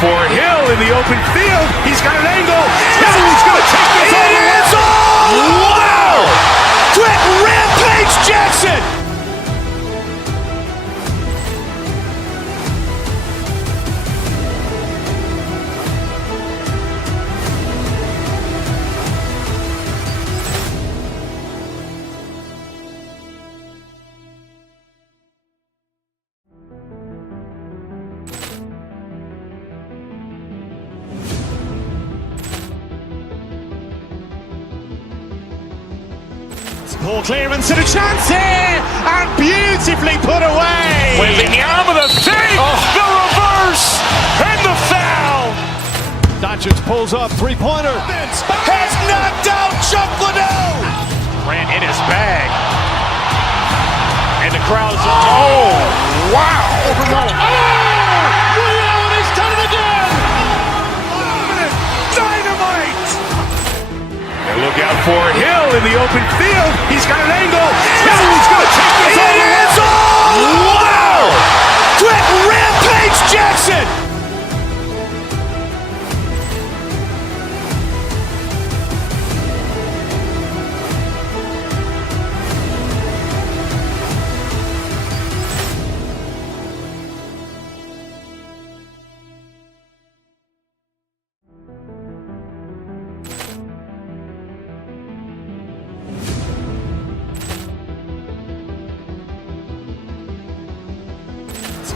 for Hill in the open field. He's got an angle. Hill's going to take this all the way. Wow! Quick Rampage Jackson! Ball clearance and a chance here, and beautifully put away. Waving the arm of the fake, the reverse, and the foul. Doncic pulls up, three-pointer. Has knocked out Chuck Liddell. Ran in his bag. And the crowd's, oh, wow. He's done it again. Dynamite. And look out for Hill in the open field. He's got an angle. Hill's going to take this all the way. Wow! Quick Rampage Jackson!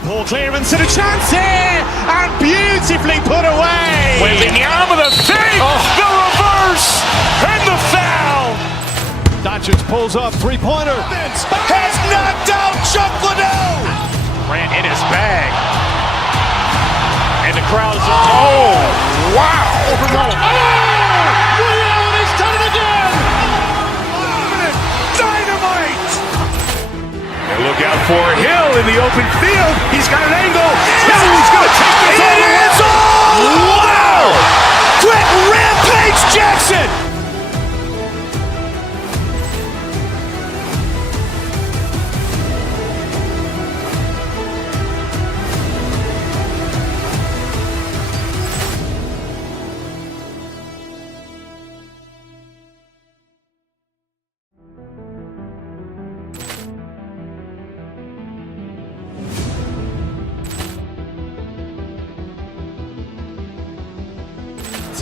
Ball clearance and a chance here, and beautifully put away. Waving the arm of the fake, the reverse, and the foul. Doncic pulls up, three-pointer. Has knocked out Chuck Liddell. Ran in his bag. And the crowd's, oh, wow. He's done it again. Dynamite. And look out for Hill in the open field. He's got an angle. Hill's going to take this all the way. Wow! Quick Rampage Jackson!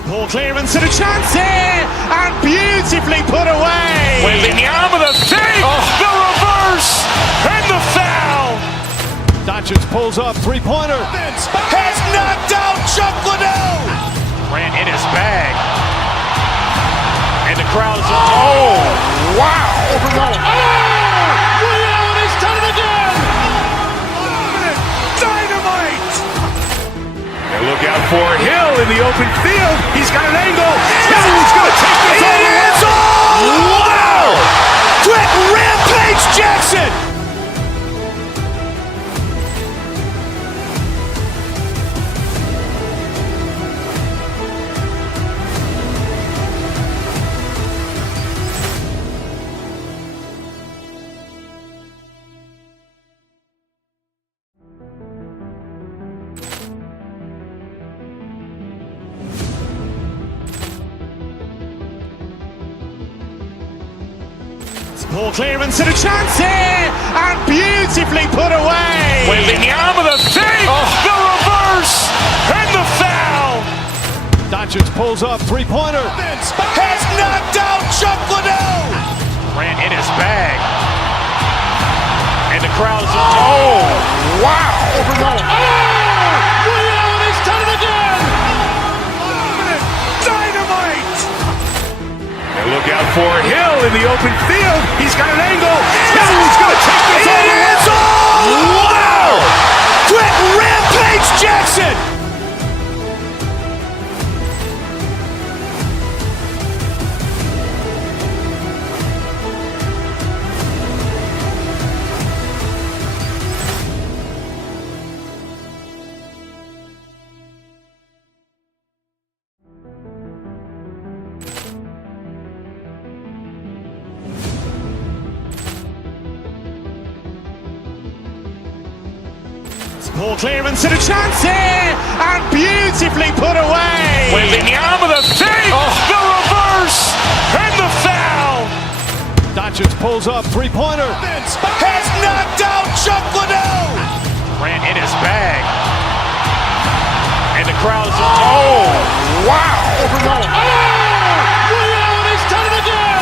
Ball clearance and a chance here, and beautifully put away. Waving the arm of the fake, the reverse, and the foul. Doncic pulls up, three-pointer. Has knocked out Chuck Liddell. Ran in his bag. And the crowd's, oh, wow. He's done it again. Dynamite. And look out for Hill in the open field. He's got an angle. Hill's going to take this all the way. Wow! Quick Rampage Jackson! Ball clearance and a chance here, and beautifully put away. Waving the arm of the fake, the reverse, and the foul. Doncic pulls up, three-pointer. Has knocked out Chuck Liddell. Ran in his bag. And the crowd's, oh, wow. He's done it again. Dynamite. And look out for Hill in the open field. He's got an angle. Hill's going to take this all the way. Wow! Quick Rampage Jackson! Ball clearance and a chance here, and beautifully put away. Wembanyama with a fake, the reverse, and the foul. Doncic pulls up, three-pointer. Has knocked out Chuck Liddell. Grant in his bag. And the crowd is, oh, wow. Leon has done it again.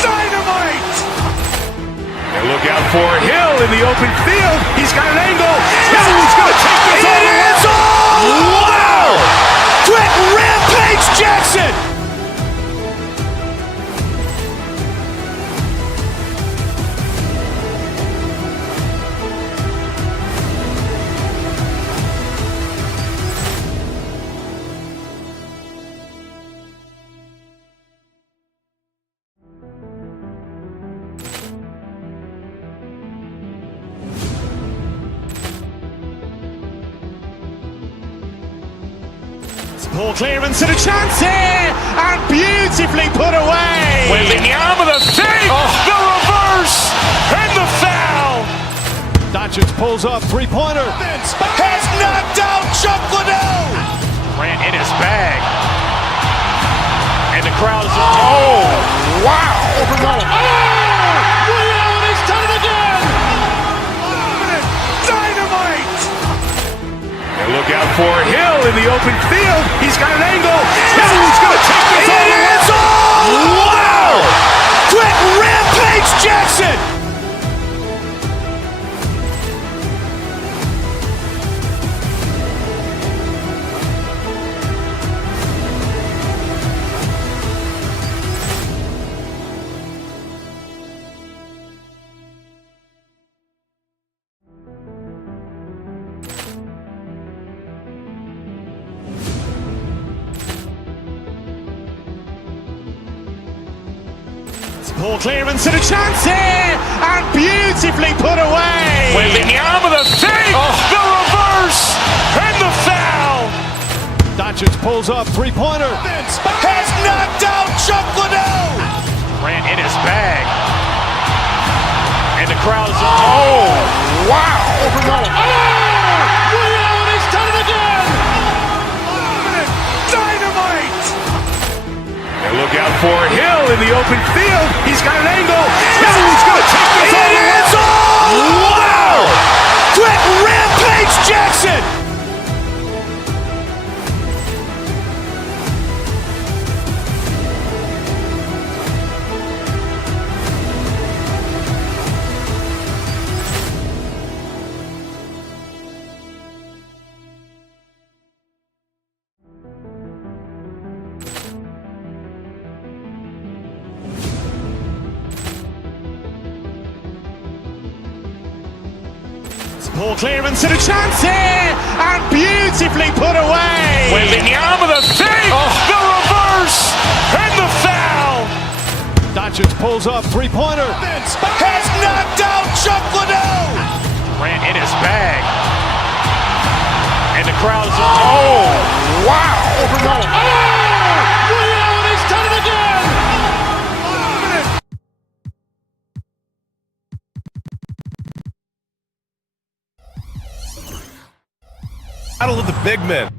Dynamite. And look out for Hill in the open field. He's got an angle. Hill's going to take this all the way. Wow! Quick Rampage Jackson. Ball clearance and a chance here, and beautifully put away. Wembanyama with a fake, the reverse, and the foul. Doncic pulls up, three-pointer. Has knocked out Chuck Liddell. Grant in his bag. And the crowd is, oh, wow. Leon has done it again. Dynamite. And look out for Hill in the open field. He's got an angle. Hill's going to take this all the way. Wow! Quick Rampage Jackson. Ball clearance and a chance here, and beautifully put away. Wembanyama with a fake, the reverse, and the foul. Doncic pulls up, three-pointer. Has knocked out Chuck Liddell. Grant in his bag. And the crowd is, oh, wow. Leon has done it again. Dynamite. And look out for Hill in the open field. He's got an angle. Hill's going to take this all the way. Wow! Quick Rampage Jackson. Ball clearance and a chance here, and beautifully put away. Wembanyama with a fake, the reverse, and the foul. Doncic pulls up, three-pointer. Has knocked out Chuck Liddell. Grant in his bag. And the crowd is, oh, wow. Leon has done it again. Battle of the big men.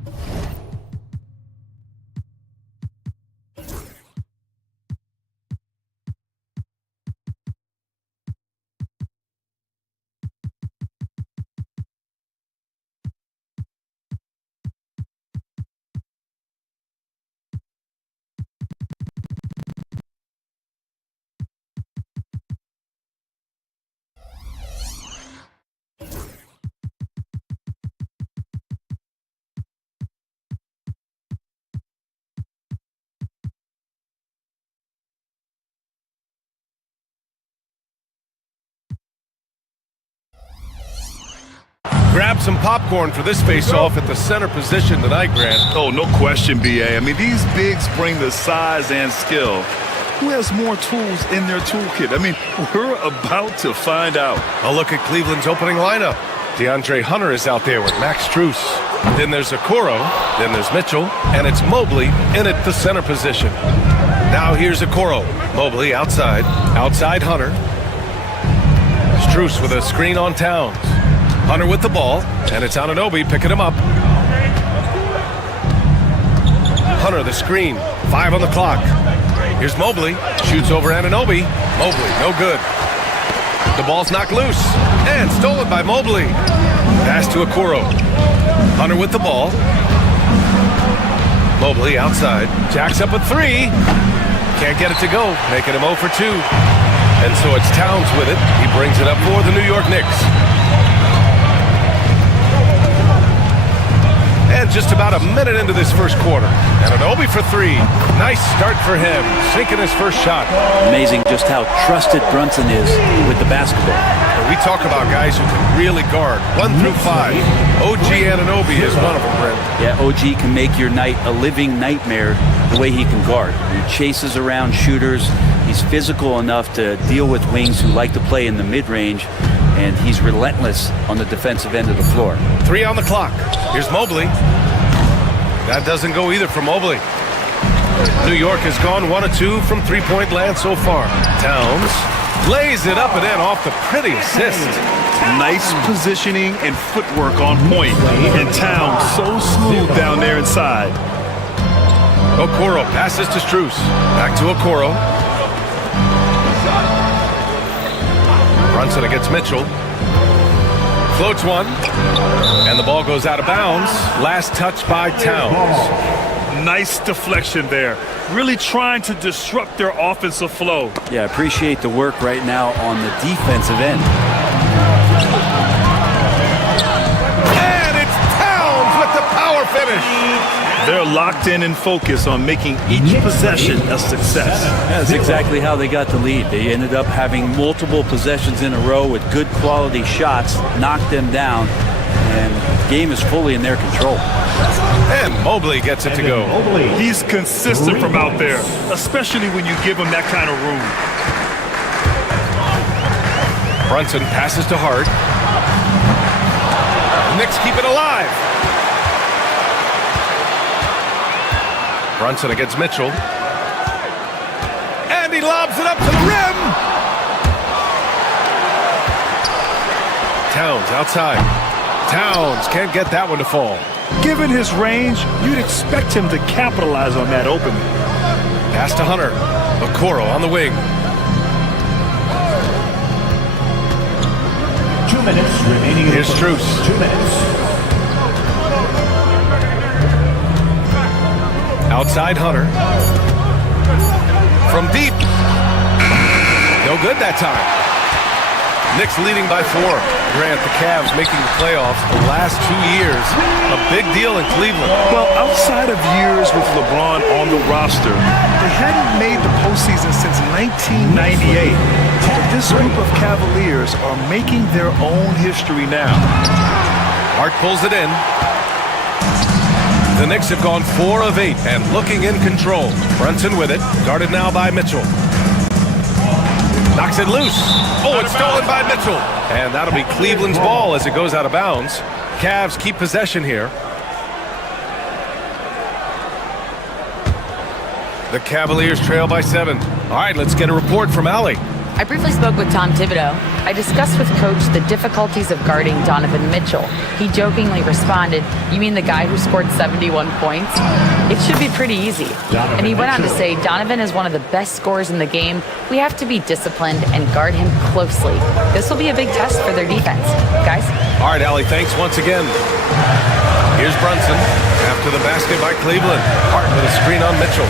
Grab some popcorn for this face-off at the center position tonight, Grant. Oh, no question, BA. I mean, these bigs bring the size and skill. Who has more tools in their toolkit? I mean, we're about to find out. A look at Cleveland's opening lineup. DeAndre Hunter is out there with Max Strus. Then there's Okoro, then there's Mitchell, and it's Mobley in at the center position. Now here's Okoro. Mobley outside Hunter. Strus with a screen on Towns. Hunter with the ball, and it's Anunoby picking him up. Hunter, the screen. 5 on the clock. Here's Mobley. Shoots over Anunoby. Mobley, no good. The ball's knocked loose. And stolen by Mobley. Pass to Okoro. Hunter with the ball. Mobley outside. Jacks up a 3. Can't get it to go. Making him 0 for 2. And so it's Towns with it. He brings it up for the New York Knicks. And just about a minute into this first quarter. Anunoby for 3. Nice start for him. Sinking his first shot. Amazing just how trusted Brunson is with the basketball. We talk about guys who can really guard. 1 through 5. OG Anunoby is one of them, Brent. Yeah, OG can make your night a living nightmare the way he can guard. He chases around shooters. He's physical enough to deal with wings who like to play in the mid-range. And he's relentless on the defensive end of the floor. 3 on the clock. Here's Mobley. That doesn't go either for Mobley. New York has gone 1 of 2 from three-point land so far. Towns lays it up and in off the pretty assist. Nice positioning and footwork on point. And Towns so smooth down there inside. Okoro passes to Strus. Back to Okoro. Brunson against Mitchell. Floats one. And the ball goes out of bounds. Last touch by Towns. Nice deflection there. Really trying to disrupt their offensive flow. Yeah, appreciate the work right now on the defensive end. And it's Towns with the power finish. They're locked in and focused on making each possession a success. That's exactly how they got the lead. They ended up having multiple possessions in a row with good quality shots, knocked them down, and the game is fully in their control. And Mobley gets it to go. He's consistent from out there, especially when you give him that kind of room. Brunson passes to Hart. Knicks keep it alive. Brunson against Mitchell. And he lobs it up to the rim. Towns outside. Towns can't get that one to fall. Given his range, you'd expect him to capitalize on that opening. Pass to Hunter. Okoro on the wing. 2 minutes remaining. Here's Strus. 2 minutes. Outside Hunter. From deep. No good that time. Knicks leading by 4. Grant, the Cavs making the playoffs the last 2 years. A big deal in Cleveland. Well, outside of years with LeBron on the roster, they hadn't made the postseason since 1998. But this group of Cavaliers are making their own history now. Hart pulls it in. The Knicks have gone 4 of 8 and looking in control. Brunson with it, guarded now by Mitchell. Knocks it loose. Oh, it's stolen by Mitchell. And that'll be Cleveland's ball as it goes out of bounds. Cavs keep possession here. The Cavaliers trail by 7. All right, let's get a report from Allie. I briefly spoke with Tom Thibodeau. I discussed with Coach the difficulties of guarding Donovan Mitchell. He jokingly responded, "You mean the guy who scored 71 points? It should be pretty easy." And he went on to say, "Donovan is one of the best scorers in the game. We have to be disciplined and guard him closely. This will be a big test for their defense." Guys? All right, Allie, thanks once again. Here's Brunson after the basket by Cleveland. Hart with a screen on Mitchell.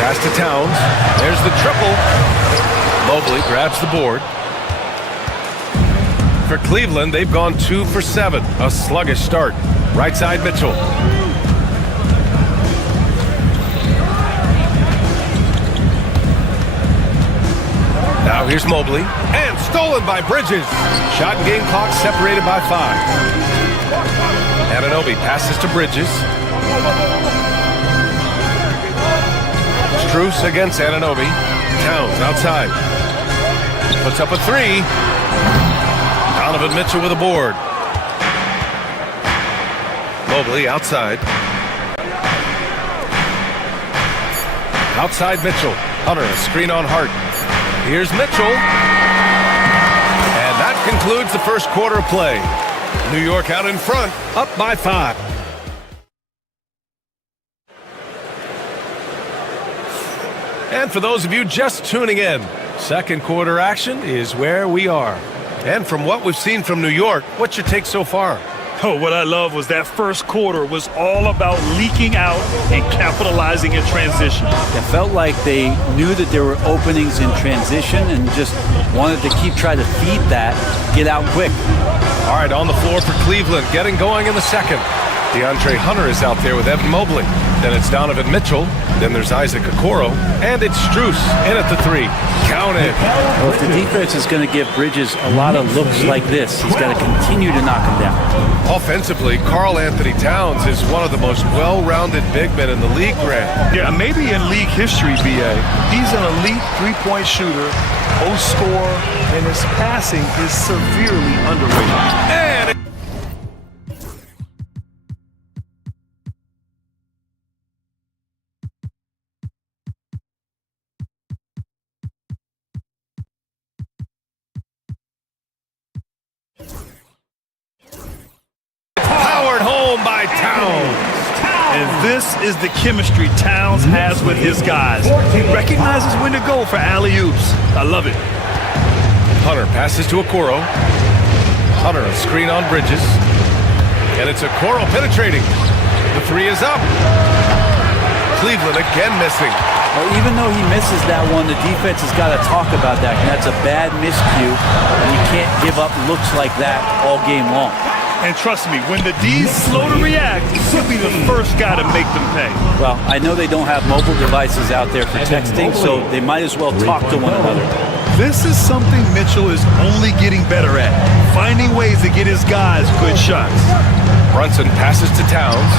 Pass to Towns. There's the triple. Mobley grabs the board. For Cleveland, they've gone 2 for 7. A sluggish start. Right side Mitchell. Now here's Mobley. And stolen by Bridges. Shot and game clock separated by 5. Anunoby passes to Bridges. Strus against Anunoby. Towns outside. Puts up a 3. Donovan Mitchell with a board. Mobley outside. Outside Mitchell. Hunter, a screen on Hart. Here's Mitchell. And that concludes the first quarter of play. New York out in front, up by 5. And for those of you just tuning in, second quarter action is where we are. And from what we've seen from New York, what's your take so far? Oh, what I love was that first quarter was all about leaking out and capitalizing in transition. It felt like they knew that there were openings in transition and just wanted to keep trying to feed that, get out quick. All right, on the floor for Cleveland, getting going in the second. DeAndre Hunter is out there with Evan Mobley. Then it's Donovan Mitchell. Then there's Isaac Okoro. And it's Strus in at the 3. Count it. Well, if the defense is going to give Bridges a lot of looks like this, he's got to continue to knock him down. Offensively, Karl Anthony Towns is one of the most well-rounded big men in the league, Grant. Yeah, maybe in league history, B.A. He's an elite three-point shooter, post scorer, and his passing is severely underrated. And powered home by Towns. And this is the chemistry Towns has with his guys. He recognizes when to go for alley-oops. I love it. Hunter passes to Okoro. Hunter a screen on Bridges. And it's Okoro penetrating. The 3 is up. Cleveland again missing. Well, even though he misses that one, the defense has got to talk about that. And that's a bad miscue. And you can't give up looks like that all game long. And trust me, when the D's slow to react, he'll be the first guy to make them pay. Well, I know they don't have mobile devices out there for texting, so they might as well talk to one another. This is something Mitchell is only getting better at, finding ways to get his guys good shots. Brunson passes to Towns.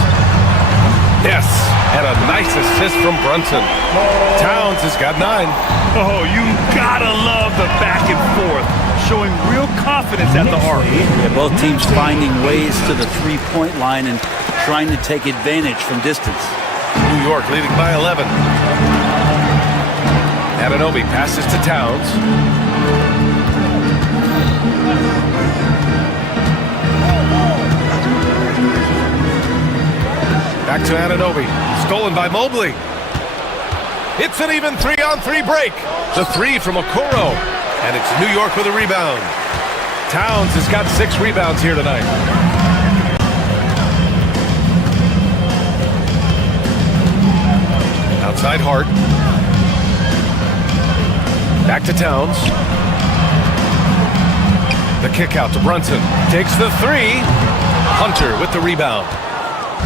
Yes, and a nice assist from Brunson. Towns has got 9. Oh, you gotta love the back and forth, showing real confidence at the arc. Yeah, both teams finding ways to the three-point line and trying to take advantage from distance. New York leading by 11. Anunoby passes to Towns. Back to Anunoby. Stolen by Mobley. It's an even 3-on-3 break. The 3 from Okoro. And it's New York with a rebound. Towns has got 6 rebounds here tonight. Outside Hart. Back to Towns. The kick out to Brunson. Takes the 3. Hunter with the rebound.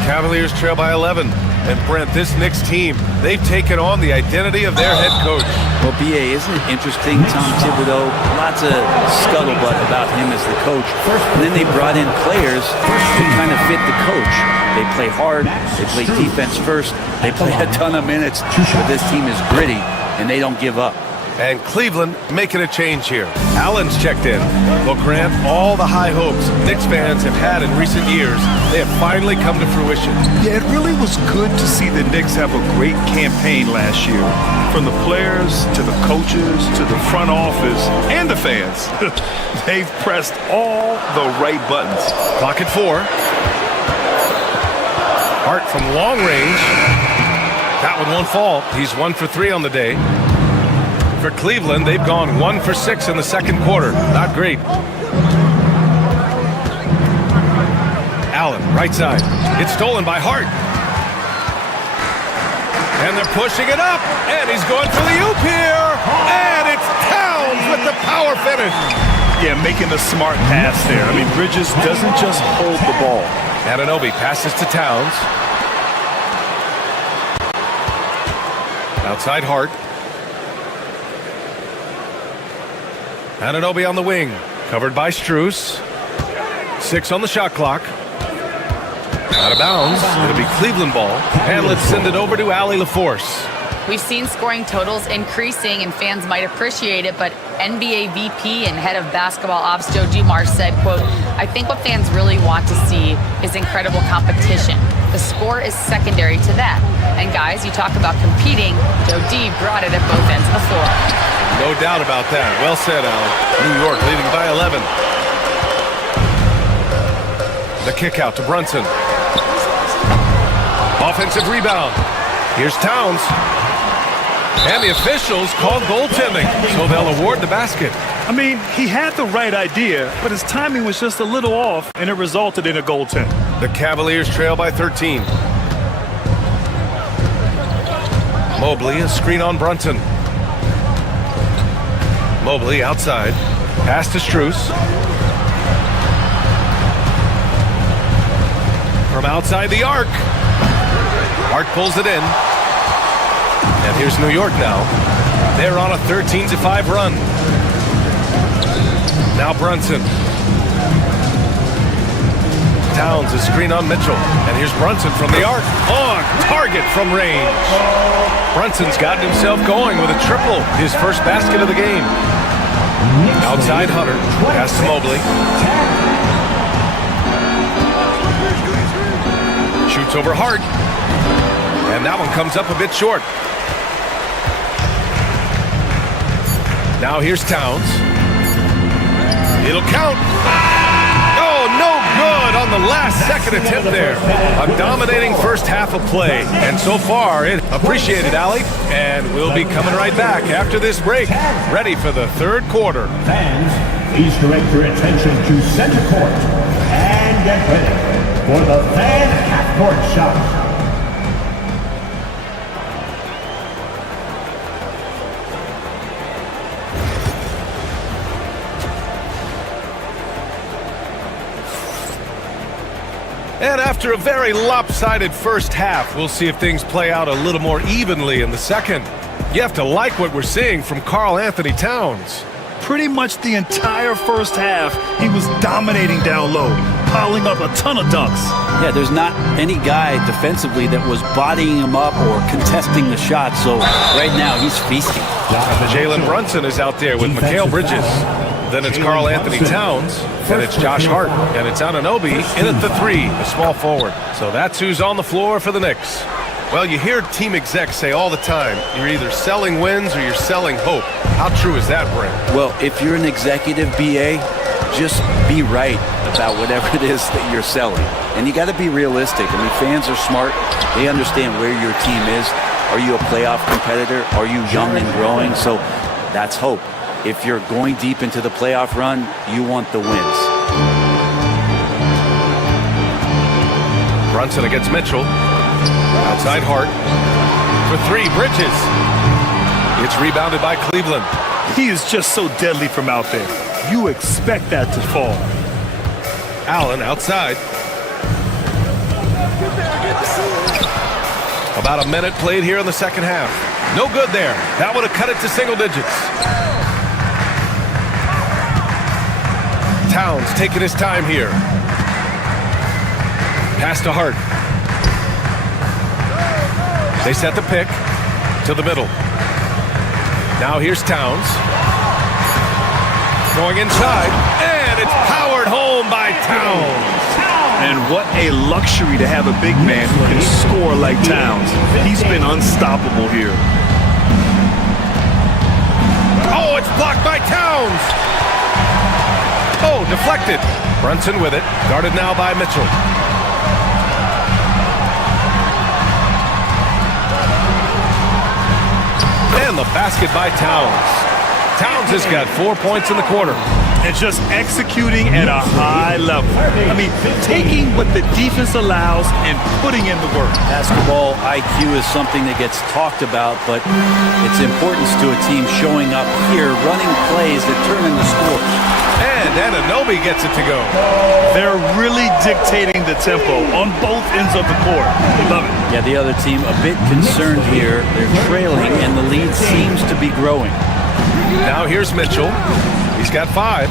Cavaliers trail by 11. And Brent, this Knicks team, they've taken on the identity of their head coach. Well, B.A., isn't it interesting, Tom Thibodeau? Lots of scuttlebutt about him as the coach. And then they brought in players who kind of fit the coach. They play hard, they play defense first, they play a ton of minutes, but this team is gritty, and they don't give up. And Cleveland making a change here. Allen's checked in. Well, Grant, all the high hopes Knicks fans have had in recent years, they have finally come to fruition. Yeah, it really was good to see the Knicks have a great campaign last year. From the players, to the coaches, to the front office, and the fans. They've pressed all the right buttons. Clock at 4. Hart from long range. That one won't fall. He's 1 for 3 on the day. For Cleveland, they've gone 1 for 6 in the second quarter. Not great. Allen, right side. It's stolen by Hart. And they're pushing it up. And he's going for the oop here. And it's Towns with the power finish. Yeah, making a smart pass there. I mean, Bridges doesn't just hold the ball. Anunoby passes to Towns. Outside Hart. Anunoby on the wing, covered by Strus. 6 on the shot clock. Out of bounds. It'll be Cleveland ball. And let's send it over to Allie LaForce. We've seen scoring totals increasing, and fans might appreciate it, but NBA VP and head of basketball ops Joe Dumars said, quote, "I think what fans really want to see is incredible competition. The score is secondary to that. And guys, you talk about competing, Joe D brought it at both ends of the floor." No doubt about that. Well said, Allen. New York leading by 11. The kick out to Brunson. Offensive rebound. Here's Towns. And the officials called goaltending, so they'll award the basket. I mean, he had the right idea, but his timing was just a little off, and it resulted in a goaltend. The Cavaliers trail by 13. Mobley, a screen on Brunson. Mobley outside. Pass to Strus. From outside the arc. Hart pulls it in. And here's New York now. They're on a 13-5 run. Now Brunson. Towns a screen on Mitchell. And here's Brunson from the arc. On target from range. Brunson's gotten himself going with a triple. His first basket of the game. Outside Hunter. Pass to Mobley. Shoots over Hart. And that one comes up a bit short. Now here's Towns. It'll count. Oh, no good on the last second attempt there. A dominating first half of play. And so far, appreciated, Allie. And we'll be coming right back after this break. Ready for the third quarter. Fans, please direct your attention to center court and get ready for the fan half-court shot. And after a very lopsided first half, we'll see if things play out a little more evenly in the second. You have to like what we're seeing from Karl Anthony Towns. Pretty much the entire first half, he was dominating down low, piling up a ton of dunks. Yeah, there's not any guy defensively that was bodying him up or contesting the shot, so right now he's feasting. Jalen Brunson is out there with Mikal Bridges. Then it's Karl Anthony Towns, and it's Josh Hart, and it's Anunoby in at the 3, a small forward. So that's who's on the floor for the Knicks. Well, you hear team execs say all the time, you're either selling wins or you're selling hope. How true is that, Brent? Well, if you're an executive BA, just be right about whatever it is that you're selling. And you got to be realistic. I mean, fans are smart. They understand where your team is. Are you a playoff competitor? Are you young and growing? So that's hope. If you're going deep into the playoff run, you want the wins. Brunson against Mitchell. Outside Hart. For 3, Bridges. It's rebounded by Cleveland. He is just so deadly from out there. You expect that to fall. Allen outside. About a minute played here in the second half. No good there. That would have cut it to single digits. Towns taking his time here. Pass to Hart. They set the pick to the middle. Now here's Towns. Going inside, and it's powered home by Towns. And what a luxury to have a big man who can score like Towns. He's been unstoppable here. Oh, it's blocked by Towns. Oh, deflected. Brunson with it. Guarded now by Mitchell. And the basket by Towns. Towns has got 4 points in the quarter. And just executing at a high level. I mean, taking what the defense allows and putting in the work. Basketball IQ is something that gets talked about, but its importance to a team showing up here, running plays that turn into scores. And Anunoby gets it to go. They're really dictating the tempo on both ends of the court. We love it. Yeah, the other team a bit concerned here. They're trailing, and the lead seems to be growing. Now here's Mitchell. He's got 5.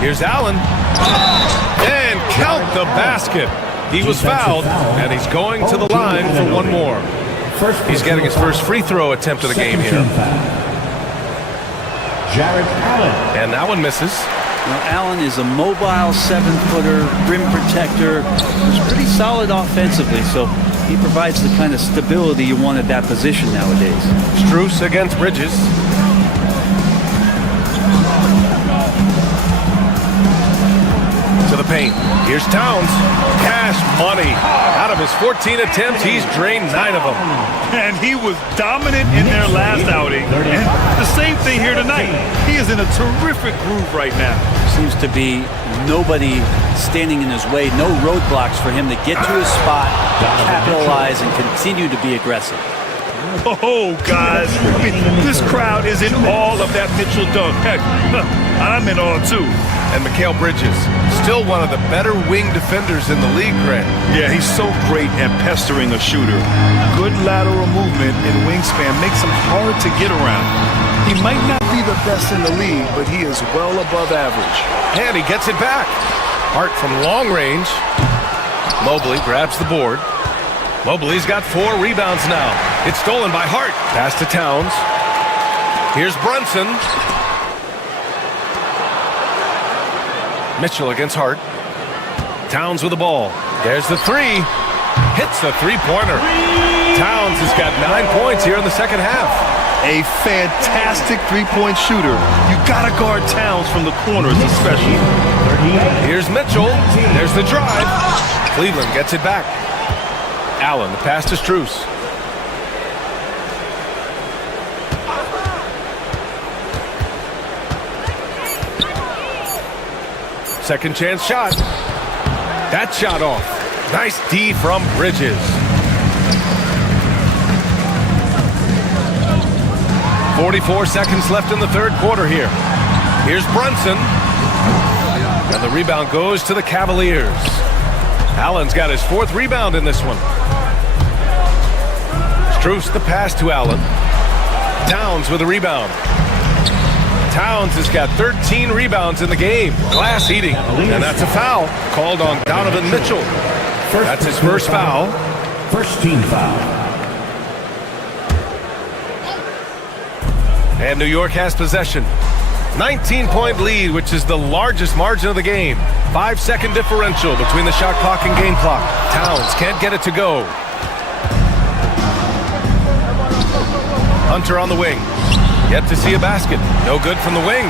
Here's Allen. And count the basket. He was fouled, and he's going to the line for one more. He's getting his first free throw attempt of the game here. And that one misses. Now, Allen is a mobile 7-footer, rim protector. He's pretty solid offensively, so he provides the kind of stability you want at that position nowadays. Strus against Bridges. To the paint. Here's Towns. Cash money. Out of his 14 attempts, he's drained 9 of them. And he was dominant in their last outing. And the same thing here tonight. He is in a terrific groove right now. Seems to be nobody standing in his way, no roadblocks for him to get to his spot, capitalize, and continue to be aggressive. Oh, guys, I mean, this crowd is in awe of that Mitchell dunk. Heck, I'm in awe, too. And Mikal Bridges, still one of the better wing defenders in the league, Grant. Yeah, he's so great at pestering a shooter. Good lateral movement and wingspan makes him hard to get around. He might not be the best in the league, but he is well above average. And he gets it back. Hart from long range. Mobley grabs the board. Mobley's got 4 rebounds now. It's stolen by Hart. Pass to Towns. Here's Brunson. Mitchell against Hart. Towns with the ball. There's the 3. Hits the three-pointer. Towns has got 9 points here in the second half. A fantastic three-point shooter. You gotta guard Towns from the corners especially. Here's Mitchell. There's the drive. Cleveland gets it back. Allen, the pass to Strus. Second chance shot. That shot off. Nice D from Bridges. 44 seconds left in the third quarter here. Here's Brunson. And the rebound goes to the Cavaliers. Allen's got his 4th rebound in this one. Strus the pass to Allen. Towns with a rebound. Towns has got 13 rebounds in the game. Glass eating. And that's a foul called on Donovan Mitchell. That's his first foul. First team foul. And New York has possession. 19-point lead, which is the largest margin of the game. 5-second differential between the shot clock and game clock. Towns can't get it to go. Hunter on the wing. Yet to see a basket. No good from the wing.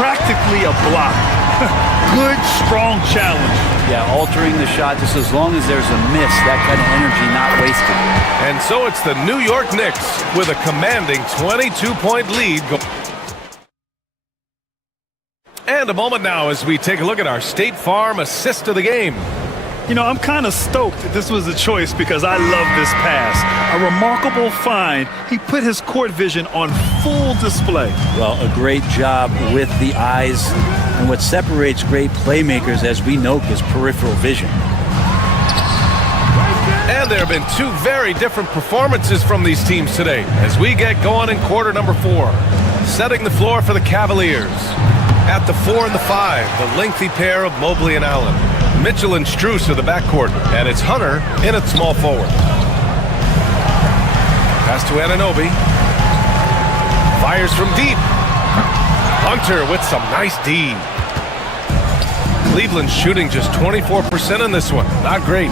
Practically a block. Good, strong challenge. Yeah, altering the shot just as long as there's a miss, that kind of energy not wasted. And so it's the New York Knicks with a commanding 22-point lead. And a moment now as we take a look at our State Farm assist of the game. You know, I'm kind of stoked that this was a choice because I love this pass. A remarkable find. He put his court vision on full display. Well, a great job with the eyes. And what separates great playmakers, as we know, is peripheral vision. And there have been 2 very different performances from these teams today as we get going in quarter number 4. Setting the floor for the Cavaliers. At the 4 and the 5, the lengthy pair of Mobley and Allen. Mitchell and Strus are the backcourt, and it's Hunter in at small forward. Pass to Anunoby. Fires from deep. Hunter with some nice D. Cleveland shooting just 24% in this one. Not great.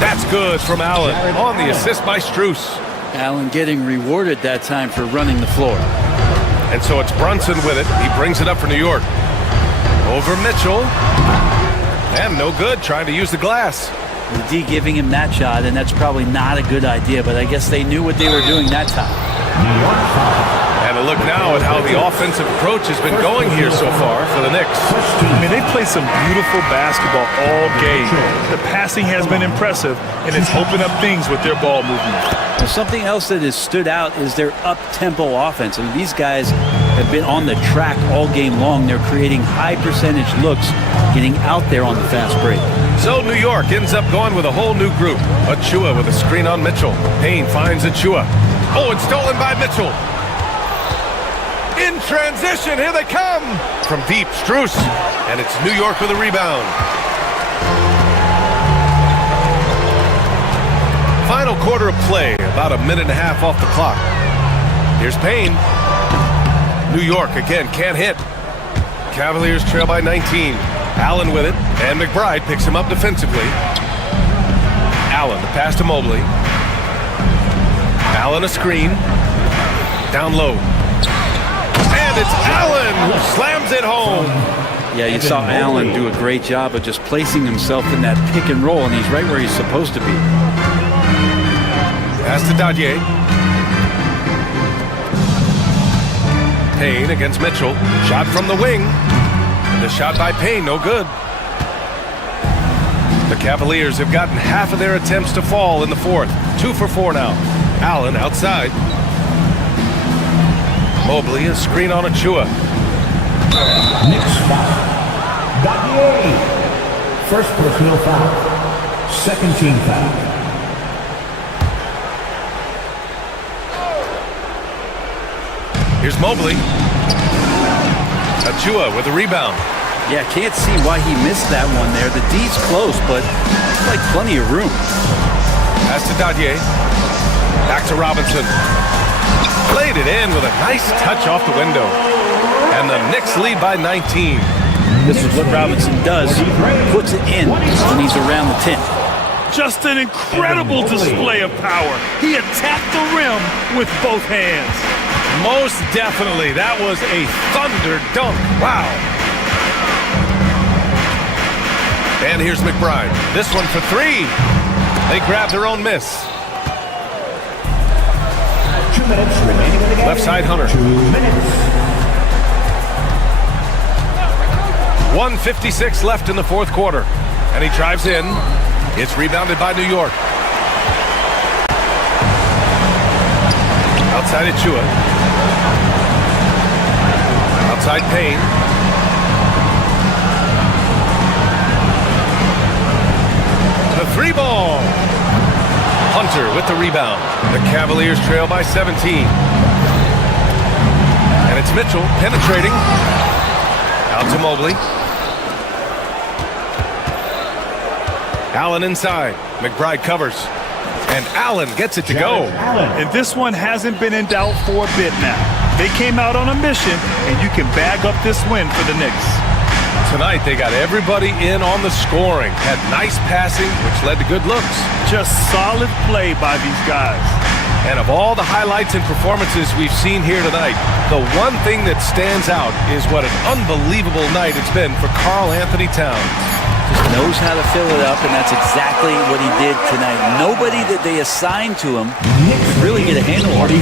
That's good from Allen on the assist by Strus. Allen getting rewarded that time for running the floor. And so it's Brunson with it. He brings it up for New York. Over Mitchell. And no good, trying to use the glass. The D giving him that shot, and that's probably not a good idea, but I guess they knew what they were doing that time. And a look now at how the offensive approach has been going here so far for the Knicks. I mean, they've played some beautiful basketball all game. The passing has been impressive, and it's opened up things with their ball movement. Well, something else that has stood out is their up-tempo offense. I mean, these guys have been on the track all game long. They're creating high-percentage looks, getting out there on the fast break. So New York ends up going with a whole new group. Achua with a screen on Mitchell. Payne finds Achua. Oh, it's stolen by Mitchell. In transition, here they come. From deep, Strus. And it's New York with a rebound. Final quarter of play, about a minute and a half off the clock. Here's Payne. New York again can't hit. Cavaliers trail by 19. Allen with it, and McBride picks him up defensively. Allen, the pass to Mobley. Allen a screen. Down low. And it's Allen who slams it home. Yeah, you saw Allen do a great job of just placing himself in that pick and roll, and he's right where he's supposed to be. Pass to Dadier. Payne against Mitchell. Shot from the wing. The shot by Payne, no good. The Cavaliers have gotten half of their attempts to fall in the fourth. 2 for 4 now. Allen outside. Mobley, a screen on Achua. Next foul. Dadier. First personal foul. Second team foul. Here's Mobley. Achua with a rebound. Yeah, can't see why he missed that one there. The D's close, but it's like plenty of room. Pass to Dadier. Back to Robinson. Played it in with a nice touch off the window. And the Knicks lead by 19. This is what Robinson does. Puts it in when he's around the 10. Just an incredible display of power. He attacked the rim with both hands. Most definitely. That was a thunder dunk. Wow. And here's McBride. This one for 3. They grab their own miss. 2 minutes remaining in the game. Left side, Hunter. 2 minutes. 1:56 left in the fourth quarter. And he drives in. It's rebounded by New York. Outside Achua. Outside Payne. The 3 ball. Hunter with the rebound. The Cavaliers trail by 17. And it's Mitchell penetrating. Out to Mobley. Allen inside. McBride covers. And Allen gets it to go. And this one hasn't been in doubt for a bit now. They came out on a mission, and you can bag up this win for the Knicks. Tonight, they got everybody in on the scoring. Had nice passing, which led to good looks. Just solid play by these guys. And of all the highlights and performances we've seen here tonight, the one thing that stands out is what an unbelievable night it's been for Karl Anthony Towns. Just knows how to fill it up, and that's exactly what he did tonight. Nobody that they assigned to him could really get a handle on him.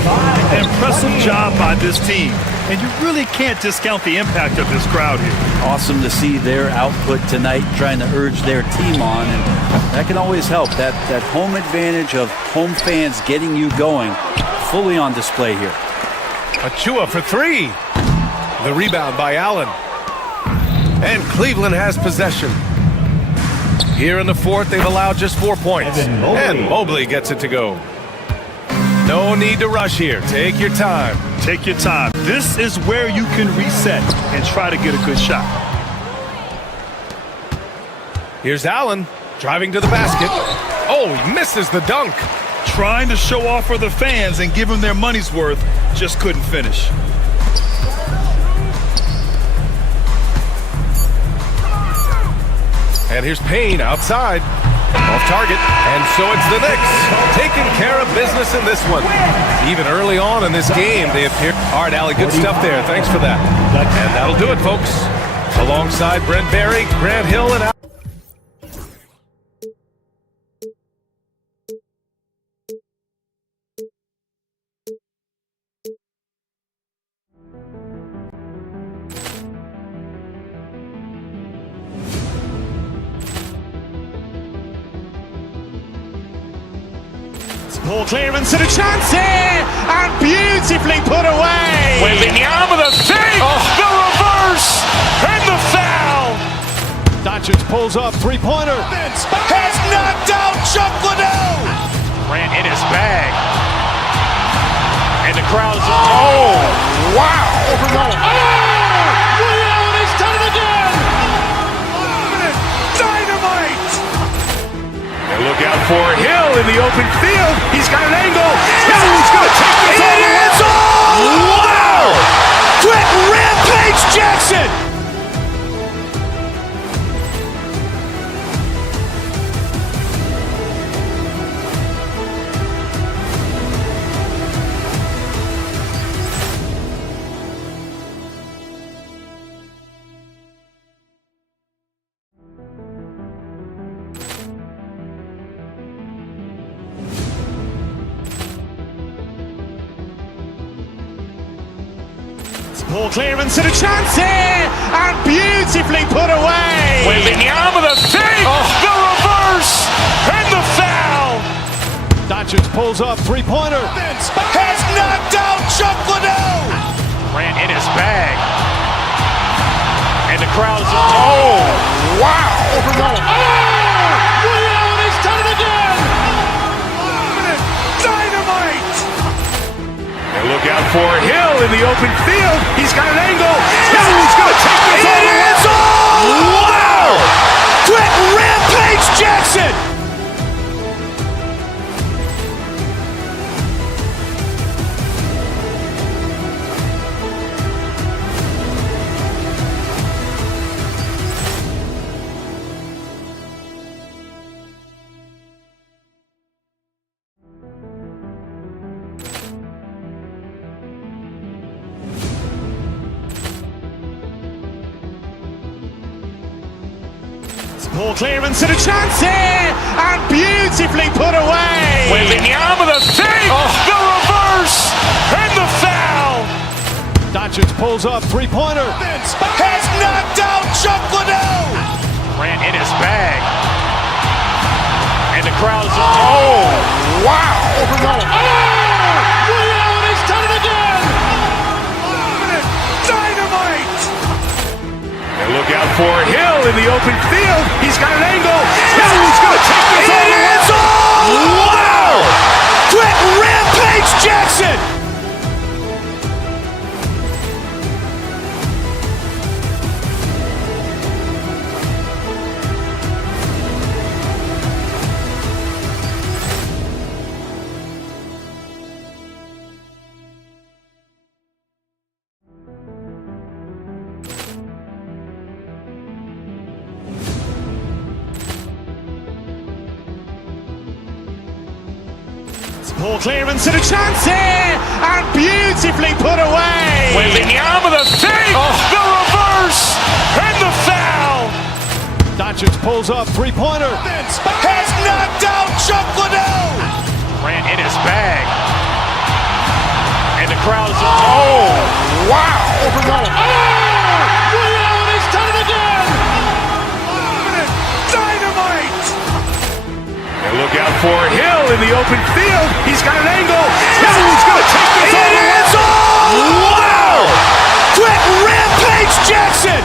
An impressive job by this team, and you really can't discount the impact of this crowd here. Awesome to see their output tonight, trying to urge their team on, and that can always help. That home advantage of home fans getting you going, fully on display here. Achua for 3. The rebound by Allen. And Cleveland has possession. Here in the fourth, they've allowed just 4 points. And Mobley gets it to go. No need to rush here. Take your time. Take your time. This is where you can reset and try to get a good shot. Here's Allen driving to the basket. Oh, he misses the dunk. Trying to show off for the fans and give them their money's worth, just couldn't finish. And here's Payne outside. Off target. And so it's the Knicks taking care of business in this one. Even early on in this game, they appear. All right, Allie, good stuff there. Thanks for that. And that'll do it, folks. Alongside Brent Barry, Grant Hill, and Ball clearance and a chance here, and beautifully put away. With the arm of the fake, the reverse, and the foul. Doncic pulls up, 3-pointer. Has knocked out Chuck Liddell. Grant in his bag. And the crowd is, oh, wow. Ray Allen has done it again. Dynamite. And look out for Hill in the open field. He's got an angle. Hill's going to take this all the way. It's all wow. Quick Rampage Jackson. Ball clearance and a chance here, and beautifully put away. Wembanyama the save, the reverse, and the foul. Doncic pulls up, three-pointer. Has knocked out Chuck Liddell. Grant in his bag. And the crowd is, oh, wow. Liddell has done it again. Dynamite. And look out for Hill in the open field. He's got an angle. Hill's going to take this all the way. Wow! Quick Rampage Jackson. Ball clearance and a chance here, and beautifully put away. Wembanyama the save, the reverse, and the foul. Doncic pulls up, three-pointer. Has knocked out Chuck Liddell. Grant in his bag. And the crowd is, oh, wow. Liddell has done it again. Dynamite. And look out for Hill in the open field. He's got an angle. Hill's going to take this all the way. Wow! Quick Rampage Jackson. Ball clearance and a chance here, and beautifully put away. Wembanyama the save, the reverse, and the foul. Doncic pulls up, three-pointer. Has knocked out Chuck Liddell. Grant in his bag. And the crowd is, oh, wow. Liddell has done it again. Dynamite. And look out for Hill in the open field. He's got an angle. Hill's going to take this all the way. Wow! Quick Rampage Jackson.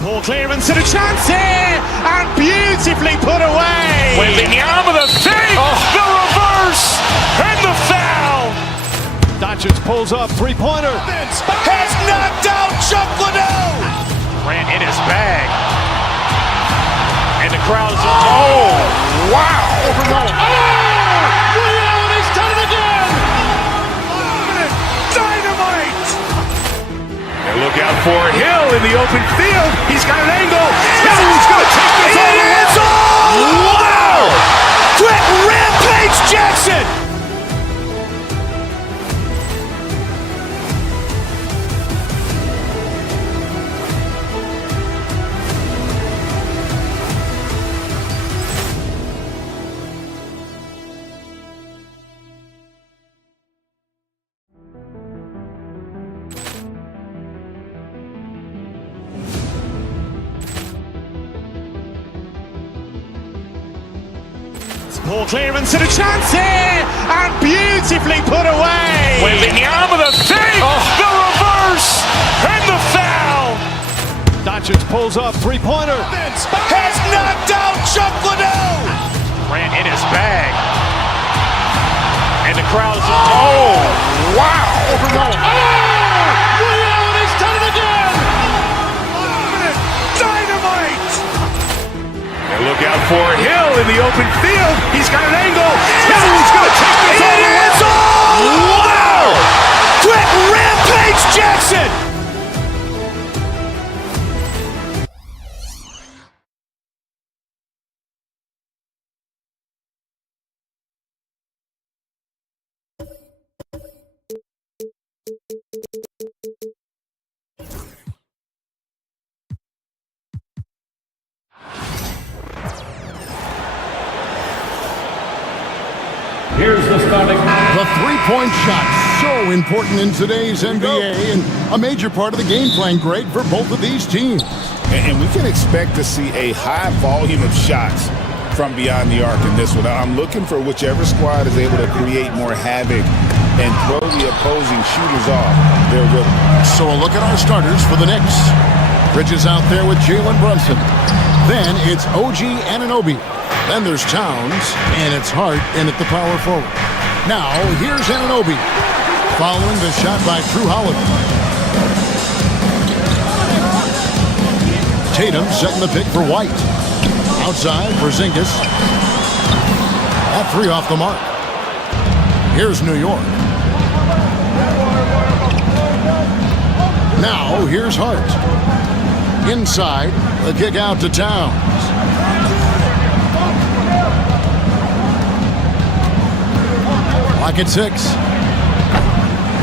Ball clearance and a chance here, and beautifully put away. Wembanyama the save, the reverse, and the foul. Doncic pulls up, three-pointer. Has knocked out Chuck Liddell. Grant in his bag. And the crowd is, oh, wow. Liddell has done it again. Dynamite. And look out for Hill in the open field. He's got an angle. Hill's going to take this all the way. Wow! Quick Rampage Jackson. Ball clearance and a chance here, and beautifully put away. Wembanyama the save, the reverse, and the foul. Doncic pulls up, three-pointer. Has knocked out Chuck Liddell. Grant in his bag. And the crowd is, oh, wow. Liddell has done it again. Dynamite. And look out for Hill in the open field. He's got an angle. Hill's going to take this all the way. Wow! Quick Rampage Jackson. The three-point shot, so important in today's NBA and a major part of the game plan, Greg, for both of these teams. And we can expect to see a high volume of shots from beyond the arc in this one. I'm looking for whichever squad is able to create more havoc and throw the opposing shooters off their rhythm. So a look at our starters for the Knicks. Bridges out there with Jalen Brunson. Then it's OG Anunoby. Then there's Towns, and it's Hart in at the power forward. Now, here's Anunoby, following the shot by Drew Holiday. Tatum setting the pick for White. Outside, Porzingis. That three off the mark. Here's New York. Now, here's Hart. Inside, the kick out to Towns. Lock at 6.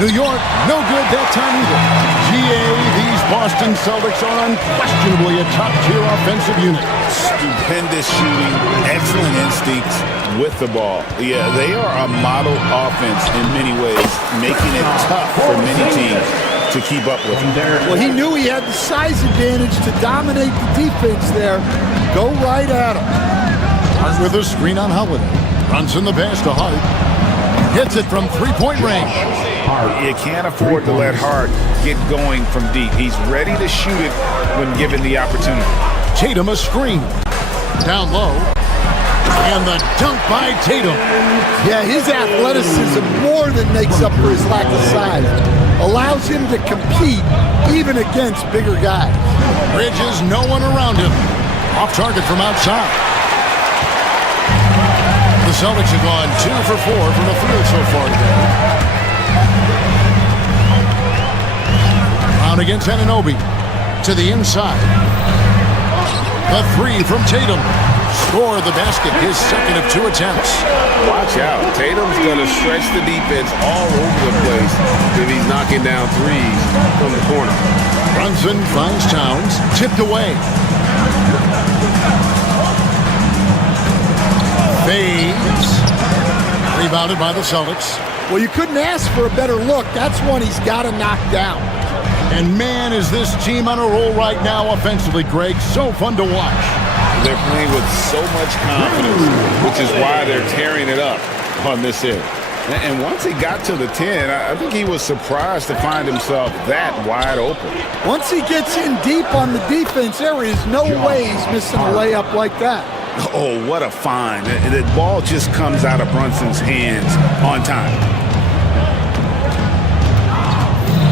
New York, no good that time either. GA, these Boston Celtics are unquestionably a top-tier offensive unit. Stupendous shooting, excellent instincts with the ball. Yeah, they are a model offense in many ways, making it tough for many teams to keep up with them. Well, he knew he had the size advantage to dominate the defense there. Go right at him. Hart with a screen on Holiday. Runs in the pass to Hart. Hits it from three-point range. You can't afford to let Hart get going from deep. He's ready to shoot it when given the opportunity. Tatum a screen. Down low. And the dunk by Tatum. Yeah, his athleticism more than makes up for his lack of size. Allows him to compete even against bigger guys. Bridges, no one around him. Off target from outside. The Celtics have gone 2 for 4 from the field so far today. Brown against Anunoby. To the inside. The three from Tatum. Score the basket, his second of 2 attempts. Watch out. Tatum's going to stretch the defense all over the place if he's knocking down threes from the corner. Brunson finds Towns. Tipped away. Fades. Rebounded by the Celtics. Well, you couldn't ask for a better look. That's one he's got to knock down. And man, is this team on a roll right now offensively, Greg. So fun to watch. They're playing with so much confidence, which is why they're tearing it up on this end. And once he got to the 10, I think he was surprised to find himself that wide open. Once he gets in deep on the defense, there is no way he's missing a layup like that. Oh, what a find. The ball just comes out of Brunson's hands on time.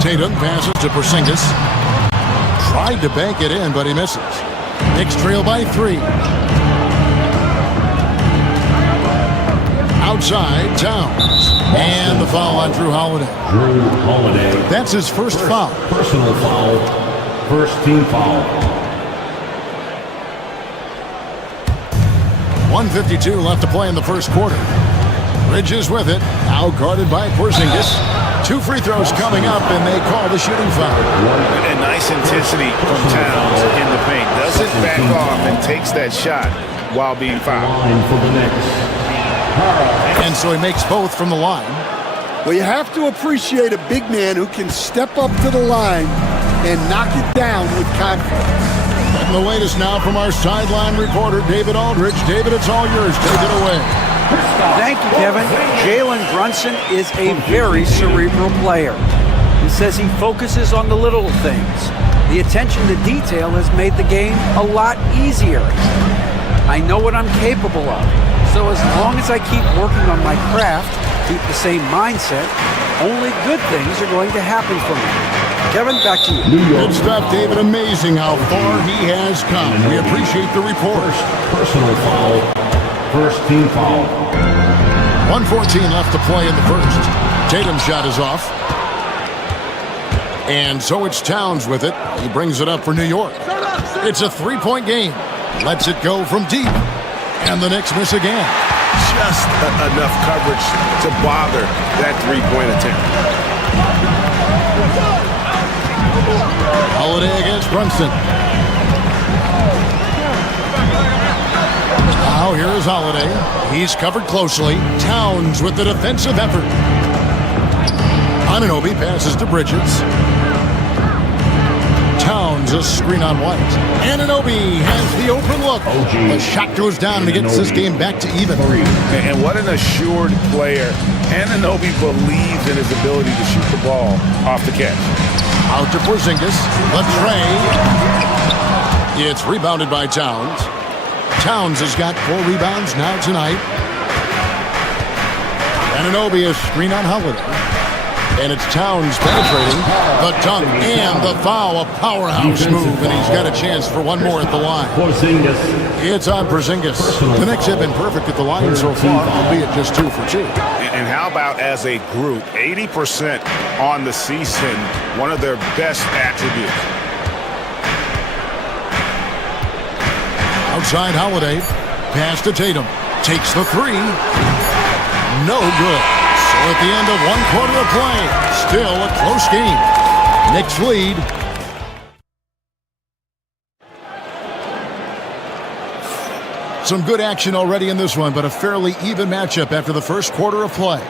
Tatum passes to Porzingis. Tried to bank it in, but he misses. Knicks trail by 3. Outside, Towns. And the foul on Drew Holiday. Drew Holiday. That's his first foul. Personal foul. First team foul. 1:52 left to play in the first quarter. Bridges with it. Now guarded by Porzingis. 2 free throws coming up, and they call the shooting foul. And nice intensity from Towns in the paint. Doesn't back off and takes that shot while being fouled. For the Knicks. And so he makes both from the line. Well, you have to appreciate a big man who can step up to the line and knock it down with confidence. And the latest now from our sideline reporter, David Aldridge. David, it's all yours. Take it away. Thank you, Kevin. Jalen Brunson is a very cerebral player. He says he focuses on the little things. The attention to detail has made the game a lot easier. I know what I'm capable of. So as long as I keep working on my craft, keep the same mindset, only good things are going to happen for me. Kevin, back to you. Good stuff, David. Amazing how far he has come. We appreciate the report. Personal foul. First team foul. 1:14 left to play in the first. Tatum's shot is off. And so it's Towns with it. He brings it up for New York. It's a 3-point game. Lets it go from deep. And the Knicks miss again. Just enough coverage to bother that 3-point attempt. Holiday against Brunson. Now here is Holiday. He's covered closely. Towns with the defensive effort. Anunoby passes to Bridges. Towns a screen on White. Anunoby has the open look. The shot goes down and he gets this game back to even. And what an assured player. Anunoby believes in his ability to shoot the ball off the catch. Out to Porzingis. The tray. It's rebounded by Towns. Towns has got 4 rebounds now tonight. Anunoby a screen on Holiday. And it's Towns penetrating. The dunk and the foul. A powerhouse move. And he's got a chance for one more at the line. It's on Porzingis. The Knicks have been perfect at the line so far, albeit just 2 for 2. And how about as a group, 80% on the season, one of their best attributes. Outside Holiday. Pass to Tatum. Takes the 3. No good. So at the end of 1 quarter of play, still a close game. Knicks lead. Some good action already in this one, but a fairly even matchup after the first quarter of play.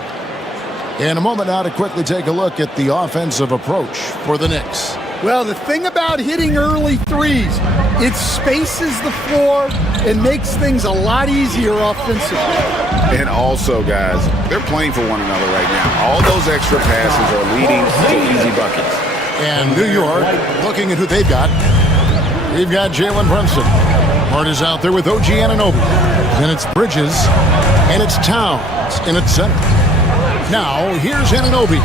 In a moment now to quickly take a look at the offensive approach for the Knicks. Well, the thing about hitting early threes, it spaces the floor and makes things a lot easier offensively. And also, guys, they're playing for one another right now. All those extra passes are leading to easy buckets. And New York, looking at who they've got. We've got Jalen Brunson. Hart is out there with OG Anunoby. Then it's Bridges. And it's Towns in its center. Now, here's Anunoby.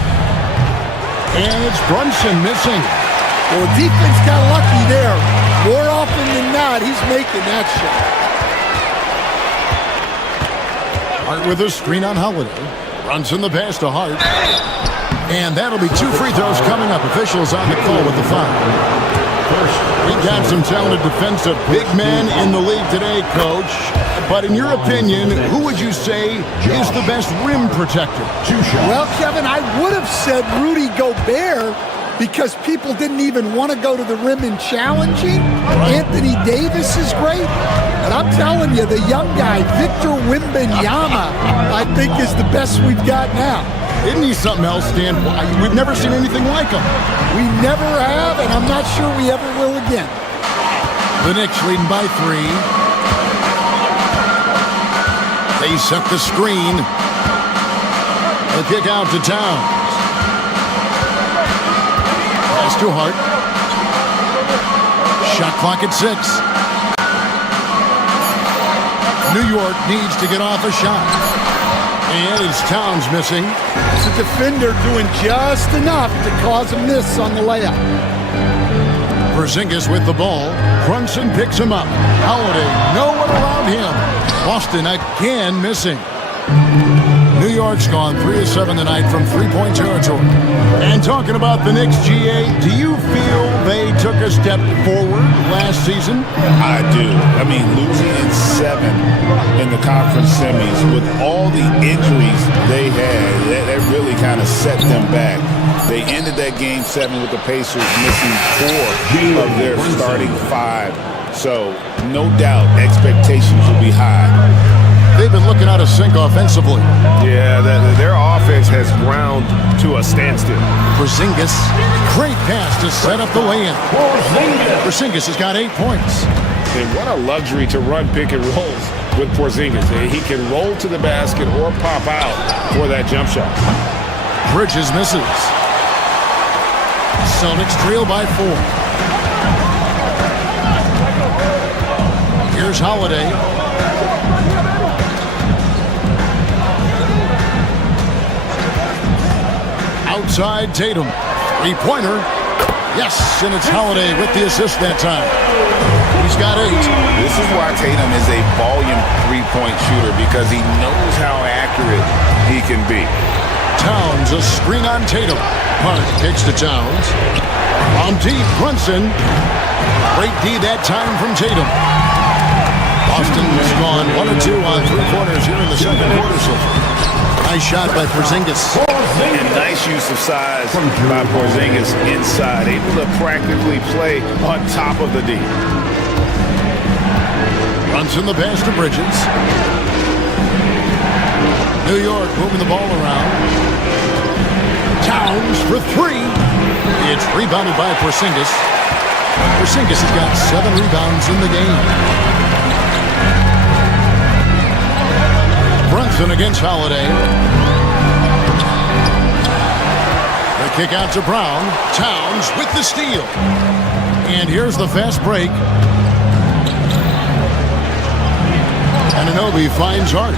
And it's Brunson missing. Well, defense got lucky there. More often than not, he's making that shot. Hart with a screen on Holiday. Brunson the pass to Hart. And that'll be 2 free throws coming up. Officials on the call with the foul. We've got some talented defensive big men in the league today, Coach. But in your opinion, who would you say is the best rim protector? Well, Kevin, I would have said Rudy Gobert because people didn't even want to go to the rim in challenging. Anthony Davis is great. But I'm telling you, the young guy, Victor Wembanyama, I think is the best we've got now. Isn't he something else, Dan? We've never seen anything like him. We never have, and I'm not sure we ever will again. The Knicks leading by 3. They set the screen. The kick out to Towns. Pass to Hart. Shot clock at 6. New York needs to get off a shot. And it's Towns missing. It's a defender doing just enough to cause a miss on the layup. Porzingis with the ball. Brunson picks him up. Holiday, no one around him. Boston again missing. New York's gone 3 of 7 tonight from 3-point territory. And talking about the Knicks, GA, do you feel they took a step forward last season? I do. I mean, losing in 7 in the conference semis with all the injuries they had, that really kind of set them back. They ended that game 7 with the Pacers missing 4 of their starting 5. So, no doubt, expectations will be high. They've been looking out of sync offensively. Yeah, their offense has ground to a standstill. Porzingis, great pass to set up the lay-in. Porzingis has got 8 points. And what a luxury to run pick and rolls with Porzingis. He can roll to the basket or pop out for that jump shot. Bridges misses. Celtics trail by 4. Here's Holiday. Outside Tatum. 3-pointer. Yes, and it's Holiday with the assist that time. He's got 8. This is why Tatum is a volume 3-point shooter, because he knows how accurate he can be. Towns, a screen on Tatum. Hart kicks to Towns. From deep, Brunson. Great D that time from Tatum. Boston's gone 1 or 2 on 3-pointers here in the second quarter so far. Nice shot by Porzingis. And nice use of size by Porzingis inside, able to practically play on top of the D. Brunson the pass to Bridges. New York moving the ball around. Towns for three. It's rebounded by Porzingis. Porzingis has got 7 rebounds in the game. Brunson against Holiday. The kick out to Brown. Towns with the steal. And here's the fast break. Anunoby finds Hart.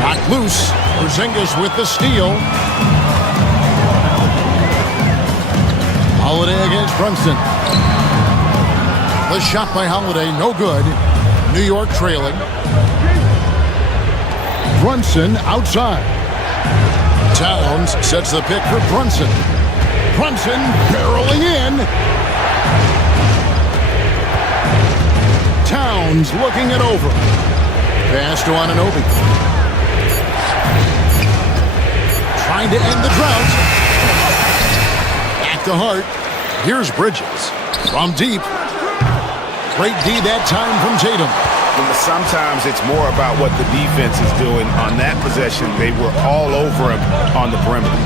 Knocked loose. Porzingis with the steal. Holiday against Brunson. The shot by Holiday, no good. New York trailing. Brunson outside. Towns sets the pick for Brunson. Brunson barreling in. Towns looking it over. Pass to Anunoby. Trying to end the drought. Back to Hart. Here's Bridges. From deep. Great D that time from Tatum. Sometimes it's more about what the defense is doing. On that possession, they were all over him on the perimeter.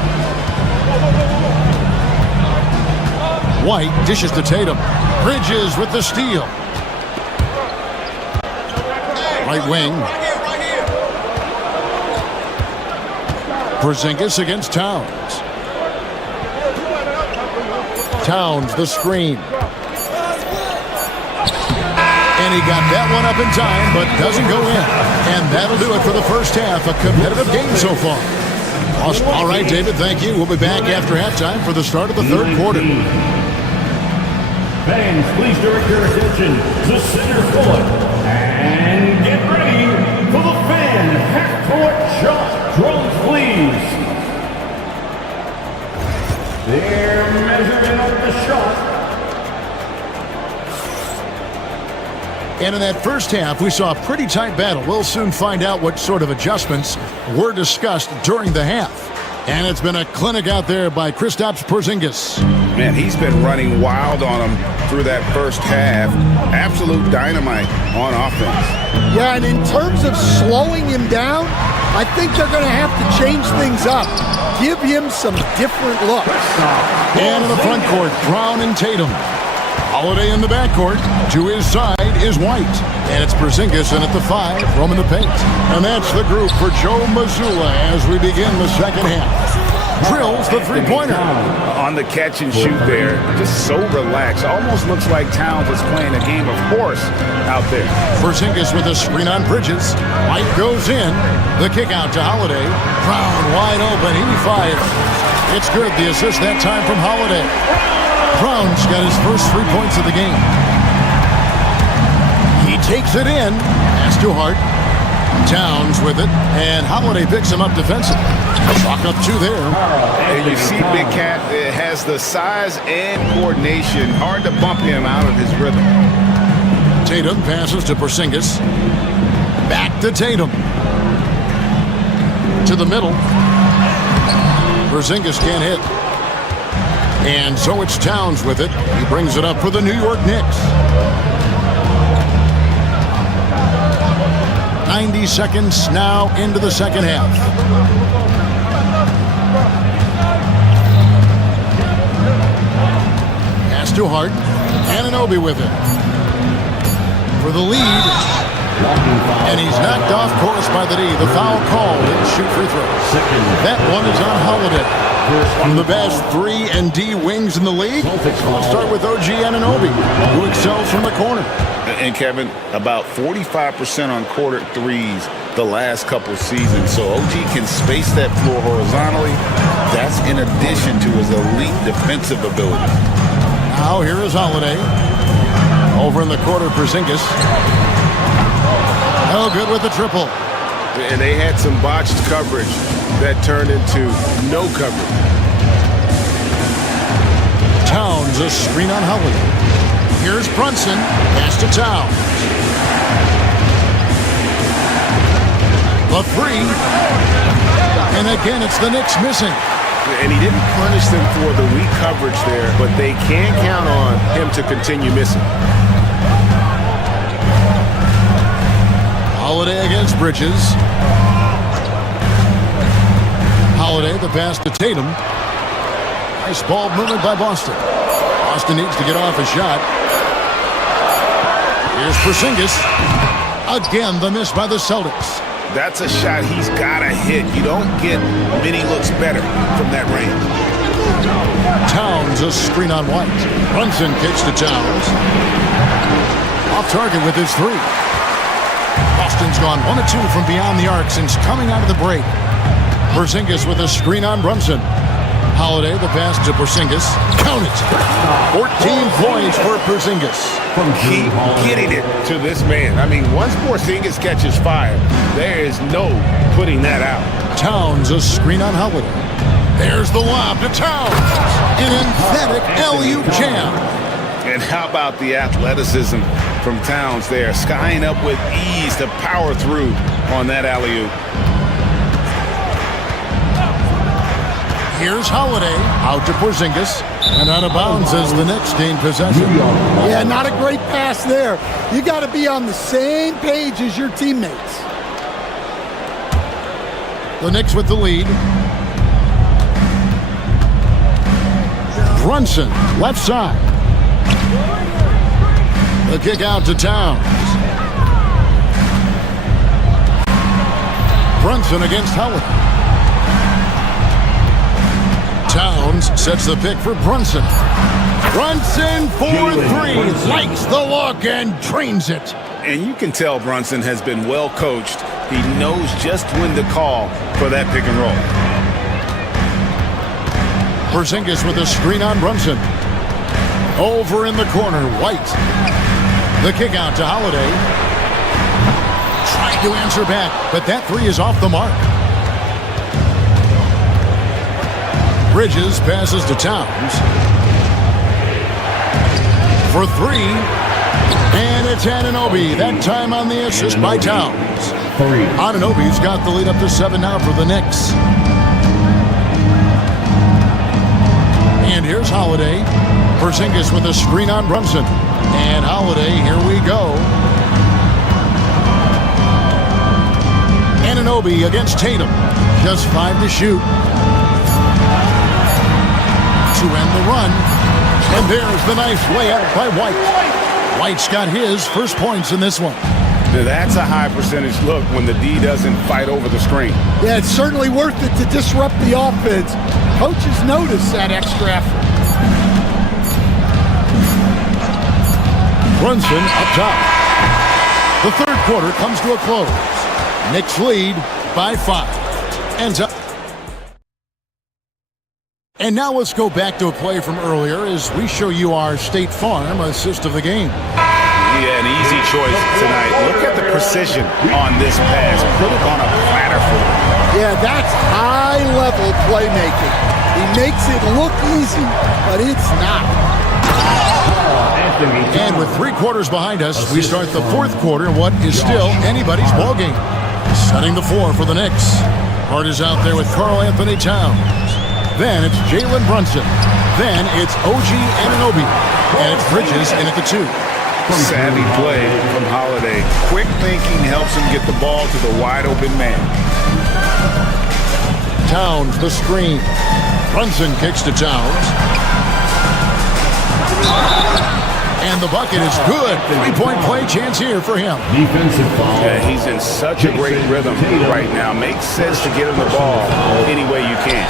White dishes to Tatum. Bridges with the steal. Right wing. Porzingis against Towns. Towns the screen. And he got that one up in time, but doesn't go in. And that'll do it for the first half. A competitive game so far. Awesome. All right, David, thank you. We'll be back after halftime for the start of the third quarter. Fans, please direct your attention to center court. And get ready for the fan half-court shot. Drums, please. Their measurement of the shot. And in that first half, we saw a pretty tight battle. We'll soon find out what sort of adjustments were discussed during the half. And it's been a clinic out there by Kristaps Porzingis. Man, he's been running wild on him through that first half. Absolute dynamite on offense. Yeah, and in terms of slowing him down, I think they're going to have to change things up. Give him some different looks. And in the front court, Brown and Tatum. Holiday in the backcourt. To his side is White. And it's Porzingis in at the 5, roaming the paint. And that's the group for Joe Mazzulla as we begin the second half. Drills the three-pointer. On the catch and shoot there, just so relaxed. Almost looks like Towns is playing a game of horse out there. Porzingis with a screen on Bridges. White goes in. The kick out to Holiday. Brown wide open. He fires. It's good. The assist that time from Holiday. Brown's got his first 3 points of the game. He takes it in. Pass to Hart. Towns with it. And Holiday picks him up defensively. Chalk up 2 there. And you see Big Cat has the size and coordination. Hard to bump him out of his rhythm. Tatum passes to Porzingis. Back to Tatum. To the middle. Porzingis can't hit. And so it's Towns with it. He brings it up for the New York Knicks. 90 seconds now into the second half. Pass to Hart. Anunoby with it. For the lead. And he's knocked off course by the D. The foul called and shoot free throw. That one is on Holiday. One of the best 3 and D wings in the league. Let's start with OG Anunoby, who excels from the corner. And Kevin, about 45% on quarter threes the last couple seasons. So OG can space that floor horizontally. That's in addition to his elite defensive ability. Now here is Holiday. Over in the quarter, Porzingis. No good with the triple. And they had some botched coverage that turned into no coverage. Towns a screen on Holiday. Here's Brunson. Pass to Towns. The 3. And again, it's the Knicks missing. And he didn't punish them for the weak coverage there, but they can't count on him to continue missing. Bridges. Holiday, the pass to Tatum. Nice ball movement by Boston. Boston needs to get off a shot. Here's Porzingis. Again, the miss by the Celtics. That's a shot he's got to hit. You don't get many looks better from that range. Towns, a screen on White. Brunson kicks to Towns. Off target with his three. Boston's gone 1 of 2 from beyond the arc since coming out of the break. Porzingis with a screen on Brunson. Holiday, the pass to Porzingis. Count it. 14 points for Porzingis. Keep getting it to this man. I mean, once Porzingis catches fire, there is no putting that out. Towns, a screen on Holiday. There's the lob to Towns. An emphatic LU jam. And how about the athleticism from Towns there, skying up with ease to power through on that alley-oop. Here's Holiday, out to Porzingis, and out of bounds as the Knicks gain possession. Yeah, not a great pass there. You got to be on the same page as your teammates. The Knicks with the lead. Brunson, left side. The kick out to Towns. Brunson against Holiday. Towns sets the pick for Brunson. Brunson for 3. Likes the look and drains it. And you can tell Brunson has been well coached. He knows just when to call for that pick and roll. Porzingis with a screen on Brunson. Over in the corner, White. The kick out to Holiday. Trying to answer back, but that 3 is off the mark. Bridges passes to Towns. For 3. And it's Anunoby. That time on the assist by Towns. Anunoby's got the lead up to 7 now for the Knicks. And here's Holiday. Porzingis with a screen on Brunson. And Holiday, here we go. Anunoby against Tatum. Just 5 to shoot. To end the run. And there's the nice layup by White. White's got his first points in this one. That's a high percentage look when the D doesn't fight over the screen. Yeah, it's certainly worth it to disrupt the offense. Coaches notice that extra effort. Brunson up top. The third quarter comes to a close. Knicks lead by 5. And now let's go back to a play from earlier as we show you our State Farm assist of the game. Yeah, an easy choice tonight. Look at the precision on this pass. Put it on a platter for him. Yeah, that's high-level playmaking. He makes it look easy, but it's not. And with 3 quarters behind us, we start the fourth quarter in what is still anybody's ballgame. Setting the floor for the Knicks. Hart is out there with Karl Anthony Towns. Then it's Jalen Brunson. Then it's OG Anunoby. And it's Bridges in at the 2. Savvy play from Holiday. Quick thinking helps him get the ball to the wide open man. Towns, the screen. Brunson kicks to Towns. And the bucket is good. 3-point play chance here for him. Defensive foul. Yeah, he's in such a great rhythm right now. Makes sense to get him the ball any way you can.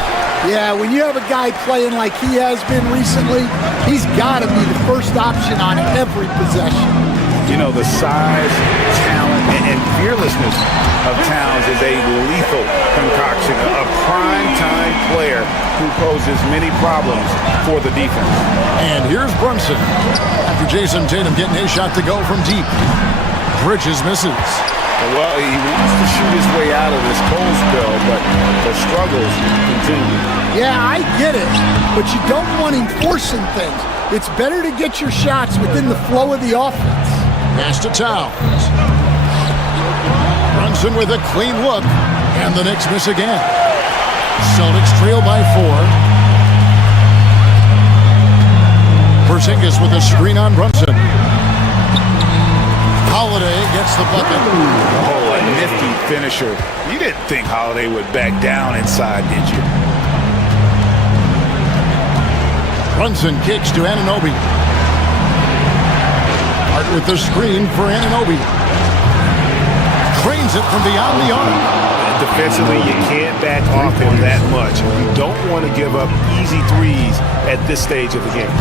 Yeah, when you have a guy playing like he has been recently, he's got to be the first option on every possession. You know, the size, talent, and fearlessness of Towns is a lethal concoction. A prime-time player who poses many problems for the defense. And here's Brunson. After Jason Tatum getting his shot to go from deep. Bridges misses. Well, he wants to shoot his way out of this cold spell, but the struggles continue. Yeah, I get it, but you don't want him forcing things. It's better to get your shots within the flow of the offense. Pass to Towns. Brunson with a clean look, and the Knicks miss again. Celtics trail by 4. Porzingis with a screen on Brunson. Holiday gets the bucket. Oh, a nifty finisher. You didn't think Holiday would back down inside, did you? Brunson kicks to Anunoby. Hart with the screen for Anunoby. Drains it from beyond the arc. Defensively, you can't back off him that much. You don't want to give up easy threes at this stage of the game.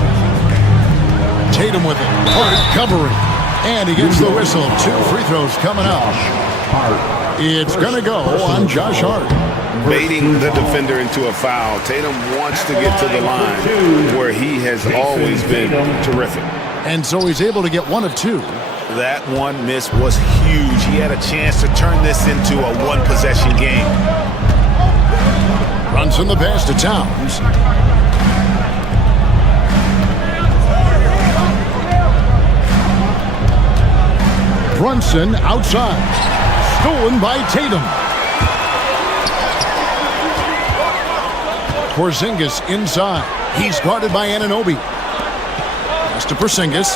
Tatum with it. Hart covering. And he gets the whistle. 2 free throws coming up. It's going to go on Josh Hart. Baiting the defender into a foul. Tatum wants to get to the line where he has always been terrific. And so he's able to get 1 of 2. That one miss was huge. He had a chance to turn this into a one-possession game. Brunson the pass to Towns. Brunson outside. Stolen by Tatum. Porzingis inside. He's guarded by Anunoby. Pass to Porzingis.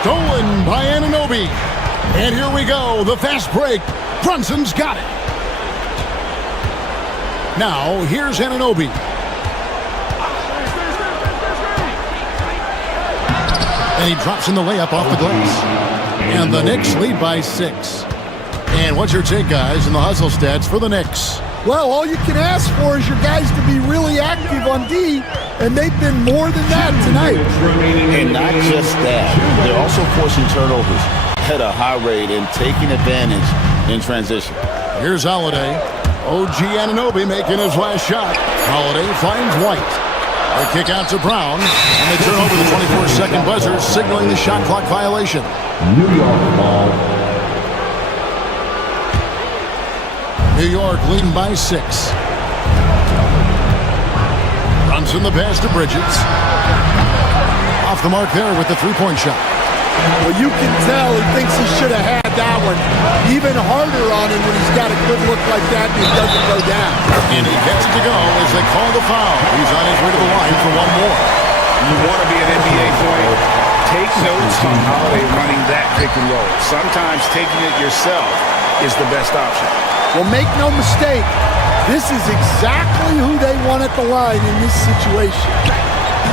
Stolen by Anunoby. And here we go. The fast break. Brunson's got it. Now, here's Anunoby. And he drops in the layup off the glass. And the Knicks lead by 6. And what's your take, guys, in the hustle stats for the Knicks? Well, all you can ask for is your guys to be really active on D, and they've been more than that tonight. And not just that, they're also forcing turnovers at a high rate and taking advantage in transition. Here's Holiday. OG Anunoby making his last shot. Holiday finds White. They kick out to Brown, and they turn over the 24-second buzzer, signaling the shot clock violation. New York ball. New York leading by 6. Brunson the pass to Bridges. Off the mark there with the three-point shot. Well, you can tell he thinks he should have had that one even harder on him when he's got a good look like that and it doesn't go down. And he gets it to go as they call the foul. He's on his way to the line for one more. You want to be an NBA player, take notes on Holiday running that pick and roll. Sometimes taking it yourself is the best option. Well, make no mistake, this is exactly who they want at the line in this situation.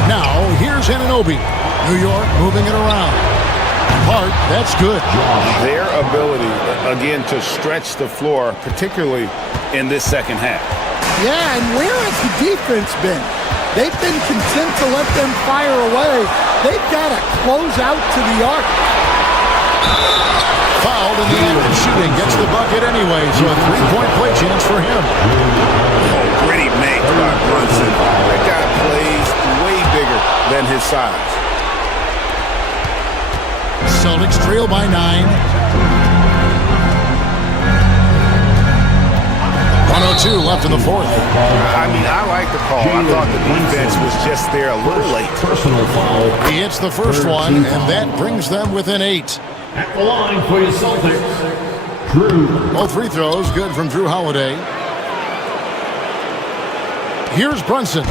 Now, here's Anunoby. New York moving it around. Hart, that's good. Their ability, again, to stretch the floor, particularly in this second half. Yeah, and where has the defense been? They've been content to let them fire away. They've got to close out to the arc. Fouled in the act of shooting, gets the bucket anyway, so a three-point play chance for him. Oh, gritty make by Brunson. That guy plays way bigger than his size. Celtics trail by 9. 1:02 left in the fourth. I mean, I like the call. I thought the defense was just there a little late. Personal foul. He hits the first one, and that brings them within 8. At the line for your Celtics, Drew. Both free throws good from Drew Holiday. Here's Brunson.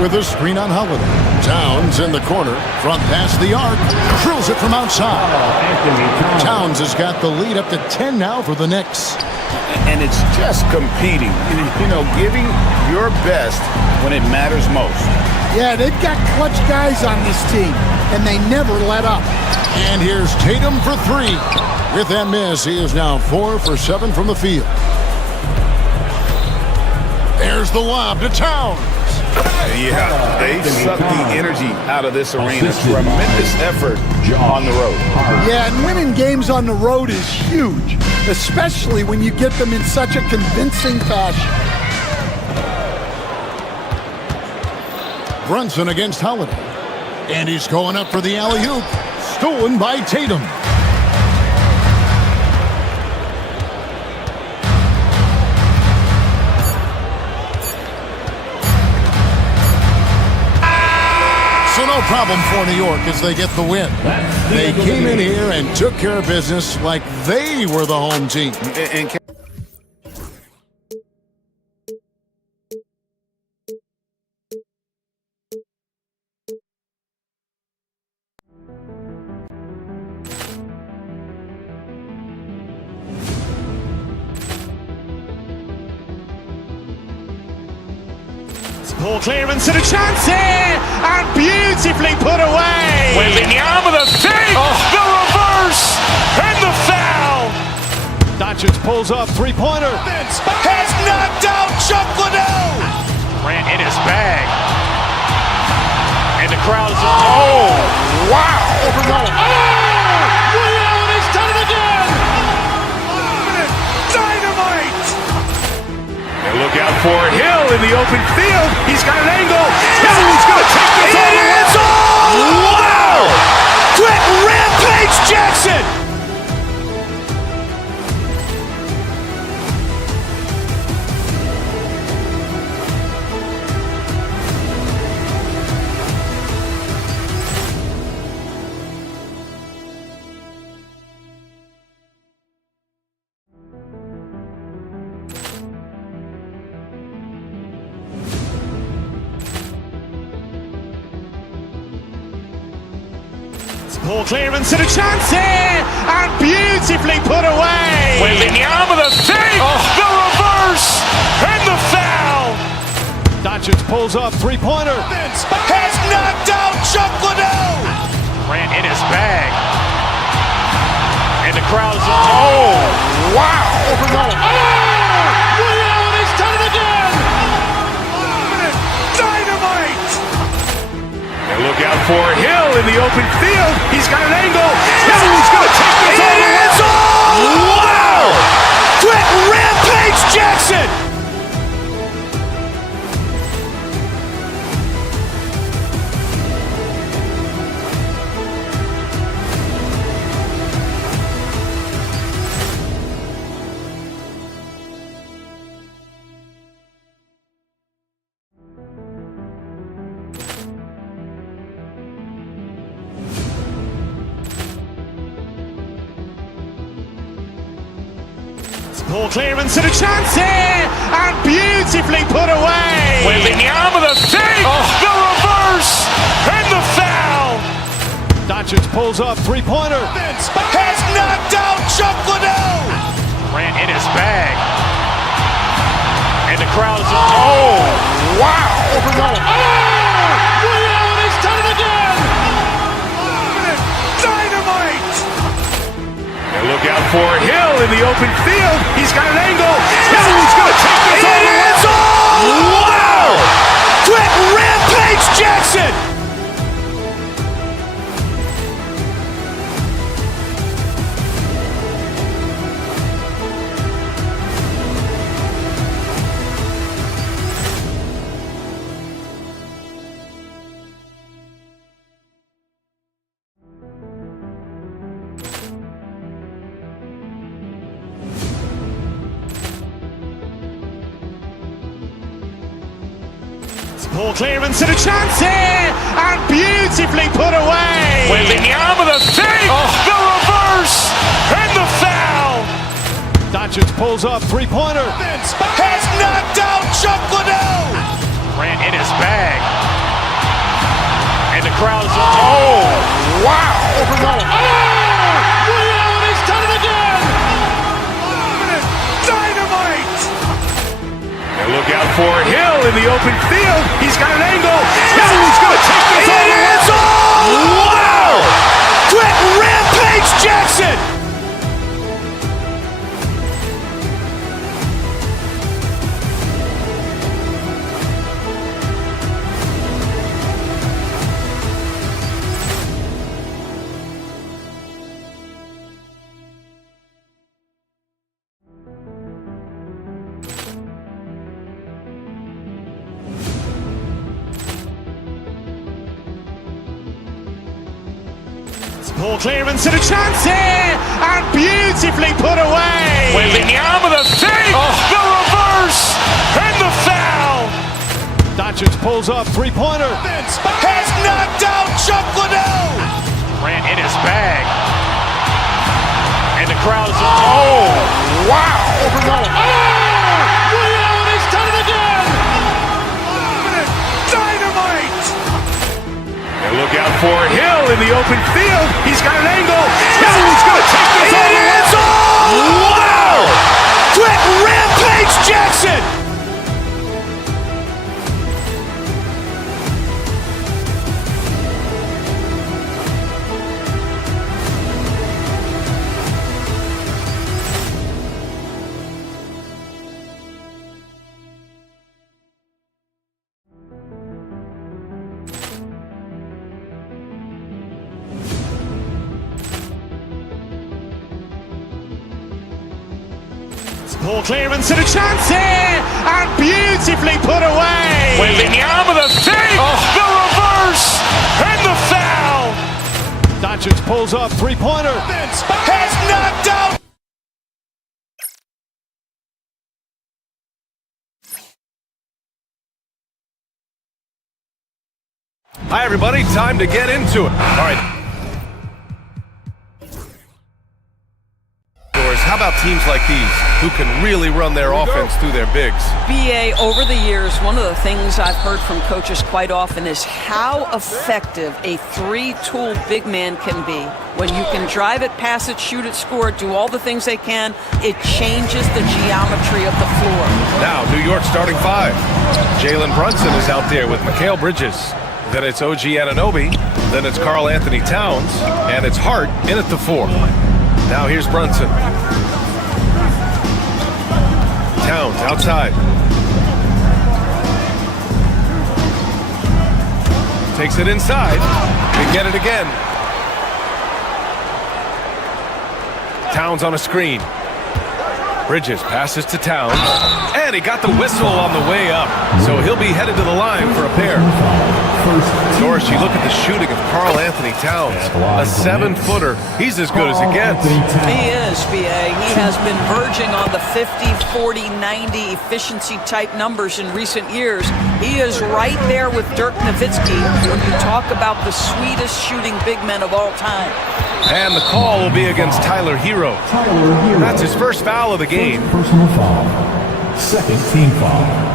With a screen on Holiday. Towns in the corner. Front past the arc. Drills it from outside. Towns has got the lead up to 10 now for the Knicks. And it's just competing. You know, giving your best when it matters most. Yeah, they've got clutch guys on this team, and they never let up. And here's Tatum for 3. With that miss, he is now 4 for 7 from the field. There's the lob to Towns. Yeah, they sucked the energy out of this arena. Tremendous effort on the road. Yeah, and winning games on the road is huge, especially when you get them in such a convincing fashion. Brunson against Holiday. And he's going up for the alley-oop. Stolen by Tatum. So no problem for New York as they get the win. They came in here and took care of business like they were the home team. And Poor clearance and a chance here, and beautifully put away. Waving the arm of the fake, the reverse, and the foul. Doncic pulls up, three-pointer. Has knocked out Chuck Liddell. Ran in his bag. And the crowd is, oh, wow. Ray Allen has done it again. Dynamite. And look out for Hill in the open field. He's got an angle. Hill's going to take this all the way. Wow! Quick Rampage Jackson. Poor clearance and a chance here, and beautifully put away. Waving the arm of the fake, the reverse, and the foul. Doncic pulls up, three-pointer. Has knocked out Chuck Liddell. Ran in his bag. And the crowd is, oh, wow. Ray Allen has done it again. Dynamite. And look out for Hill in the open field. He's got an angle. Hill's going to take this all the way. Wow! Quick Rampage Jackson. Poor clearance and a chance here, and beautifully put away. Waving the arm of the fake, the reverse, and the foul. Doncic pulls up, three-pointer. Has knocked out Chuck Liddell. Ran in his bag. And the crowd is, oh, wow. Ray Allen has done it again. Dynamite. And look out for Hill in the open field. He's got an angle. Hill's going to take this all the way. Wow! Quick Rampage Jackson. Poor clearance and a chance here, and beautifully put away. Waving the arm of the fake, the reverse, and the foul. Doncic pulls up, three-pointer. Has knocked out Chuck Liddell. Ran in his bag. And the crowd is, oh, wow. Ray Allen has done it again. Dynamite. And look out for Hill in the open field. He's got an angle. Hill's going to take this all the way. Wow! Quick Rampage Jackson. Poor clearance and a chance here, and beautifully put away. Waving the arm of the fake, the reverse, and the foul. Doncic pulls up, three-pointer. Has knocked out Chuck Liddell. Ran in his bag. And the crowd is, oh, wow. Ray Allen has done it again. Dynamite. And look out for Hill in the open field. He's got an angle. Hill's going to take this all the way. Wow! Quick Rampage Jackson. Poor clearance and a chance here, and beautifully put away. Wembanyama the save, the reverse, and the foul. Doncic pulls up, three-pointer. Has knocked out. Hi, everybody. Time to get into it. All right. How about teams like these who can really run their offense through their bigs? BA, over the years, one of the things I've heard from coaches quite often is how effective a three-tool big man can be. When you can drive it, pass it, shoot it, score it, do all the things they can, it changes the geometry of the floor. Now, New York starting five. Jalen Brunson is out there with Mikal Bridges. Then it's OG Anunoby. Then it's Karl Anthony Towns. And it's Hart in at the four. Now here's Brunson. Towns outside. Takes it inside. Can get it again. Towns on a screen. Bridges passes to Towns. And he got the whistle on the way up. So he'll be headed to the line for a pair. Doris, you look at the shooting of Karl Anthony Towns. A 7-footer. He's as good as it gets. He is, BA. He has been verging on the 50, 40, 90 efficiency type numbers in recent years. He is right there with Dirk Nowitzki when you talk about the sweetest shooting big men of all time. And the call will be against Tyler Hero. That's his first foul of the game. Personal foul. Second team foul.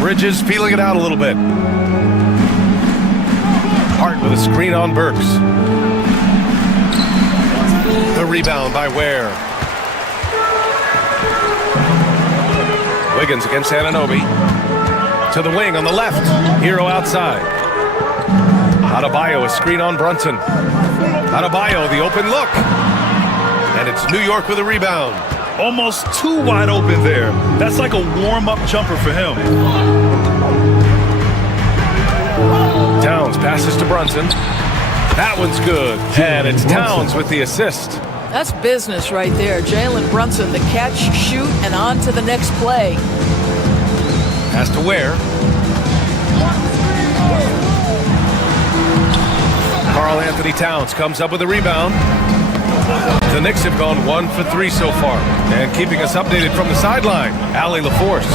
Bridges feeling it out a little bit. Hart with a screen on Burks. The rebound by Ware. Wiggins against Anunoby. To the wing on the left. Hero outside. Adebayo, a screen on Brunson. Adebayo, the open look. And it's New York with a rebound. Almost too wide open there. That's like a warm-up jumper for him. Towns passes to Brunson. That one's good. And it's Towns with the assist. That's business right there. Jalen Brunson, the catch, shoot, and on to the next play. Pass to Ware. Karl Anthony Towns comes up with a rebound. The Knicks have gone 1 for 3 so far. And keeping us updated from the sideline, Allie LaForce.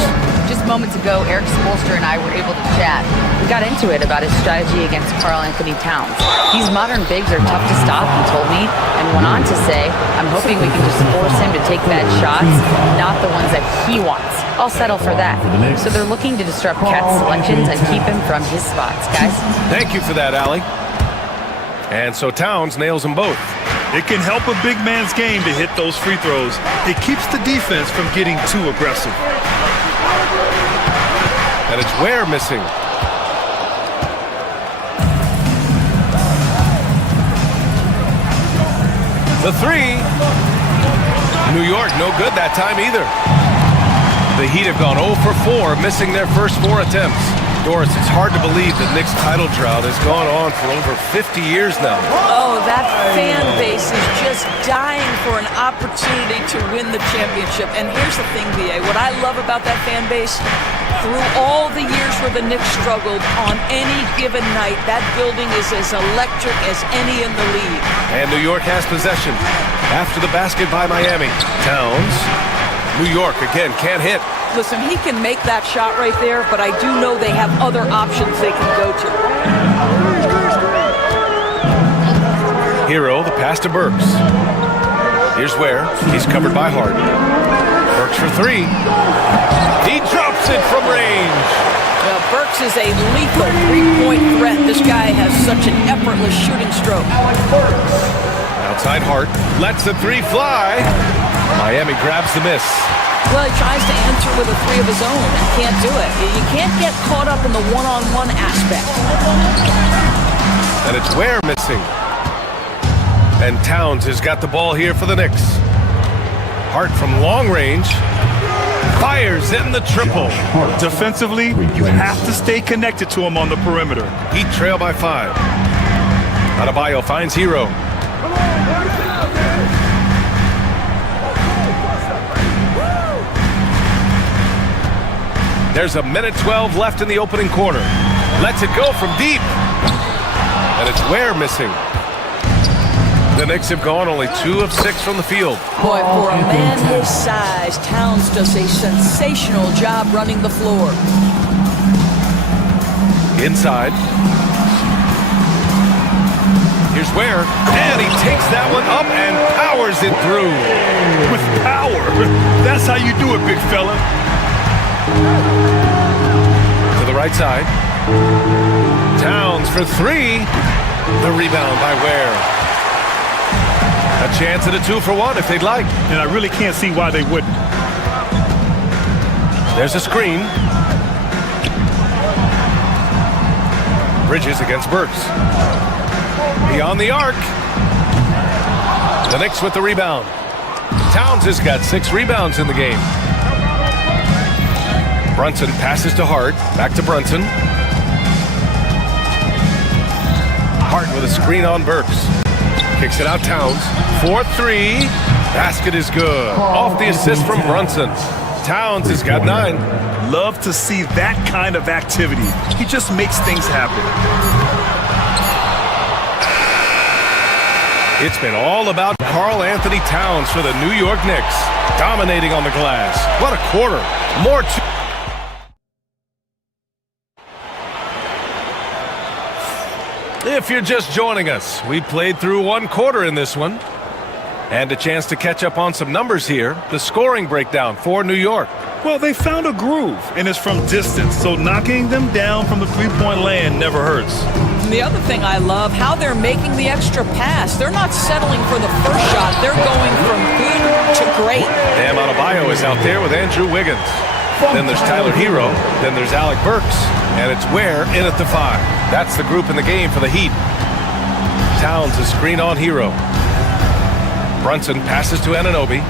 Just moments ago, Eric Spoelstra and I were able to chat. We got into it about his strategy against Karl Anthony Towns. These modern bigs are tough to stop, he told me, and went on to say, I'm hoping we can just force him to take bad shots, not the ones that he wants. I'll settle for that. So they're looking to disrupt Cat's selections and keep him from his spots, guys. Thank you for that, Allie. And so Towns nails them both. It can help a big man's game to hit those free throws. It keeps the defense from getting too aggressive. And it's Ware missing. The three. New York, no good that time either. The Heat have gone 0 for 4, missing their first 4 attempts. Doris, it's hard to believe the Knicks title drought has gone on for over 50 years now. Oh, that fan base is just dying for an opportunity to win the championship. And here's the thing, BA, what I love about that fan base, through all the years where the Knicks struggled, on any given night, that building is as electric as any in the league. And New York has possession. After the basket by Miami. Towns. New York, again, can't hit. Listen, he can make that shot right there, but I do know they have other options they can go to. Hero, the pass to Burks. Here's Ware. He's covered by Hart. Burks for 3. He drops it from range. Well, Burks is a lethal three-point threat. This guy has such an effortless shooting stroke. Outside Hart. Lets the 3 fly. Miami grabs the miss. Well, he tries to answer with a 3 of his own and can't do it. You can't get caught up in the one-on-one aspect. And it's Ware missing. And Towns has got the ball here for the Knicks. Hart from long range. Fires in the triple. Defensively, you have to stay connected to him on the perimeter. Heat trail by 5. Adebayo finds Hero. There's a minute 12 left in the opening quarter. Lets it go from deep. And it's Ware missing. The Knicks have gone only 2 of 6 from the field. Boy, for a man his size, Towns does a sensational job running the floor. Inside. Here's Ware, and he takes that one up and powers it through. With power. That's how you do it, big fella. To the right side. Towns for 3. The rebound by Ware. A chance at a 2-for-1 if they'd like. And I really can't see why they wouldn't. There's a screen. Bridges against Burks. Beyond the arc. The Knicks with the rebound. Towns has got 6 rebounds in the game. Brunson passes to Hart. Back to Brunson. Hart with a screen on Burks. Kicks it out Towns. 4-3. Basket is good. Off the assist from Brunson. Towns has got 9. Love to see that kind of activity. He just makes things happen. It's been all about Karl Anthony Towns for the New York Knicks. Dominating on the glass. What a quarter. More to... If you're just joining us, we played through 1 quarter in this one. And a chance to catch up on some numbers here. The scoring breakdown for New York. Well, they found a groove, and it's from distance, so knocking them down from the three-point land never hurts. And the other thing I love, how they're making the extra pass. They're not settling for the first shot. They're going from good to great. Bam Adebayo is out there with Andrew Wiggins. Then there's Tyler Hero. Then there's Alec Burks. And it's Ware in at the 5. That's the group in the game for the Heat. Towns is screen on Hero. Brunson passes to Anunoby.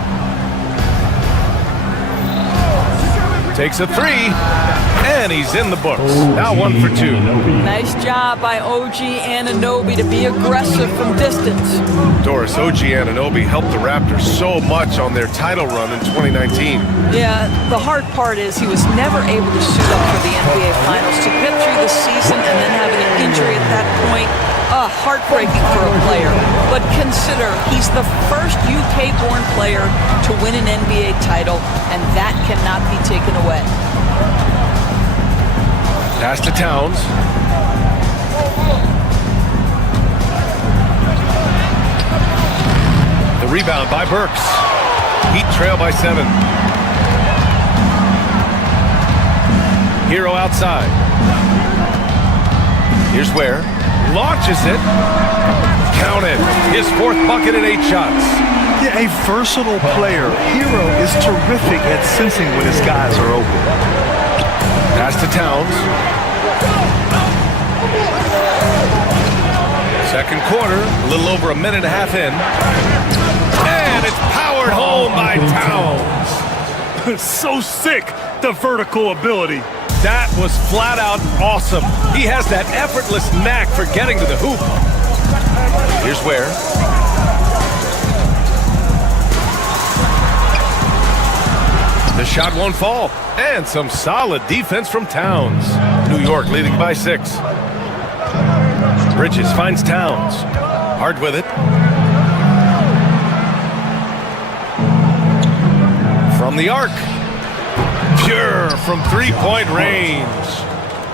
Takes a 3, and he's in the books. Now 1 for 2. Nice job by OG Anunoby to be aggressive from distance. Doris, OG Anunoby helped the Raptors so much on their title run in 2019. Yeah, the hard part is he was never able to suit up for the NBA Finals. To get through the season and then having an injury at that point, heartbreaking for a player. But consider, he's the first UK-born player to win an NBA title, and that cannot be taken away. Pass to Towns. The rebound by Burks. Heat trail by 7. Hero outside. Here's Ware. Launches it. Count it. His 4th bucket in 8 shots. Yeah, a versatile player. Hero is terrific at sensing when his guys are open. Pass to Towns. Second quarter, a little over a minute and a half in. And it's powered home by Towns. So sick, the vertical ability. That was flat out awesome. He has that effortless knack for getting to the hoop. Here's Ware. The shot won't fall. And some solid defense from Towns. New York leading by 6. Bridges finds Towns. Hard with it. From the arc. Pure from 3-point range.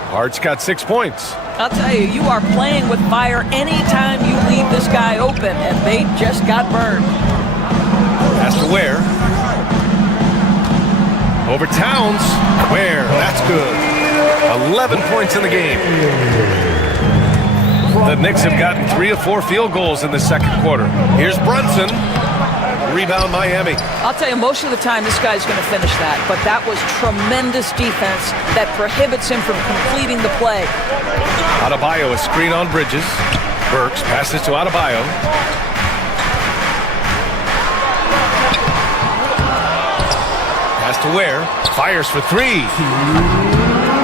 Hart's got 6 points. I'll tell you, you are playing with fire anytime you leave this guy open, and they just got burned. Pass to Ware. Over Towns. Ware, that's good. 11 points in the game. The Knicks have gotten 3 of 4 field goals in the second quarter. Here's Brunson. Rebound Miami. I'll tell you, most of the time this guy's going to finish that, but that was tremendous defense that prohibits him from completing the play. Adebayo, a screen on Bridges. Burks passes to Adebayo. Pass to Ware. Fires for 3.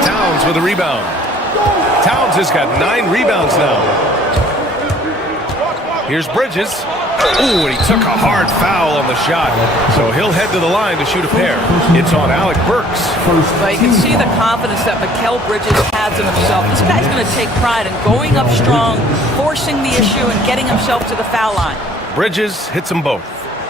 Towns with a rebound. Towns has got 9 rebounds now. Here's Bridges. Ooh, and he took a hard foul on the shot. So he'll head to the line to shoot a pair. It's on Alec Burks. Well, you can see the confidence that Mikal Bridges has in himself. This guy's going to take pride in going up strong, forcing the issue, and getting himself to the foul line. Bridges hits them both.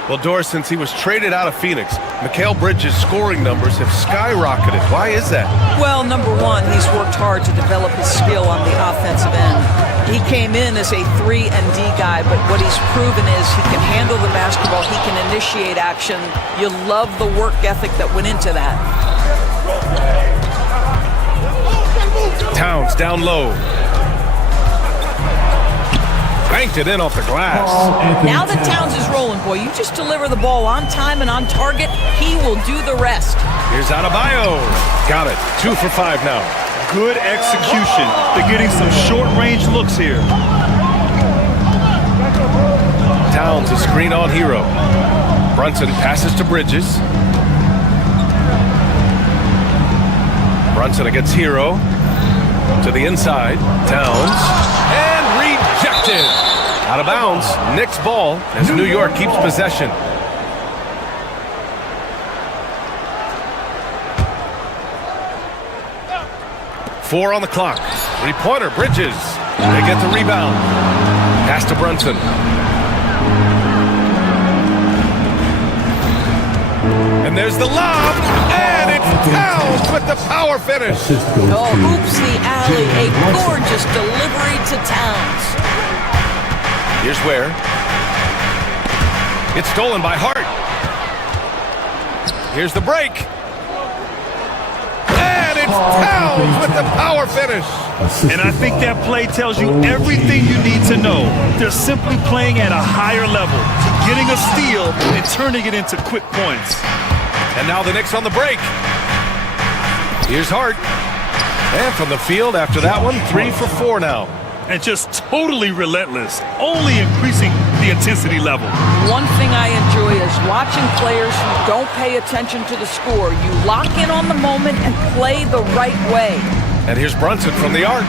Well, Doris, since he was traded out of Phoenix, Mikal Bridges' scoring numbers have skyrocketed. Why is that? Well, number one, he's worked hard to develop his skill on the offensive end. He came in as a 3-and-D guy, but what he's proven is he can handle the basketball, he can initiate action. You love the work ethic that went into that. Towns down low. Banked it in off the glass. Now that Towns is rolling, boy, you just deliver the ball on time and on target, he will do the rest. Here's Adebayo. Got it. 2 for 5 now. Good execution. They're getting some short-range looks here. Towns, a screen on Hero. Brunson passes to Bridges. Brunson against Hero. To the inside. Towns. And rejected. Out of bounds. Knicks ball as New York keeps possession. Four on the clock. Three-pointer, Bridges. They get the rebound. Pass to Brunson. And there's the lob. And it's Towns with the power finish. Oh, hoops the alley. A gorgeous delivery to Towns. Here's where. It's stolen by Hart. Here's the break. Towns with the power finish. And I think that play tells you everything you need to know. They're simply playing at a higher level, getting a steal and turning it into quick points. And now the Knicks on the break. Here's Hart. And from the field after that one, 3 for 4 now. And just totally relentless, only increasing the intensity level. One thing I enjoy is watching players who don't pay attention to the score. You lock in on the moment and play the right way. And here's Brunson from the arc.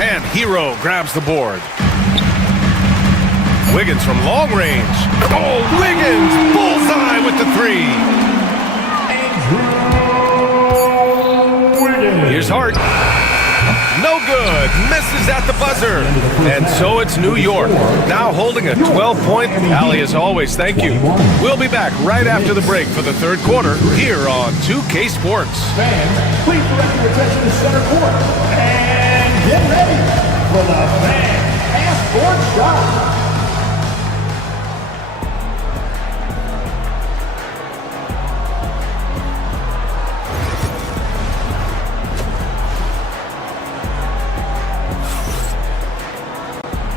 And Hero grabs the board. Wiggins from long range. Oh, Wiggins! Bullseye with the 3. Here's Hart. No good. Misses at the buzzer. And so it's New York. Now holding a 12-point. Allie, as always, thank you. We'll be back right after the break for the third quarter here on 2K Sports. Fans, please direct your attention to center court. And get ready for the Fan Passport Shot.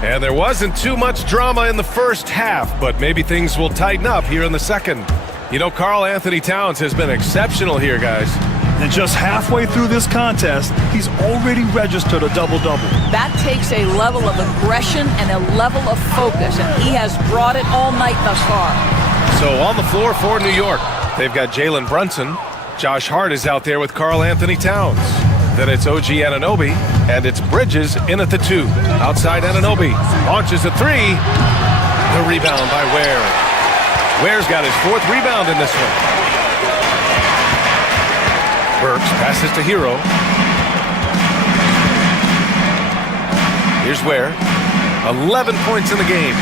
And there wasn't too much drama in the first half, but maybe things will tighten up here in the second. You know, Karl Anthony Towns has been exceptional here, guys. And just halfway through this contest, he's already registered a double-double. That takes a level of aggression and a level of focus, and he has brought it all night thus far. So on the floor for New York, they've got Jalen Brunson. Josh Hart is out there with Karl Anthony Towns. Then it's OG Anunoby, and it's Bridges in at the 2. Outside Anunoby, launches a 3. The rebound by Ware. Ware's got his 4th rebound in this one. Burks passes to Hero. Here's Ware. 11 points in the game.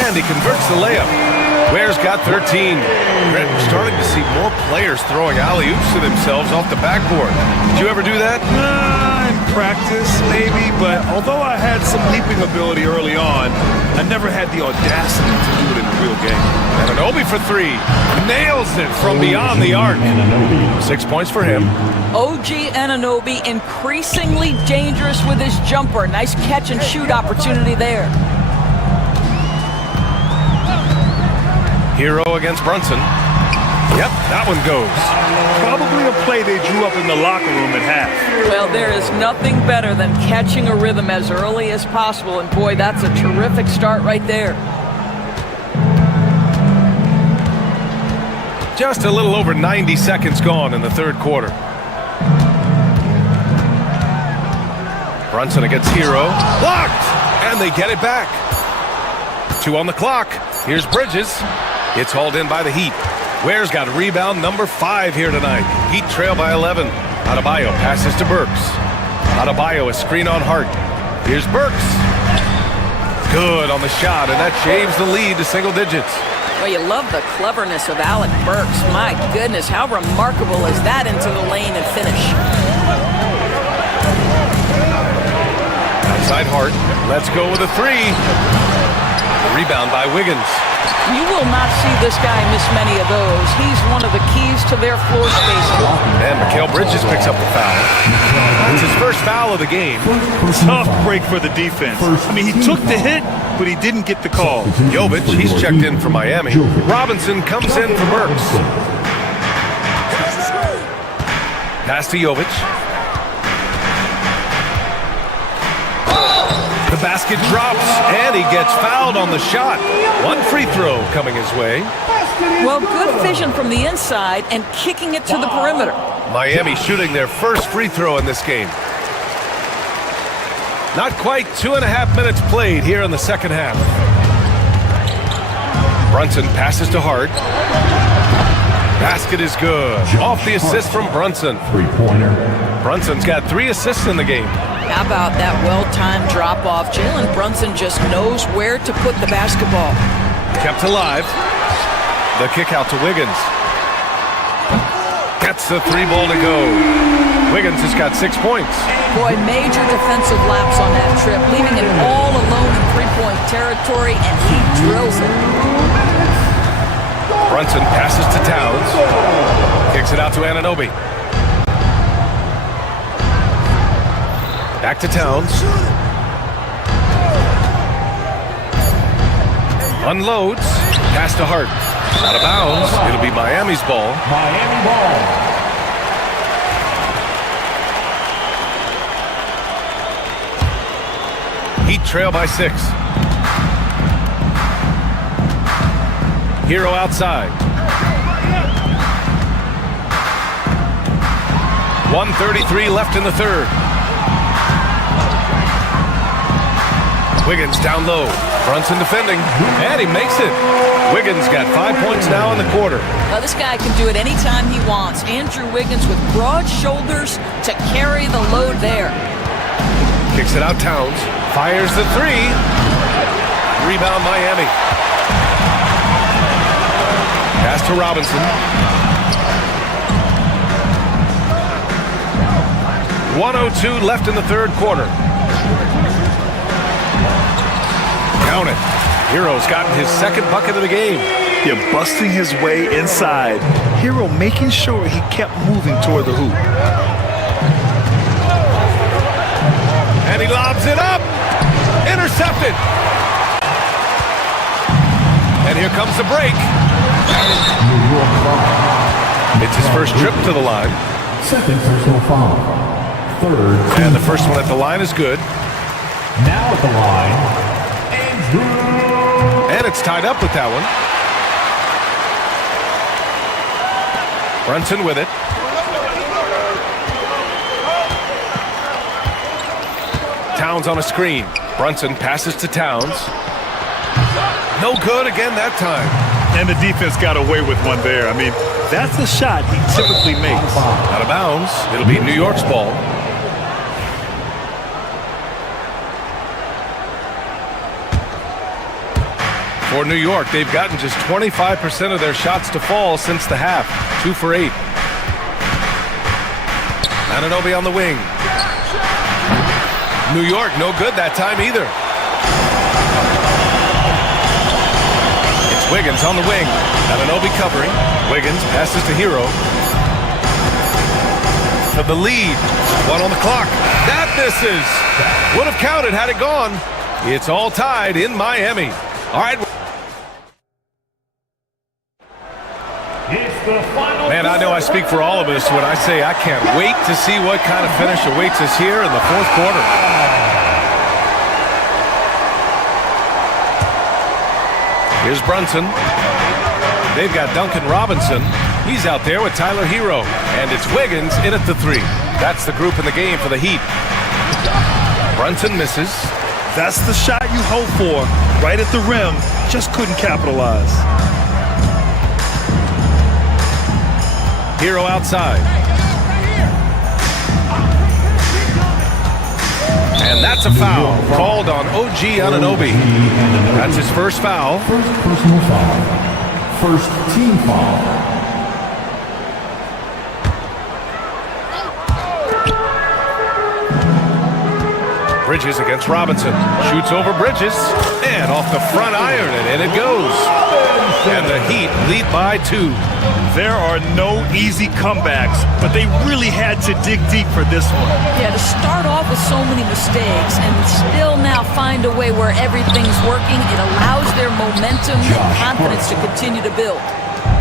And he converts the layup. Ware's got 13. Grant, we're starting to see more players throwing alley-oops to themselves off the backboard. Did you ever do that? In practice, maybe, but although I had some leaping ability early on, I never had the audacity to do it in a real game. Anunoby for 3. Nails it from beyond the arc. 6 points for him. OG Anunoby increasingly dangerous with his jumper. Nice catch and shoot opportunity there. Hero against Brunson. Yep, that one goes. Probably a play they drew up in the locker room at half. Well, there is nothing better than catching a rhythm as early as possible, and boy, that's a terrific start right there. Just a little over 90 seconds gone in the third quarter. Brunson against Hero. Blocked! And they get it back. 2 on the clock. Here's Bridges. It's hauled in by the Heat. Ware's got rebound number 5 here tonight. Heat trail by 11. Adebayo passes to Burks. Adebayo, a screen on Hart. Here's Burks. Good on the shot, and that shaves the lead to single digits. Well, you love the cleverness of Alec Burks. My goodness, how remarkable is that into the lane and finish? Outside Hart. Let's go with a 3. Rebound by Wiggins. You will not see this guy miss many of those. He's one of the keys to their floor space. And Mikal Bridges picks up the foul. It's his first foul of the game. Tough break for the defense. I mean, he took the hit, but he didn't get the call. Jovic, he's checked in for Miami. Robinson comes in for Burks. Pass to Jovic. The basket drops, and he gets fouled on the shot. 1 free throw coming his way. Well, good vision from the inside and kicking it to the perimeter. Miami shooting their first free throw in this game. Not quite 2.5 minutes played here in the second half. Brunson passes to Hart. Basket is good. Off the assist from Brunson. Three-pointer. Brunson's got 3 assists in the game. How about that well-timed drop-off? Jalen Brunson just knows where to put the basketball. Kept alive. The kick out to Wiggins. Gets the 3 ball to go. Wiggins has got 6 points. Boy, major defensive lapse on that trip, leaving him all alone in three-point territory, and he drills it. Brunson passes to Towns. Kicks it out to Anunoby. Back to Towns. Unloads. Pass to Hart. Out of bounds. It'll be Miami's ball. Miami ball. Heat trail by 6. Hero outside. 1:33 left in the third. Wiggins down low. Brunson defending, and he makes it. Wiggins got 5 points now in the quarter. Well, this guy can do it anytime he wants. Andrew Wiggins with broad shoulders to carry the load there. Kicks it out Towns. Fires the 3. Rebound Miami. Pass to Robinson. 1:02 left in the third quarter. Count it. Hero's gotten his second bucket of the game. Yeah, busting his way inside. Hero making sure he kept moving toward the hoop. And he lobs it up. Intercepted. And here comes the break. It's his first trip to the line. Second personal foul. Third. And the first one at the line is good. Now at the line, and it's tied up with that one. Brunson with it. Towns on a screen. Brunson passes to Towns. No good again that time. And the defense got away with one there. I mean, that's a shot he typically makes. Out of bounds. It'll be New York's ball. For New York, they've gotten just 25% of their shots to fall since the half. 2 for 8. Anunoby on the wing. New York, no good that time either. It's Wiggins on the wing. Anunoby covering. Wiggins passes to Hero. For the lead. 1 on the clock. That misses. Would have counted had it gone. It's all tied in Miami. All right. Man, I know I speak for all of us when I say I can't wait to see what kind of finish awaits us here in the fourth quarter. Here's Brunson. They've got Duncan Robinson. He's out there with Tyler Hero. And it's Wiggins in at the 3. That's the group in the game for the Heat. Brunson misses. That's the shot you hope for, right at the rim. Just couldn't capitalize. Hero outside. And that's a foul called on OG Anunoby. That's his first foul. First personal foul. First team foul. Bridges against Robinson. Shoots over Bridges. And off the front iron, and in it goes. And the Heat lead by 2. There are no easy comebacks, but they really had to dig deep for this one. Yeah, to start off with so many mistakes and still now find a way where everything's working, it allows their momentum and confidence to continue to build.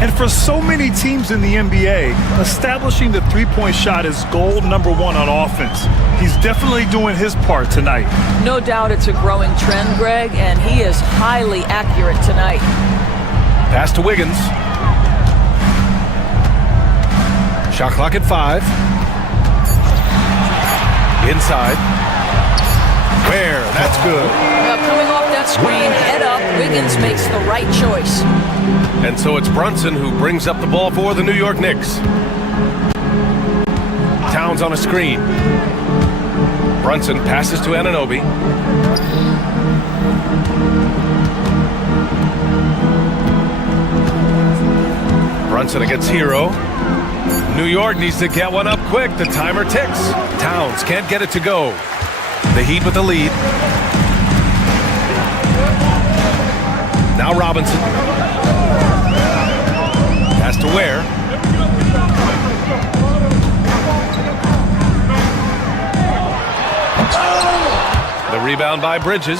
And for so many teams in the NBA, establishing the three-point shot is goal number 1 on offense. He's definitely doing his part tonight. No doubt it's a growing trend, Greg, and he is highly accurate tonight. Pass to Wiggins. Shot clock at 5. Inside. Where? That's good. Well, coming off that screen, head up, Wiggins makes the right choice. And so it's Brunson who brings up the ball for the New York Knicks. Towns on a screen. Brunson passes to Anunoby. Brunson against Hero. New York needs to get one up quick. The timer ticks. Towns can't get it to go. The Heat with the lead. Now Robinson. Pass to Ware. The rebound by Bridges.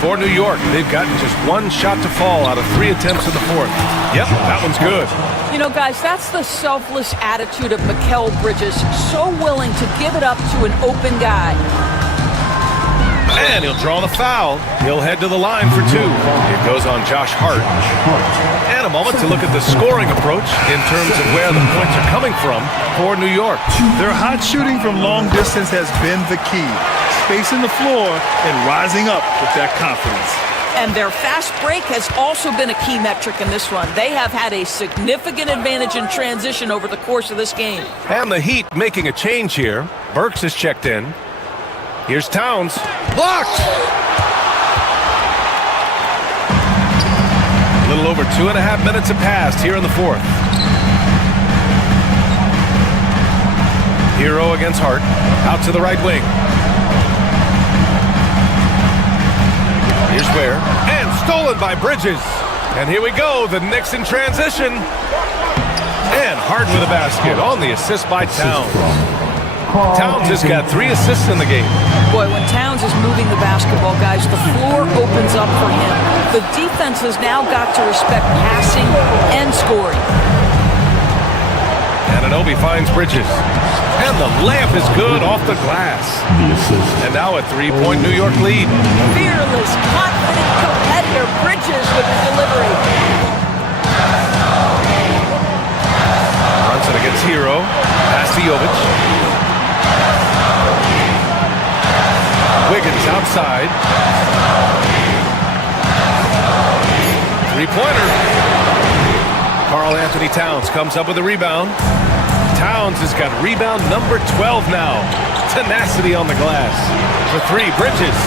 For New York, they've gotten just 1 shot to fall out of 3 attempts in the 4th. Yep, that one's good. You know, guys, that's the selfless attitude of Mikal Bridges. So willing to give it up to an open guy. And he'll draw the foul. He'll head to the line for 2. It goes on Josh Hart. And a moment to look at the scoring approach in terms of where the points are coming from for New York. Their hot shooting from long distance has been the key. Spacing the floor and rising up with that confidence. And their fast break has also been a key metric in this one. They have had a significant advantage in transition over the course of this game. And the Heat making a change here. Burks is checked in. Here's Towns. Blocked! A little over 2.5 minutes have passed here in the 4th. Hero against Hart. Out to the right wing. Here's Ware. And stolen by Bridges. And here we go. The Knicks in transition. And Hart with a basket on the assist by Towns. Towns has got 3 assists in the game. Boy, when Towns is moving the basketball, guys, the floor opens up for him. The defense has now got to respect passing and scoring. Anunoby finds Bridges. And the layup is good off the glass. And now a 3-point New York lead. Fearless, confident competitor Bridges with the delivery. Brunson against Hero. Pass to Jovic. Wiggins outside. 3-pointer. Karl Anthony Towns comes up with a rebound. Towns has got rebound number 12 now. Tenacity on the glass. For 3, Bridges.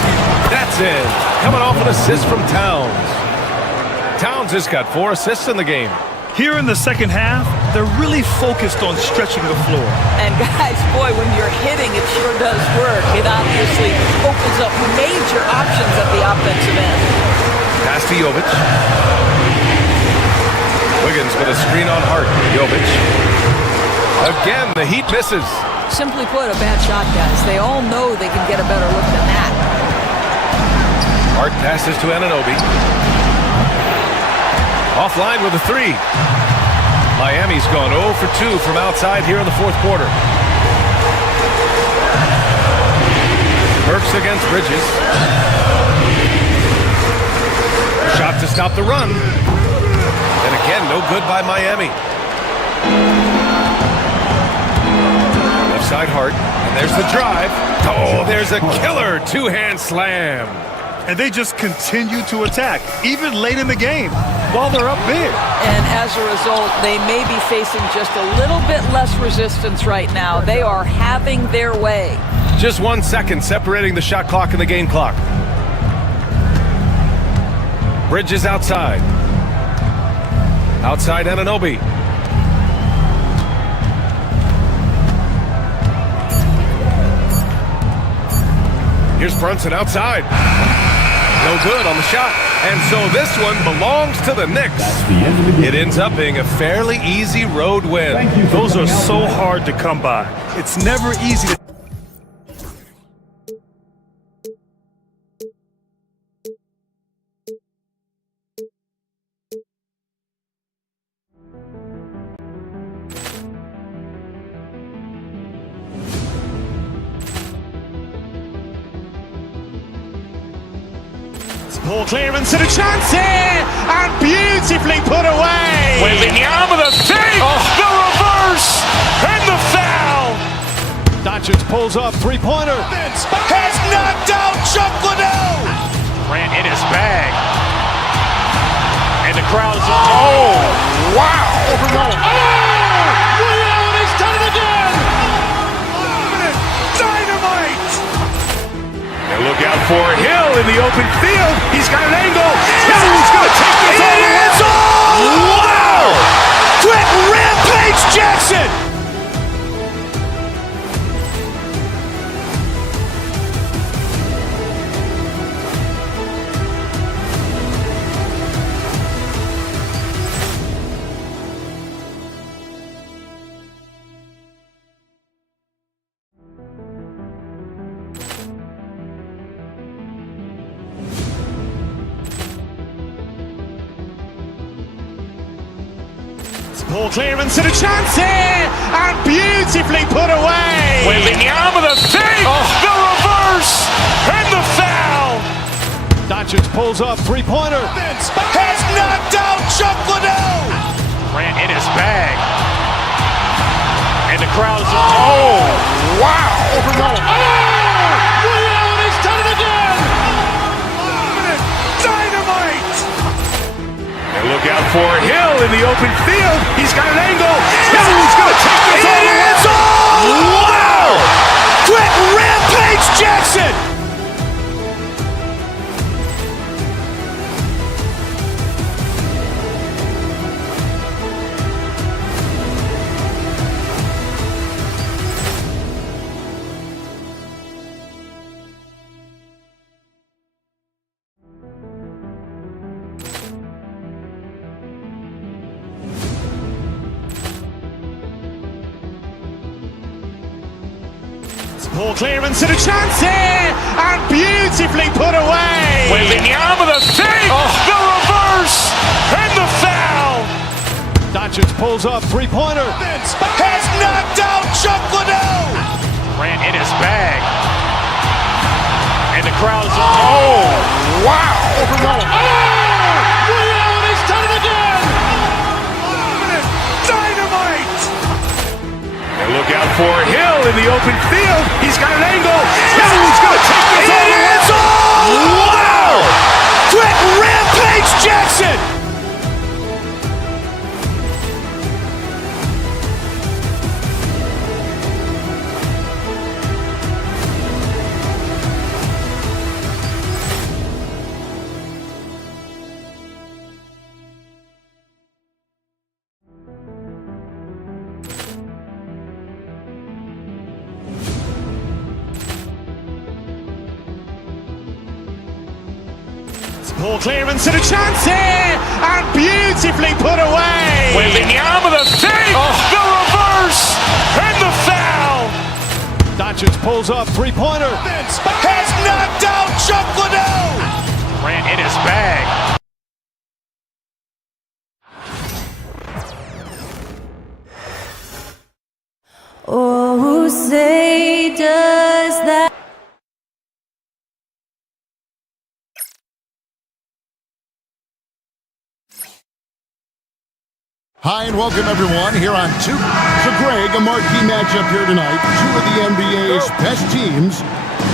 That's in. Coming off an assist from Towns. Towns has got 4 assists in the game. Here in the second half, they're really focused on stretching the floor. And guys, boy, when you're hitting, it sure does work. It obviously opens up major options at the offensive end. Pass to Jovic. Wiggins with a screen on Hart. Jovic. Again, the Heat misses. Simply put, a bad shot, guys. They all know they can get a better look than that. Hart passes to Anunoby. Offline with a 3. Miami's gone 0 for 2 from outside here in the 4th quarter. Burks against Bridges. Shot to stop the run. And again, no good by Miami. Left side outside Hart. And there's the drive. Oh, there's a killer two-hand slam. And they just continue to attack, even late in the game, while they're up big. And as a result, they may be facing just a little bit less resistance right now. They are having their way. Just 1 second separating the shot clock and the game clock. Bridges outside. Outside Anunoby. Here's Brunson outside. No good on the shot. And so this one belongs to the Knicks. It ends up being a fairly easy road win. Those are so hard to come by. It's never easy to... Ball clearance and a chance here, and beautifully put away. Wembanyama the save, the reverse, and the foul. Doncic pulls up, three-pointer. Has knocked out Chuck Liddell. Grant in his bag. And the crowd is, oh, wow. Ray Allen has done it again. Dynamite. And look out for Hill in the open field. He's got an angle. Hill's going to take this all the way. Wow! Quick Rampage Jackson. Ball clearance and a chance here, and beautifully put away. Wembanyama the save, the reverse, and the foul. Doncic pulls up, three-pointer. Has knocked out Chuck Liddell. Grant in his bag. And the crowd is, oh, wow. Ray Allen has done it again. Dynamite. And look out for Hill in the open field. He's got an angle. Hill's going to take this all the way. Wow! Quick Rampage Jackson. Ball clearance and a chance here, and beautifully put away. Wembanyama the save, the reverse, and the foul. Doncic pulls up, three-pointer. Has knocked out Chuck Liddell. Grant in his bag. And the crowd is, oh, wow. Ray Allen has done it again. Dynamite. And look out for Hill in the open field. He's got an angle. Hill's going to take this all the way. Wow! Quick Rampage Jackson. Ball clearance and a chance here, and beautifully put away. Wembanyama the save, the reverse, and the foul. Doncic pulls up, three-pointer. Has knocked out Chuck Liddell. Grant in his bag. Oh, who say does that? Hi and welcome everyone here on Two. So Greg, a marquee matchup here tonight. Two of the NBA's best teams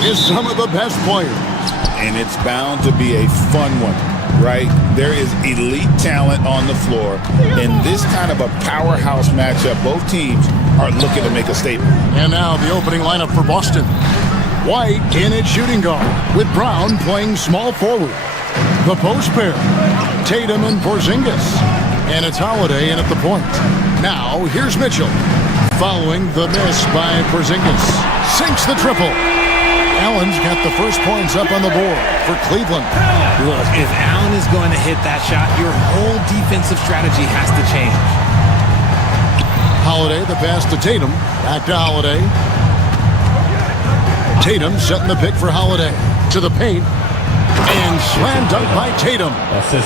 is some of the best players. And it's bound to be a fun one, right? There is elite talent on the floor. In this kind of a powerhouse matchup, both teams are looking to make a statement. And now the opening lineup for Boston. White in at shooting guard, with Brown playing small forward. The post pair, Tatum and Porzingis. And it's Holiday in at the point. Now, here's Mitchell. Following the miss by Porzingis. Sinks the triple. Allen's got the first points up on the board for Cleveland. Look, if Allen is going to hit that shot, your whole defensive strategy has to change. Holiday, the pass to Tatum. Back to Holiday. Tatum setting the pick for Holiday. To the paint. And slam dunk by Tatum.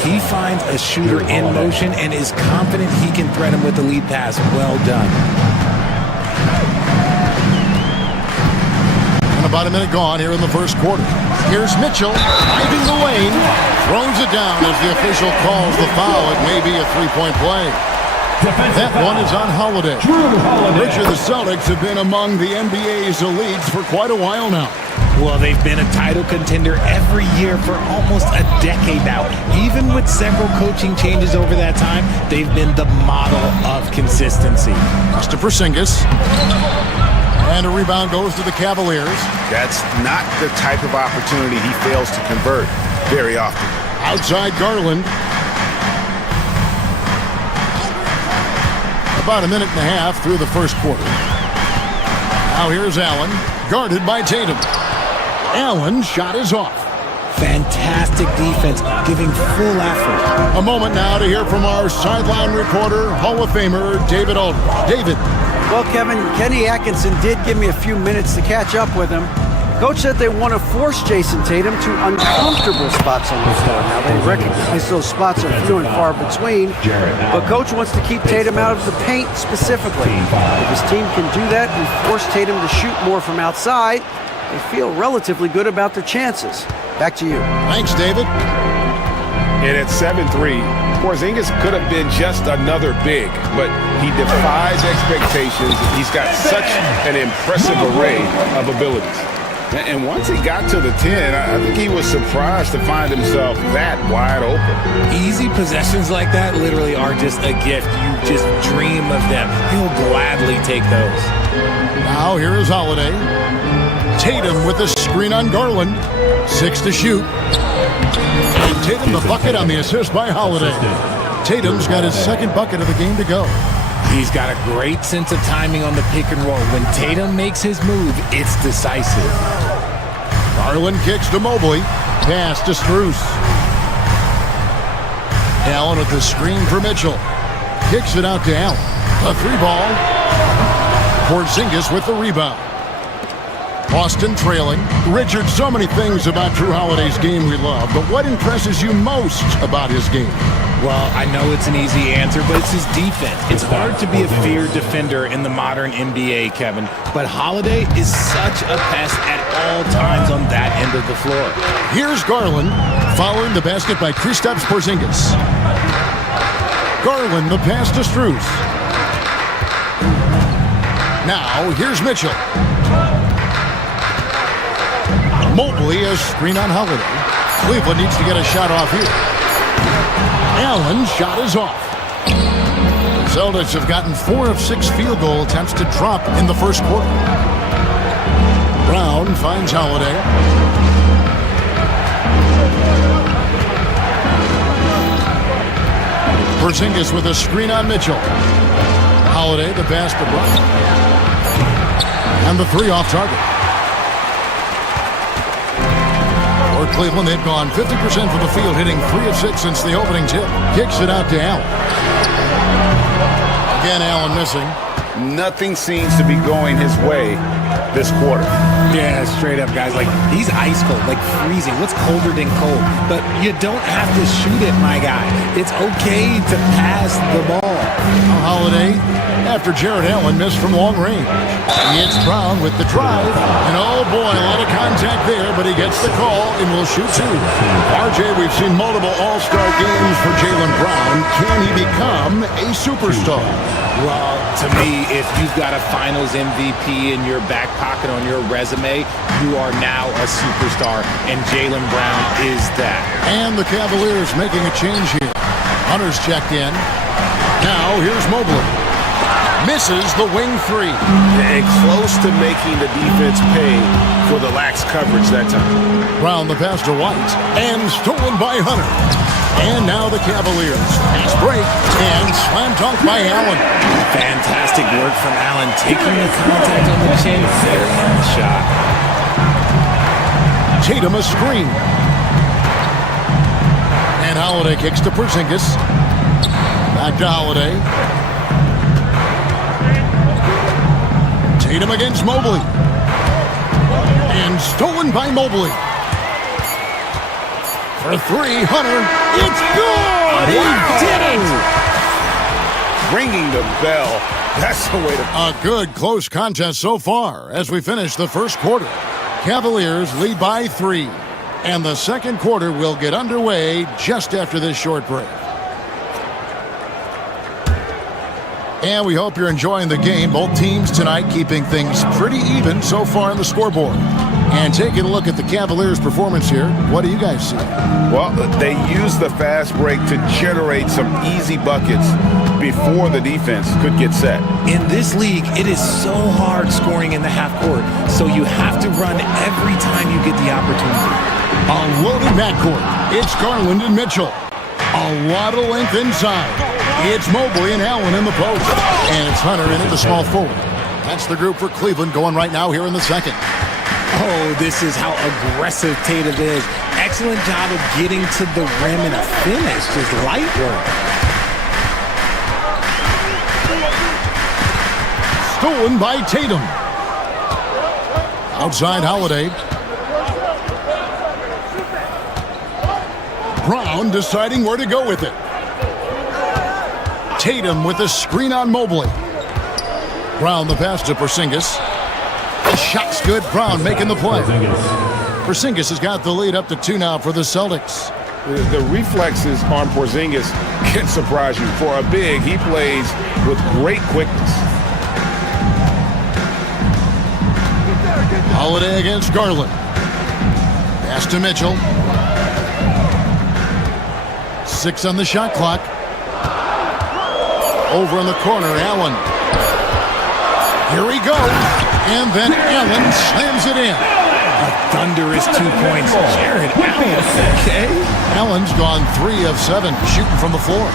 He finds a shooter in motion and is confident he can thread him with the lead pass. Well done. And about a minute gone here in the first quarter. Here's Mitchell driving the lane. Throws it down as the official calls the foul. It may be a three-point play. That one is on Holiday. Richard, the Celtics have been among the NBA's elites for quite a while now. Well, they've been a title contender every year for almost a decade now. Even with several coaching changes over that time, they've been the model of consistency. Pass to Porzingis. And a rebound goes to the Cavaliers. That's not the type of opportunity he fails to convert very often. Outside Garland. About a minute and a half through the first quarter. Now here's Allen, guarded by Tatum. Allen's shot is off. Fantastic defense, giving full effort. A moment now to hear from our sideline reporter, Hall of Famer David Aldridge. David. Well, Kevin, Kenny Atkinson did give me a few minutes to catch up with him. Coach said they want to force Jason Tatum to uncomfortable spots on the floor. Now, they recognize those spots are few and far between, but Coach wants to keep Tatum out of the paint specifically. If his team can do that and force Tatum to shoot more from outside, they feel relatively good about their chances. Back to you. Thanks, David. And at 7'3", Porzingis could have been just another big, but he defies expectations. He's got such an impressive array of abilities. And once he got to the 10, I think he was surprised to find himself that wide open. Easy possessions like that literally are just a gift. You just dream of them. He'll gladly take those. Now here is Holiday. Tatum with the screen on Garland. 6 to shoot. And Tatum the bucket on the assist by Holiday. Tatum's got his second bucket of the game to go. He's got a great sense of timing on the pick and roll. When Tatum makes his move, it's decisive. Garland kicks to Mobley. Pass to Strus. Allen with the screen for Mitchell. Kicks it out to Allen. A three ball. Porzingis with the rebound. Boston trailing. Richard, so many things about Drew Holiday's game we love, but what impresses you most about his game? Well, I know it's an easy answer, but it's his defense. It's hard to be a feared defender in the modern NBA, Kevin, but Holiday is such a pest at all times on that end of the floor. Here's Garland, following the basket by Kristaps Porzingis. Garland, the pass to Strus. Now, here's Mitchell. Mobley, a screen on Holiday. Cleveland needs to get a shot off here. Allen's shot is off. The Celtics have gotten 4 of 6 field goal attempts to drop in the first quarter. Brown finds Holiday. Porzingis with a screen on Mitchell. Holiday, the pass to Brown. And the 3 off target. For Cleveland, they've gone 50% from the field, hitting 3 of 6 since the opening tip. Kicks it out to Allen. Again, Allen missing. Nothing seems to be going his way this quarter. Yeah, straight up, guys. Like, he's ice cold, like freezing. What's colder than cold? But you don't have to shoot it, my guy. It's okay to pass the ball. Holiday, after Jared Allen missed from long range. It's Brown with the drive. And oh boy, a lot of contact there, but he gets the call and will shoot two. RJ, we've seen multiple all-star games for Jaylen Brown. Can he become a superstar? Well, to me, if you've got a finals MVP in your back pocket on your resume, you are now a superstar, and Jaylen Brown is that. And the Cavaliers making a change here. Hunter's checked in. Now here's Mobley. Misses the wing three. And close to making the defense pay for the lax coverage that time. Brown the pass to White. And stolen by Hunter. And now the Cavaliers. Pass break. And slam dunk by Allen. Fantastic work from Allen. Taking the contact on the chin. Very nice shot. Tatum a screen. And Holiday kicks to Porzingis. Back to Holiday. Tatum against Mobley. And stolen by Mobley. For three, Hunter. It's good! He did it! Ringing the bell. That's the way to... A good close contest so far as we finish the first quarter. Cavaliers lead by 3. And the second quarter will get underway just after this short break. And we hope you're enjoying the game. Both teams tonight keeping things pretty even so far on the scoreboard. And taking a look at the Cavaliers' performance here, what do you guys see? Well, they used the fast break to generate some easy buckets before the defense could get set. In this league, it is so hard scoring in the half court, so you have to run every time you get the opportunity. A loaded backcourt. It's Garland and Mitchell. A lot of length inside. It's Mobley and Allen in the post. And it's Hunter in at the small forward. That's the group for Cleveland going right now here in the second. Oh, this is how aggressive Tatum is. Excellent job of getting to the rim and a finish. Just light work. Stolen by Tatum. Outside Holiday. Brown deciding where to go with it. Tatum with a screen on Mobley. Brown the pass to Porzingis. The shot's good. Brown making the play. Porzingis has got the lead up to 2 now for the Celtics. The reflexes on Porzingis can surprise you. For a big, he plays with great quickness. Holiday against Garland. Pass to Mitchell. 6 on the shot clock. Over in the corner, Allen. Here he goes. And then Allen slams it in. A thunderous 2 points. Jared Allen. Okay. Allen's gone 3 of 7 shooting from the floor.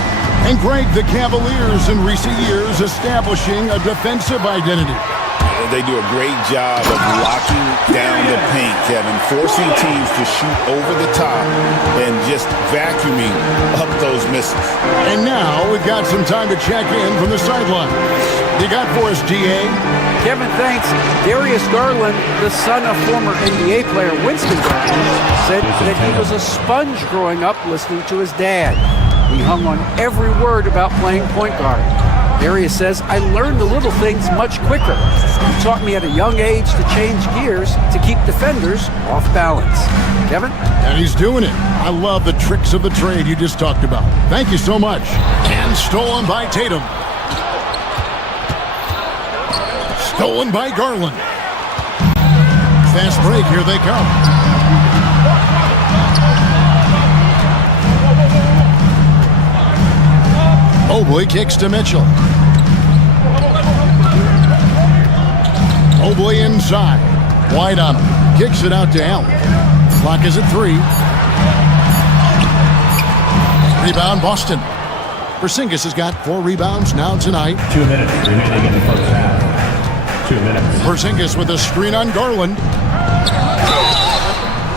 And Greg, the Cavaliers in recent years establishing a defensive identity. They do a great job of locking down the paint, Kevin, forcing teams to shoot over the top and just vacuuming up those misses. And now we've got some time to check in from the sideline. You got for us, DA? Kevin, thanks. Darius Garland, the son of former NBA player Winston Garland, said that he was a sponge growing up listening to his dad. He hung on every word about playing point guard. Darius says, I learned the little things much quicker. He taught me at a young age to change gears to keep defenders off balance. Kevin? And he's doing it. I love the tricks of the trade you just talked about. Thank you so much. And stolen by Tatum. Stolen by Garland. Fast break, here they come. Mobley kicks to Mitchell. Mobley inside. White on him. Kicks it out to Allen. Clock is at 3. Rebound, Boston. Porzingis has got 4 rebounds now tonight. 2 minutes remaining in the first half. 2 minutes. Porzingis with a screen on Garland.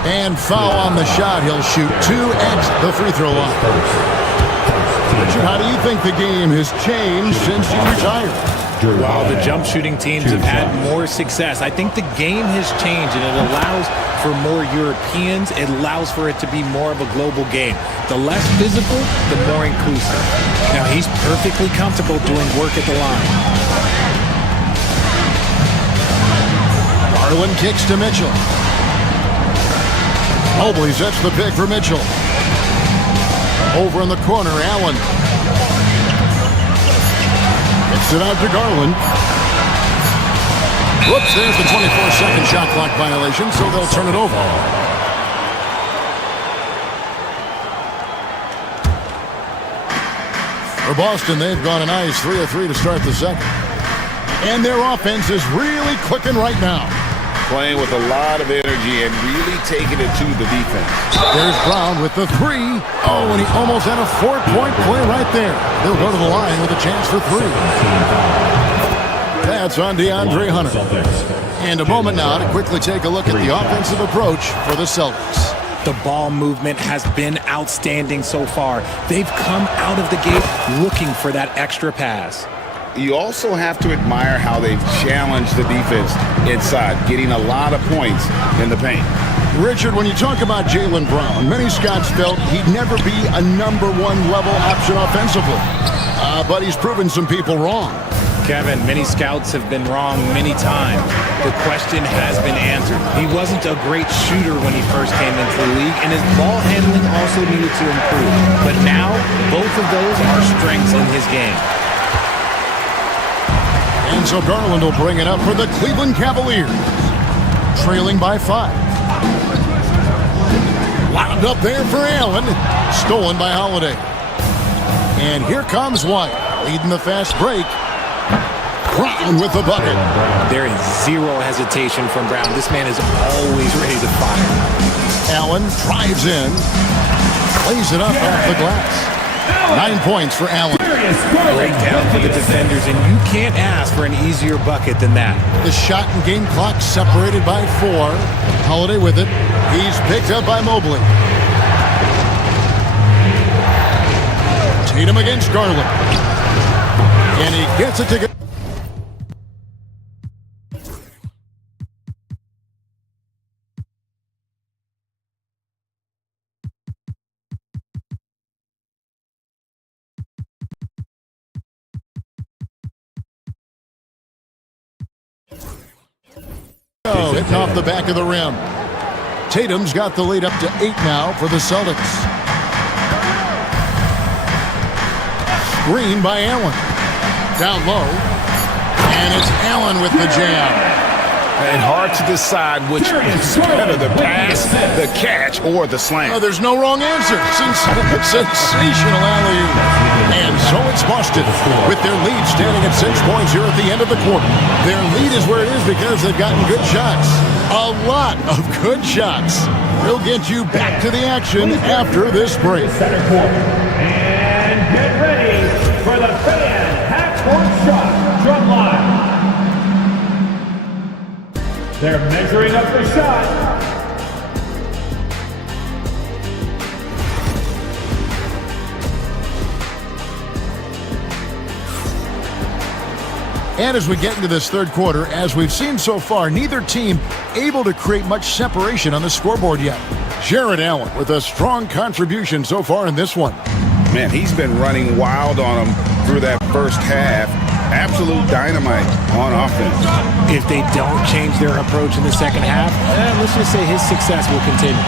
And foul on the shot. He'll shoot 2 at the free throw line. How do you think the game has changed since you retired? While the jump shooting teams have had more success, I think the game has changed and it allows for more Europeans. It allows for it to be more of a global game. The less physical, the more inclusive. Now he's perfectly comfortable doing work at the line. Garland kicks to Mitchell. Mobley sets the pick for Mitchell. Over in the corner, Allen. Kicks it out to Garland. Whoops, there's the 24-second shot clock violation, so they'll turn it over. For Boston, they've gone a nice 3 of 3 to start the second. And their offense is really clicking right now. Playing with a lot of energy and really taking it to the defense. There's Brown with the 3. Oh, and he almost had a 4-point play right there. He'll go to the line with a chance for 3. That's on DeAndre Hunter. And a moment now to quickly take a look at the offensive approach for the Celtics. The ball movement has been outstanding so far. They've come out of the gate looking for that extra pass. You also have to admire how they've challenged the defense inside, getting a lot of points in the paint. Richard, when you talk about Jaylen Brown, many scouts felt he'd never be a #1 level option offensively. But he's proven some people wrong. Kevin, many scouts have been wrong many times. The question has been answered. He wasn't a great shooter when he first came into the league, and his ball handling also needed to improve. But now, both of those are strengths in his game. And so Garland will bring it up for the Cleveland Cavaliers, trailing by 5. Wound up there for Allen, stolen by Holiday. And here comes White, leading the fast break. Brown with the bucket. There is zero hesitation from Brown. This man is always ready to fire. Allen drives in, lays it up off the glass. 9 points for Allen. Breakdown for the defenders, and you can't ask for an easier bucket than that. The shot and game clock separated by 4. Holiday with it. He's picked up by Mobley. Tatum against Garland. And he gets it to go. Hitting off the back of the rim. Tatum's got the lead up to 8 now for the Celtics. Screen by Allen. Down low. And it's Allen with the jam. And hard to decide which is better, the pass, the catch, or the slam. Oh, there's no wrong answer. Sensational alley-oop. And so it's Boston with their lead standing at 6 points here at the end of the quarter. Their lead is where it is because they've gotten good shots. A lot of good shots. We'll get you back to the action after this break. Center court. And get ready for the fan half-court shot drum line. They're measuring up the shot. And as we get into this third quarter, as we've seen so far, neither team able to create much separation on the scoreboard yet. Jared Allen with a strong contribution so far in this one. Man, he's been running wild on them through that first half. Absolute dynamite on offense. If they don't change their approach in the second half, let's just say his success will continue.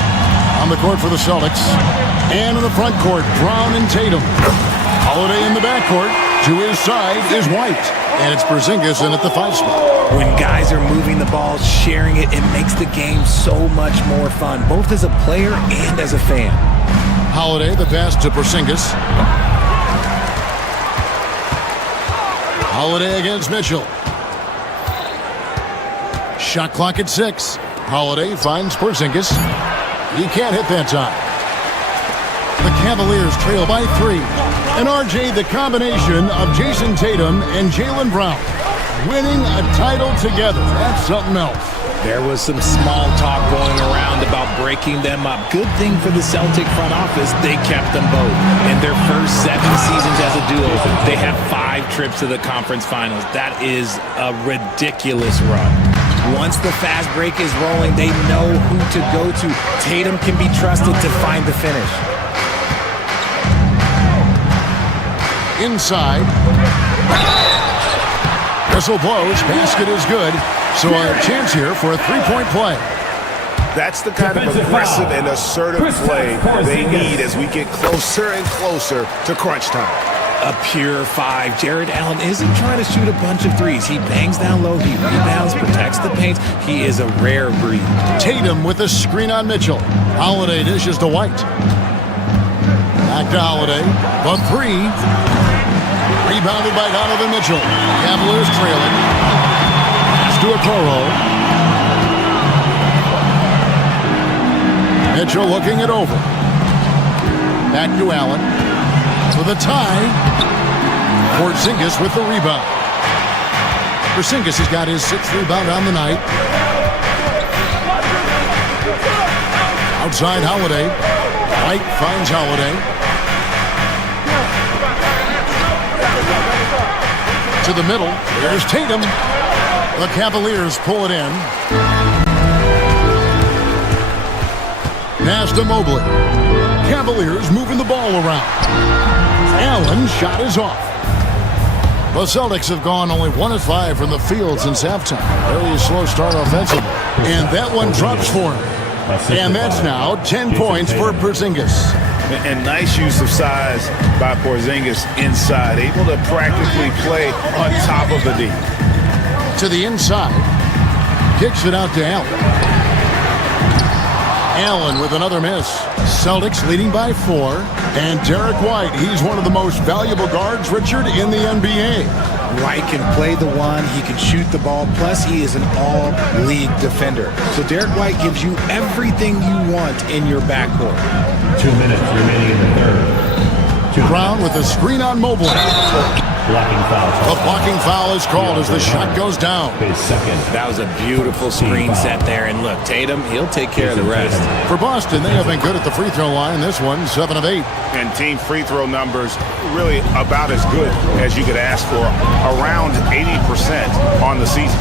On the court for the Celtics. And in the front court, Brown and Tatum. Holiday in the backcourt. To his side is White. And it's Porzingis in at the 5 spot. When guys are moving the ball, sharing it, it makes the game so much more fun, both as a player and as a fan. Holiday, the pass to Porzingis. Holiday against Mitchell. Shot clock at 6. Holiday finds Porzingis. He can't hit that time. The Cavaliers trail by 3. And RJ, the combination of Jason Tatum and Jaylen Brown winning a title together. That's something else. There was some small talk going around about breaking them up. Good thing for the Celtic front office, they kept them both. In their first 7 seasons as a duo, they have 5 trips to the conference finals. That is a ridiculous run. Once the fast break is rolling, they know who to go to. Tatum can be trusted to find the finish. Inside. Whistle blows, basket is good. So a chance here for a 3-point play. That's the kind of aggressive and assertive play they need as we get closer and closer to crunch time. A pure 5. Jared Allen isn't trying to shoot a bunch of threes. He bangs down low, he rebounds, protects the paint. He is a rare breed. Tatum with a screen on Mitchell. Holiday dishes to White. Back to Holiday. The 3. Rebounded by Donovan Mitchell. Cavaliers trailing. Pass to Okoro. Mitchell looking it over. Back to Allen. For the tie. Porzingis with the rebound. Porzingis has got his 6th rebound on the night. Outside Holiday. White finds Holiday. To the middle. There's Tatum. The Cavaliers pull it in. Pass to Mobley. Cavaliers moving the ball around. Allen shot is off. The Celtics have gone only 1 of 5 from the field since halftime. Very slow start offensively. And that one drops for him. And that's now 10 points for Porzingis. And nice use of size by Porzingis inside, able to practically play on top of the D. To the inside, kicks it out to Allen. Allen with another miss. Celtics leading by 4. And Derek White, he's one of the most valuable guards, Richard, in the NBA. White can play the 1, he can shoot the ball, plus he is an all-league defender. So Derek White gives you everything you want in your backcourt. 2 minutes remaining in the third. Brown with a screen on Mobley. Blocking foul. The blocking foul is called as the shot goes down. His second. That was a beautiful screen set there. And look, Tatum, he'll take care of the rest. For Boston, they have been good at the free throw line. This one, 7 of 8. And team free throw numbers really about as good as you could ask for. Around 80% on the season.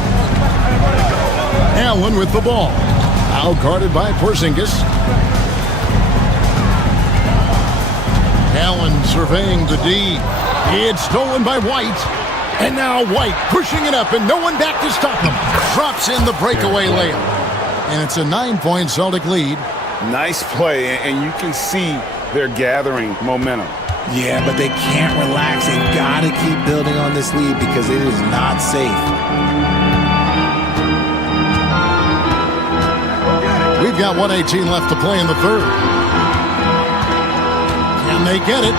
Allen with the ball. Out guarded by Porzingis. Allen surveying the D. It's stolen by White. And now White pushing it up and no one back to stop him. Drops in the breakaway layup. And it's a 9-point Celtic lead. Nice play, and you can see they're gathering momentum. Yeah, but they can't relax. They've got to keep building on this lead because it is not safe. We've got 1:18 left to play in the third. And they get it.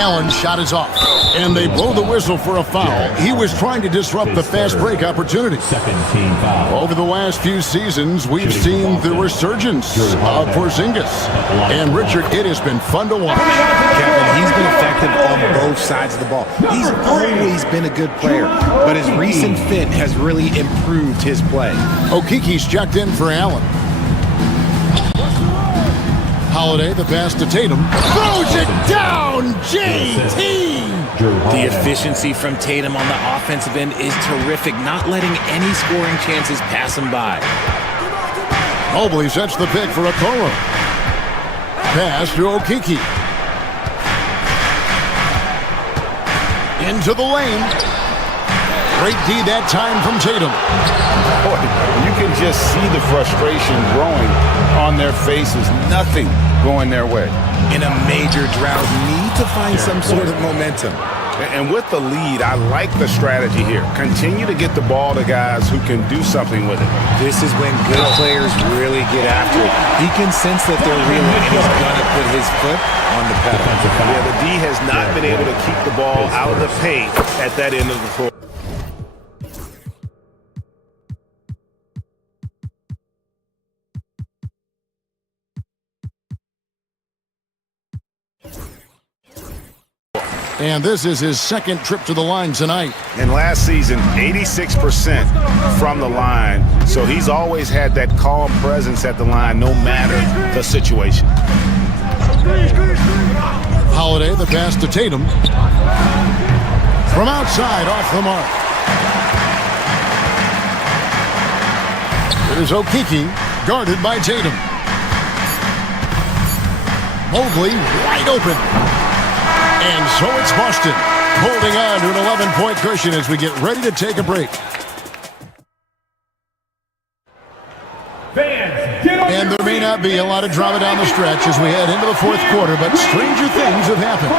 Allen's shot is off. And they blow the whistle for a foul. He was trying to disrupt the fast break opportunity. Second team foul. Over the last few seasons, we've seen the resurgence of Porzingis. And Richard, it has been fun to watch. Kevin, he's been effective on both sides of the ball. He's always been a good player, but his recent fit has really improved his play. Okiki's checked in for Allen. Holiday, the pass to Tatum. Throws it down, JT! The efficiency from Tatum on the offensive end is terrific, not letting any scoring chances pass him by. Mobley sets the pick for Okoro. Pass to Okiki. Into the lane. Great D that time from Tatum. Boy, you can just see the frustration growing on their faces. Nothing going their way. In a major drought, need to find some sort of momentum. And with the lead, I like the strategy here. Continue to get the ball to guys who can do something with it. This is when good players really get after it. He can sense that they're reeling, and he's going to put his foot on the pedal. Yeah, the D has not been able to keep the ball out of the paint at that end of the floor. And this is his second trip to the line tonight. And last season, 86% from the line. So he's always had that calm presence at the line no matter the situation. Holiday, the pass to Tatum. From outside, off the mark. There's Okeke, guarded by Tatum. Mobley, wide open. And so it's Boston, holding on to an 11-point cushion as we get ready to take a break. And there may not be a lot of drama down the stretch as we head into the fourth quarter, but stranger things have happened.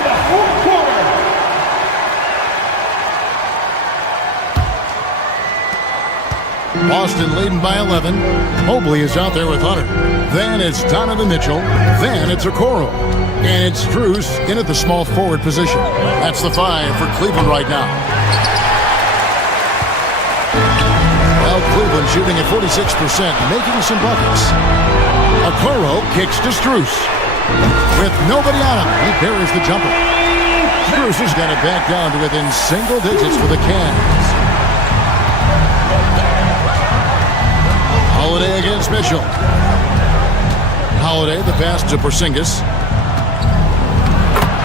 Boston leading by 11. Mobley is out there with Hunter. Then it's Donovan Mitchell. Then it's Okoro. And it's Strus in at the small forward position. That's the 5 for Cleveland right now. Well, Cleveland shooting at 46%, making some buckets. Okoro kicks to Strus. With nobody on him, he buries the jumper. Strus has got it back down to within single digits for the Cavs. Holiday against Mitchell. Holiday, the pass to Porzingis.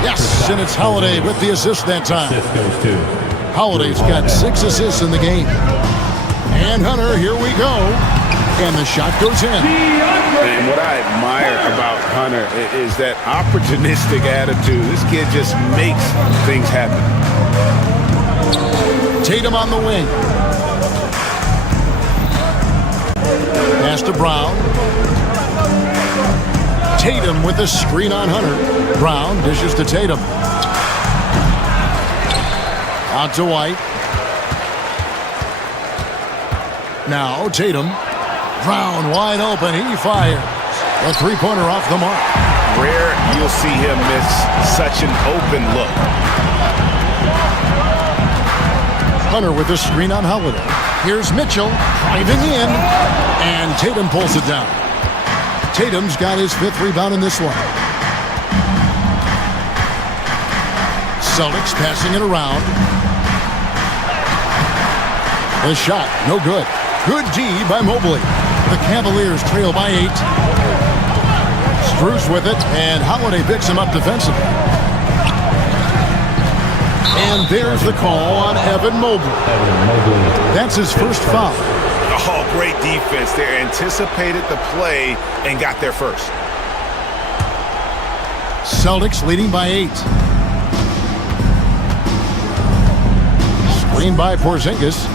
Yes, and it's Holiday with the assist that time. Holiday's got 6 assists in the game. And Hunter, here we go. And the shot goes in. And what I admire about Hunter is that opportunistic attitude. This kid just makes things happen. Tatum on the wing. Pass to Brown. Tatum with the screen on Hunter. Brown dishes to Tatum. Out to White. Now Tatum. Brown wide open. He fires. A three-pointer off the mark. Rare you'll see him miss such an open look. Hunter with the screen on Holiday. Here's Mitchell driving in. And Tatum pulls it down. Tatum's got his 5th rebound in this one. Celtics passing it around. The shot, no good. Good D by Mobley. The Cavaliers trail by 8. Strus with it, and Holiday picks him up defensively. And there's the call on Evan Mobley. That's his first foul. Oh, great defense. They anticipated the play and got there first. Celtics leading by 8. Screen by Porzingis.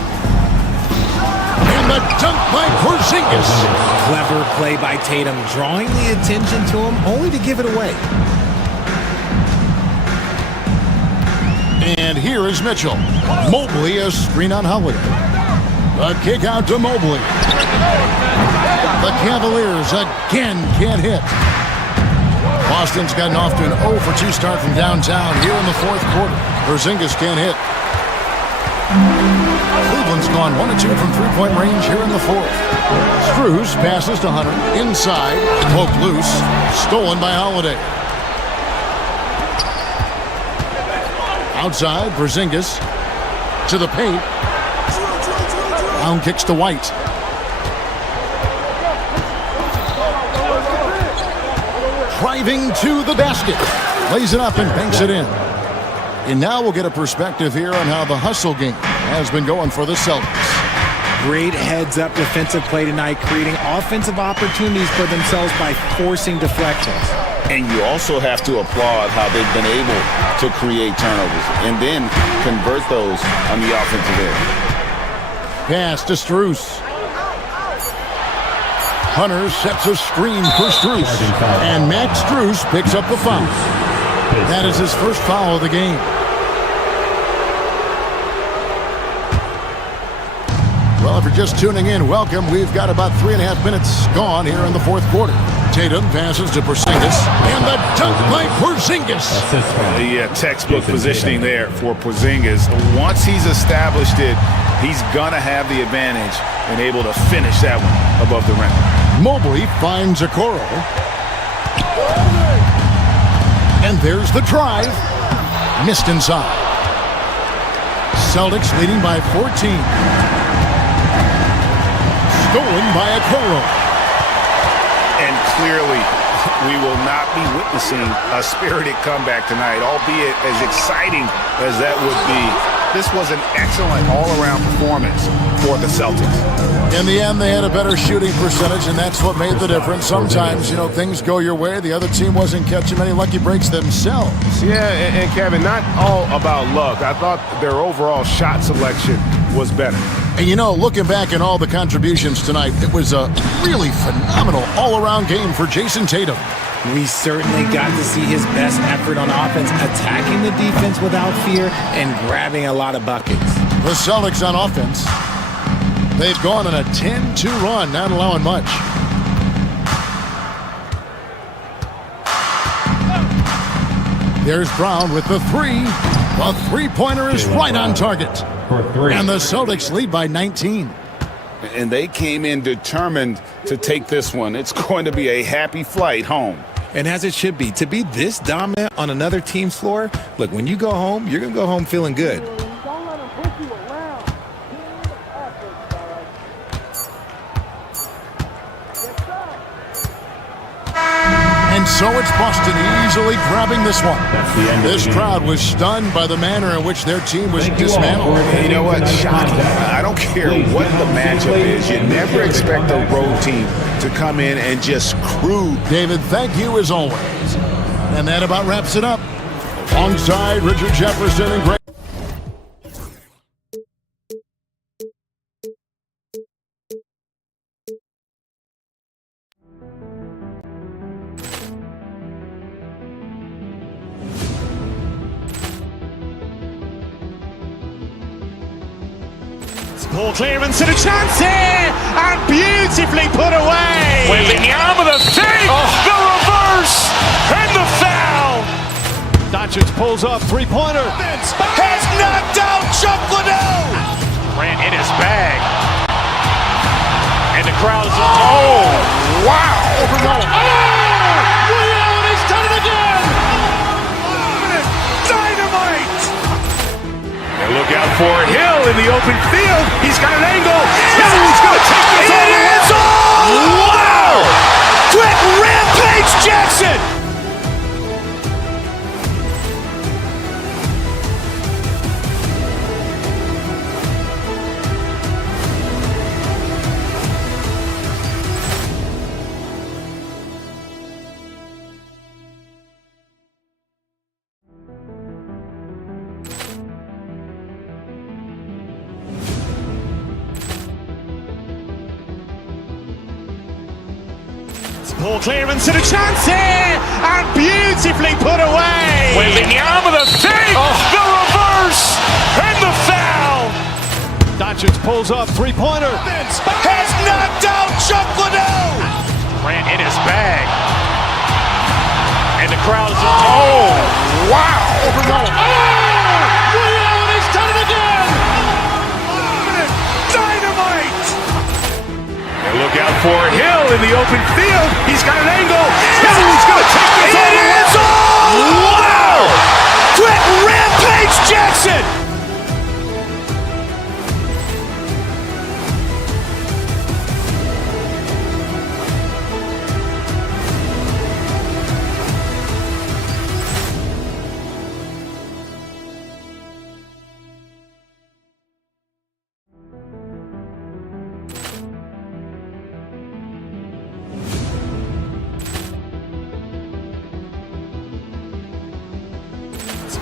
And the dunk by Porzingis. Clever play by Tatum, drawing the attention to him, only to give it away. And here is Mitchell. Mobley, a screen on Holiday. A kick out to Mobley. The Cavaliers again can't hit. Boston's gotten off to an 0 for 2 start from downtown here in the fourth quarter. Porzingis can't hit. Cleveland's gone 1 of 2 from three-point range here in the fourth. Strus passes to Hunter. Inside, poked loose. Stolen by Holiday. Outside, Porzingis to the paint. Down kicks to White. Driving to the basket. Lays it up and banks it in. And now we'll get a perspective here on how the hustle game has been going for the Celtics. Great heads-up defensive play tonight, creating offensive opportunities for themselves by forcing deflections. And you also have to applaud how they've been able to create turnovers and then convert those on the offensive end. Pass to Strus. Hunter sets a screen for Strus. And Max Strus picks up the foul. That is his first foul of the game. Well, if you're just tuning in, welcome. We've got about 3.5 minutes gone here in the fourth quarter. Tatum passes to Porzingis. And the dunk by Porzingis. The textbook positioning there for Porzingis. Once he's established it, he's going to have the advantage and able to finish that one above the rim. Mobley finds Okoro. And there's the drive. Missed inside. Celtics leading by 14. stolen by Okoro. And clearly, we will not be witnessing a spirited comeback tonight, albeit as exciting as that would be. This was an excellent all-around performance for the Celtics. In the end, they had a better shooting percentage, and that's what made the difference. Sometimes, things go your way. The other team wasn't catching many lucky breaks themselves. Yeah, and Kevin, not all about luck. I thought their overall shot selection was better. And looking back at all the contributions tonight, it was a really phenomenal all-around game for Jason Tatum. We certainly got to see his best effort on offense, attacking the defense without fear and grabbing a lot of buckets. The Celtics on offense, they've gone on a 10-2 run, not allowing much. There's Brown with the three. The three-pointer is right on target. And the Celtics lead by 19. And they came in determined to take this one. It's going to be a happy flight home. And as it should be, to be this dominant on another team's floor, look, when you go home, you're going to go home feeling good. And so it's Boston easily grabbing this one. This crowd was stunned by the manner in which their team was dismantled. You know what? Shocking. I don't care what the matchup is. You never expect a road team to come in and just cruise. David, thank you as always. And that about wraps it up. Alongside Richard Jefferson and Greg. Ball clearance and a chance here, and beautifully put away. Wembanyama the fake, the reverse, and the foul. Doncic pulls up, three-pointer. Has knocked out Chuck Liddell. Ran in his bag. And the crowd is, oh, wow. He's done it again. Dynamite. And look out for Hill in the open field. He's got an angle. He's going to take this all the way. Wow. Quick rampage Jackson. Ball clearance and a chance here, and beautifully put away. Wembanyama the fake, the reverse, and the foul. Doncic pulls up, three-pointer. Has knocked out Chuck Liddell. Ran in his bag. And the crowd is, oh, wow. He's done it again. Dynamite. And look out for Hill in the open field. He's got an angle. He's going to take this all the way. Wow. Quick rampage Jackson.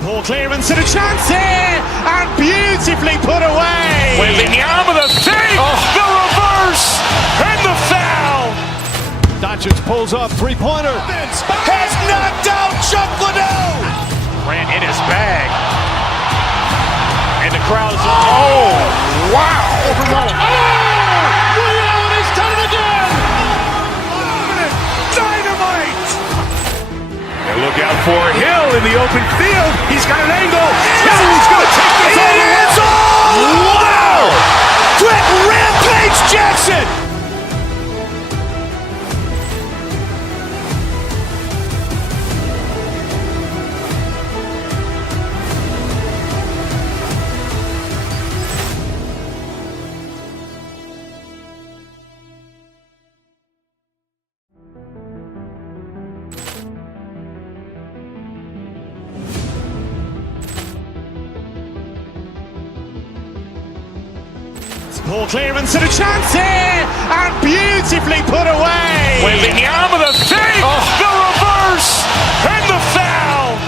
Ball clearance and a chance here, and beautifully put away. Wembanyama the fake, the reverse, and the foul. Doncic pulls up, three-pointer. Has knocked out Chuck Liddell. Ran in his bag. And the crowd is, oh, wow. He's done it again. Dynamite. And look out for Hill in the open field. He's got an angle. He's going to take this all the way. Wow. Quick rampage Jackson. Poor clearance and a chance here, and beautifully put away. Wembanyama the save, the reverse, and the foul.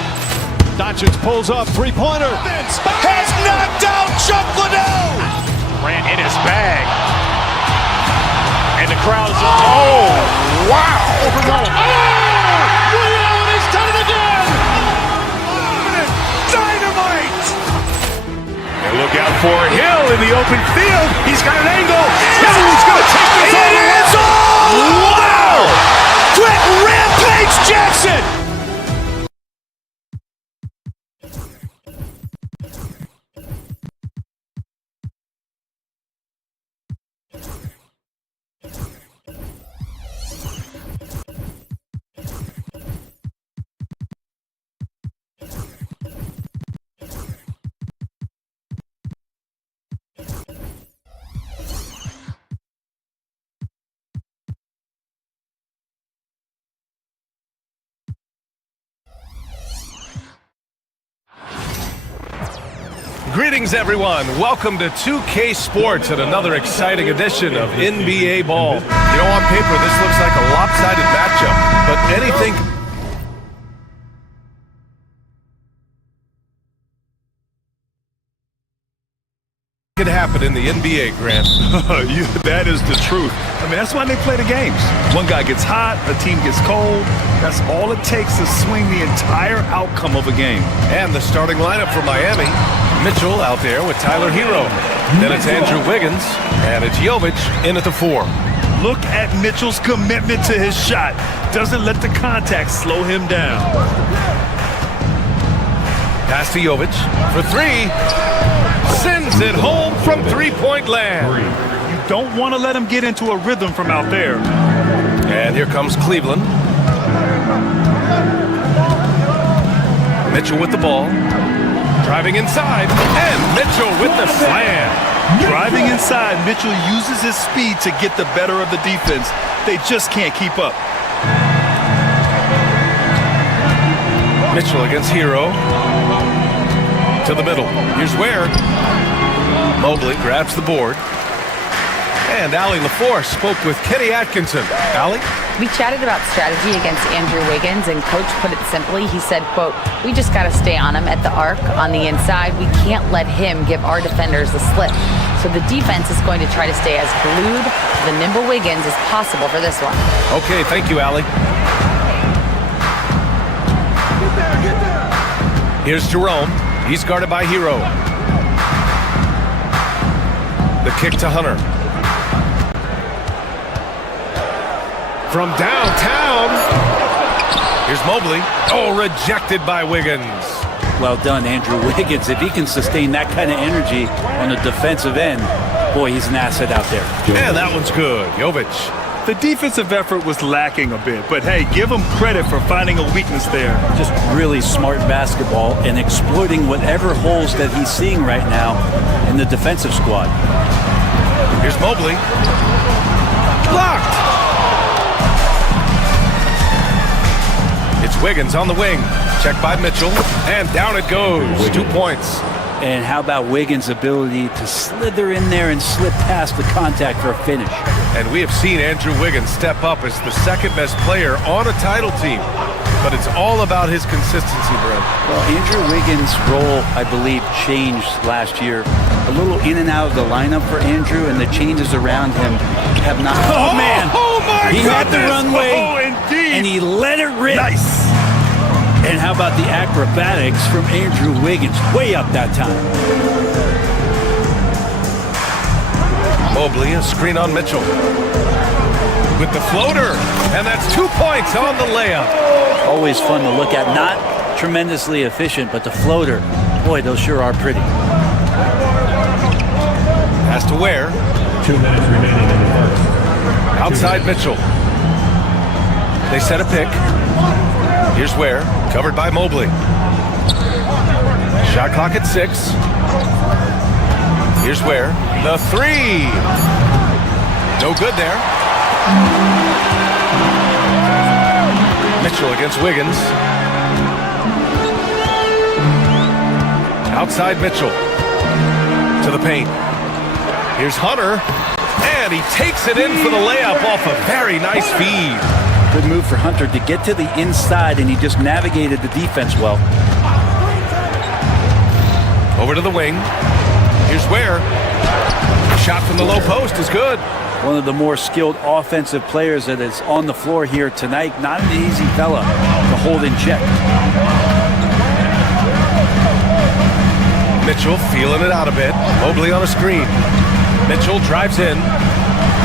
Doncic pulls up, three-pointer. Has knocked out Chuck Liddell. Ran in his bag. And the crowd is, oh, wow. Liddell has done it again. Dynamite. And look out for Hill in the open field. He's got an angle. He's going to take this all the way. Wow. Quick rampage Jackson. Greetings, everyone. Welcome to 2K Sports and another exciting edition of NBA Ball. You know, on paper, this looks like a lopsided matchup, but anything could happen in the NBA, Grant. That is the truth. I mean, that's why they play the games. One guy gets hot, a team gets cold. That's all it takes to swing the entire outcome of a game. And the starting lineup for Miami. Mitchell out there with Tyler Hero. Then it's Andrew Wiggins, and it's Jovic in at the 4. Look at Mitchell's commitment to his shot. Doesn't let the contact slow him down. Pass to Jovic for 3. Sends it home from three-point land. You don't want to let him get into a rhythm from out there. And here comes Cleveland. Mitchell with the ball. Driving inside, and Mitchell with the slam. Driving inside, Mitchell uses his speed to get the better of the defense. They just can't keep up. Mitchell against Hero. To the middle. Here's Ware. Mobley grabs the board. And Allie LaForce spoke with Kenny Atkinson. Allie? We chatted about strategy against Andrew Wiggins, and Coach put it simply. He said, quote, "We just got to stay on him at the arc on the inside. We can't let him give our defenders the slip. So the defense is going to try to stay as glued to the nimble Wiggins as possible for this one." Okay, thank you, Allie. Here's Jerome. He's guarded by Hero. The kick to Hunter. From downtown, here's Mobley. Oh, rejected by Wiggins. Well done, Andrew Wiggins. If he can sustain that kind of energy on the defensive end, boy, he's an asset out there. And that one's good. Jovic. The defensive effort was lacking a bit, but hey, give him credit for finding a weakness there. Just really smart basketball and exploiting whatever holes that he's seeing right now in the defensive squad. Here's Mobley. Blocked. It's Wiggins on the wing. Checked by Mitchell. And down it goes. 2 points. And how about Wiggins' ability to slither in there and slip past the contact for a finish? And we have seen Andrew Wiggins step up as the second best player on a title team. But it's all about his consistency, Brent. Well, Andrew Wiggins' role, I believe, changed last year. A little in and out of the lineup for Andrew, and the changes around him have not... Oh, man! Oh, my He had the goodness! runway, Oh, indeed! and he let it rip. Nice! And how about the acrobatics from Andrew Wiggins? Way up that time. Mobley, a screen on Mitchell. With the floater. And that's 2 points on the layup. Always fun to look at. Not tremendously efficient, but the floater, boy, those sure are pretty. Pass to Ware. 2 minutes remaining in the first. Outside Mitchell. They set a pick. Here's Ware, covered by Mobley. Shot clock at 6. Here's Ware. The 3. No good there. Mitchell against Wiggins. Outside Mitchell. To the paint. Here's Hunter, and he takes it in for the layup off a very nice feed. Good move for Hunter to get to the inside, and he just navigated the defense well. Over to the wing. Here's Ware. Shot from the low post is good. One of the more skilled offensive players that is on the floor here tonight. Not an easy fella to hold in check. Mitchell feeling it out a bit. Mobley on a screen. Mitchell drives in.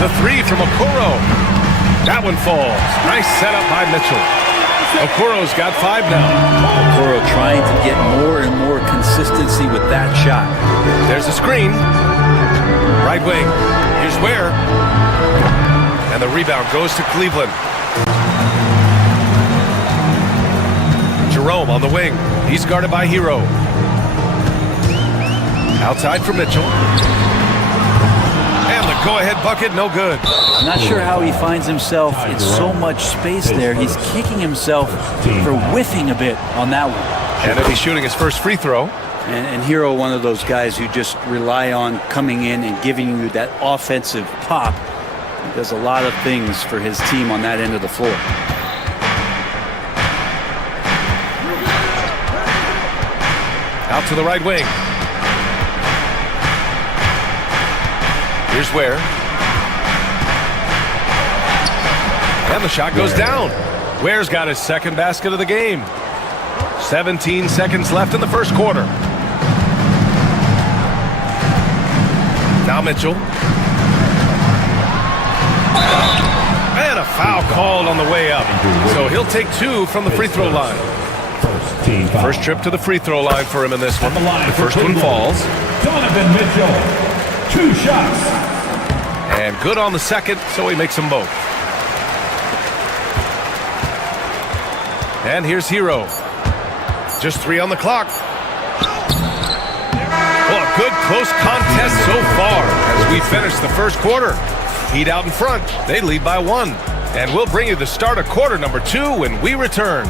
The three from Okoro. That one falls. Nice setup by Mitchell. Okoro's got 5 now. Okoro trying to get more and more consistency with that shot. There's a screen. Right wing. Here's Ware. And the rebound goes to Cleveland. Jerome on the wing. He's guarded by Hero. Outside for Mitchell. And the go-ahead bucket, no good. I'm not sure how he finds himself in so much space there. He's kicking himself for whiffing a bit on that one. And if he's shooting his first free throw. And Hero, one of those guys who just rely on coming in and giving you that offensive pop. He does a lot of things for his team on that end of the floor. Out to the right wing. Here's Ware. And the shot goes down. Ware's got his second basket of the game. 17 seconds left in the first quarter. Now Mitchell. And a foul called on the way up. So he'll take 2 from the free throw line. First trip to the free throw line for him in this one. The first one falls. Donovan Mitchell, 2 shots. And good on the second, so he makes them both. And here's Hero. Just 3 on the clock. Well, a good close contest so far as we finish the first quarter. Heat out in front. They lead by 1. And we'll bring you the start of quarter number 2 when we return.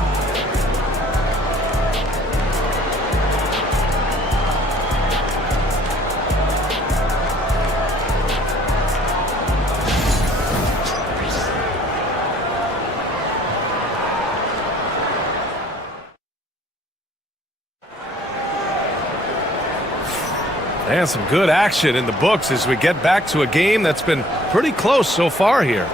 And some good action in the books as we get back to a game that's been pretty close so far here.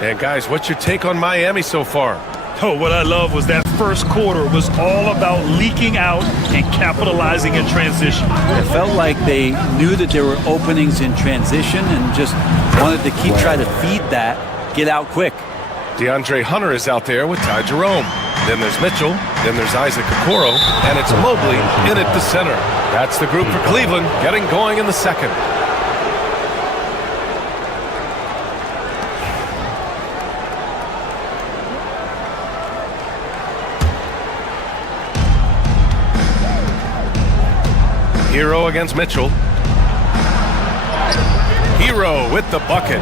And guys, what's your take on Miami so far? Oh, what I love was that first quarter was all about leaking out and capitalizing in transition. It felt like they knew that there were openings in transition and just wanted to keep trying to feed that, get out quick. DeAndre Hunter is out there with Ty Jerome. Then there's Mitchell. Then there's Isaac Okoro. And it's Mobley in at the center. That's the group for Cleveland getting going in the second. Hero against Mitchell. Hero with the bucket.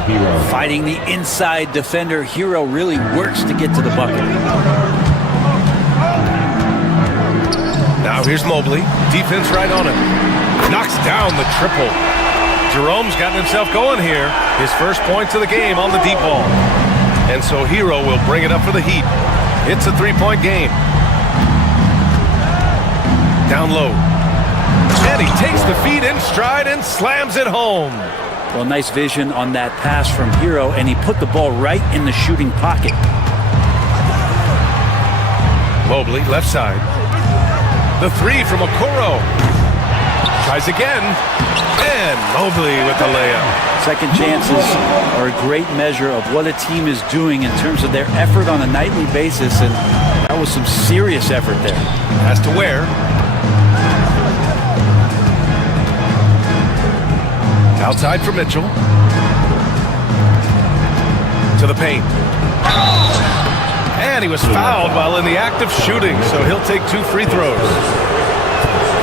Fighting the inside defender. Hero really works to get to the bucket. Now here's Mobley. Defense right on him. Knocks down the triple. Jerome's gotten himself going here. His first points of the game on the deep ball. And so Hero will bring it up for the Heat. It's a 3-point game. Down low. And he takes the feed in stride and slams it home. Well, nice vision on that pass from Hero, and he put the ball right in the shooting pocket. Mobley, left side. The 3 from Okoro. Tries again. And Mobley with the layup. Second chances are a great measure of what a team is doing in terms of their effort on a nightly basis, and that was some serious effort there. Has to Ware. Outside for Mitchell. To the paint. And he was fouled while in the act of shooting, so he'll take 2 free throws.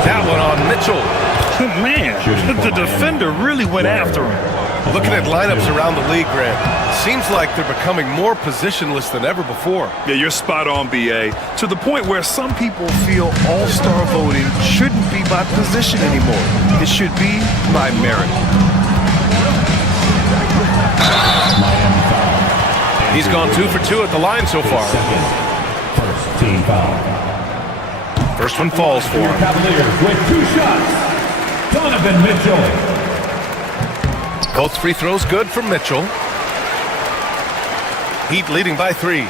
That one on Mitchell. Man, the defender really went after him. Looking at lineups around the league, Grant, seems like they're becoming more positionless than ever before. Yeah, you're spot on, B.A. To the point where some people feel all-star voting shouldn't be by position anymore. It should be by merit. He's gone 2 for 2 at the line so far. First team foul. First one falls for him. Cavaliers with 2 shots. Donovan Mitchell. Both free throws good for Mitchell. Heat leading by 3.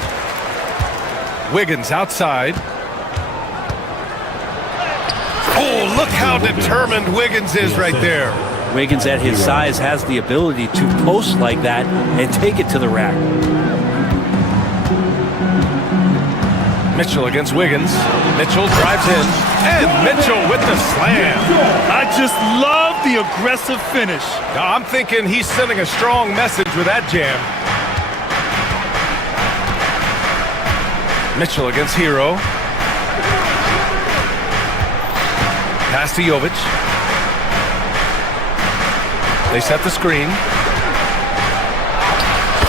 Wiggins outside. Oh, look how determined Wiggins is right there. Wiggins at his size has the ability to post like that and take it to the rack. Mitchell against Wiggins. Mitchell drives in. And Mitchell with the slam. I just love the aggressive finish. Now, I'm thinking he's sending a strong message with that jam. Mitchell against Hero. Pass to Jovic. They set the screen.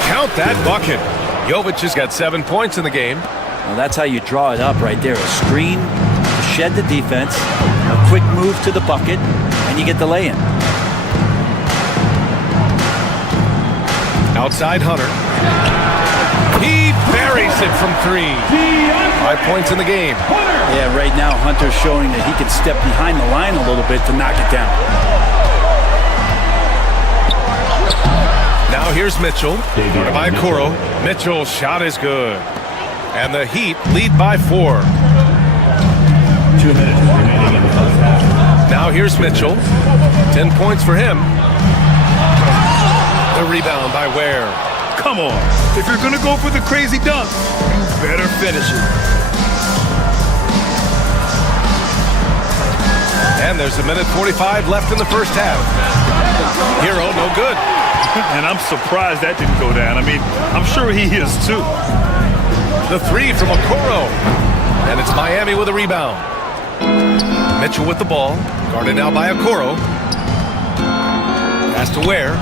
Count that bucket. Jovic has got 7 points in the game. Well, that's how you draw it up right there. A screen to shed the defense, a quick move to the bucket, and you get the lay-in. Outside Hunter. He buries it from 3. 5 points in the game. Yeah, right now Hunter's showing that he can step behind the line a little bit to knock it down. Now here's Mitchell. Guarded by Kuro. Mitchell's shot is good. And the Heat lead by 4. 2 minutes remaining in the first half. Now here's Mitchell. 10 points for him. The rebound by Ware. Come on. If you're going to go for the crazy dunk, you better finish it. And there's a minute 45 left in the first half. Hero, no good. And I'm surprised that didn't go down. I mean, I'm sure he is too. The 3 from Okoro. And it's Miami with a rebound. Mitchell with the ball. Guarded now by Okoro. Pass to Ware.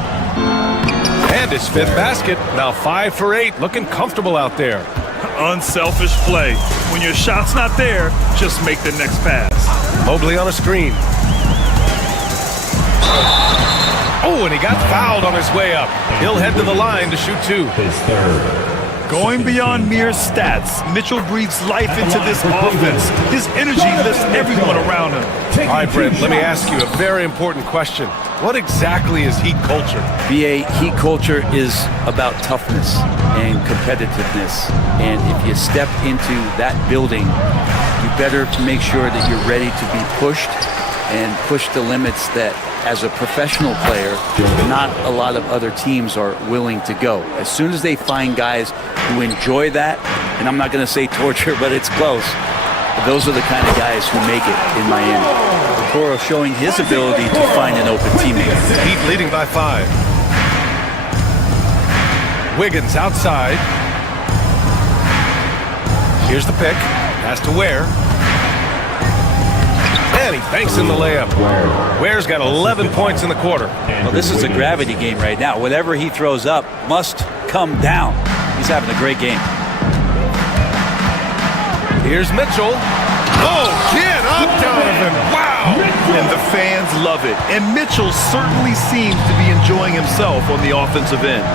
And his 5th basket. Now 5 for 8. Looking comfortable out there. Unselfish play. When your shot's not there, just make the next pass. Mobley on a screen. Oh, and he got fouled on his way up. He'll head to the line to shoot 2. His third. Going beyond mere stats, Mitchell breathes life into this offense. His energy lifts everyone around him. All right, Brent, let me ask you a very important question. What exactly is Heat culture? BA, Heat culture is about toughness and competitiveness. And if you step into that building, you better make sure that you're ready to be pushed and push the limits that, as a professional player, not a lot of other teams are willing to go. As soon as they find guys who enjoy that, and I'm not going to say torture, but it's close, those are the kind of guys who make it in Miami. Okoro showing his ability to find an open teammate. Heat leading by 5. Wiggins outside. Here's the pick. Pass to Ware. And he banks in the layup. Ware's got 11 points in the quarter. Well, this is a gravity game right now. Whatever he throws up must come down. He's having a great game. Here's Mitchell. Oh, get up, Donovan. Wow. And the fans love it. And Mitchell certainly seems to be enjoying himself on the offensive end.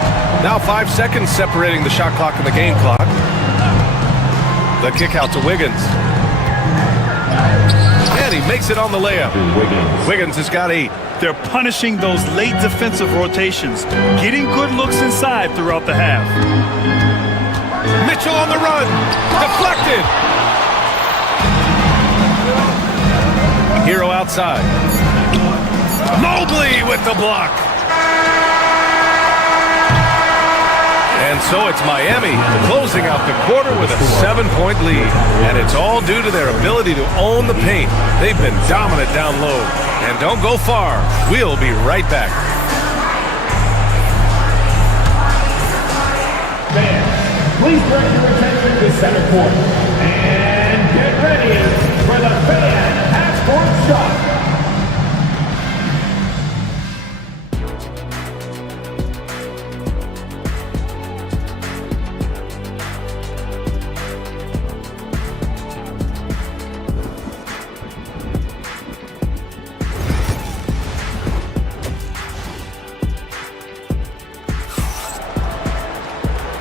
Now 5 seconds separating the shot clock and the game clock. The kick out to Wiggins. And he makes it on the layup. Wiggins has got 8. They're punishing those late defensive rotations, getting good looks inside throughout the half. Mitchell on the run. Deflected. Hero outside. Mobley with the block. And so it's Miami closing out the quarter with a 7-point lead. And it's all due to their ability to own the paint. They've been dominant down low. And don't go far. We'll be right back. Fans, please direct your attention to center court. And get ready for the fan half-court shot.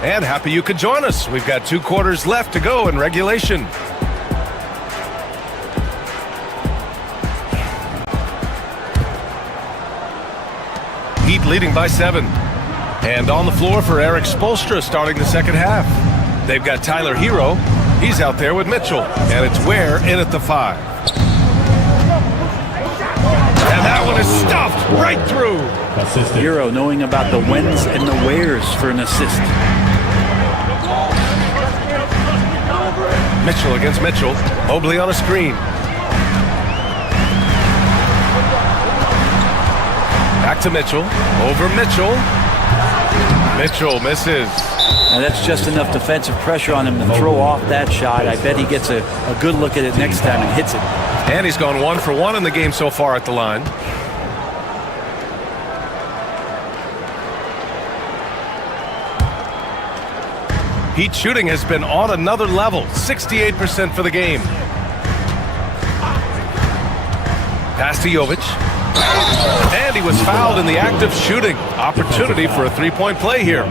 And happy you could join us. We've got 2 quarters left to go in regulation. Heat leading by 7. And on the floor for Eric Spoelstra starting the second half. They've got Tyler Hero. He's out there with Mitchell. And it's Ware in at the 5. And that one is stuffed right through. Hero knowing about the whens and the wheres for an assist. Mitchell against Mitchell. Mobley on a screen. Back to Mitchell. Over Mitchell. Mitchell misses. And that's just enough defensive pressure on him to throw off that shot. I bet he gets a good look at it next time and hits it. And he's gone 1 for 1 in the game so far at the line. Heat shooting has been on another level, 68% for the game. Pass to Jovic. And he was fouled in the act of shooting. Opportunity for a 3-point play here.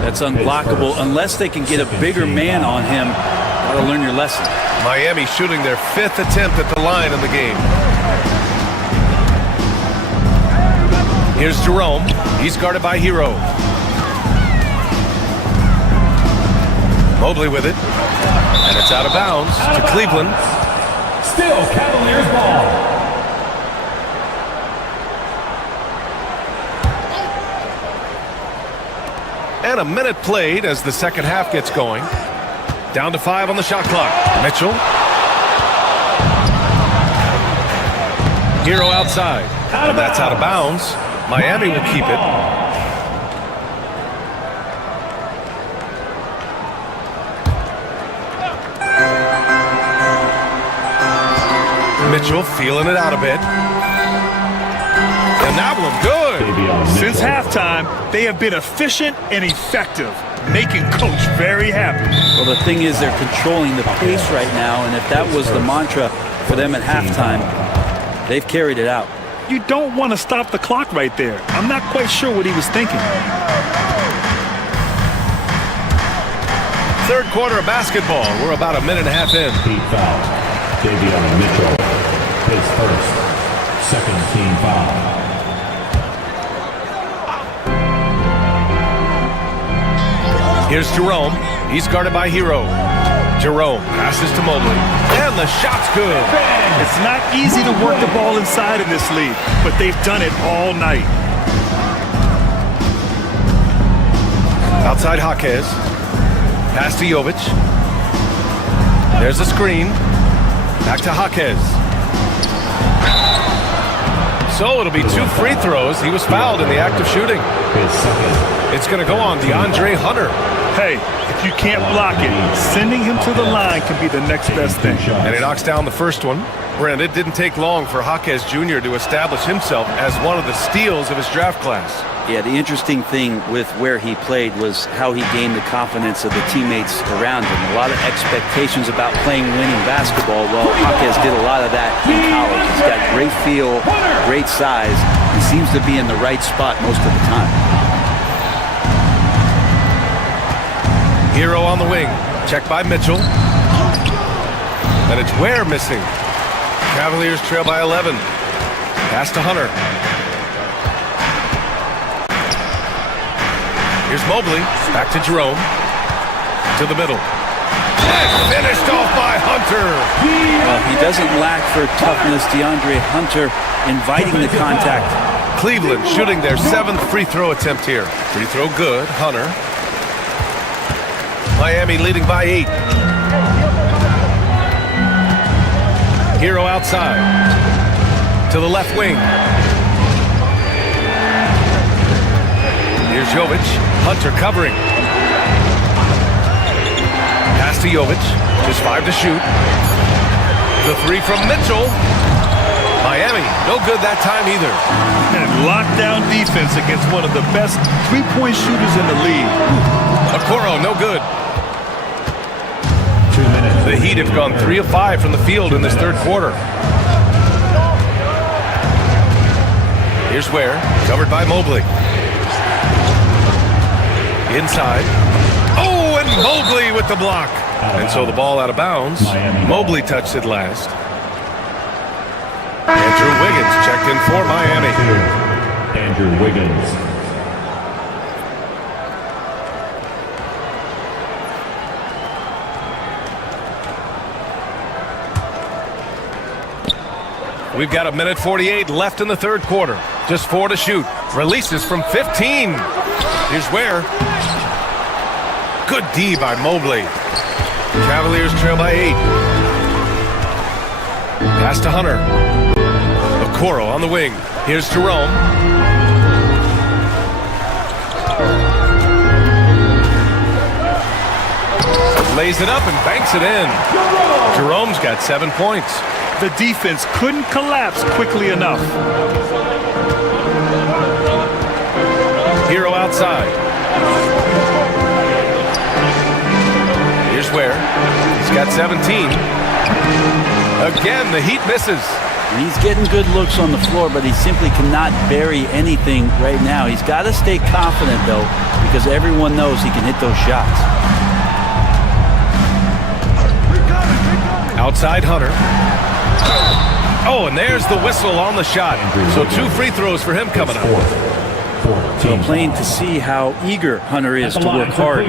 That's unblockable unless they can get a bigger man on him. Gotta learn your lesson. Miami shooting their 5th attempt at the line in the game. Here's Jerome. He's guarded by Hero. Mobley with it. And it's out of bounds to Cleveland. Still Cavaliers ball. And a minute played as the second half gets going. Down to 5 on the shot clock. Mitchell. Hero outside. And that's out of bounds. Miami will keep it. Mitchell feeling it out a bit. And that one good. Since halftime, they have been efficient and effective, making Coach very happy. Well, the thing is they're controlling the pace right now, and if that was the mantra for them at halftime, they've carried it out. You don't want to stop the clock right there. I'm not quite sure what he was thinking. Third quarter of basketball. We're about a minute and a half in. Team foul. Davion Mitchell. His first. Second team foul. Here's Jerome. He's guarded by Hero. Jerome passes to Mobley. And the shot's good. It's not easy to work the ball inside in this league, but they've done it all night. Outside Jaquez. Pass to Jovic. There's a screen. Back to Jaquez. So it'll be 2 free throws. He was fouled in the act of shooting. It's going to go on DeAndre Hunter. Hey, if you can't block it, sending him to the line can be the next best thing. And he knocks down the first one. Brent, it didn't take long for Jaquez Jr. to establish himself as one of the steals of his draft class. Yeah, the interesting thing with where he played was how he gained the confidence of the teammates around him. A lot of expectations about playing winning basketball. Well, Jaquez did a lot of that in college. He's got great feel, great size. He seems to be in the right spot most of the time. Hero on the wing. Checked by Mitchell. And it's Ware missing. Cavaliers trail by 11. Pass to Hunter. Here's Mobley. Back to Jerome. To the middle. And finished off by Hunter. Well, he doesn't lack for toughness. DeAndre Hunter inviting the contact. Cleveland shooting their 7th free throw attempt here. Free throw good. Hunter. Miami leading by 8. Hero outside. To the left wing. Here's Jovic. Hunter covering. Pass to Jovic. Just 5 to shoot. The 3 from Mitchell. Miami, no good that time either. And lockdown defense against one of the best three-point shooters in the league. Okoro, no good. The Heat have gone 3 of 5 from the field in this third quarter. Here's Ware, covered by Mobley. Inside. Mobley with the block. And so the ball out of bounds. Mobley touched it last. Andrew Wiggins checked in for Miami. Andrew Wiggins. We've got 1:48 left in the third quarter. Just 4 to shoot. Releases from 15. Here's Ware. Good D by Mobley. Cavaliers trail by 8. Pass to Hunter. Okoro on the wing. Here's Jerome. Lays it up and banks it in. Jerome's got 7 points. The defense couldn't collapse quickly enough. Hero outside. Here's Ware. He's got 17. Again, the Heat misses. He's getting good looks on the floor, but he simply cannot bury anything right now. He's got to stay confident, though, because everyone knows he can hit those shots. Outside Hunter. Oh, and there's the whistle on the shot. So 2 free throws for him coming up. So plain to see how eager Hunter is to work hard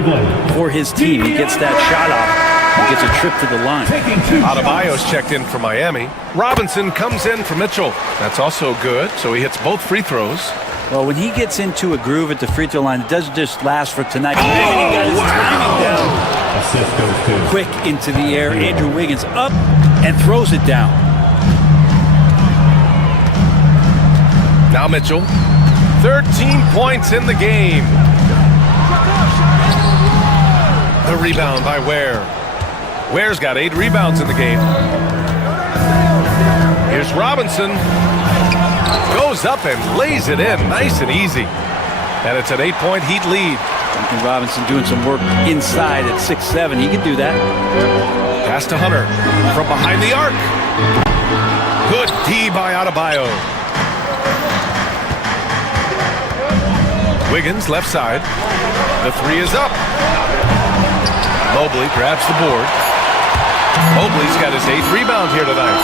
for his team. He gets that shot off. He gets a trip to the line. Adebayo's checked in for Miami. Robinson comes in for Mitchell. That's also good, so he hits both free throws. Well, when he gets into a groove at the free throw line, it doesn't just last for tonight. He got his timing down. Assist goes to Quick into the air. Andrew Wiggins up and throws it down. Now Mitchell. 13 points in the game. The rebound by Ware. Ware's got 8 rebounds in the game. Here's Robinson. Goes up and lays it in nice and easy. And it's an 8-point Heat lead. Duncan Robinson doing some work inside at 6'7". He can do that. Pass to Hunter from behind the arc. Good D by Adebayo. Wiggins left side. The 3 is up. Mobley grabs the board. Mobley's got his 8th rebound here tonight.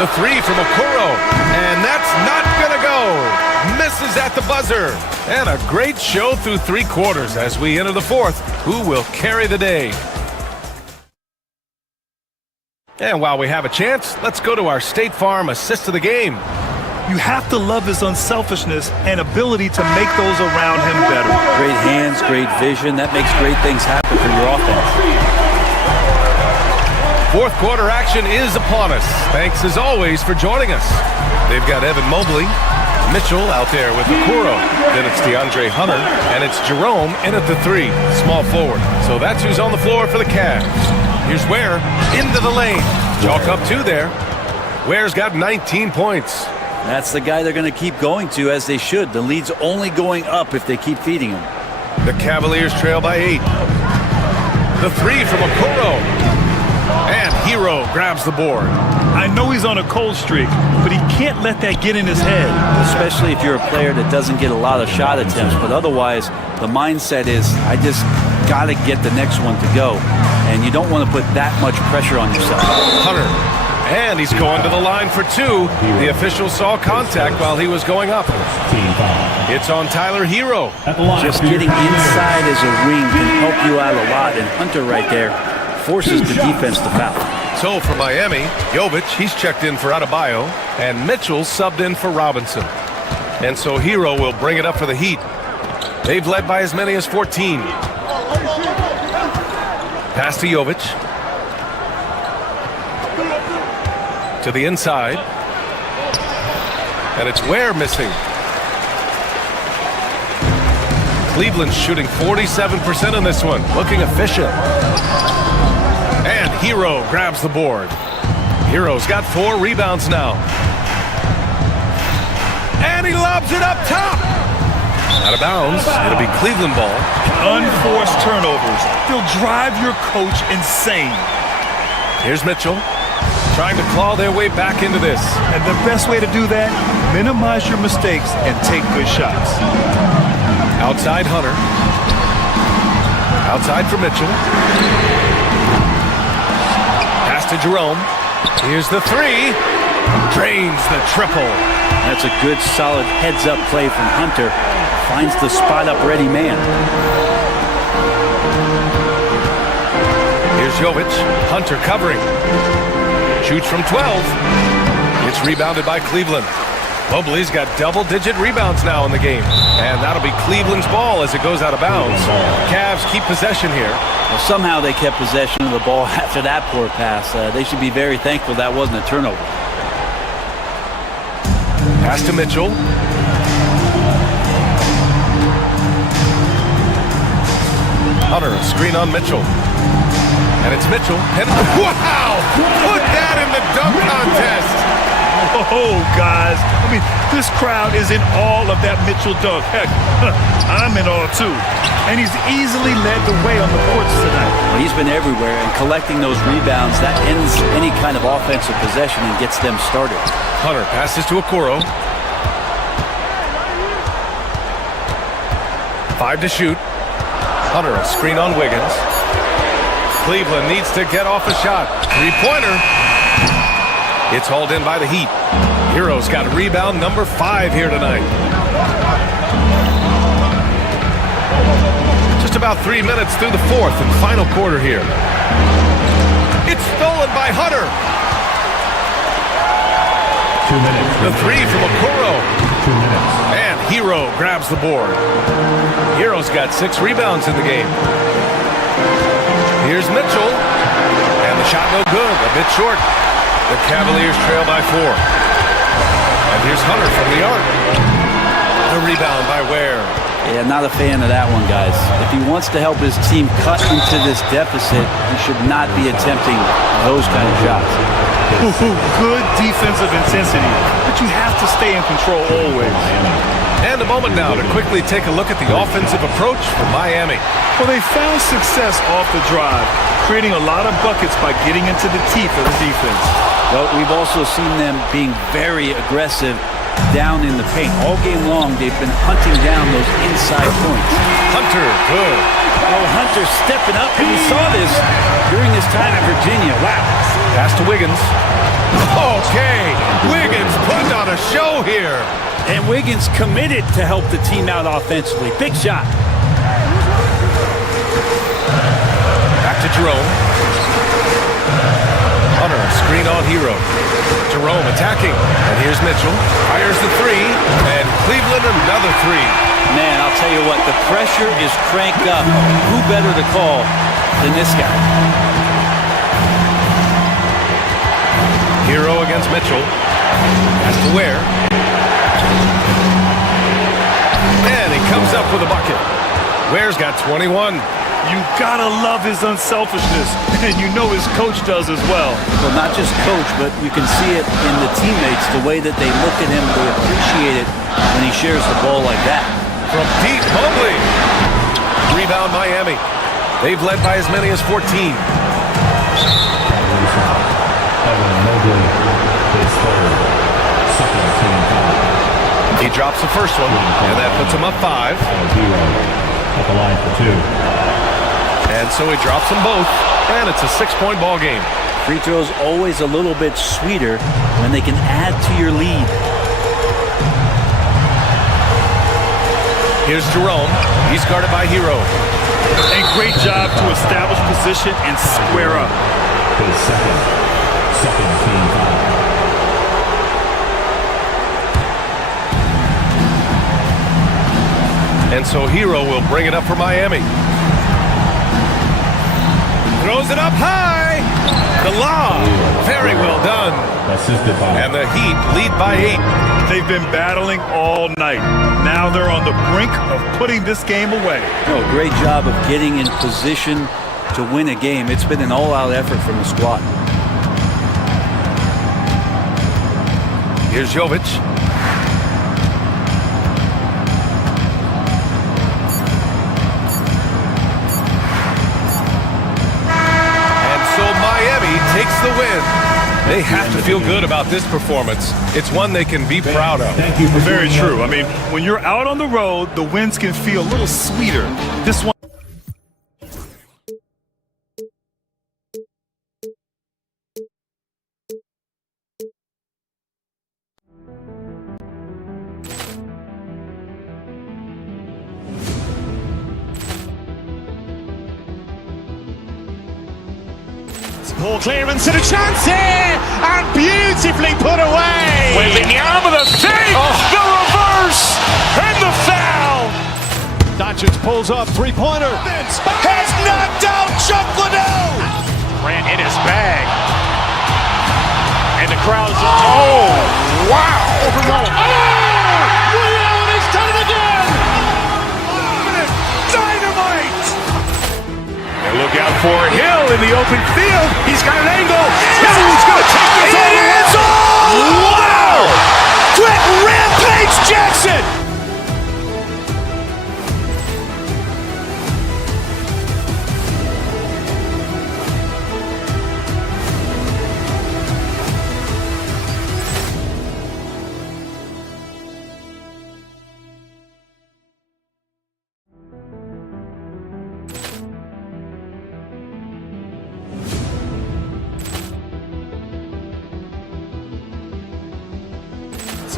The 3 from Okoro. And that's not going to go. Misses at the buzzer. And a great show through 3 quarters as we enter the 4th. Who will carry the day? And while we have a chance, let's go to our State Farm assist of the game. You have to love his unselfishness and ability to make those around him better. Great hands, great vision. That makes great things happen for your offense. 4th quarter action is upon us. Thanks as always for joining us. They've got Evan Mobley, Mitchell out there with Okoro. Then it's DeAndre Hunter, and it's Jerome in at the 3, small forward. So that's who's on the floor for the Cavs. Here's Ware into the lane. Chalk up 2 there. Ware's got 19 points. That's the guy they're going to keep going to, as they should. The lead's only going up if they keep feeding him. The Cavaliers trail by 8. The 3 from Okoro. And Hero grabs the board. I know he's on a cold streak, but he can't let that get in his head. Especially if you're a player that doesn't get a lot of shot attempts. But otherwise, the mindset is, I just got to get the next one to go. And you don't want to put that much pressure on yourself. Hunter. And he's going to the line for 2. The official saw contact while he was going up. It's on Tyler Hero. Just getting inside as a wing can help you out a lot. And Hunter right there forces the defense to foul. So for Miami, Jovic, he's checked in for Adebayo. And Mitchell subbed in for Robinson. And so Hero will bring it up for the Heat. They've led by as many as 14. Pass to Jovic. To the inside. And it's Ware missing. Cleveland's shooting 47% in this one. Looking efficient. And Hero grabs the board. Hero's got 4 rebounds now. And he lobs it up top. Out of bounds. It'll be Cleveland ball. Unforced turnovers. They'll drive your coach insane. Here's Mitchell. Trying to claw their way back into this. And the best way to do that, minimize your mistakes and take good shots. Outside Hunter. Outside for Mitchell. Pass to Jerome. Here's the three. Drains the triple. That's a good, solid heads-up play from Hunter. Finds the spot-up ready man. Here's Jovic. Hunter covering. Shoots from 12. It's rebounded by Cleveland. Mobley's got double-digit rebounds now in the game. And that'll be Cleveland's ball as it goes out of bounds. Cavs keep possession here. Well, somehow they kept possession of the ball after that poor pass. They should be very thankful that wasn't a turnover. Pass to Mitchell. Hunter, a screen on Mitchell. And it's Mitchell. And wow! Put that in the dunk contest! Oh, guys. I mean, this crowd is in awe of that Mitchell dunk. Heck, I'm in awe, too. And he's easily led the way on the courts tonight. Well, he's been everywhere, and collecting those rebounds, that ends any kind of offensive possession and gets them started. Hunter passes to Okoro. 5 to shoot. Hunter, a screen on Wiggins. Cleveland needs to get off a shot. Three-pointer. It's hauled in by the Heat. Hero's got rebound number 5 here tonight. Just about 3 minutes through the fourth and final quarter here. It's stolen by Hunter. 2 minutes. The three from Okoro. 2 minutes. And Hero grabs the board. Hero's got 6 rebounds in the game. Here's Mitchell. And the shot no good. A bit short. The Cavaliers trail by 4. And here's Hunter from the arc. The rebound by Ware. Yeah, not a fan of that one, guys. If he wants to help his team cut into this deficit, he should not be attempting those kind of shots. Good defensive intensity, but you have to stay in control always. And a moment now to quickly take a look at the offensive approach for Miami. Well, they found success off the drive, creating a lot of buckets by getting into the teeth of the defense. Well, we've also seen them being very aggressive down in the paint. All game long, they've been hunting down those inside points. Hunter, good. Oh, Hunter stepping up, and we saw this during his time in Virginia. Wow. Pass to Wiggins. Okay, Wiggins putting on a show here. And Wiggins committed to help the team out offensively. Big shot. Back to Jerome. Hunter, screen on Hero. Jerome attacking. And here's Mitchell. Fires the three. And Cleveland another three. Man, I'll tell you what, the pressure is cranked up. Who better to call than this guy? Hero against Mitchell. Has to Ware. And he comes up with a bucket. Ware's got 21. You gotta love his unselfishness, and you know his coach does as well. Well, not just coach, but you can see it in the teammates, the way that they look at him, they appreciate it when he shares the ball like that. From deep, Mobley. Rebound Miami. They've led by as many as 14. He drops the first one, and that puts him up 5. At the line for 2. And so he drops them both, and it's a 6-point ball game. Free throws always a little bit sweeter when they can add to your lead. Here's Jerome. He's guarded by Hero. A great job to establish position and square up. His second team foul. And so Hero will bring it up for Miami. Throws it up high. The lob. Very well done. Assisted by. And the Heat lead by 8. They've been battling all night. Now they're on the brink of putting this game away. Oh, great job of getting in position to win a game. It's been an all-out effort from the squad. Here's Jovic. Takes the win. They have to feel good about this performance. It's one they can be proud of. Thank you for very true. I mean, when you're out on the road, the wins can feel a little sweeter. This one. Ball clearance and a chance here, and beautifully put away. Wembanyama with a fake, the reverse, and the foul. Doncic pulls up, three-pointer. Has knocked out Chuck Liddell. Grant in his bag. And the crowd is, oh, wow. Ray Allen has done it again. Dynamite. And look out for Hill in the open field. He's got an angle. Hill's going to take this all the way. Wow! Quick rampage Jackson.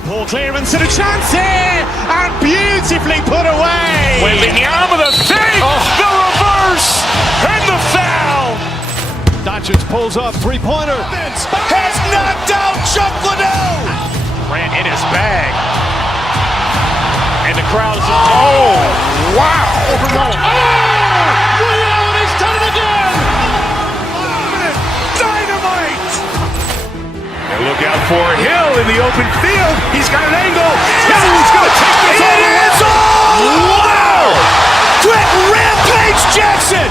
Ball clearance and a chance here, and beautifully put away. Wembanyama with a fake, the reverse, and the foul. Doncic pulls up, three-pointer. Has knocked out Chuck Liddell. Grant in his bag. And the crowd is, oh, wow. Ray Allen has done it again. Dynamite. And look out for Hill in the open field. He's got an angle. Hill's going to take this all the way. Wow! Quick rampage Jackson.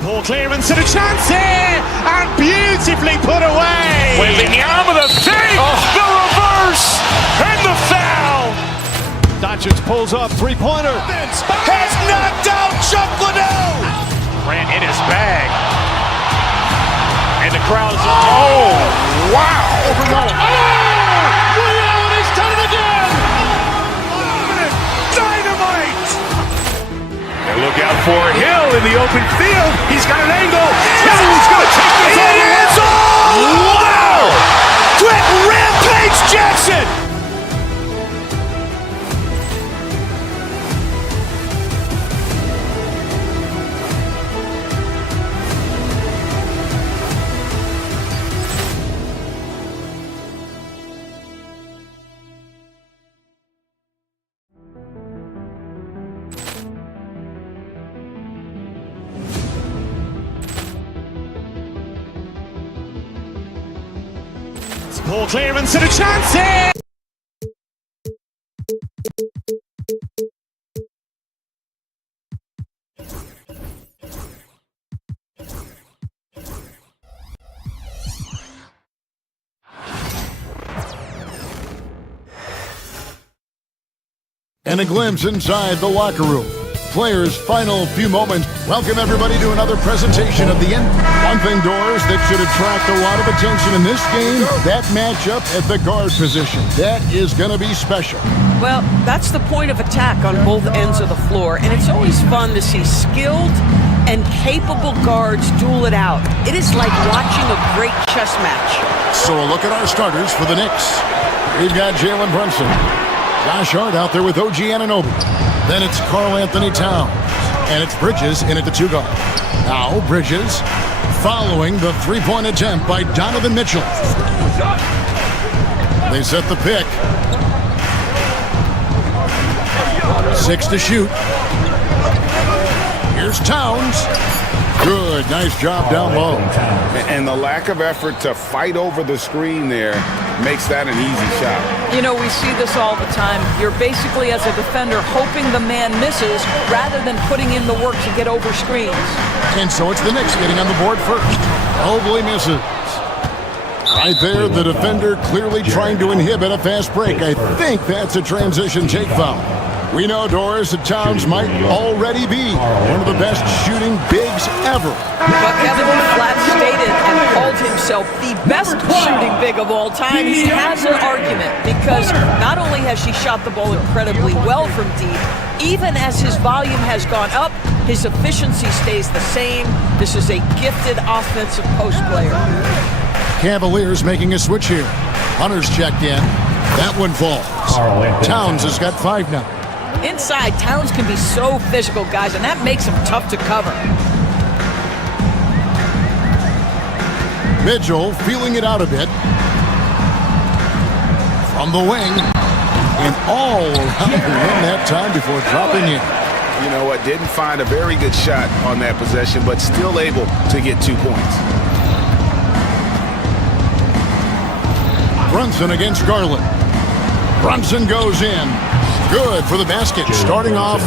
Ball clearance and a chance here, and beautifully put away. Wembanyama with a fake, the reverse, and the foul. Doncic pulls up, three-pointer. Has knocked out Chuck Liddell. Grant in his bag. And the crowd is, oh, wow. Ray Allen has done it again. Dynamite. And look out for Hill in the open field. He's got an angle. Hill's going to take this all the way. Wow! Quick rampage Jackson. Ball clearance and a chance here. And a glimpse inside the locker room. Players' final few moments. Welcome everybody to another presentation of the end. One thing, Doors, that should attract a lot of attention in this game, that matchup at the guard position. That is going to be special. Well, that's the point of attack on both ends of the floor, and it's always fun to see skilled and capable guards duel it out. It is like watching a great chess match. So a look at our starters for the Knicks. We've got Jalen Brunson. Josh Hart out there with OG Anunoby. Then it's Karl Anthony Towns. And it's Bridges in at the 2-guard. Now Bridges following the three-point attempt by Donovan Mitchell. They set the pick. 6 to shoot. Here's Towns. Good, nice job down low. And the lack of effort to fight over the screen there makes that an easy shot. You know, we see this all the time. You're basically, as a defender, hoping the man misses rather than putting in the work to get over screens. And so it's the Knicks getting on the board first. Mobley misses. Right there, the defender clearly trying to inhibit a fast break. I think that's a transition take foul. We know, Doris, that Towns might already be one of the best shooting bigs ever. But Kevin flat stated and called himself himself the best shooting big of all time, he has an argument because not only has she shot the ball incredibly well from deep, even as his volume has gone up, his efficiency stays the same. This is a gifted offensive post player. Cavaliers making a switch here. Hunter's checked in. That one falls. Towns has got 5 now. Inside, Towns can be so physical, guys, and that makes him tough to cover. Mitchell feeling it out a bit. From the wing. And all around the rim that time before dropping in. You know what? Didn't find a very good shot on that possession, but still able to get 2 points. Brunson against Garland. Brunson goes in. Good for the basket. Starting off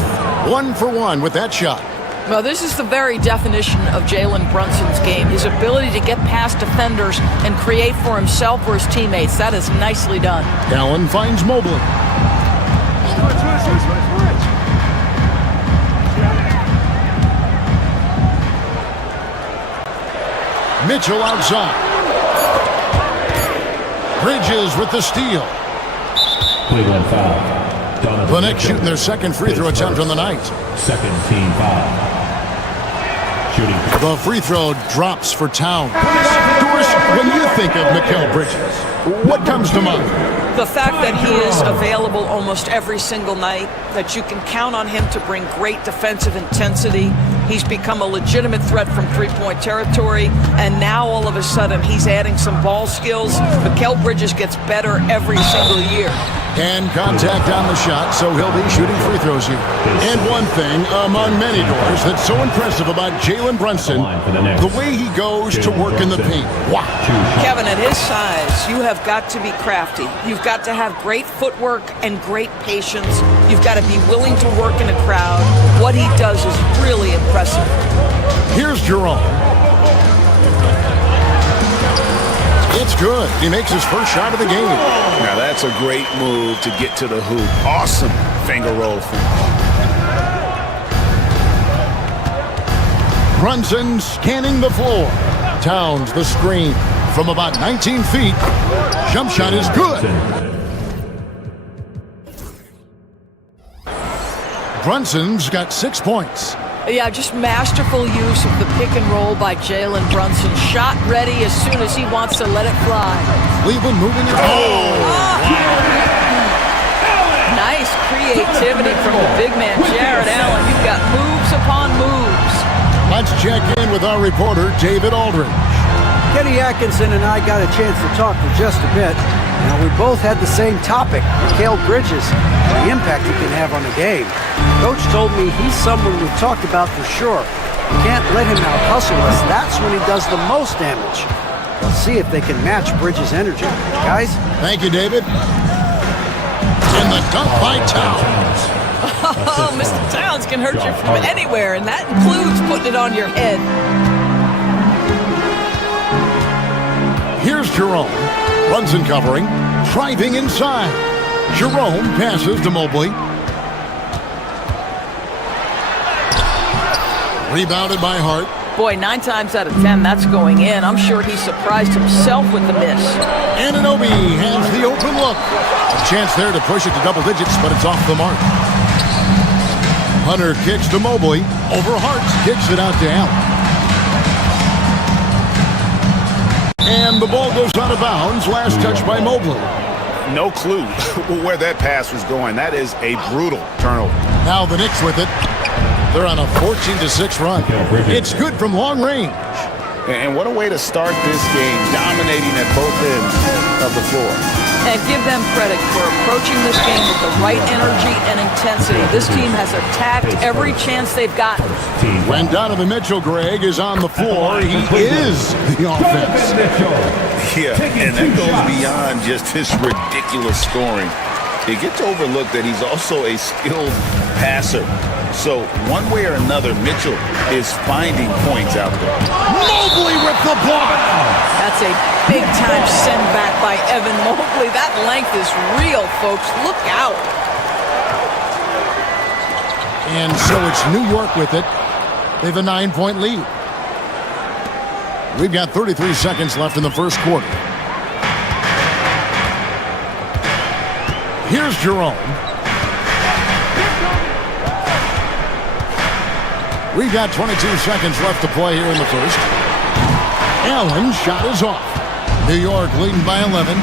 1 for 1 with that shot. Well, this is the very definition of Jalen Brunson's game. His ability to get past defenders and create for himself or his teammates. That is nicely done. Allen finds Mobley. Mitchell outside. Bridges with the steal. Cleveland foul. The Knicks shooting their second free throw attempt on the night. Second team foul. Shooting. The free throw drops for Towns. Doris, when you think of Mikal Bridges, what comes to mind? The fact that he is available almost every single night, that you can count on him to bring great defensive intensity. He's become a legitimate threat from three-point territory, and now all of a sudden he's adding some ball skills. Mikal Bridges gets better every single year. And contact on the shot, so he'll be shooting free throws here. And one thing among many, Doors, that's so impressive about Jalen Brunson, the way he goes to work in the paint. Wow. Kevin, at his size, you have got to be crafty. You've got to have great footwork and great patience. You've got to be willing to work in a crowd. What he does is really impressive. Here's Jerome. It's good. He makes his first shot of the game. Now that's a great move to get to the hoop. Awesome finger roll for him. Brunson scanning the floor. Towns the screen from about 19 feet. Jump shot is good. Brunson's got 6 points. Yeah, just masterful use of the pick and roll by Jalen Brunson. Shot ready as soon as he wants to let it fly. Cleveland moving it. Nice creativity from the big man, Jared Allen. You've got moves upon moves. Let's check in with our reporter, David Aldridge. Kenny Atkinson and I got a chance to talk for just a bit. Now, we both had the same topic, Mikal Bridges, the impact he can have on the game. Coach told me he's someone we've talked about for sure. You can't let him out-hustle us. That's when he does the most damage. We'll see if they can match Bridges' energy. Guys? Thank you, David. And the dunk by Towns. Oh, Mr. Towns can hurt you from anywhere, and that includes putting it on your head. Here's Jerome. Brunson covering. Driving inside. Jerome passes to Mobley. Rebounded by Hart. Boy, 9 times out of 10, that's going in. I'm sure he surprised himself with the miss. Anunoby has the open look. A chance there to push it to double digits, but it's off the mark. Hunter kicks to Mobley. Over Hart. Kicks it out to Allen. And the ball goes out of bounds. Last touch by Mobley. No clue where that pass was going. That is a brutal turnover. Now the Knicks with it. They're on a 14-6 run. It's good from long range. And what a way to start this game, dominating at both ends of the floor. And give them credit for approaching this game with the right energy and intensity. This team has attacked every chance they've gotten. When Donovan Mitchell, Greg, is on the floor, he is the offense. Yeah, and that goes beyond just his ridiculous scoring. It gets overlooked that he's also a skilled passer. So one way or another, Mitchell is finding points out there. Mobley with the block. That's a big-time send back by Evan Mobley. That length is real, folks. Look out. And so it's New York with it. They have a 9-point lead. We've got 33 seconds left in the first quarter. Here's Jerome. We've got 22 seconds left to play here in the first. Allen's shot is off. New York leading by 11.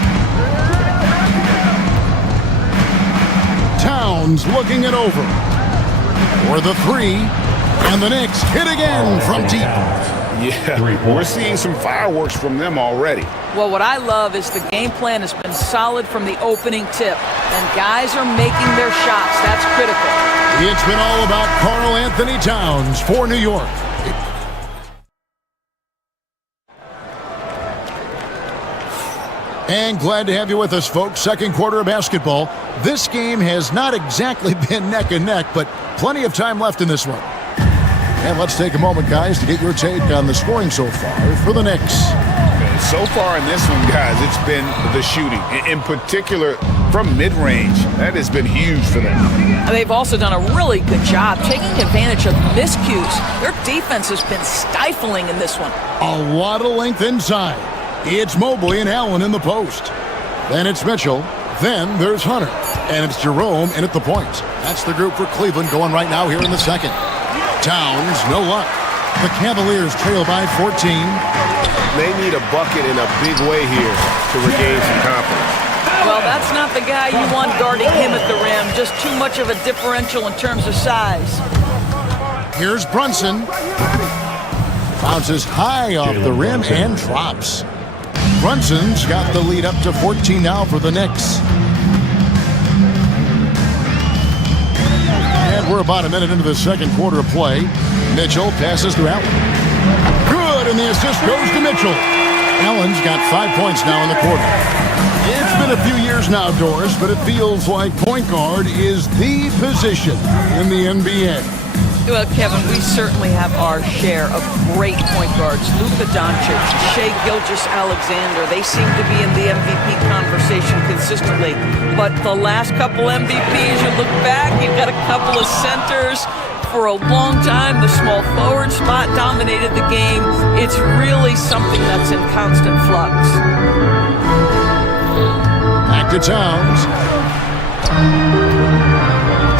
Towns looking it over. For the three. And the Knicks hit again from deep. Yeah, we're seeing some fireworks from them already. Well, what I love is the game plan has been solid from the opening tip, and guys are making their shots. That's critical. It's been all about Karl Anthony Towns for New York. And glad to have you with us, folks. Second quarter of basketball. This game has not exactly been neck and neck, but plenty of time left in this one. And let's take a moment, guys, to get your take on the scoring so far for the Knicks. So far in this one, guys, it's been the shooting. In particular, from mid-range. That has been huge for them. And they've also done a really good job taking advantage of miscues. Their defense has been stifling in this one. A lot of length inside. It's Mobley and Allen in the post. Then it's Mitchell. Then there's Hunter. And it's Jerome in at the point. That's the group for Cleveland going right now here in the second. Towns, no luck. The Cavaliers trail by 14. They need a bucket in a big way here to regain some confidence. Well, that's not the guy you want guarding him at the rim. Just too much of a differential in terms of size. Here's Brunson. Bounces high off the rim and drops. Brunson's got the lead up to 14 now for the Knicks. And we're about a minute into the second quarter of play. Mitchell passes to Allen. Good, and the assist goes to Mitchell. Allen's got 5 points now in the quarter. It's been a few years now, Doris, but it feels like point guard is the position in the NBA. Well, Kevin, we certainly have our share of great point guards. Luka Doncic, Shai Gilgeous-Alexander, they seem to be in the MVP conversation consistently. But the last couple MVPs, you look back, you've got a couple of centers. For a long time, the small forward spot dominated the game. It's really something that's in constant flux. Back to Towns.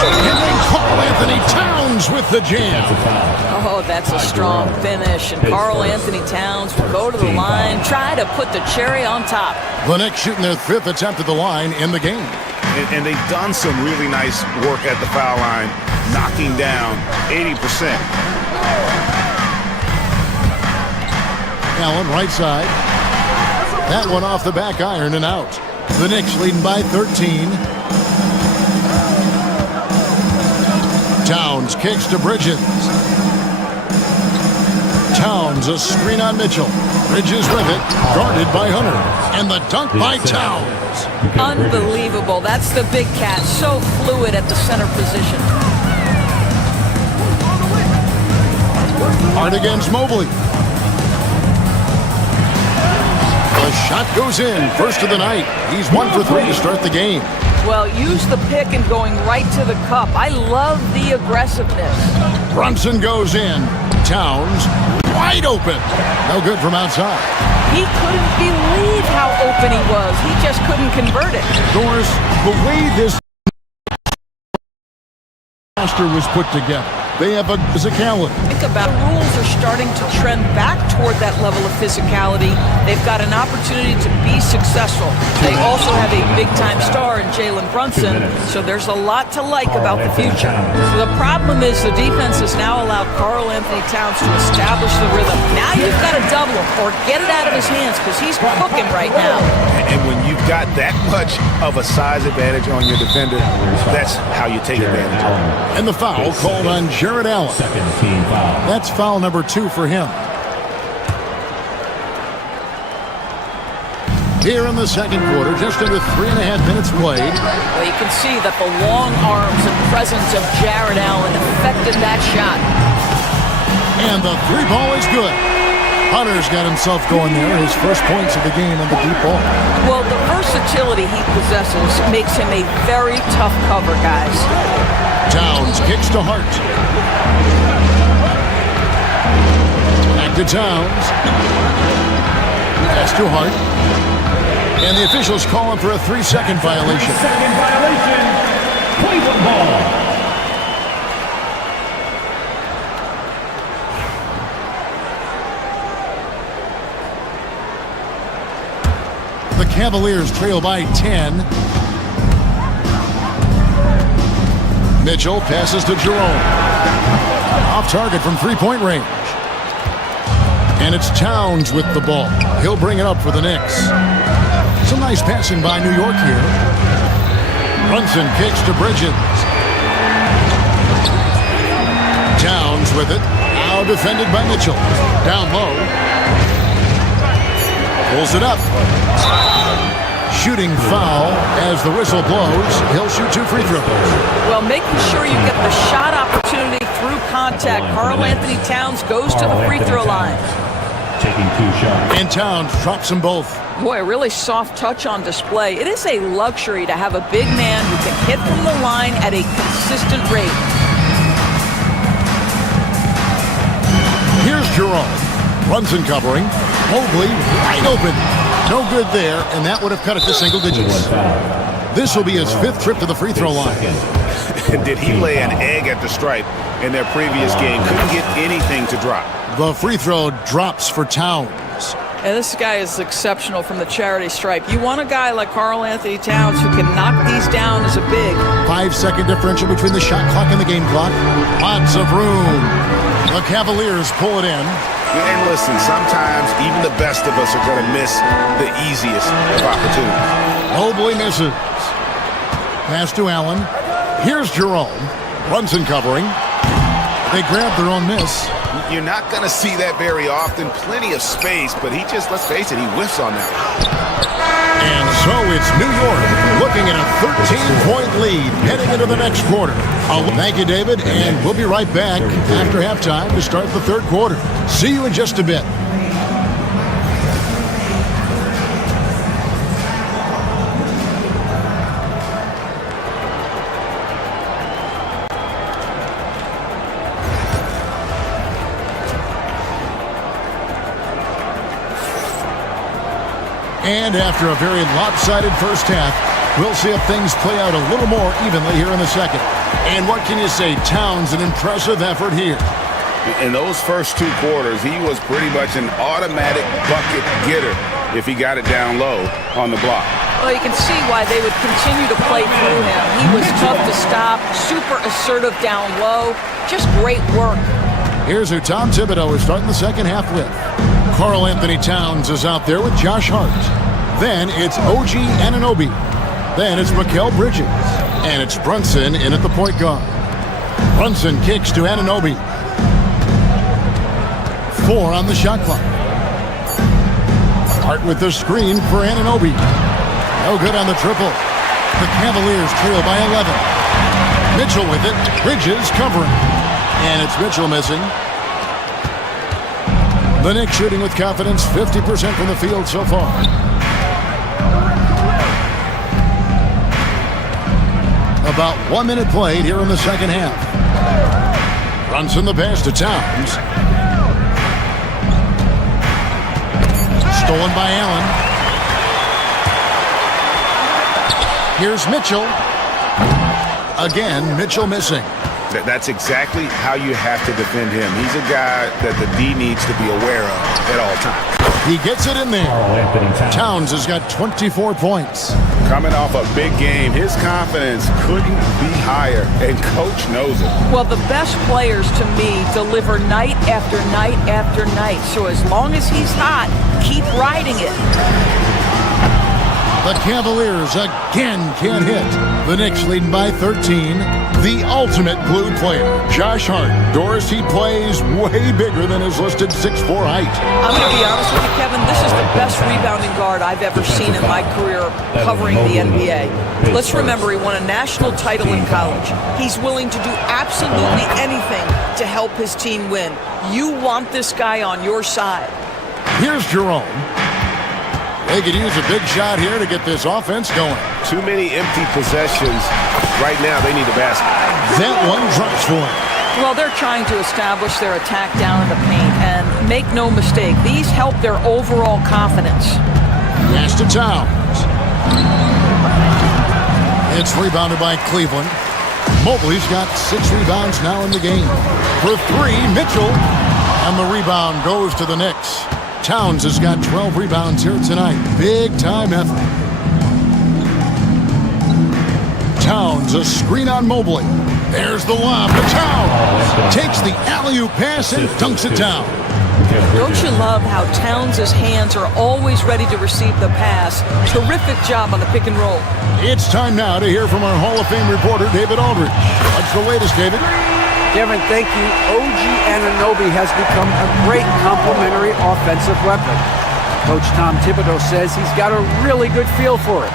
And then Karl Anthony Towns with the jam. Oh, that's a strong finish. And Karl Anthony Towns will go to the line, try to put the cherry on top. The Knicks shooting their fifth attempt at the line in the game. And they've done some really nice work at the foul line, knocking down 80%. Allen, right side. That one off the back iron and out. The Knicks leading by 13. Towns kicks to Bridges. Towns, a screen on Mitchell. Bridges with it, guarded by Hunter. And the dunk by Towns. Unbelievable. That's the big cat. So fluid at the center position. Hard against Mobley. The shot goes in. First of the night. He's 1 for 3 to start the game. Well, use the pick and going right to the cup. I love the aggressiveness. Brunson goes in. Towns wide open. No good from outside. He couldn't believe how open he was. He just couldn't convert it. Doris, the way this roster was put together, they have a physicality. Think about it. The rules are starting to trend back toward that level of physicality. They've got an opportunity to be successful. They also have a big-time star in Jalen Brunson, so there's a lot to like about the future. The problem is the defense has now allowed Karl Anthony Towns to establish the rhythm. Now you've got to double him or get it out of his hands because he's cooking right now. And when you've got that much of a size advantage on your defender, that's how you take advantage of it. And the foul called on Jared Allen. That's foul number 2 for him. Here in the second quarter, just under 3.5 minutes played. Well, you can see that the long arms and presence of Jared Allen affected that shot. And the 3-ball is good. Hunter's got himself going there. His first points of the game on the deep ball. Well, the versatility he possesses makes him a very tough cover, guys. Towns kicks to Hart. Back to to Towns. Pass to Hart. And the officials call him for a 3-second violation. 3-second violation. Cleveland ball. The Cavaliers trail by 10. Mitchell passes to Jerome. Off target from three-point range. And it's Towns with the ball. He'll bring it up for the Knicks. Some nice passing by New York here. Brunson kicks to Bridges. Towns with it. Now defended by Mitchell. Down low. Pulls it up. Shooting foul as the whistle blows. He'll shoot 2 free throws. Well, making sure you get the shot opportunity through contact. Karl Anthony Towns goes to the free throw line. Taking 2 shots. And Towns drops them both. Boy, a really soft touch on display. It is a luxury to have a big man who can hit from the line at a consistent rate. Here's Jerome. Brunson covering. Mobley wide open. No good there, and that would have cut it to single digits. This will be his 5th trip to the free throw line. Did he lay an egg at the stripe in their previous game? Couldn't get anything to drop. The free throw drops for Towns. And this guy is exceptional from the charity stripe. You want a guy like Karl Anthony Towns who can knock these down as a big. 5-second differential between the shot clock and the game clock. Lots of room. The Cavaliers pull it in. And listen, sometimes even the best of us are going to miss the easiest of opportunities. Mobley misses. Pass to Allen. Here's Jerome. Brunson covering. They grab their own miss. You're not going to see that very often. Plenty of space, but he just, let's face it, he whiffs on that. And so it's New York looking at a 13-point lead heading into the next quarter. Thank you, David, and we'll be right back after halftime to start the 3rd quarter. See you in just a bit. And after a very lopsided first half, we'll see if things play out a little more evenly here in the second. And what can you say? Towns, an impressive effort here. In those first 2 quarters, he was pretty much an automatic bucket getter if he got it down low on the block. Well, you can see why they would continue to play through him. He was tough to stop, super assertive down low, just great work. Here's who Tom Thibodeau is starting the second half with. Karl Anthony Towns is out there with Josh Hart. Then it's OG Anunoby. Then it's Mikal Bridges. And it's Brunson in at the point guard. Brunson kicks to Anunoby. 4 on the shot clock. Hart with the screen for Anunoby. No good on the triple. The Cavaliers trail by 11. Mitchell with it. Bridges covering. And it's Mitchell missing. The Knicks shooting with confidence, 50% from the field so far. About 1 minute played here in the second half. Brunson the pass to Towns. Stolen by Allen. Here's Mitchell. Again, Mitchell missing. That's exactly how you have to defend him. He's a guy that the D needs to be aware of at all times. He gets it in there. Towns has got 24 points. Coming off a big game, his confidence couldn't be higher, and Coach knows it. Well, the best players to me deliver night after night after night. So as long as he's hot, keep riding it. The Cavaliers again can't hit. The Knicks leading by 13. The ultimate glued player, Josh Hart. Doris, he plays way bigger than his listed 6'4" height. I'm going to be honest with you, Kevin. This is the best rebounding guard I've ever seen in my career covering the NBA. Let's remember, he won a national title in college. He's willing to do absolutely anything to help his team win. You want this guy on your side. Here's Jerome. They could use a big shot here to get this offense going. Too many empty possessions. Right now, they need a basket. That one drops for him. Well, they're trying to establish their attack down in the paint, and make no mistake, these help their overall confidence. Pass to Towns. It's rebounded by Cleveland. Mobley's got 6 rebounds now in the game. For 3, Mitchell. And the rebound goes to the Knicks. Towns has got 12 rebounds here tonight. Big time effort. Towns, a screen on Mobley. There's the lob to Towns. Takes the alley-oop pass and dunks it down. Don't you love how Towns' hands are always ready to receive the pass? Terrific job on the pick and roll. It's time now to hear from our Hall of Fame reporter, David Aldridge. What's the latest, David? Kevin, thank you. OG Anunoby has become a great complementary offensive weapon. Coach Tom Thibodeau says he's got a really good feel for it.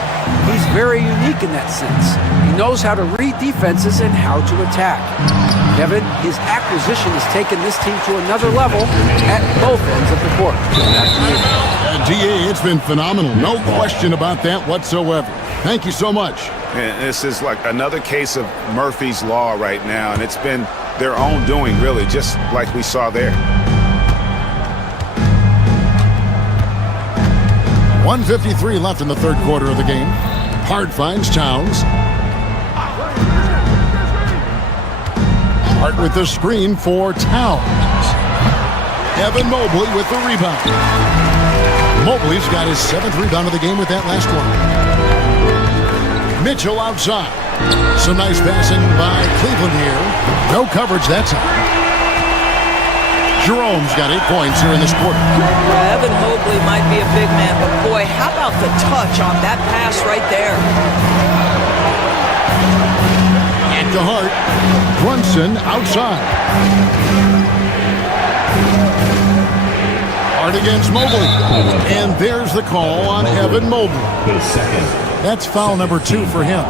He's very unique in that sense. He knows how to read defenses and how to attack. Kevin, his acquisition has taken this team to another level at both ends of the court. DA, it's been phenomenal. No question about that whatsoever. Thank you so much. And this is like another case of Murphy's Law right now, and it's been their own doing, really, just like we saw there. 1:53 left in the third quarter of the game. Hart finds Towns. Hart with the screen for Towns. Evan Mobley with the rebound. Mobley's got his 7th rebound of the game with that last one. Mitchell outside. Some nice passing by Cleveland here. No coverage that time. Jerome's got 8 points here in this quarter. Evan Mobley might be a big man, but boy, how about the touch on that pass right there? And to Hart. Brunson outside. Hart against Mobley. And there's the call on Evan Mobley. That's foul number 2 for him.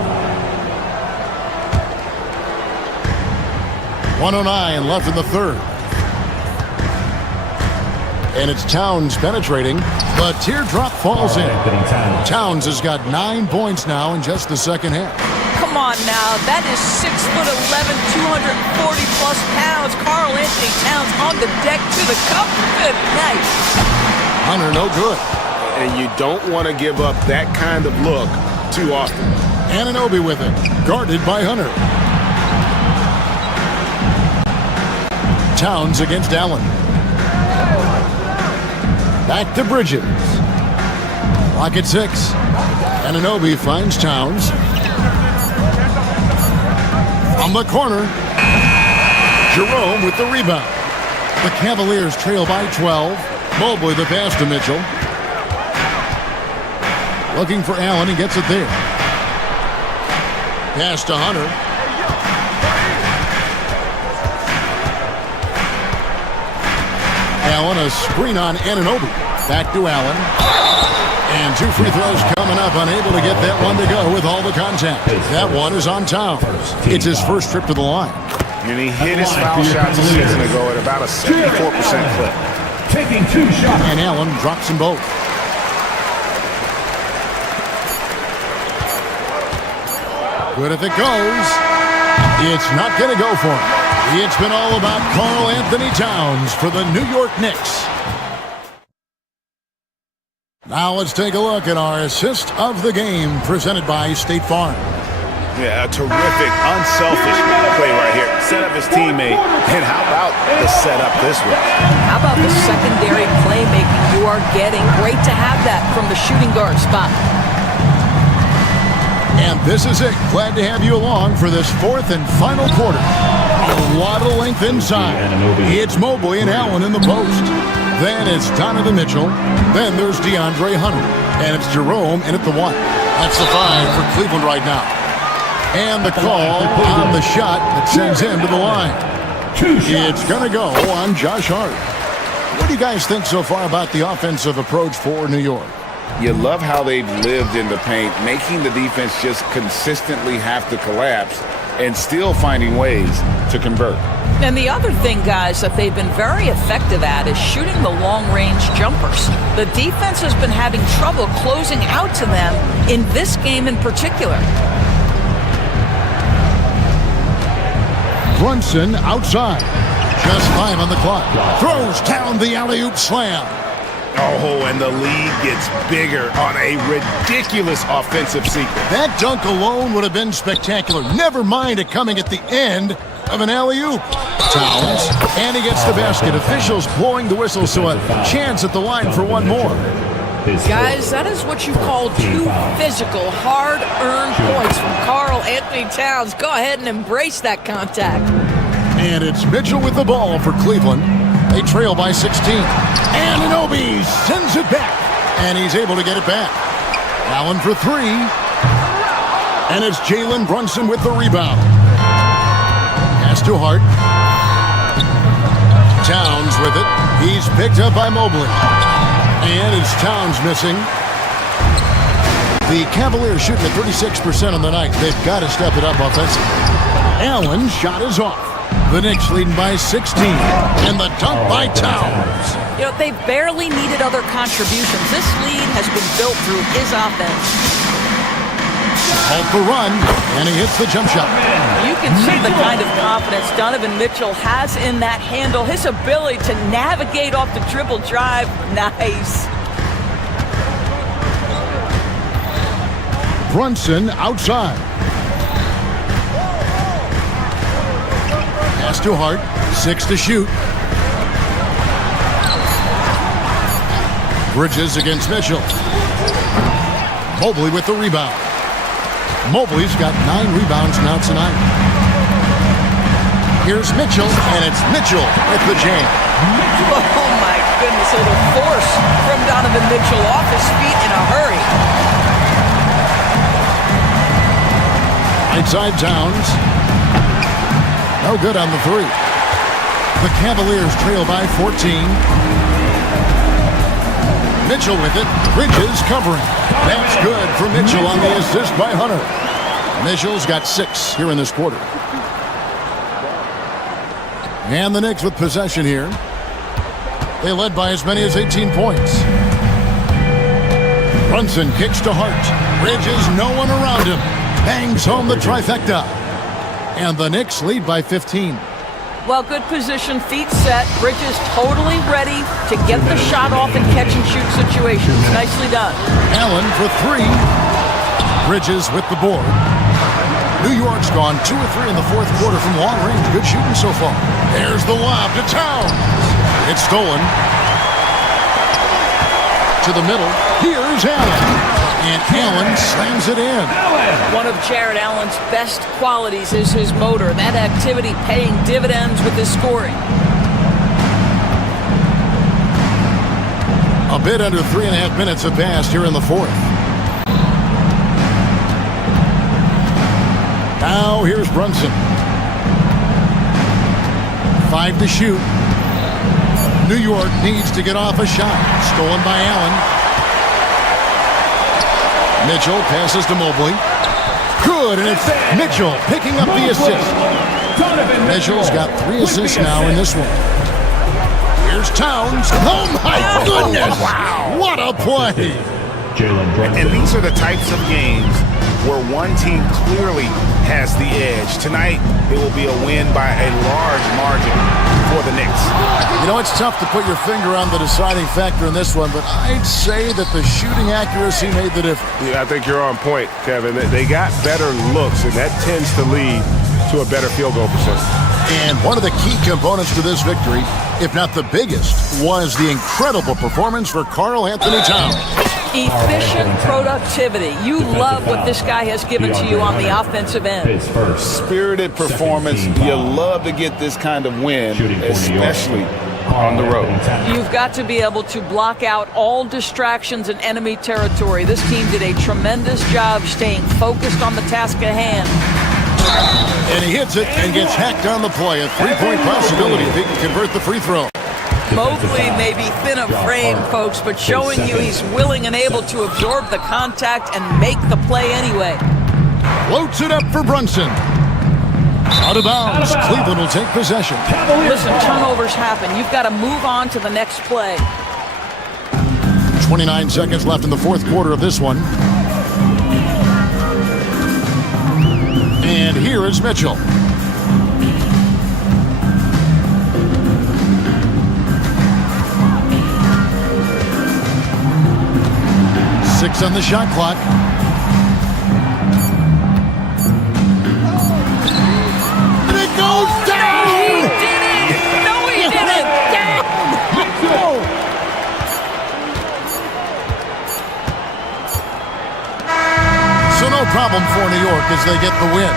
1:09 left in the third. And it's Towns penetrating, but teardrop falls in. Towns has got 9 points now in just the second half. Come on now, that is 6'11", 240-plus pounds. Karl Anthony Towns on the deck to the cup. Good night. Hunter, no good. And you don't want to give up that kind of look too often. Anunoby with it, guarded by Hunter. Towns against Allen. Back to Bridges. Clock at 6. Anunoby finds Towns. From the corner. Jerome with the rebound. The Cavaliers trail by 12. Mobley the pass to Mitchell. Looking for Allen. He gets it there. Pass to Hunter. Allen, a screen on Anunoby. Back to Allen. And 2 free throws coming up. Unable to get that one to go with all the contact. That one is on Towns. It's his first trip to the line. And he hit his foul shots a season ago at about a 74% clip. Taking 2 shots. And Allen drops them both. Good if it goes. It's not going to go for him. It's been all about Karl Anthony Towns for the New York Knicks. Now let's take a look at our assist of the game presented by State Farm. Yeah, a terrific, unselfish play right here. Set up his teammate. And how about the setup this way? How about the secondary playmaking you are getting? Great to have that from the shooting guard spot. And this is it. Glad to have you along for this 4th and final quarter. A lot of length inside. It's Mobley and Allen in the post. Then it's Donovan Mitchell. Then there's DeAndre Hunter. And it's Jerome in at the 1. That's the 5 for Cleveland right now. And the call on the shot that sends him to the line. It's going to go on Josh Hart. What do you guys think so far about the offensive approach for New York? You love how they've lived in the paint, making the defense just consistently have to collapse and still finding ways to convert. And the other thing, guys, that they've been very effective at is shooting the long-range jumpers. The defense has been having trouble closing out to them in this game in particular. Brunson outside. Just 5 on the clock. Throws down the alley-oop slam. Oh, and the lead gets bigger on a ridiculous offensive sequence. That dunk alone would have been spectacular. Never mind it coming at the end of an alley-oop. Towns, and he gets the basket. Officials blowing the whistle, so a chance at the line for one more. Guys, that is what you call two physical, hard-earned points from Karl Anthony Towns. Go ahead and embrace that contact. And it's Mitchell with the ball for Cleveland. They trail by 16. Anunoby sends it back. And he's able to get it back. Allen for 3. And it's Jalen Brunson with the rebound. Pass to Hart. Towns with it. He's picked up by Mobley. And it's Towns missing. The Cavaliers shooting at 36% on the night. They've got to step it up offensively. Allen's shot is off. The Knicks leading by 16. And the dunk by Towns. You know, they've barely needed other contributions. This lead has been built through his offense. Halt the run, and he hits the jump shot. You can see the kind of confidence Donovan Mitchell has in that handle. His ability to navigate off the dribble drive. Nice. Brunson outside. Pass to Hart. 6 to shoot. Bridges against Mitchell. Mobley with the rebound. Mobley's got 9 rebounds now tonight. Here's Mitchell, and it's Mitchell with the jam. Oh my goodness, a little force from Donovan Mitchell off his feet in a hurry. Right side Towns. No good on the 3. The Cavaliers trail by 14. Mitchell with it. Bridges covering. That's good for Mitchell on the assist by Hunter. Mitchell's got 6 here in this quarter. And the Knicks with possession here. They led by as many as 18 points. Brunson kicks to Hart. Bridges, no one around him. Bangs home the trifecta. And the Knicks lead by 15. Well, good position, feet set. Bridges totally ready to get the shot off in catch-and-shoot situations. Nicely done. Allen for 3. Bridges with the board. New York's gone 2 or 3 in the fourth quarter from long range. Good shooting so far. There's the lob to Towns. It's stolen. To the middle. Here's Allen. And Allen slams it in. One of Jared Allen's best qualities is his motor. That activity paying dividends with his scoring. A bit under 3.5 minutes have passed here in the fourth. Now here's Brunson. 5 to shoot. New York needs to get off a shot. Stolen by Allen. Mitchell passes to Mobley. Good, and it's Mitchell picking up the assist. Mitchell's got 3 assists now in this one. Here's Towns. Oh my goodness! Wow, what a play! And these are the types of games where one team clearly has the edge. Tonight, it will be a win by a large margin for the Knicks. You know, it's tough to put your finger on the deciding factor in this one, but I'd say that the shooting accuracy made the difference. Yeah, I think you're on point, Kevin. They got better looks, and that tends to lead to a better field goal percentage. And one of the key components to this victory, if not the biggest, was the incredible performance for Karl Anthony Towns. Efficient productivity. You love what this guy has given to you on the offensive end. Spirited performance. You love to get this kind of win, especially on the road. You've got to be able to block out all distractions in enemy territory. This team did a tremendous job staying focused on the task at hand. And he hits it and gets hacked on the play. A 3-point possibility if he can convert the free throw. Mobley may be thin of frame, folks, but showing you he's willing and able to absorb the contact and make the play anyway. Floats it up for Brunson. Out of bounds. Cleveland will take possession. Listen, turnovers happen. You've got to move on to the next play. 29 seconds left in the fourth quarter of this one. And here is Mitchell. 6 on the shot clock. And it goes down! He did it! No, he didn't! So no problem for New York as they get the win.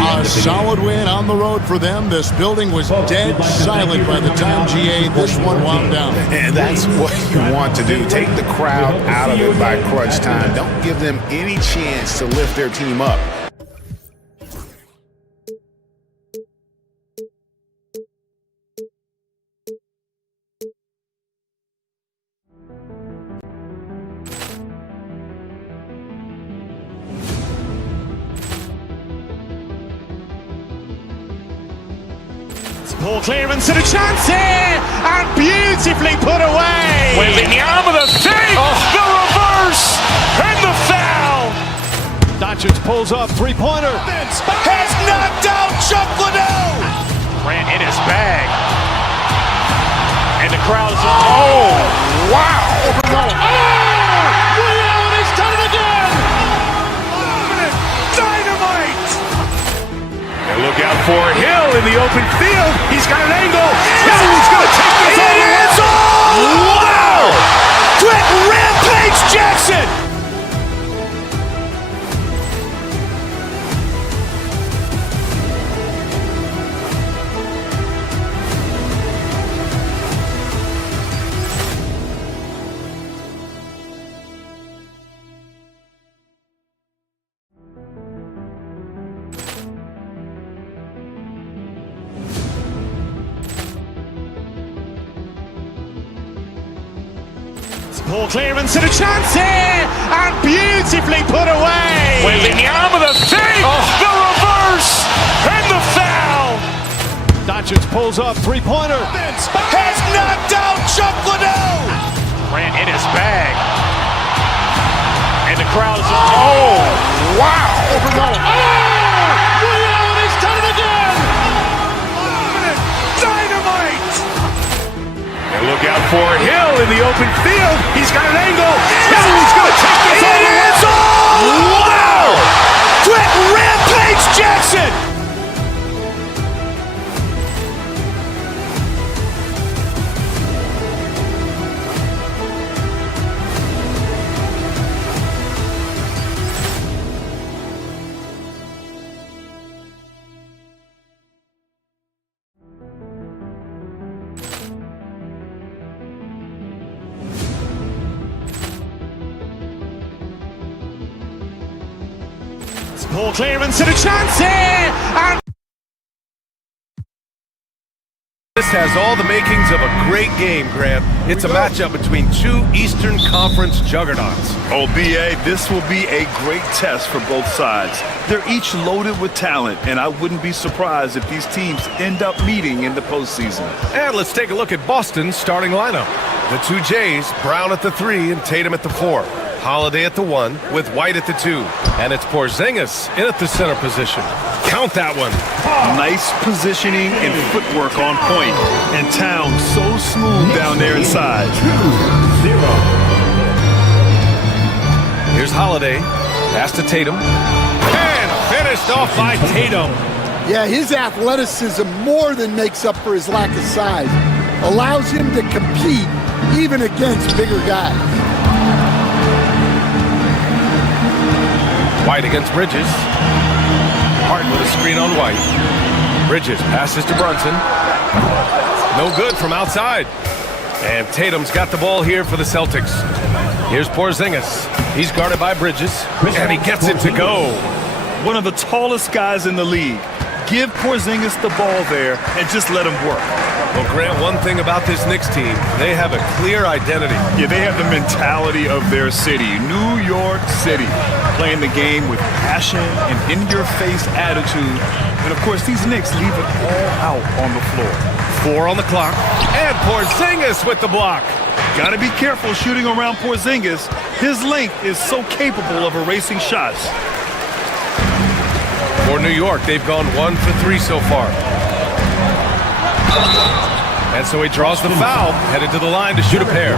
A solid win on the road for them. This building was dead silent by the time GA this one wound down. And that's what you want to do. Take the crowd out of it by crunch time. Don't give them any chance to lift their team up. Poor clearance and a chance here, and beautifully put away. With the arm of the fake, the reverse, and the foul. Doncic pulls up, three-pointer. Has knocked out Chuck Liddell. Grant in his bag. And the crowd is, oh, wow. He's done it again. Dynamite. And look out for Hill in the open field. He's got an angle. Hill is going to take this all the way. Wow! Quick rampage Jackson. Poor clearance and a chance here, and beautifully put away. With the arm of the fake, the reverse, and the foul. Doncic pulls up, three-pointer. Has knocked out Chuck Liddell. Grant in his bag. And the crowd is, oh, wow. He's done it again. Dynamite. And look out for Hill in the open field. He's got an angle. Hill is going to take this all the way. Wow! Quick rampage Jackson. Poor clearance and a chance here, and This has all the makings of a great game, Grant. It's a matchup between two Eastern Conference juggernauts. Oh, B.A., this will be a great test for both sides. They're each loaded with talent, and I wouldn't be surprised if these teams end up meeting in the postseason. And let's take a look at Boston's starting lineup. The two Jays, Brown at the 3 and Tatum at the 4. Holiday at the 1 with White at the 2. And it's Porzingis in at the center position. Count that one. Nice positioning and footwork on point. And Town so smooth down there inside. 2-0. Here's Holiday. Pass to Tatum. And finished off by Tatum. Yeah, his athleticism more than makes up for his lack of size. Allows him to compete even against bigger guys. White against Bridges. Hart with a screen on White. Bridges passes to Brunson. No good from outside. And Tatum's got the ball here for the Celtics. Here's Porzingis. He's guarded by Bridges. And he gets it to go. One of the tallest guys in the league. Give Porzingis the ball there and just let him work. Well, Grant, one thing about this Knicks team, they have a clear identity. Yeah, they have the mentality of their city, New York City, playing the game with passion and in-your-face attitude. And, of course, these Knicks leave it all out on the floor. 4 on the clock. And Porzingis with the block. Got to be careful shooting around Porzingis. His length is so capable of erasing shots. For New York, they've gone 1 for 3 so far. And so he draws the foul, headed to the line to shoot a pair.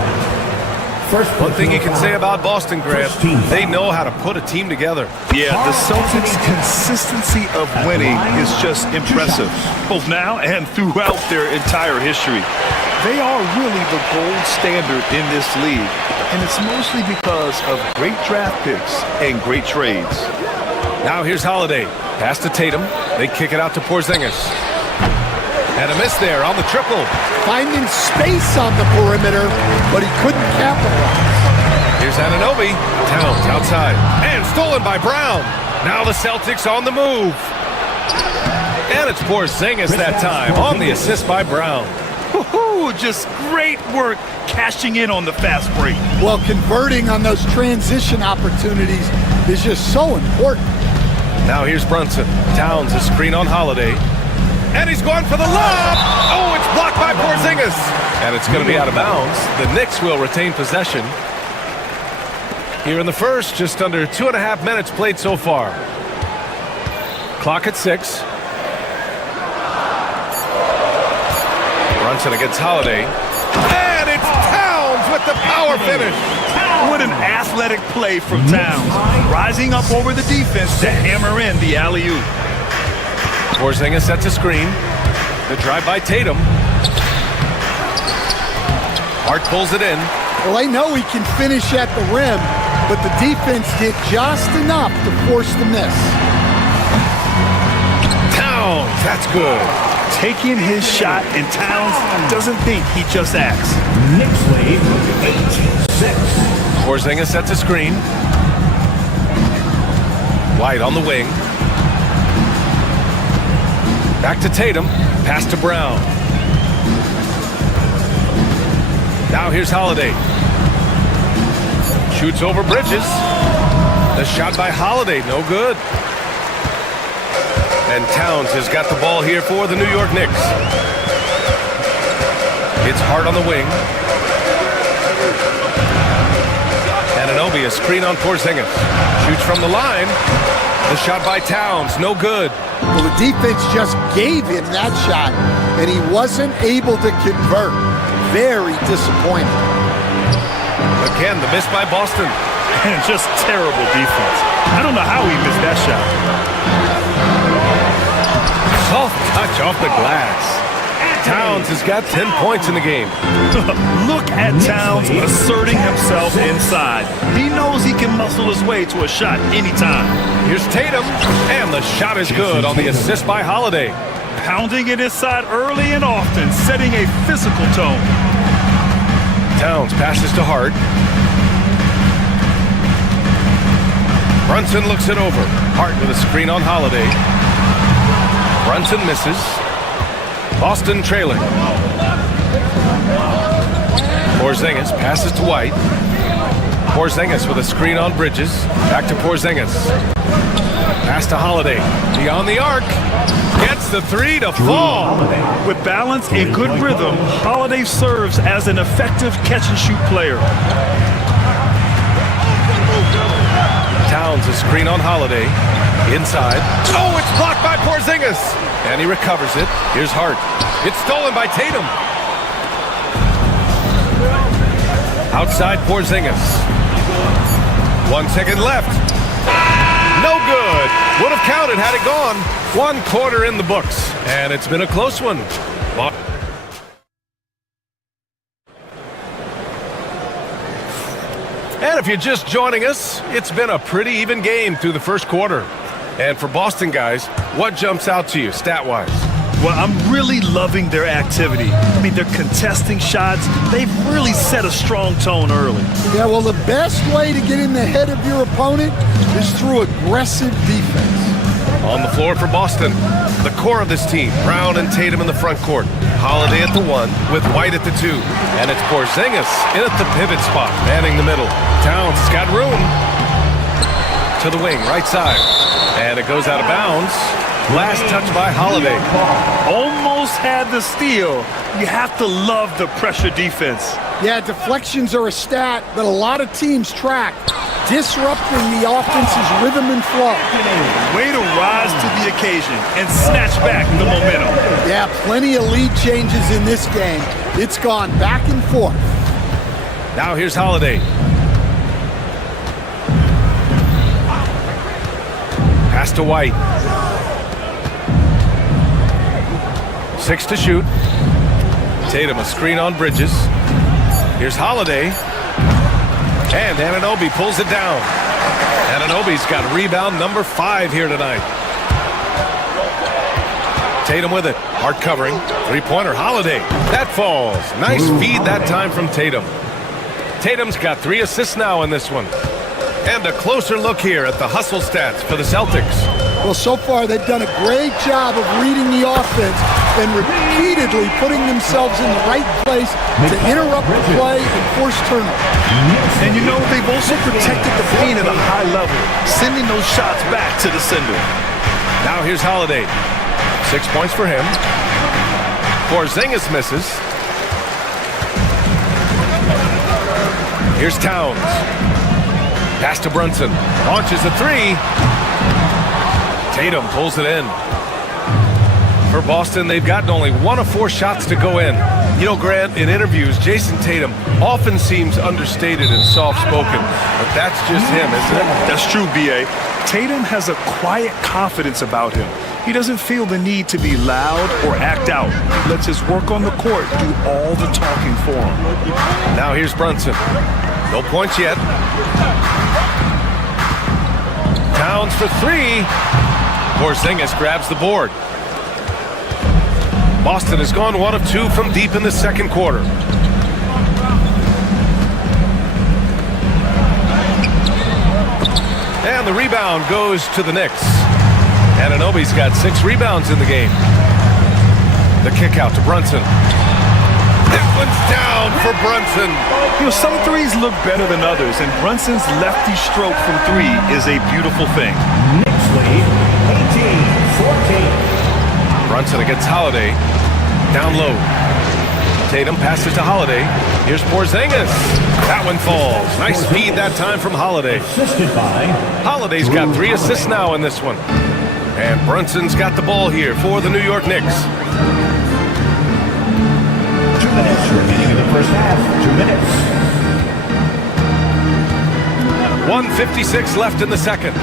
One thing you can say about Boston, Grant, they know how to put a team together. Yeah, the Celtics' consistency of winning is just impressive, both now and throughout their entire history. They are really the gold standard in this league, and it's mostly because of great draft picks and great trades. Now here's Holiday. Pass to Tatum. They kick it out to Porzingis. And a miss there on the triple. Finding space on the perimeter, but he couldn't capitalize. Here's Anunoby. Towns outside. And stolen by Brown. Now the Celtics on the move. And it's Porzingis that time on the assist by Brown. Woohoo! Just great work cashing in on the fast break. Well, converting on those transition opportunities is just so important. Now here's Brunson. Towns a screen on Holiday. And he's going for the lob. Oh, it's blocked by Porzingis. And it's going to be out of bounds. The Knicks will retain possession. Here in the first, just under 2.5 minutes played so far. Clock at 6. Brunson against Holiday. And it's Towns with the power finish. What an athletic play from Towns. Rising up over the defense to hammer in the alley-oop. Porzingis sets a screen. The drive by Tatum. Hart pulls it in. Well, they know he can finish at the rim, but the defense did just enough to force the miss. Towns, that's good. Taking his shot, and Towns doesn't think, he just acts. Knicks lead 8-6. Porzingis sets a screen. White on the wing. Back to Tatum. Pass to Brown. Now here's Holiday. Shoots over Bridges. The shot by Holiday, no good. And Towns has got the ball here for the New York Knicks. It's Hart on the wing. Anunoby, a screen on Porzingis. Shoots from the line. The shot by Towns, no good. Well, the defense just gave him that shot, and he wasn't able to convert. Very disappointing. Again, the miss by Boston. And just terrible defense. I don't know how he missed that shot. Soft touch off the glass. Towns has got 10 points in the game. Look at Towns asserting himself inside. He knows he can muscle his way to a shot anytime. Here's Tatum, and the shot is good on the assist by Holiday. Pounding it inside early and often, setting a physical tone. Towns passes to Hart. Brunson looks it over. Hart with a screen on Holiday. Brunson misses. Boston trailing. Porzingis passes to White. Porzingis with a screen on Bridges. Back to Porzingis. Pass to Holiday. Beyond the arc. Gets the three to fall. With balance and good rhythm, Holiday serves as an effective catch-and-shoot player. Towns a screen on Holiday. Inside. Oh, it's blocked by Porzingis. And he recovers it. Here's Hart. It's stolen by Tatum. Outside Porzingis. 1 second left. No good. Would have counted had it gone. 1 quarter in the books. And it's been a close one. And if you're just joining us, it's been a pretty even game through the first quarter. And for Boston guys, what jumps out to you stat-wise? Well, I'm really loving their activity. I mean, they're contesting shots. They've really set a strong tone early. Yeah, well, the best way to get in the head of your opponent is through aggressive defense. On the floor for Boston, the core of this team, Brown and Tatum in the front court. Holiday at the 1 with White at the 2. And it's Porzingis in at the pivot spot, manning the middle. Towns has got room. To the wing, right side. And it goes out of bounds. Last touch by Holiday. Almost had the steal. You have to love the pressure defense. Yeah, deflections are a stat that a lot of teams track, disrupting the offense's rhythm and flow. Way to rise to the occasion and snatch back the momentum. Yeah, plenty of lead changes in this game. It's gone back and forth. Now here's Holiday. Pass to White. 6 to shoot. Tatum a screen on Bridges. Here's Holiday. And Anunoby pulls it down. Anunoby's got rebound number 5 here tonight. Tatum with it. Hard covering. Three-pointer Holiday. That falls. Nice feed that time from Tatum. Tatum's got 3 assists now in this one. And a closer look here at the hustle stats for the Celtics. Well, so far they've done a great job of reading the offense and repeatedly putting themselves in the right place to interrupt the play and force turnover. And you know, they've also protected the paint at a high level, sending those shots back to the sender. Now here's Holiday. 6 points for him. Porzingis misses. Here's Towns. Pass to Brunson. Launches a 3. Tatum pulls it in. For Boston, they've gotten only 1 of 4 shots to go in. You know, Grant, in interviews, Jason Tatum often seems understated and soft-spoken, but that's just him, isn't it? That's true, B.A. Tatum has a quiet confidence about him. He doesn't feel the need to be loud or act out. He lets his work on the court do all the talking for him. Now here's Brunson. No points yet. Towns for 3. Porzingis grabs the board. Boston has gone 1 of 2 from deep in the second quarter. And the rebound goes to the Knicks. Anunoby's got 6 rebounds in the game. The kick out to Brunson. That one's down for Brunson. You know, some threes look better than others, and Brunson's lefty stroke from 3 is a beautiful thing. Knicks lead 18-14. Brunson against Holiday. Down low. Tatum passes to Holiday. Here's Porzingis. That one falls. Nice speed that time from Holiday. Assisted by Holiday's got 3 assists now in this one. And Brunson's got the ball here for the New York Knicks. 2 minutes remaining in the first half. 2 minutes. 1:56 left in the second.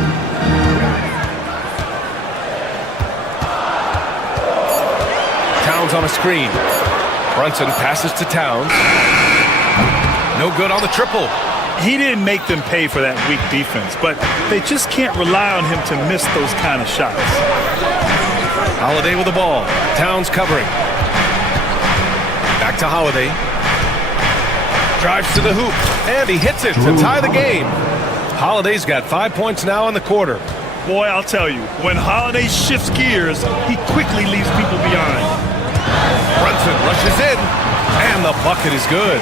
Towns on a screen. Brunson passes to Towns. No good on the triple. He didn't make them pay for that weak defense, but they just can't rely on him to miss those kind of shots. Holiday with the ball. Towns covering. Back to Holiday. Drives to the hoop, and he hits it to tie the game. Holiday's got 5 points now in the quarter. Boy, I'll tell you, when Holiday shifts gears, he quickly leaves people behind. Brunson rushes in, and the bucket is good.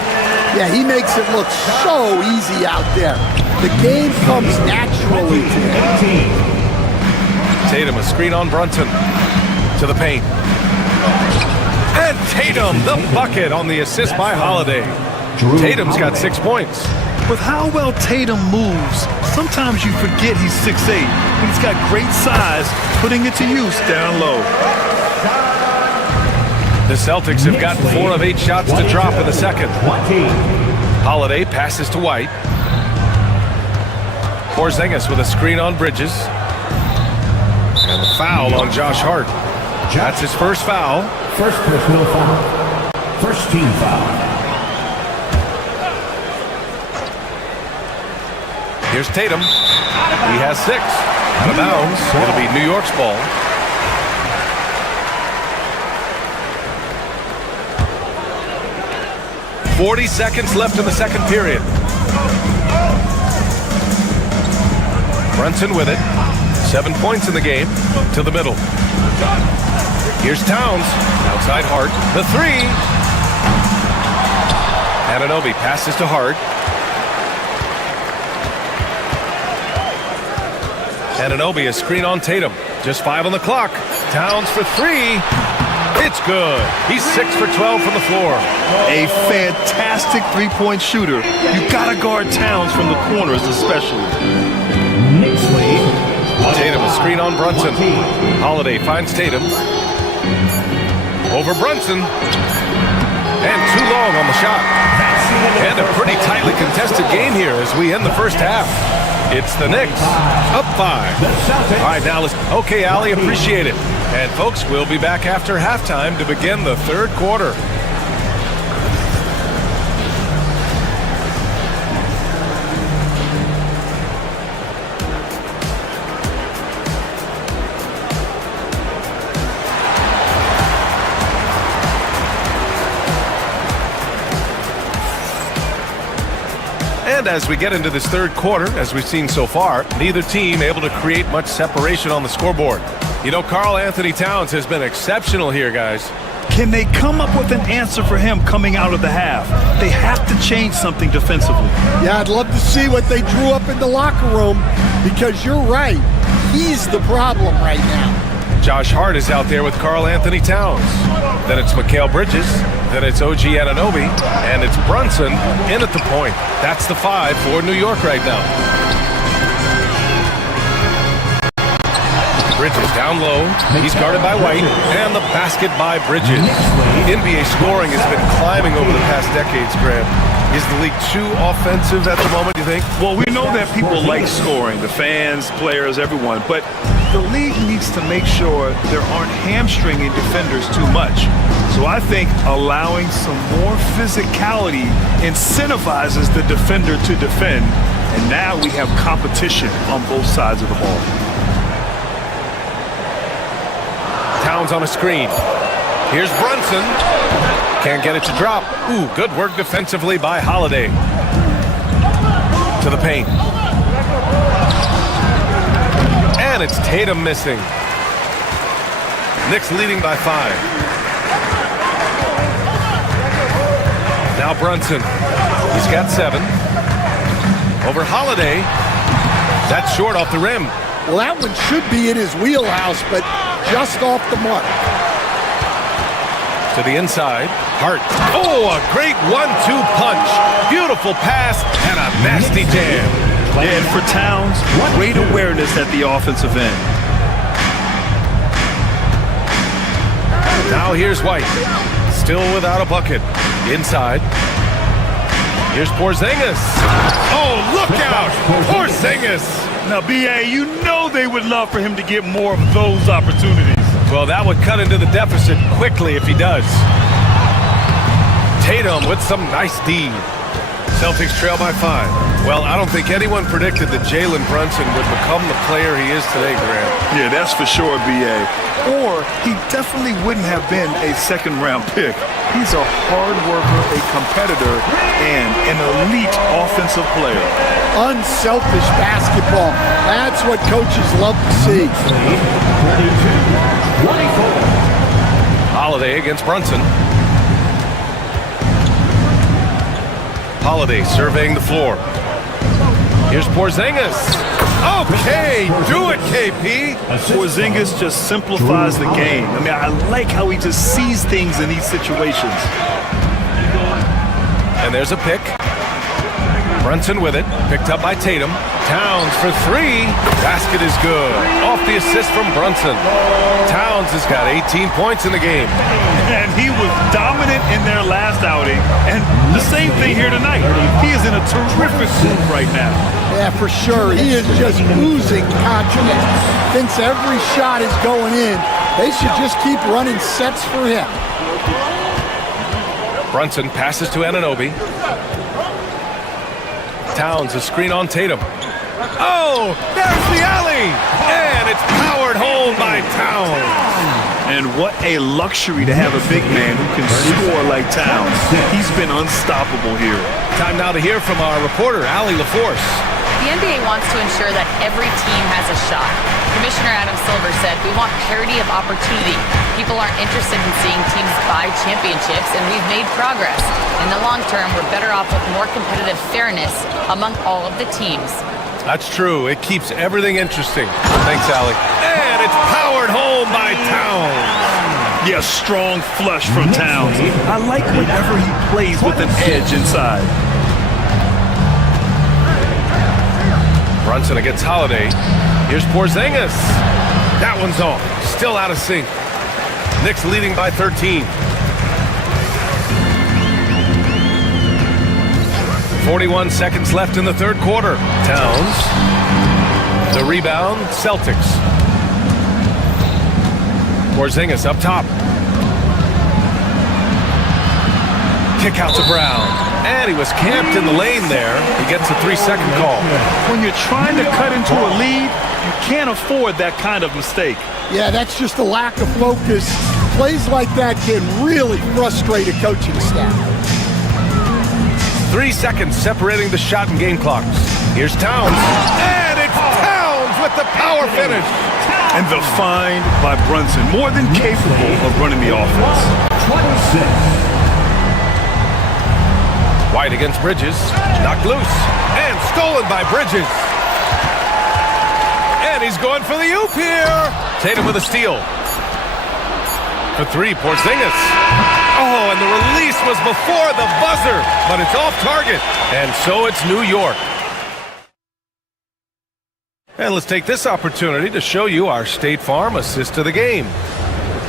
Yeah, he makes it look so easy out there. The game comes naturally to him. Tatum a screen on Brunson. To the paint. And Tatum, the bucket on the assist by Holiday. Tatum's got 6 points. With how well Tatum moves, sometimes you forget he's 6'8", but he's got great size, putting it to use down low. The Celtics have gotten 4 of 8 shots to drop in the second. Holiday passes to White. Porzingis with a screen on Bridges. And the foul on Josh Hart. That's his first foul. First personal foul. First team foul. Here's Tatum. He has 6. Out of bounds. It'll be New York's ball. .40 seconds left in the second period. Brunson with it. 7 points in the game. To the middle. Here's Towns. Outside Hart. The 3. Anunoby passes to Hart. Anunoby a screen on Tatum. Just 5 on the clock. Towns for 3. It's good. He's 6 for 12 from the floor. A fantastic three-point shooter. You gotta guard Towns from the corners especially. Knicks lead. Tatum a screen on Brunson. Holiday finds Tatum. Over Brunson. And too long on the shot. And a pretty tightly contested game here as we end the first half. It's the Knicks, up 5. All right, now let's... Okay, Allie, appreciate it. And folks, we'll be back after halftime to begin the third quarter. And as we get into this third quarter, as we've seen so far, neither team able to create much separation on the scoreboard. You know, Karl Anthony Towns has been exceptional here, guys. Can they come up with an answer for him coming out of the half? They have to change something defensively. Yeah, I'd love to see what they drew up in the locker room, because you're right. He's the problem right now. Josh Hart is out there with Karl Anthony Towns. Then it's Mikal Bridges. Then it's OG Anunoby. And it's Brunson in at the point. That's the 5 for New York right now. Bridges down low. He's guarded by White. And the basket by Bridges. NBA scoring has been climbing over the past decades, Graham. Is the league too offensive at the moment, you think? Well, we know that people like scoring, the fans, players, everyone, but the league needs to make sure there aren't hamstringing defenders too much. So I think allowing some more physicality incentivizes the defender to defend, and now we have competition on both sides of the ball. Towns on a screen. Here's Brunson. Can't get it to drop. Ooh, good work defensively by Holiday. To the paint. And it's Tatum missing. Knicks leading by 5. Now Brunson. He's got 7. Over Holiday. That's short off the rim. Well, that one should be in his wheelhouse, but just off the mark. To the inside. Hart. Oh, a great 1-2 punch. Beautiful pass and a nasty jam. And for Towns, great awareness at the offensive end. Now here's White. Still without a bucket. Inside. Here's Porzingis. Oh, look out! Porzingis! Now, B.A., you know they would love for him to get more of those opportunities. Well, that would cut into the deficit quickly if he does. Tatum with some nice D. Celtics trail by 5. Well, I don't think anyone predicted that Jalen Brunson would become the player he is today, Grant. Yeah, that's for sure, B.A. Or he definitely wouldn't have been a second-round pick. He's a hard worker, a competitor, and an elite offensive player. Unselfish basketball. That's what coaches love to see. 22-24. Holiday against Brunson. Holiday surveying the floor. Here's Porzingis. Okay, do it, KP. Porzingis just simplifies the game. I mean, I like how he just sees things in these situations. And there's a pick. Brunson with it, picked up by Tatum. Towns for 3. Basket is good. Off the assist from Brunson. Towns has got 18 points in the game. And he was dominant in their last outing. And the same thing here tonight. He is in a terrific mood right now. Yeah, for sure. He is just oozing confidence. Thinks every shot is going in. They should just keep running sets for him. Brunson passes to Anunoby. Towns, a screen on Tatum. Oh, there's the alley! And it's powered home by Towns. And what a luxury to have a big man who can score like Towns. He's been unstoppable here. Time now to hear from our reporter, Allie LaForce. The NBA wants to ensure that every team has a shot. Commissioner Adam Silver said, "We want parity of opportunity. People aren't interested in seeing teams buy championships, and we've made progress. In the long term, we're better off with more competitive fairness among all of the teams." That's true. It keeps everything interesting. Thanks, Allie. And it's powered home by Towns. Yeah, strong flush from Towns. I like whenever he plays with an edge inside. Brunson against Holiday. Here's Porzingis. That one's off. Still out of sync. Knicks leading by 13. 41 seconds left in the third quarter. Towns. The rebound, Celtics. Porzingis up top. Kick out to Brown. And he was camped in the lane there. He gets a 3-second call. When you're trying to cut into a lead, you can't afford that kind of mistake. Yeah, that's just a lack of focus. Plays like that can really frustrate a coaching staff. 3 seconds separating the shot and game clocks. Here's Towns. And it's Towns with the power finish. And the find by Brunson, more than capable of running the offense. 26. White against Bridges. Knocked loose. And stolen by Bridges. And he's going for the oop here. Tatum with a steal. For three, Porzingis. Oh, and the release was before the buzzer, but it's off target. And so it's New York. And let's take this opportunity to show you our State Farm assist of the game.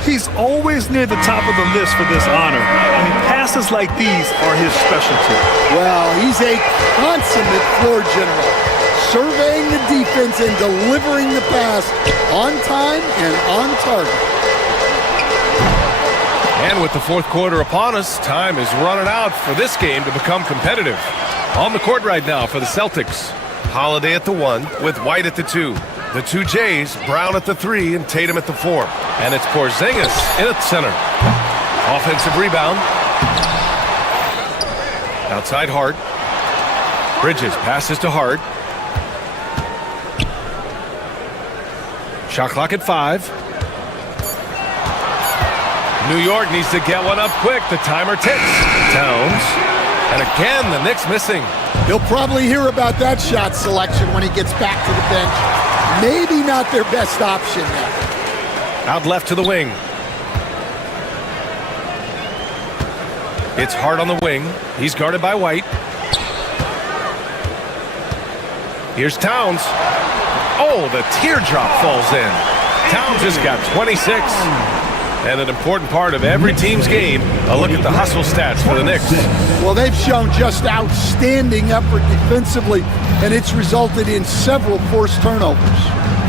He's always near the top of the list for this honor. I mean, passes like these are his specialty. Well, he's a consummate floor general, surveying the defense and delivering the pass on time and on target. And with the fourth quarter upon us, time is running out for this game to become competitive. On the court right now for the Celtics. Holiday at the 1 with White at the 2. The two Jays, Brown at the 3 and Tatum at the 4. And it's Porzingis in at center. Offensive rebound. Outside Hart. Bridges passes to Hart. Shot clock at 5. New York needs to get one up quick. The timer ticks. Towns. And again, the Knicks missing. He'll probably hear about that shot selection when he gets back to the bench. Maybe not their best option there. Out left to the wing. It's Hart on the wing. He's guarded by White. Here's Towns. Oh, the teardrop falls in. Towns has got 26. And an important part of every team's game, a look at the hustle stats for the Knicks. Well, they've shown just outstanding effort defensively, and it's resulted in several forced turnovers.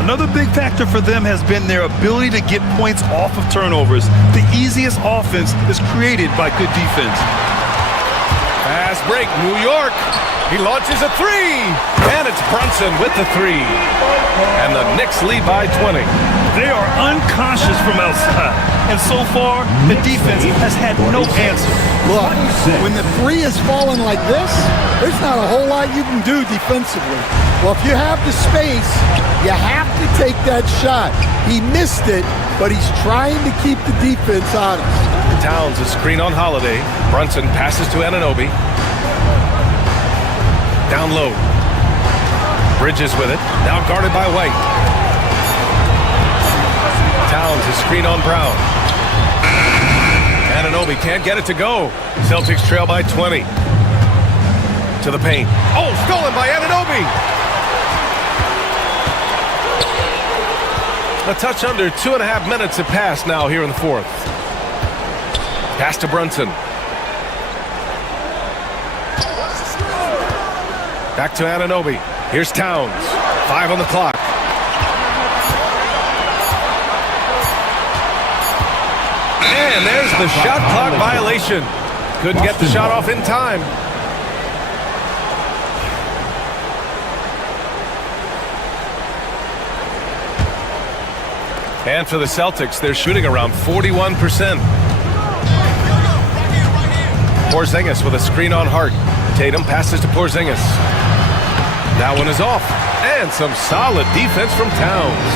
Another big factor for them has been their ability to get points off of turnovers. The easiest offense is created by good defense. Fast break, New York. He launches a 3. And it's Brunson with the 3. And the Knicks lead by 20. They are unconscious from outside. And so far, the defense has had no answer. Look, when the 3 is falling like this, there's not a whole lot you can do defensively. Well, if you have the space, you have to take that shot. He missed it, but he's trying to keep the defense honest. Towns a screen on Holiday. Brunson passes to Anunoby. Down low. Bridges with it. Now guarded by White. Towns a screen on Brown. Anunoby can't get it to go. Celtics trail by 20. To the paint. Oh, stolen by Anunoby. A touch under 2.5 minutes have passed now here in the fourth. Pass to Brunson. Back to Anunoby. Here's Towns. 5 on the clock. And there's the shot clock violation. Couldn't get the shot off in time. And for the Celtics, they're shooting around 41%. Porzingis with a screen on Hart. Tatum passes to Porzingis. That one is off. And some solid defense from Towns.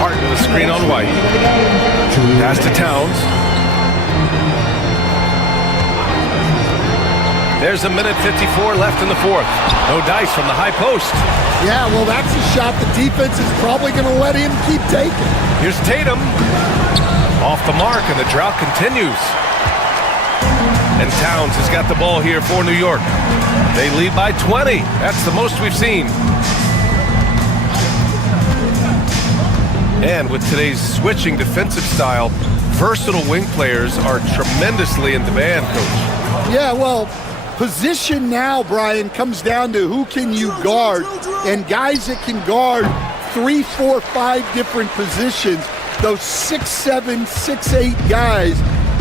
Hart with a screen on White. Pass to Towns. There's a minute 54 left in the fourth. No dice from the high post. Yeah, well, that's a shot the defense is probably going to let him keep taking. Here's Tatum. Off the mark, and the drought continues. And Towns has got the ball here for New York. They lead by 20. That's the most we've seen. And with today's switching defensive style, versatile wing players are tremendously in demand, Coach. Yeah, well, position now, Brian, comes down to who can you guard. And guys that can guard 3, 4, 5 different positions, those 6'7", 6'8" guys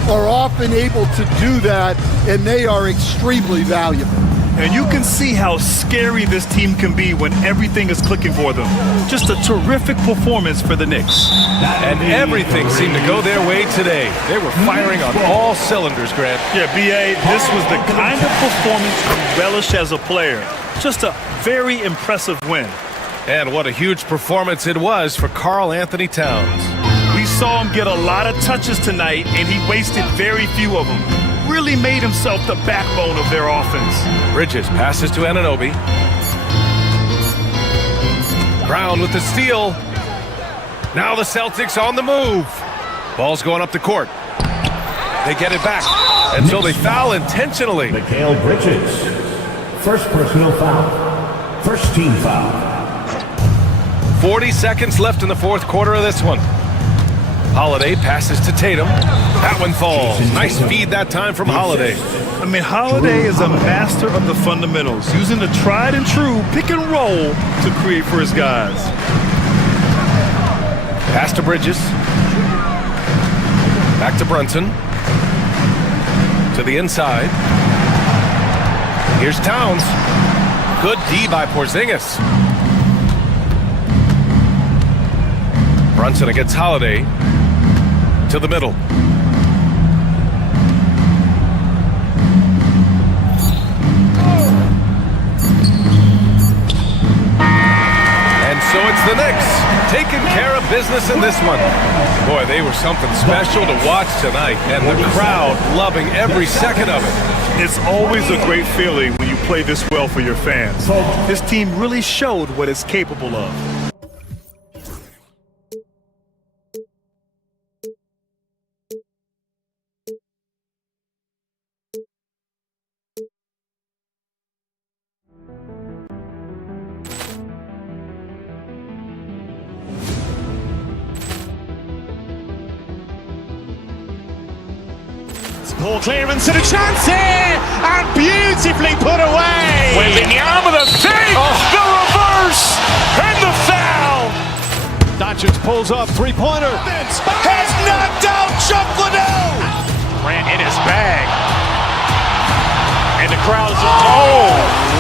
are often able to do that, and they are extremely valuable. And you can see how scary this team can be when everything is clicking for them. Just a terrific performance for the Knicks. And everything seemed to go their way today. They were firing on all cylinders, Grant. Yeah, B.A., this was the kind of performance you relish as a player. Just a very impressive win. And what a huge performance it was for Karl Anthony Towns. We saw him get a lot of touches tonight, and he wasted very few of them. Really made himself the backbone of their offense. Bridges passes to Anunoby. Brown with the steal. Now the Celtics on the move. Ball's going up the court. They get it back until they foul intentionally. Mikal Bridges. First personal foul. First team foul. 40 seconds left in the fourth quarter of this one. Holiday passes to Tatum. That one falls. Nice feed that time from Holiday. I mean, Holiday is a master of the fundamentals, using the tried and true pick and roll to create for his guys. Pass to Bridges. Back to Brunson. To the inside. Here's Towns. Good D by Porzingis. Brunson against Holiday. To the middle. And so it's the Knicks taking care of business in this one. Boy, they were something special to watch tonight, and the crowd loving every second of it. It's always a great feeling when you play this well for your fans. This team really showed what it's capable of. Poor clearance and a chance here, and beautifully put away. Wembanyama the fake, the reverse, and the foul. Doncic pulls up, three-pointer. Has knocked out Chuck Liddell. Ran in his bag. And the crowd is, oh,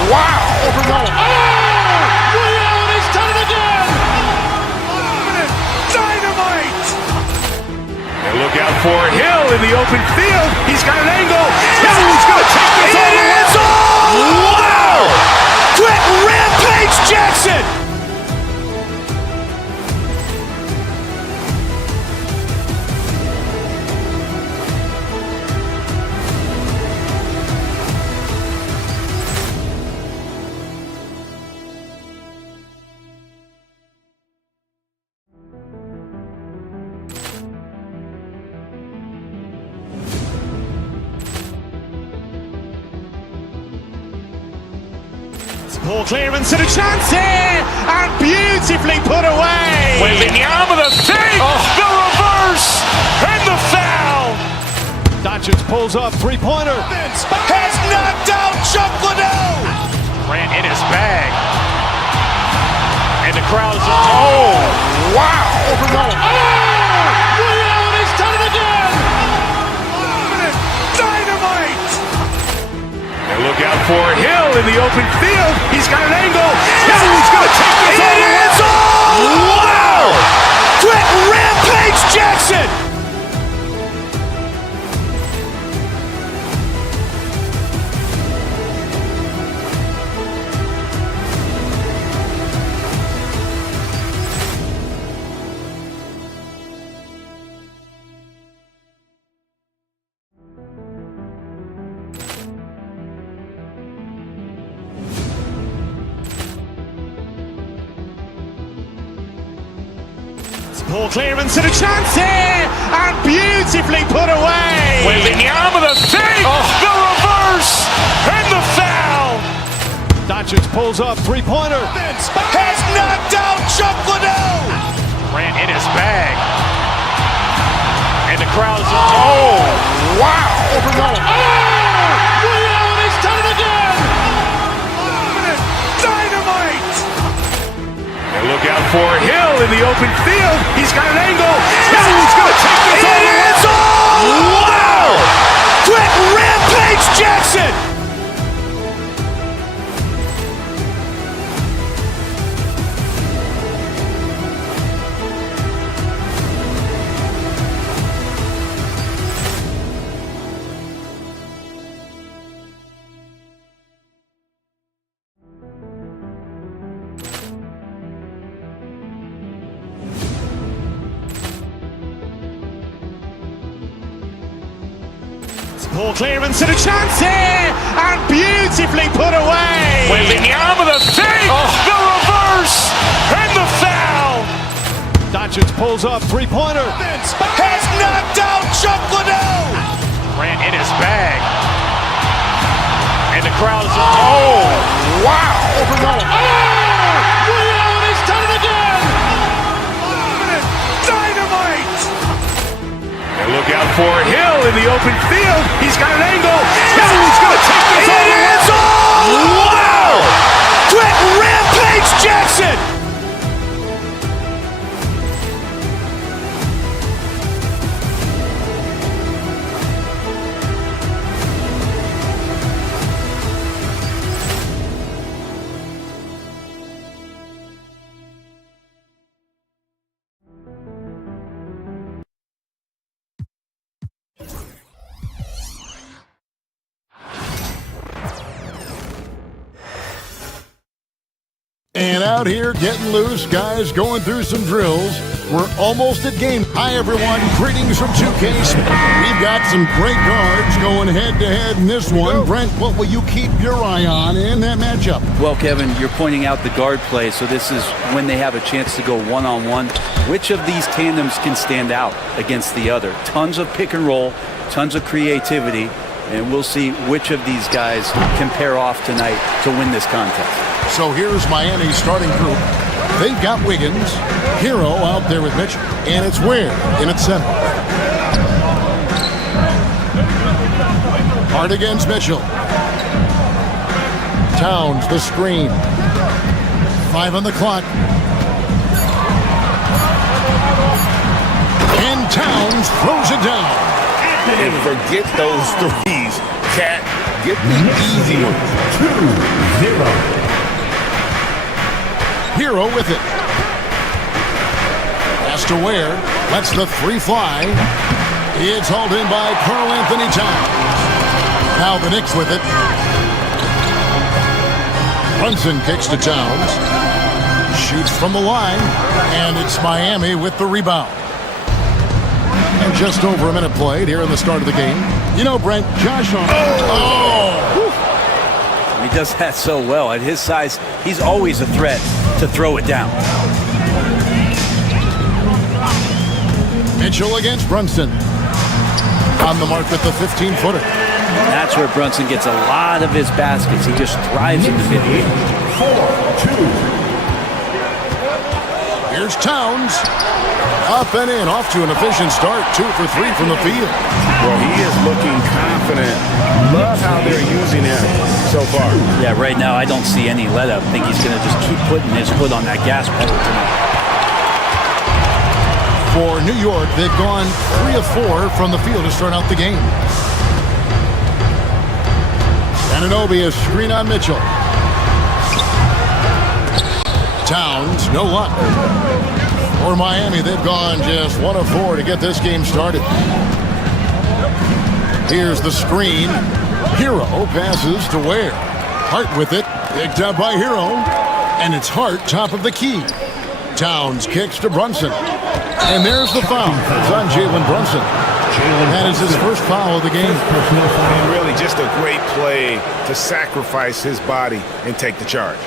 wow. Reality's done it again. Dynamite. And look out for Hill in the open field. He's got an angle. He's going to take this all the way. Wow! Quick rampage Jackson. Poor clearance and a chance here, and beautifully put away. Wembanyama the fake, the reverse, and the foul. Doncic pulls up, three-pointer. Has knocked out Chuck Liddell. Ran in his bag. And the crowd is, oh, wow. Reality's done it again. Dynamite. And look out for Hill in the open field. He's got an angle. He's going to take this all the way. Wow! Quick rampage Jackson. Poor clearance and a chance here, and beautifully put away. Wembanyama the fake, the reverse, and the foul. Doncic pulls up, three-pointer. Has knocked out Chuck Liddell. Ran in his bag. And the crowd is, oh, wow. for Hill in the open field. He's got an angle. Hill is going to take this all the way. Wow! Quick rampage Jackson! Poor clearance and a chance here, and beautifully put away. With the arm of the thing, the reverse, and the foul. Doncic pulls up, three-pointer. Has knocked out Chuck Liddell. Grant in his bag. And the crowd is, oh, wow. Rio, and he's done it again! Dynamite! And look out for Hill in the open field. He's got an angle. Hill is going to take this all the way. Wow! Quick rampage Jackson! And out here getting loose, guys going through some drills. We're almost at game. Hi, everyone. Greetings from 2K. We've got some great guards going head-to-head in this one. Brent, what will you keep your eye on in that matchup? Well, Kevin, you're pointing out the guard play, so this is when they have a chance to go one-on-one. Which of these tandems can stand out against the other? Tons of pick and roll, tons of creativity, and we'll see which of these guys can pair off tonight to win this contest. So here's Miami's starting group. They've got Wiggins, Hero out there with Mitchell, and it's Ware in at center. Hard against Mitchell. Towns, the screen. 5 on the clock. And Towns throws it down. And forget those threes. Cat, get the easy ones. 2-0. Hero with it. Pass to Ware. Lets the three fly. It's hauled in by Karl Anthony Towns. Now the Knicks with it. Brunson kicks to Towns. Shoots from the line. And it's Miami with the rebound. And just over a minute played here in the start of the game. You know, Brent, Josh on. He does that so well. At his size, he's always a threat to throw it down. Mitchell against Brunson. On the mark with the 15-footer. That's where Brunson gets a lot of his baskets. He just thrives in the mid-range. 4-2. Here's Towns. Up and in, off to an efficient start. 2 for 3 from the field. Well, he is looking confident. Love how they're using him so far. Yeah, right now I don't see any let-up. I think he's going to just keep putting his foot on that gas pedal tonight. For New York, they've gone 3 of 4 from the field to start out the game. Anunoby, a screen on Mitchell. Towns, no luck. For Miami, they've gone just 1 of 4 to get this game started. Here's the screen. Hero passes to Ware. Hart with it. Picked up by Hero. And it's Hart top of the key. Towns kicks to Brunson. And there's the foul. It's on Jalen Brunson. That is his first foul of the game. And really just a great play to sacrifice his body and take the charge.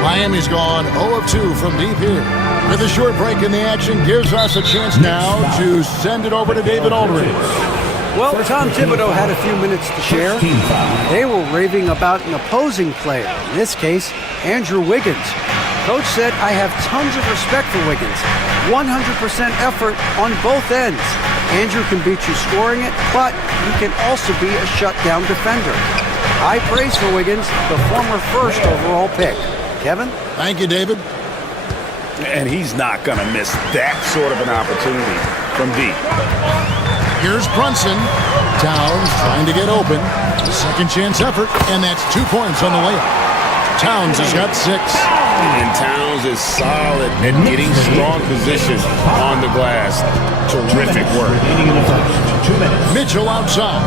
Miami's gone 0 of 2 from deep here. With a short break in the action, gives us a chance now to send it over to David Aldridge. Well, Tom Thibodeau had a few minutes to share. They were raving about an opposing player, in this case, Andrew Wiggins. Coach said, I have tons of respect for Wiggins. 100% effort on both ends. Andrew can beat you scoring it, but he can also be a shutdown defender. High praise for Wiggins, the former first overall pick. Kevin? Thank you, David. And he's not going to miss that sort of an opportunity from deep. Here's Brunson. Towns trying to get open. Second chance effort, and that's 2 points on the layup. Towns has got 6. And Towns is solid at getting strong position on the glass. Terrific work. Mitchell outside.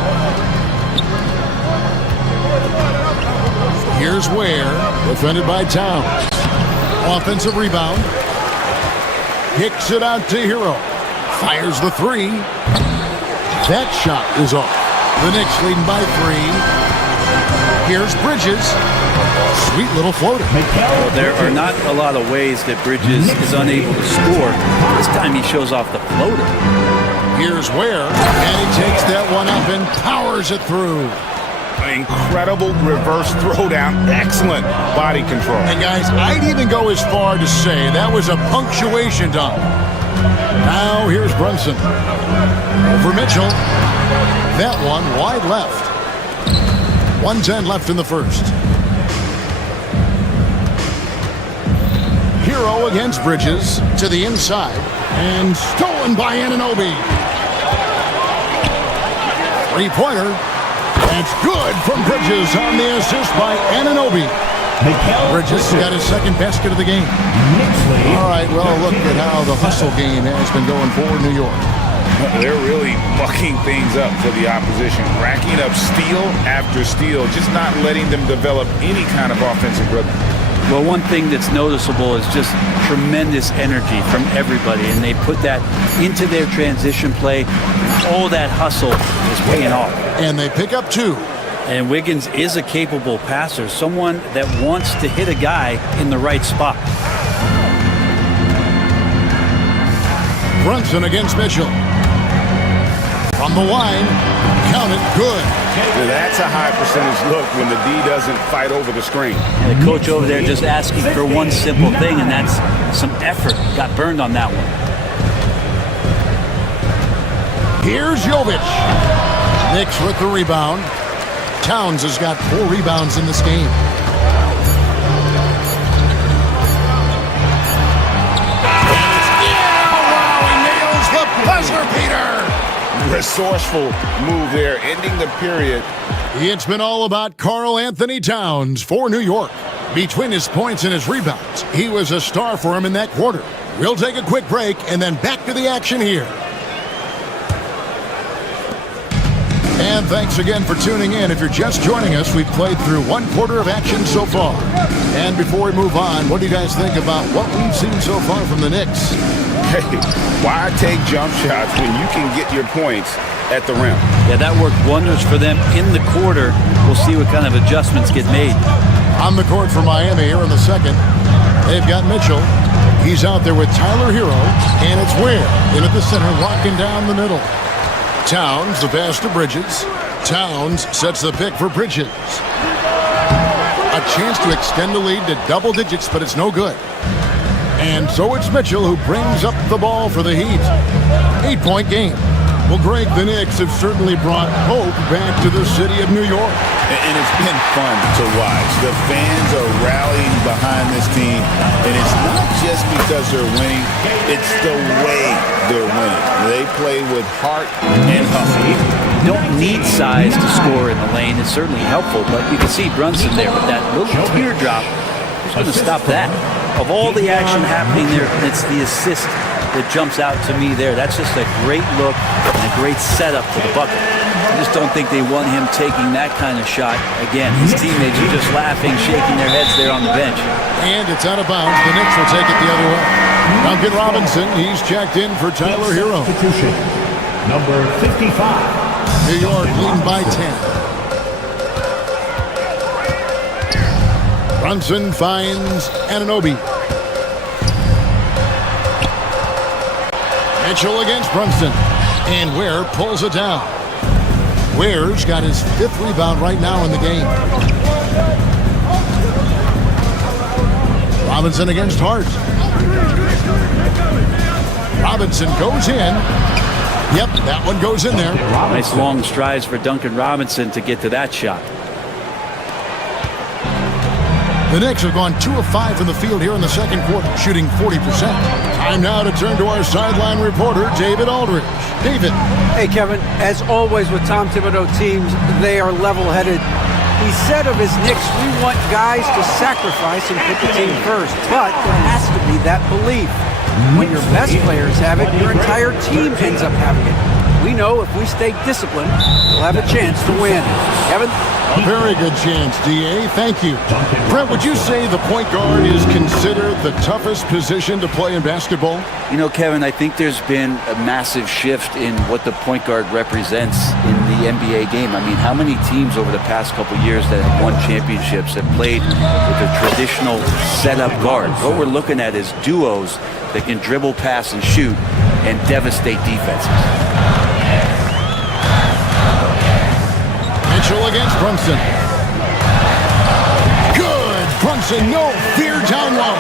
Here's Ware, defended by Towns. Offensive rebound. Kicks it out to Hero. Fires the 3. That shot is off. The Knicks leading by 3. Here's Bridges. Sweet little floater. Well, there are not a lot of ways that Bridges is unable to score. This time he shows off the floater. Here's Ware, and he takes that one up and powers it through. Incredible reverse throwdown. Excellent body control. And guys, I'd even go as far to say that was a punctuation dunk. Now here's Brunson. Over Mitchell. That one wide left. 1:10 left in the first. Hero against Bridges to the inside. And stolen by Anunoby. Three-pointer. That's good from Bridges on the assist by Anunoby. Bridges got his second basket of the game. All right, well, look at how the hustle game has been going for New York. They're really mucking things up for the opposition, racking up steal after steal, just not letting them develop any kind of offensive rhythm. Well, one thing that's noticeable is just tremendous energy from everybody, and they put that into their transition play. All that hustle is paying off. And they pick up 2. And Wiggins is a capable passer, someone that wants to hit a guy in the right spot. Brunson against Mitchell. From the line, count it, good. That's a high percentage look when the D doesn't fight over the screen. And the coach over there just asking for one simple thing, and that's some effort. Got burned on that one. Here's Jovic. Knicks with the rebound. Towns has got 4 rebounds in this game. Wow, he nails the buzzer beater. Resourceful move there, ending the period. It's been all about Karl Anthony Towns for New York. Between his points and his rebounds, he was a star for him in that quarter. We'll take a quick break and then back to the action here. And thanks again for tuning in. If you're just joining us, we've played through 1 quarter of action so far. And before we move on, what do you guys think about what we've seen so far from the Knicks? Hey, why take jump shots when you can get your points at the rim? Yeah, that worked wonders for them in the quarter. We'll see what kind of adjustments get made. On the court for Miami here in the second, they've got Mitchell. He's out there with Tyler Hero, and it's Ware in at the center, locking down the middle. Towns, the pass to Bridges. Towns sets the pick for Bridges. A chance to extend the lead to double digits, but it's no good. And so it's Mitchell who brings up the ball for the Heat. 8-point game. Well, Greg, the Knicks have certainly brought hope back to the city of New York. And it's been fun to watch. The fans are rallying behind this team. And it's not just because they're winning. It's the way they're winning. They play with heart and hustle. You don't need size to score in the lane. It's certainly helpful, but you can see Brunson there with that little teardrop. Who's going to stop that? Of all the action happening there, it's the assist that jumps out to me there. That's just a great look and a great setup for the bucket. I just don't think they want him taking that kind of shot again. His teammates are just laughing, shaking their heads there on the bench. And it's out of bounds. The Knicks will take it the other way. Duncan Robinson, he's checked in for Tyler Hero. Number 55. New York leading by 10. Brunson finds Anunoby. Mitchell against Brunson. And Ware pulls it down. Ware's got his 5th rebound right now in the game. Robinson against Hart. Robinson goes in. Yep, that one goes in there. Nice long strides for Duncan Robinson to get to that shot. The Knicks have gone 2 of 5 from the field here in the second quarter, shooting 40%. Time now to turn to our sideline reporter, David Aldridge. David. Hey, Kevin, as always with Tom Thibodeau teams, they are level-headed. He said of his Knicks, we want guys to sacrifice and put the team first, but there has to be that belief. When your best players have it, your entire team ends up having it. We know if we stay disciplined, we'll have a chance to win. Kevin? A very good chance, D.A. Thank you. Brent, would you say the point guard is considered the toughest position to play in basketball? You know, Kevin, I think there's been a massive shift in what the point guard represents in the NBA game. I mean, how many teams over the past couple years that have won championships have played with a traditional setup guard? What we're looking at is duos that can dribble, pass, and shoot and devastate defenses. Mitchell against Brunson. Good. Brunson, no fear down low.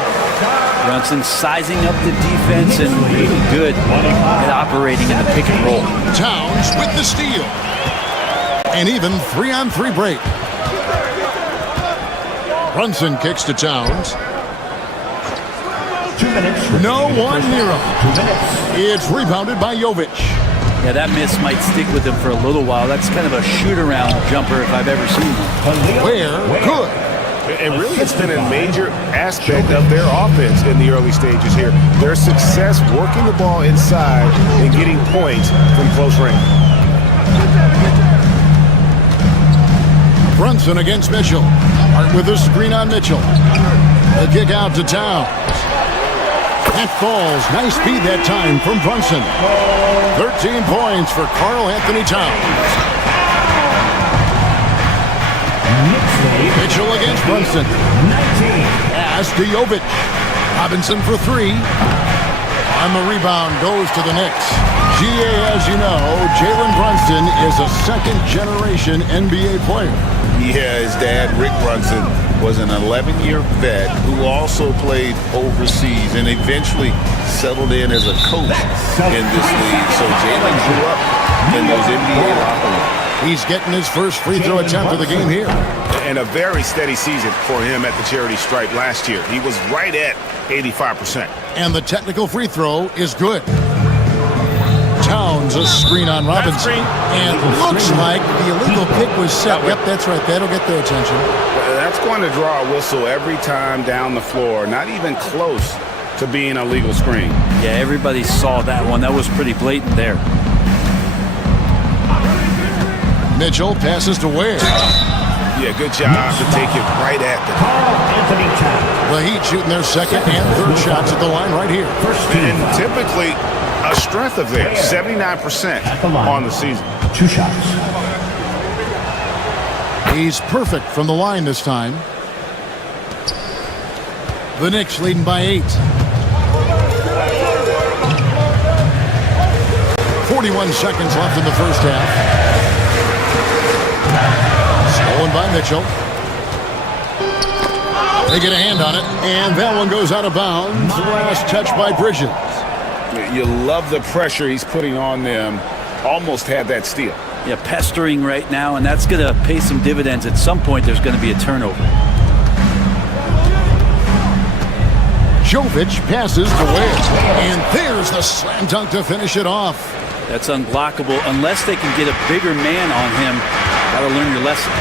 Brunson sizing up the defense and really good at operating in the pick and roll. Towns with the steal. And even 3-on-3 break. Brunson kicks to Towns. 2 minutes. No one near him. It's rebounded by Jovic. Yeah, that miss might stick with him for a little while. That's kind of a shoot-around jumper if I've ever seen one. Where? Good. And really, it's been a major aspect of their offense in the early stages here. Their success working the ball inside and getting points from close range. Brunson against Mitchell. Hart with a screen on Mitchell. The kick out to Towns. That falls. Nice speed that time from Brunson. 13 points for Karl Anthony Towns. Mitchell against Brunson. Pass to Jovic. Robinson for 3. On the rebound goes to the Knicks. GA, as you know, Jalen Brunson is a second-generation NBA player. Yeah, his dad, Rick Brunson, was an 11-year vet who also played overseas and eventually settled in as a coach in this league. So Jalen grew up in those NBA locker rooms. He's getting his first free throw attempt of the game here. And a very steady season for him at the charity stripe last year. He was right at 85%. And the technical free throw is good. Towns, a screen on Robinson. And looks like the illegal pick was set. Yep, that's right. That'll get their attention. That's going to draw a whistle every time down the floor. Not even close to being a legal screen. Yeah, everybody saw that one. That was pretty blatant there. Mitchell passes to Ware. Yeah, good job to take it right at the The Heat shooting their second and third shots at the line right here. And typically a strength of theirs, 79% on the season. 2 shots. He's perfect from the line this time. The Knicks leading by 8. 41 seconds left in the first half. Stolen by Mitchell. They get a hand on it, and that one goes out of bounds. Last touch by Bridges. You love the pressure he's putting on them. Almost had that steal. Yeah, pestering right now, and that's going to pay some dividends. At some point, there's going to be a turnover. Jovic passes to Ware. And there's the slam dunk to finish it off. That's unblockable unless they can get a bigger man on him. Got to learn your lesson.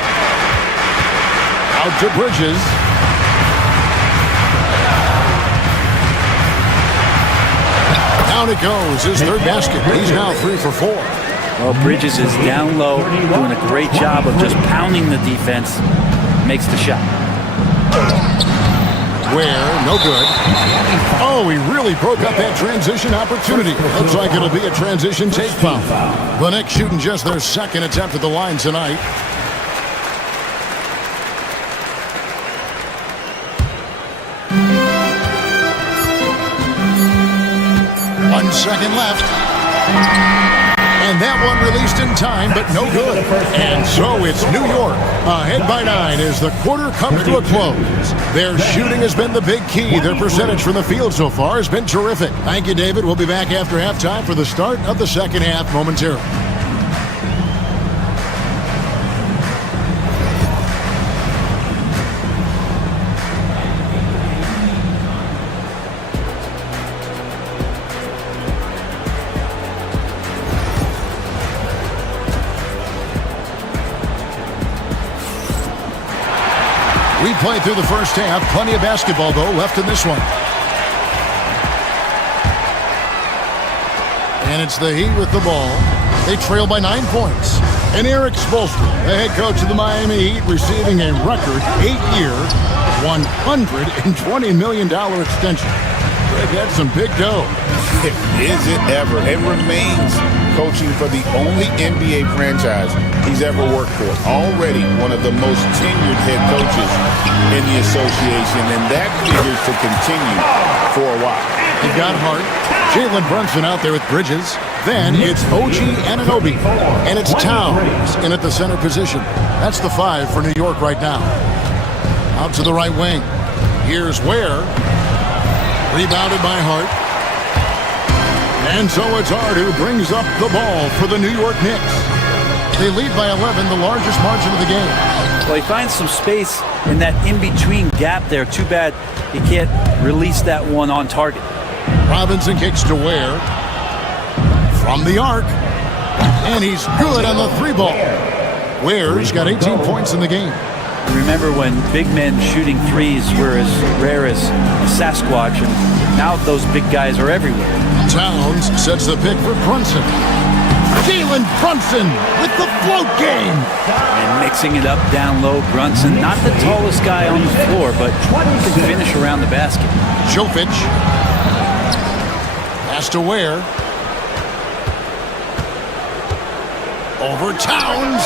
Out to Bridges. Down it goes. His third basket. He's now 3 for 4. Well, Bridges is down low, doing a great job of just pounding the defense. Makes the shot. Ware, no good. Oh, he really broke up that transition opportunity. Looks like it'll be a transition take foul. The Knicks shooting just their second attempt at the line tonight. One second left. And that one released in time, but no good. And so it's New York ahead by 9 as the quarter comes to a close. Their shooting has been the big key. Their percentage from the field so far has been terrific. Thank you, David. We'll be back after halftime for the start of the second half momentarily. play through the first half. Plenty of basketball, though, left in this one. And it's the Heat with the ball. They trail by 9 points. And Eric Spoelstra, the head coach of the Miami Heat, receiving a record 8-year, $120 million extension. They got some big dough. Is it ever? It remains coaching for the only NBA franchise he's ever worked for. Already one of the most tenured head coaches in the association, and that figures to continue for a while. He got Hart. Jalen Brunson out there with Bridges. Then it's OG Anunoby. And it's Towns in at the center position. That's the 5 for New York right now. Out to the right wing. Here's Ware. Rebounded by Hart. And so it's Hart who brings up the ball for the New York Knicks. They lead by 11, the largest margin of the game. Well, he finds some space in that in-between gap there. Too bad he can't release that one on target. Robinson kicks to Ware. From the arc. And he's good on the 3-ball. Ware's got 18 points in the game. Remember when big men shooting threes were as rare as a Sasquatch, and now those big guys are everywhere. Towns sets the pick for Brunson. Jalen Brunson with the float game. And mixing it up down low, Brunson, not the tallest guy on the floor, but he can finish around the basket. Jovic. Pass to Ware. Over Towns.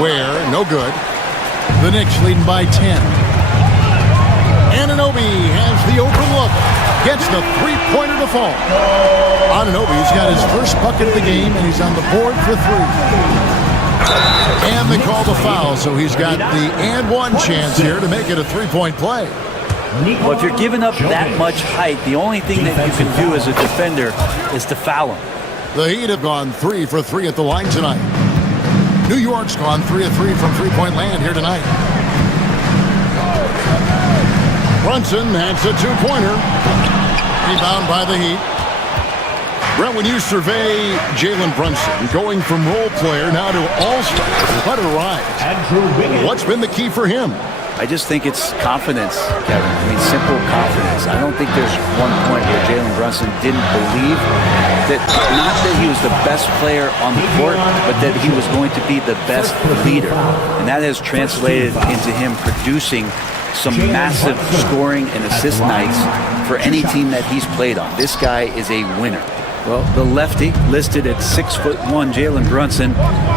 Ware, no good. The Knicks leading by 10. Anunoby has the open look. Gets the 3-pointer to fall. Anunoby's got his first bucket of the game, and he's on the board for 3. And they call the foul, so he's got the and-one chance here to make it a 3-point play. Well, if you're giving up that much height, the only thing that you can do as a defender is to foul him. The Heat have gone 3 for 3 at the line tonight. New York's gone 3 of 3 from three-point land here tonight. Brunson has a 2-pointer. Rebound by the Heat. Brent, when you survey Jalen Brunson, going from role player now to all-star, what a rise. What's been the key for him? I just think it's confidence, Kevin. I mean, simple confidence. I don't think there's one point where Jalen Brunson didn't believe that, not that he was the best player on the court, but that he was going to be the best leader. And that has translated into him producing some massive scoring and assist nights for any team that he's played on. This guy is a winner. Well, the lefty, listed at 6'1", Jalen Brunson,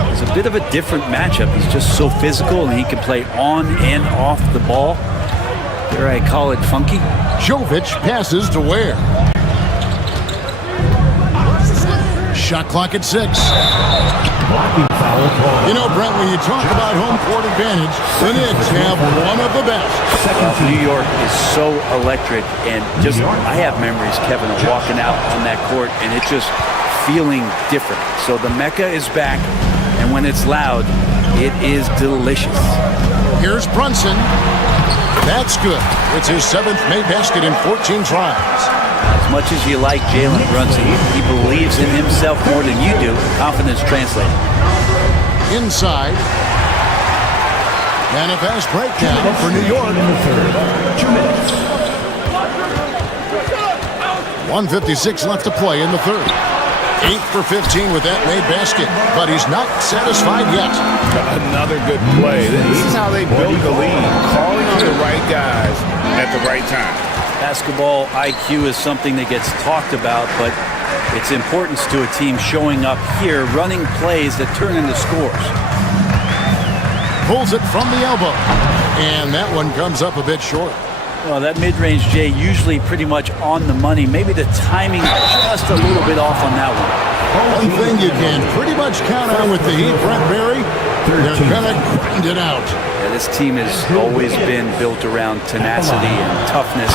is a bit of a different matchup. He's just so physical, and he can play on and off the ball. Dare I call it funky? Jovic passes to Ware. Shot clock at 6. You know, Brent, when you talk about home court advantage, the Knicks have one of the best. New York is so electric, and just I have memories, Kevin, of walking out on that court and it just feeling different. So the Mecca is back, and when it's loud, it is delicious. Here's Brunson. That's good. It's his 7th made basket in 14 tries. As much as you like Jalen Brunson, he believes in himself more than you do. Confidence translated. Inside. And a fast breakdown for New York. 1:56 left to play in the third. 8 for 15 with that made basket, but he's not satisfied yet. Another good play. This is how they build the lead, calling on the right guys at the right time. Basketball IQ is something that gets talked about, but its importance to a team showing up here, running plays that turn into scores. Pulls it from the elbow, and that one comes up a bit short. Well, that mid-range, Jay, usually pretty much on the money. Maybe the timing just a little bit off on that one. One thing you can pretty much count on with the Heat, Brent Barry, they're going to grind it out. Yeah, this team has always been built around tenacity and toughness.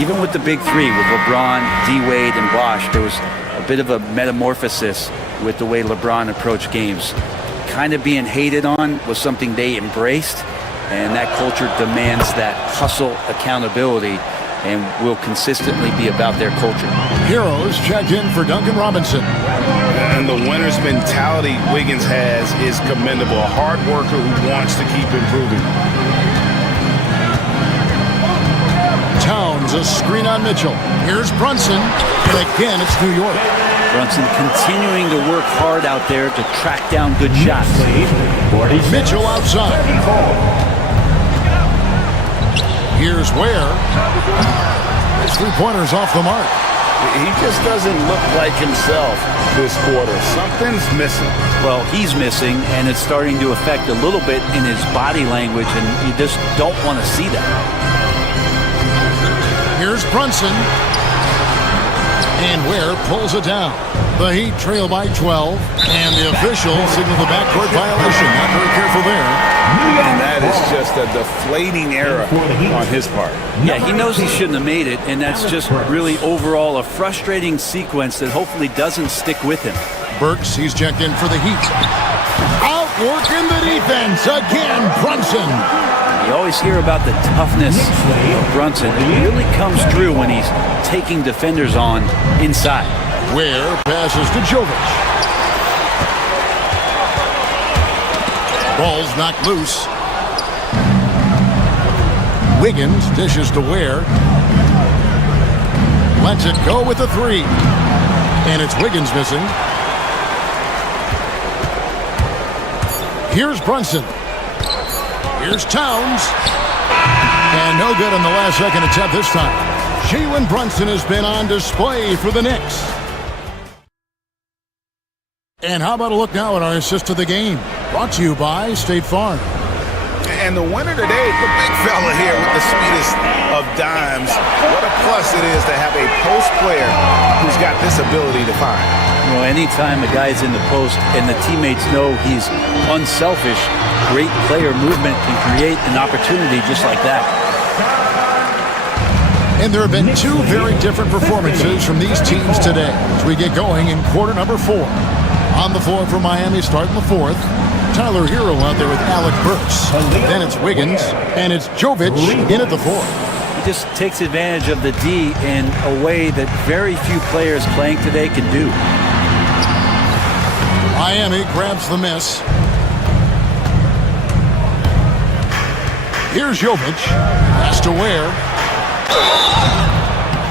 Even with the big three, with LeBron, D-Wade, and Bosh, there was a bit of a metamorphosis with the way LeBron approached games. Kind of being hated on was something they embraced, and that culture demands that hustle accountability and will consistently be about their culture. Heroes checked in for Duncan Robinson. And the winner's mentality Wiggins has is commendable. A hard worker who wants to keep improving. Runs a screen on Mitchell. Here's Brunson. And again, it's New York. Brunson continuing to work hard out there to track down good shots. Mitchell outside. Here's Ware. His three-pointer's off the mark. He just doesn't look like himself this quarter. Something's missing. Well, he's missing, and it's starting to affect a little bit in his body language, and you just don't want to see that. Here's Brunson. And Ware pulls it down. The Heat trail by 12, and the official signaled the backcourt violation. Not very careful there. And that is just a deflating error on his part. Yeah, he knows he shouldn't have made it, and that's just really overall a frustrating sequence that hopefully doesn't stick with him. Burks, he's checked in for the Heat. Outworking the defense again, Brunson. You always hear about the toughness of Brunson. It really comes through when he's taking defenders on inside. Ware passes to Jovic. Ball's knocked loose. Wiggins dishes to Ware. Lets it go with the three. And it's Wiggins missing. Here's Brunson. Here's Towns. And no good on the last second attempt this time. Jalen Brunson has been on display for the Knicks. And how about a look now at our assist of the game? Brought to you by State Farm. And the winner today, the big fella here with the sweetest of dimes. What a plus it is to have a post player who's got this ability to find. You know, anytime a guy's in the post and the teammates know he's unselfish, great player movement can create an opportunity just like that. And there have been two very different performances from these teams today as we get going in quarter number 4. On the floor for Miami starting the fourth. Tyler Hero out there with Alec Burks. Then it's Wiggins, and it's Jovic in at the fourth. He just takes advantage of the D in a way that very few players playing today can do. Miami grabs the miss. Here's Jovic. Pass to Ware.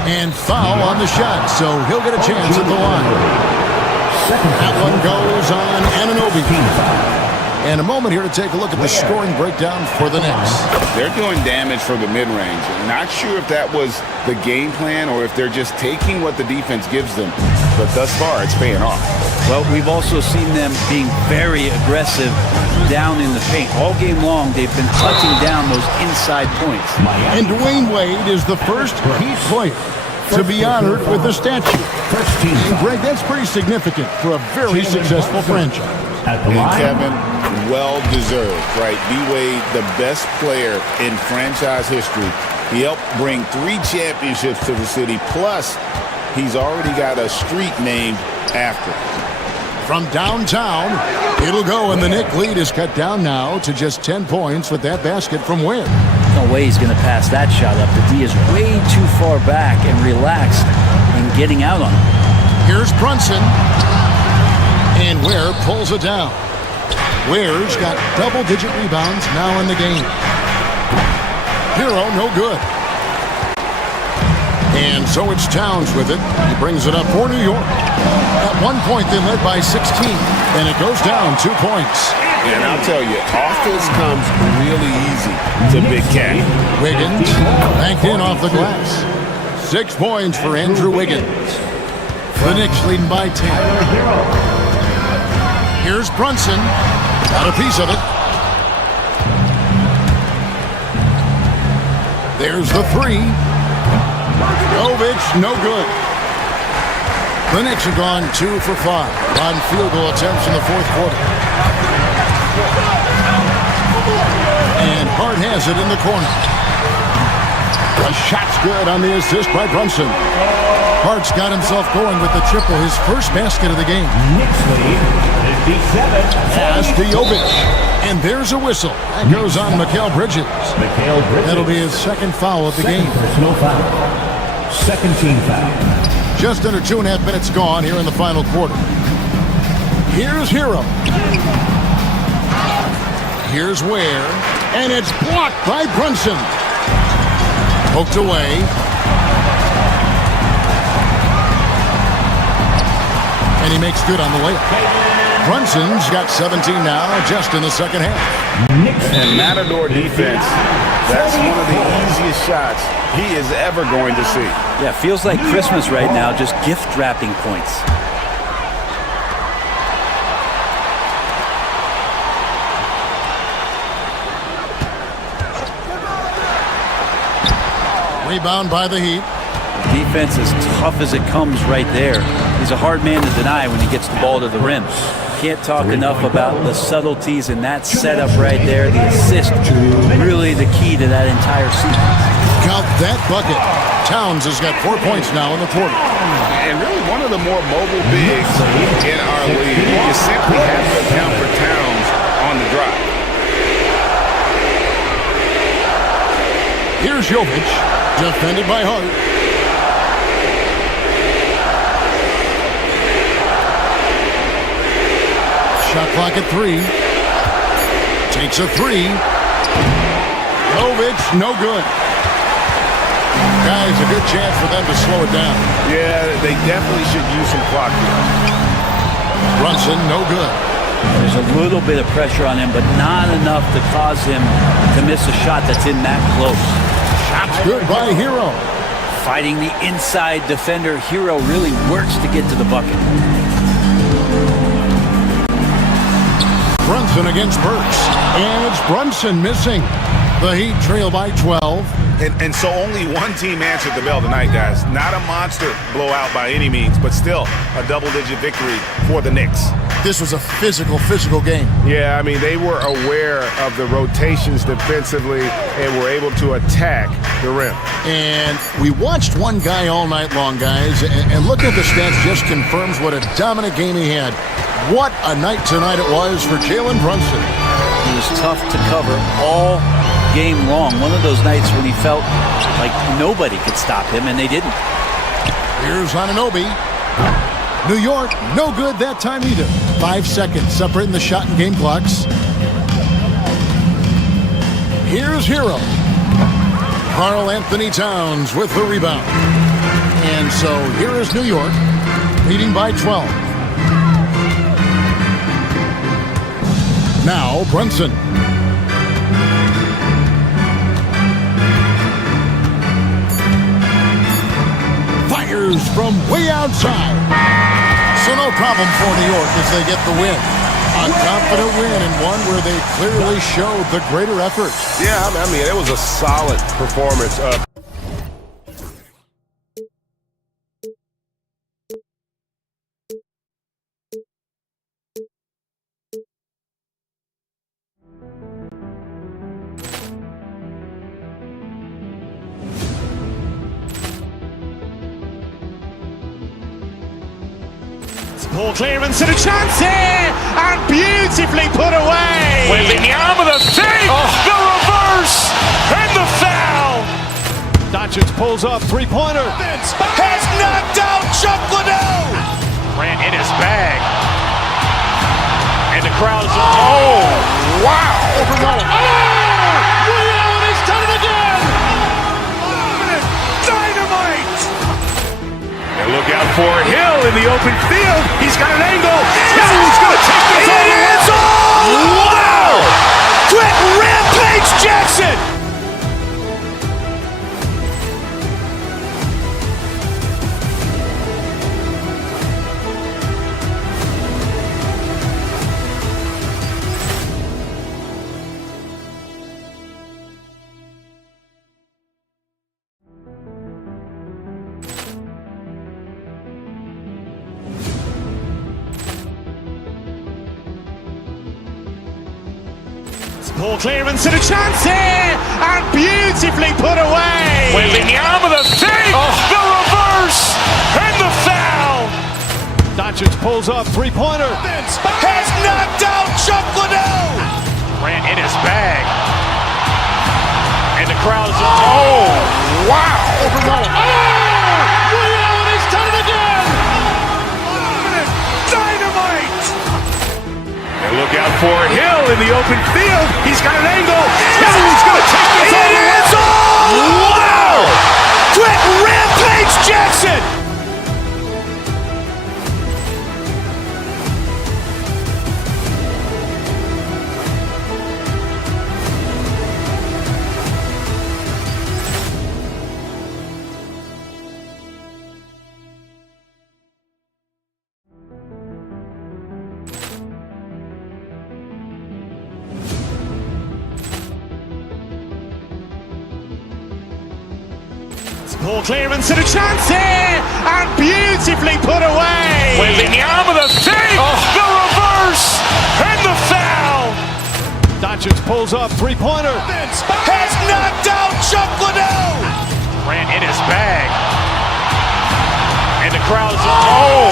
And foul on the shot, so he'll get a chance at the line. That one goes on Anunoby. And a moment here to take a look at the scoring breakdown for the Knicks. They're doing damage from the mid-range. Not sure if that was the game plan or if they're just taking what the defense gives them. But thus far, it's paying off. Well, we've also seen them being very aggressive down in the paint. All game long, they've been hunting down those inside points. And Dwayne Wade is the first Heat player to be honored with a statue. And Greg, that's pretty significant for a very successful franchise. And Kevin, well-deserved, right? D-Wade, the best player in franchise history. He helped bring 3 championships to the city, plus he's already got a street named after him. From downtown, it'll go, and the Knick lead is cut down now to just 10 points with that basket from Ware. No way he's going to pass that shot up. The D is way too far back and relaxed in getting out on him. Here's Brunson. And Ware pulls it down. Ware's got double-digit rebounds now in the game. Hero, no good. And so it's Towns with it. He brings it up for New York. At one point, they led by 16, and it goes down 2 points. And I'll tell you, offense comes really easy to Big Cat. Wiggins banked in off the glass. 6 points for Andrew Wiggins. The Knicks leading by 10. Here's Brunson. Got a piece of it. There's the three. Jovic, no good. The Knicks have gone 2 for 5 on field goal attempts in the fourth quarter. And Hart has it in the corner. The shot's good on the assist by Brunson. Hart's got himself going with the triple, his first basket of the game. Knicks lead 57. Pass to Jovic. And there's a whistle. That goes on Mikal Bridges. That'll be his second foul of the game. Personal foul. Second team foul. Just under 2.5 minutes gone here in the final quarter. Here's Hero. Here's Ware. And it's blocked by Brunson. Poked away. And he makes good on the layup. Brunson's got 17 now, just in the second half. And Matador defense, that's one of the easiest shots he is ever going to see. Yeah, feels like Christmas right now, just gift wrapping points. Rebound by the Heat. Defense as tough as it comes right there. He's a hard man to deny when he gets the ball to the rim. Can't talk enough about the subtleties in that setup right there. The assist, really the key to that entire sequence. Count that bucket. Towns has got 4 points now in the quarter. And really one of the more mobile bigs in our league. You simply have to account for Towns on the drive. Here's Jovic, defended by Hart. Shot clock at 3. Takes a 3. Jovic, no good. Guys, a good chance for them to slow it down. Yeah, they definitely should use some clock here. Brunson, no good. There's a little bit of pressure on him, but not enough to cause him to miss a shot that's in that close. Shot's good by Hero. Fighting the inside defender, Hero really works to get to the bucket. Brunson against Burks. And it's Brunson missing. The Heat trail by 12. And so only one team answered the bell tonight, guys. Not a monster blowout by any means, but still a double-digit victory for the Knicks. This was a physical game. Yeah, I mean, they were aware of the rotations defensively and were able to attack the rim. And we watched one guy all night long, guys, and looking at the stats just confirms what a dominant game he had. What a night tonight it was for Jalen Brunson. He was tough to cover all game long. One of those nights when he felt like nobody could stop him, and they didn't. Here's Anunoby. New York, no good that time either. 5 seconds separating the shot and game clocks. Here's Hero. Karl Anthony Towns with the rebound. And so here is New York, leading by 12. Now Brunson. Fires from way outside. So no problem for New York as they get the win. A confident win and one where they clearly showed the greater effort. Yeah, I mean, it was a solid performance. Poor clearance and a chance here, and beautifully put away. With Wembanyama the fake, the reverse, and the foul. Doncic pulls up, three-pointer. Has knocked out Chuck Liddell. Ran in his bag. And the crowd is, oh, wow. Liddell has done it again. Dynamite. And look out for Hill in the open field. He's got an angle. Hill's going to take this all the way. Wow! Quick rampage Jackson. Poor clearance and a chance here, and beautifully put away. Wembanyama the fake, the reverse, and the foul. Doncic pulls up, three-pointer. Has knocked out Chuck Liddell. Ran in his bag. And the crowd is, oh, wow. Liddell has done it again. Dynamite. And look out for Hill in the open field. He's got an angle. Hill's going to take this all the way. Wow! Quick rampage Jackson. Ball clearance and a chance here, and beautifully put away. Wembanyama the save, the reverse, and the foul. Doncic pulls up, three-pointer. Has knocked out Chuck Liddell. Ran in his bag. And the crowd is, oh,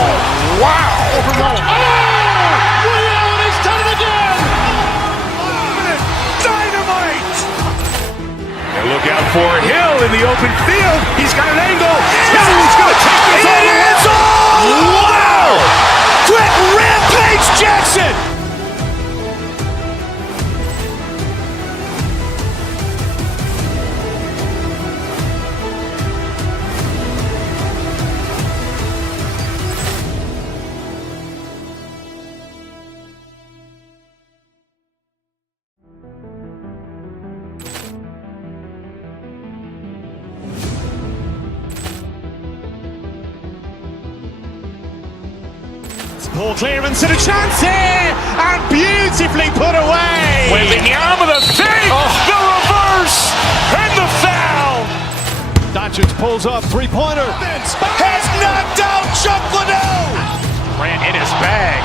wow. Overall. Ray Allen has done it again. Dynamite. And look out for Hill in the open field. He's got an angle. Hill's going to take this all the way. Wow. Quick rampage Jackson. Ball clearance and a chance here, and beautifully put away. Wembanyama the save, the reverse, and the foul. Doncic pulls up, three-pointer. Has knocked out Chuck Liddell. Ran in his bag.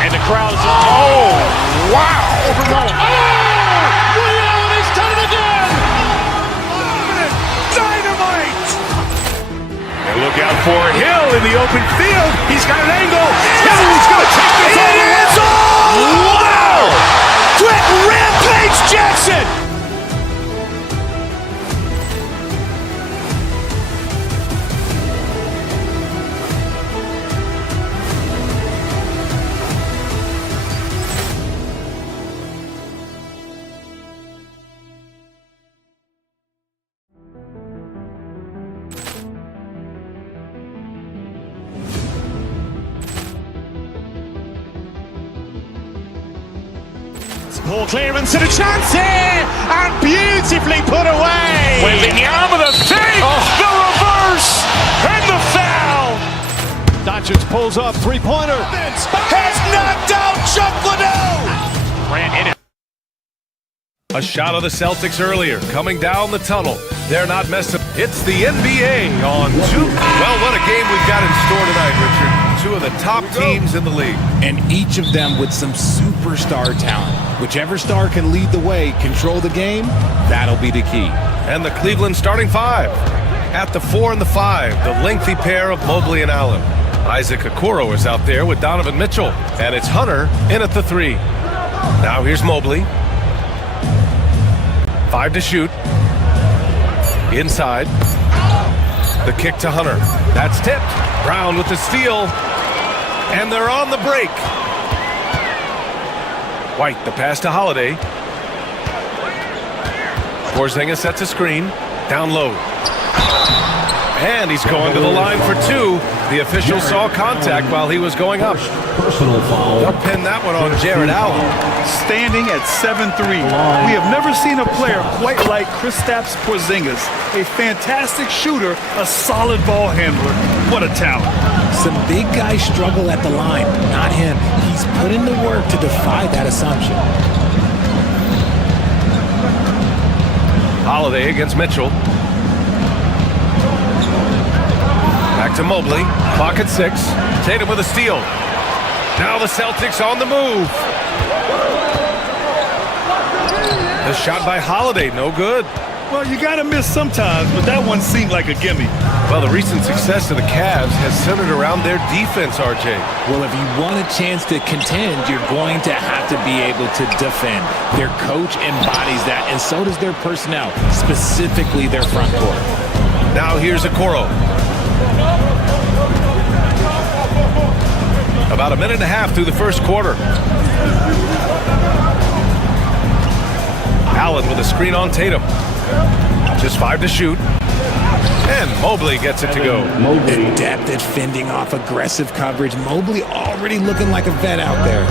And the crowd is, oh, wow. Overall. Ray Allen has done it again. Dynamite. And look out for Hill in the open field. He's got an angle. Hill's going to take this all the way. Wow! Quick rampage Jackson. Ball clearance and a chance here, and beautifully put away. Wembanyama the save, the reverse, and the foul. Doncic pulls up, three-pointer. Has knocked out Chuck Liddell. Ran in it. A shot of the Celtics earlier, coming down the tunnel. They're not messing. It's the NBA on two. Well, what a game we've got in store tonight, Richard. Two of the top teams in the league. And each of them with some superstar talent. Whichever star can lead the way, control the game, that'll be the key. And the Cleveland starting five. At the 4 and the 5, the lengthy pair of Mobley and Allen. Isaac Okoro is out there with Donovan Mitchell. And it's Hunter in at the 3. Now here's Mobley. 5 to shoot. Inside. The kick to Hunter. That's tipped. Brown with the steal. And they're on the break. White, the pass to Holiday. Porzingis sets a screen. Down low. And he's going to the line for 2. The official saw contact while he was going up. Personal foul. They'll pin that one on Jared Allen. Standing at 7'3", we have never seen a player quite like Kristaps Porzingis. A fantastic shooter, a solid ball handler. What a talent. Some big guys struggle at the line, not him. He's put in the work to defy that assumption. Holiday against Mitchell. Back to Mobley. Clock at 6. Tatum with a steal. Now the Celtics on the move. The shot by Holiday, no good. Well, you got to miss sometimes, but that one seemed like a gimme. Well, the recent success of the Cavs has centered around their defense, RJ. Well, if you want a chance to contend, you're going to have to be able to defend. Their coach embodies that, and so does their personnel, specifically their front court. Now here's Okoro. About a minute and a half through the first quarter. Allen with a screen on Tatum. Just 5 to shoot. And Mobley gets it to go. Adept at fending off aggressive coverage. Mobley already looking like a vet out there.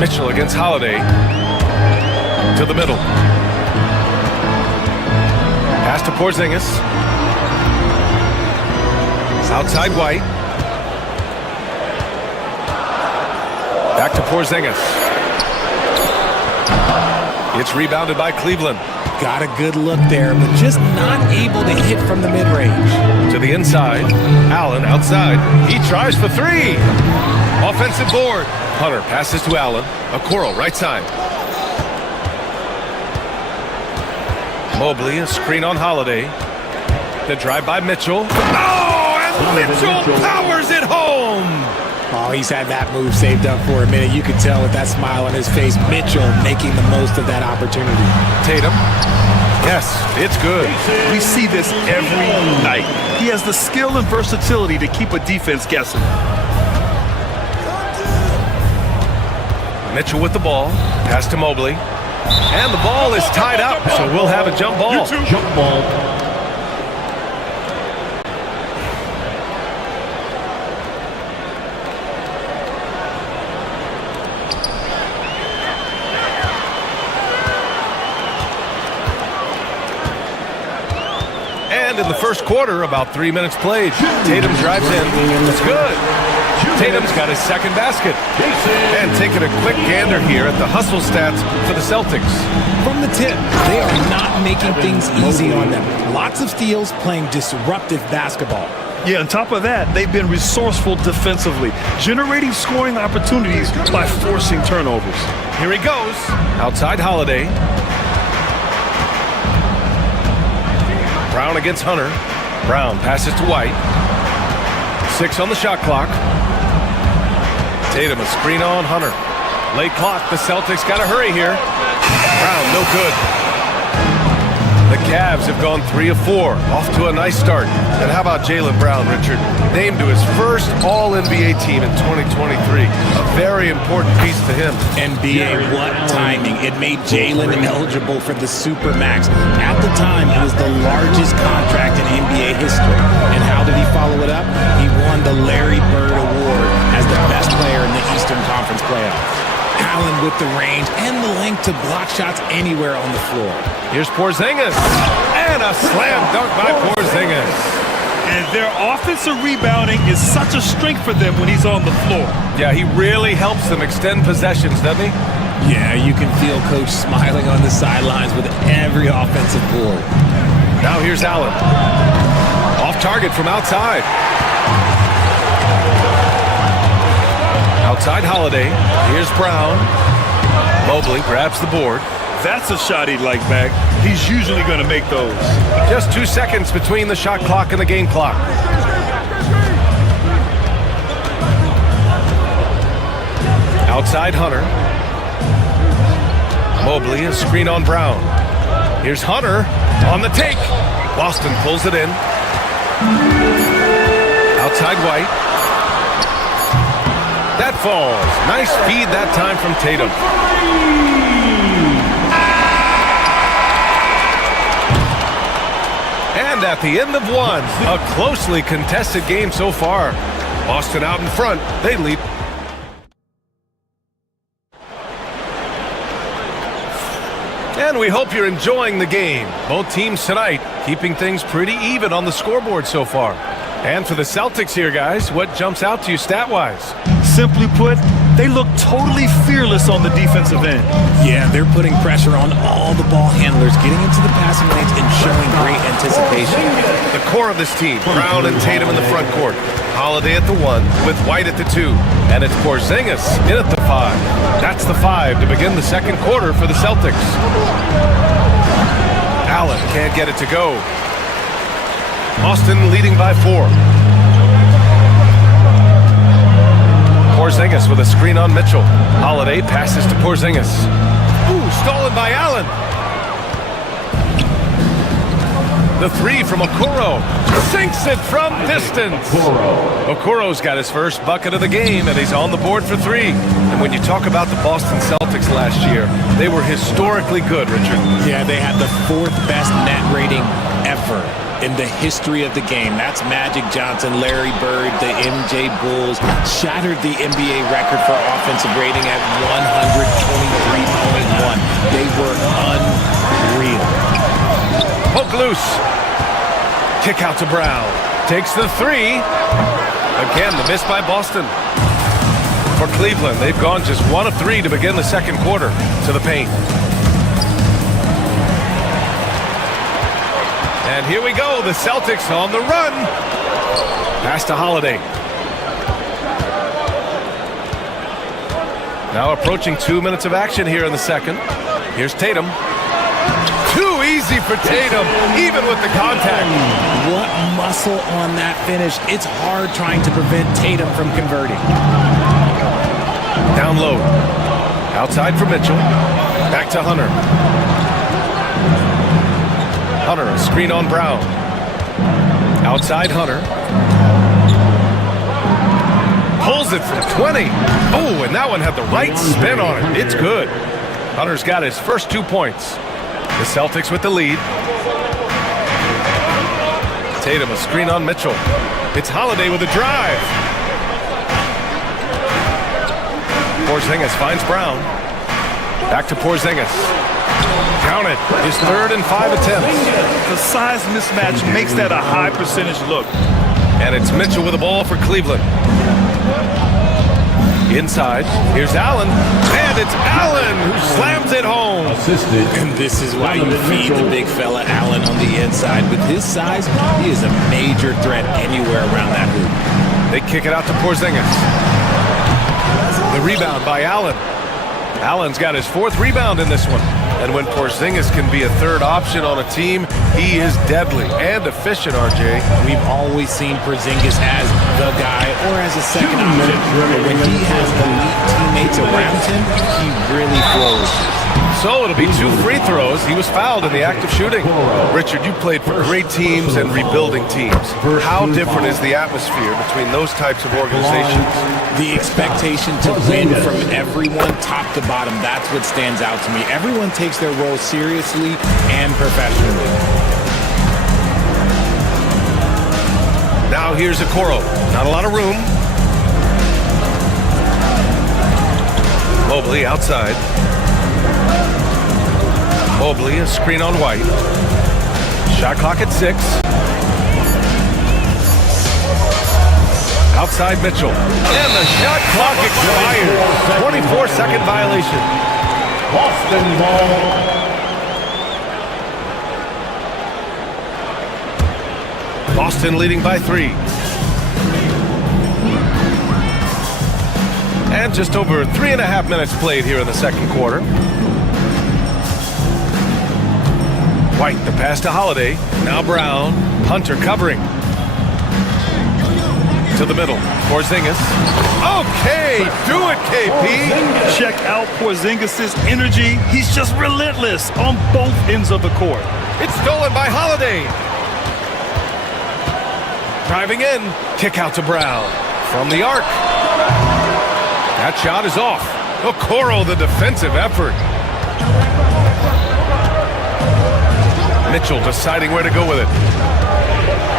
Mitchell against Holiday. To the middle. Pass to Porzingis. Outside White. Back to Porzingis. It's rebounded by Cleveland. Got a good look there, but just not able to hit from the mid-range. To the inside. Allen outside. He tries for three. Offensive board. Hunter passes to Allen. Okoro right side. Mobley, a screen on Holiday. The drive by Mitchell. Oh, and Mitchell powers it home. Oh, he's had that move saved up for a minute. You could tell with that smile on his face. Mitchell making the most of that opportunity. Tatum. Yes, it's good. We see this every night. He has the skill and versatility to keep a defense guessing. Mitchell with the ball. Pass to Mobley. And the ball is tied up, so we'll have a jump ball. Jump ball. And in the first quarter, about 3 minutes played. Tatum drives in. It's good. Tatum's got his second basket. And taking a quick gander here at the hustle stats for the Celtics. From the tip, they are not making things easy on them. Lots of steals, playing disruptive basketball. Yeah, on top of that, they've been resourceful defensively, generating scoring opportunities by forcing turnovers. Here he goes. Outside Holiday. Brown against Hunter. Brown passes to White. 6 on the shot clock. Tatum a screen on Hunter. Late clock. The Celtics got to hurry here. Brown no good. The Cavs have gone 3 of 4. Off to a nice start. And how about Jaylen Brown, Richard? Named to his first All-NBA team in 2023. A very important piece to him. NBA, what timing. It made Jaylen eligible for the Supermax. At the time, it was the largest contract in NBA history. And how did he follow it up? He won the Larry Bird Award as the best player in the Eastern Conference playoffs. Allen with the range and the length to block shots anywhere on the floor. Here's Porzingis. And a slam dunk by Porzingis. And their offensive rebounding is such a strength for them when he's on the floor. Yeah, he really helps them extend possessions, doesn't he? Yeah, you can feel Coach smiling on the sidelines with every offensive board. Now here's Allen. Off target from outside. Outside Holiday. Here's Brown. Mobley grabs the board. That's a shot he'd like back. He's usually going to make those. Just 2 seconds between the shot clock and the game clock. Outside Hunter. Mobley, a screen on Brown. Here's Hunter on the take. Boston pulls it in. Outside White. That falls. Nice feed that time from Tatum. And at the end of one, a closely contested game so far. Boston out in front. They lead. And we hope you're enjoying the game. Both teams tonight keeping things pretty even on the scoreboard so far. And for the Celtics here, guys, what jumps out to you stat-wise? Simply put, they look totally fearless on the defensive end. Yeah, they're putting pressure on all the ball handlers, getting into the passing lanes and showing great anticipation. The core of this team, Brown and Tatum in the front court. Holiday at the 1 with White at the 2. And it's Porzingis in at the 5. That's the 5 to begin the second quarter for the Celtics. Allen can't get it to go. Boston leading by 4. Porzingis with a screen on Mitchell. Holiday passes to Porzingis. Ooh, stolen by Allen. The 3 from Okoro. Sinks it from distance. Okoro's got his first bucket of the game, and he's on the board for 3. And when you talk about the Boston Celtics last year, they were historically good, Richard. Yeah, they had the 4th best net rating ever in the history of the game. That's Magic Johnson, Larry Bird, the MJ Bulls. Shattered the NBA record for offensive rating at 123.1. They were unreal. Poke loose. Kick out to Brown. Takes the 3. Again, the miss by Boston. For Cleveland, they've gone just 1 of 3 to begin the second quarter. To the paint. And here we go, the Celtics on the run. Pass to Holiday. Now approaching 2 minutes of action here in the second. Here's Tatum. Too easy for Tatum, even with the contact. What muscle on that finish. It's hard trying to prevent Tatum from converting. Down low. Outside for Mitchell. Back to Hunter. Hunter, a screen on Brown. Outside Hunter. Pulls it from 20. Oh, and that one had the right spin on it. It's good. Hunter's got his first 2 points. The Celtics with the lead. Tatum, a screen on Mitchell. It's Holiday with a drive. Porzingis finds Brown. Back to Porzingis. Count it. His 3rd and 5 attempts. The size mismatch makes that a high percentage look. And it's Mitchell with the ball for Cleveland. Inside, here's Allen, and it's Allen who slams it home. And this is why you feed the big fella Allen on the inside. With his size, he is a major threat anywhere around that hoop. They kick it out to Porzingis. The rebound by Allen. Allen's got his 4th rebound in this one. And when Porzingis can be a 3rd option on a team, he is deadly and efficient, RJ. We've always seen Porzingis as the guy or as a second option. But when he has elite teammates around him, he really flourishes. So it'll be 2 free throws. He was fouled in the act of shooting. Richard, you played for great teams and rebuilding teams. How different is the atmosphere between those types of organizations? The expectation to win from everyone, top to bottom, that's what stands out to me. Everyone takes their role seriously and professionally. Now here's Okoro. Not a lot of room. Mobley outside. Mobley, a screen on White. Shot clock at 6. Outside Mitchell. And the shot clock expired. 24-second violation. Boston ball. Boston leading by 3. And just over 3.5 minutes played here in the second quarter. White, the pass to Holiday. Now Brown. Hunter covering. To the middle. Porzingis. Okay, do it, KP. Check out Porzingis' energy. He's just relentless on both ends of the court. It's stolen by Holiday. Driving in. Kick out to Brown. From the arc. That shot is off. Okoro, the defensive effort. Mitchell deciding where to go with it.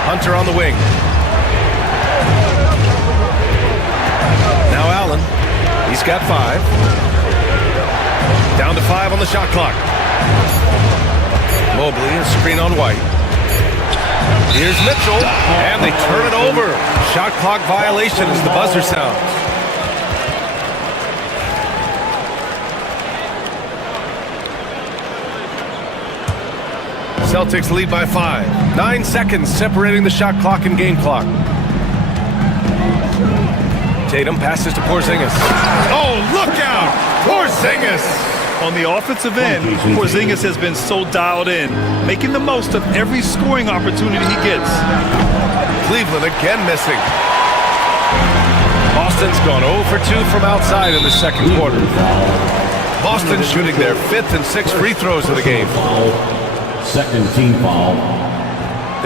Hunter on the wing. Now Allen. He's got 5. Down to 5 on the shot clock. Mobley, a screen on White. Here's Mitchell, and they turn it over. Shot clock violation as the buzzer sounds. Celtics lead by 5. 9 seconds separating the shot clock and game clock. Tatum passes to Porzingis. Oh, look out! Porzingis! On the offensive end, Porzingis has been so dialed in, making the most of every scoring opportunity he gets. Cleveland again missing. Boston's gone 0 for 2 from outside in the second quarter. Boston shooting their 5th and 6th free throws of the game. Second team foul.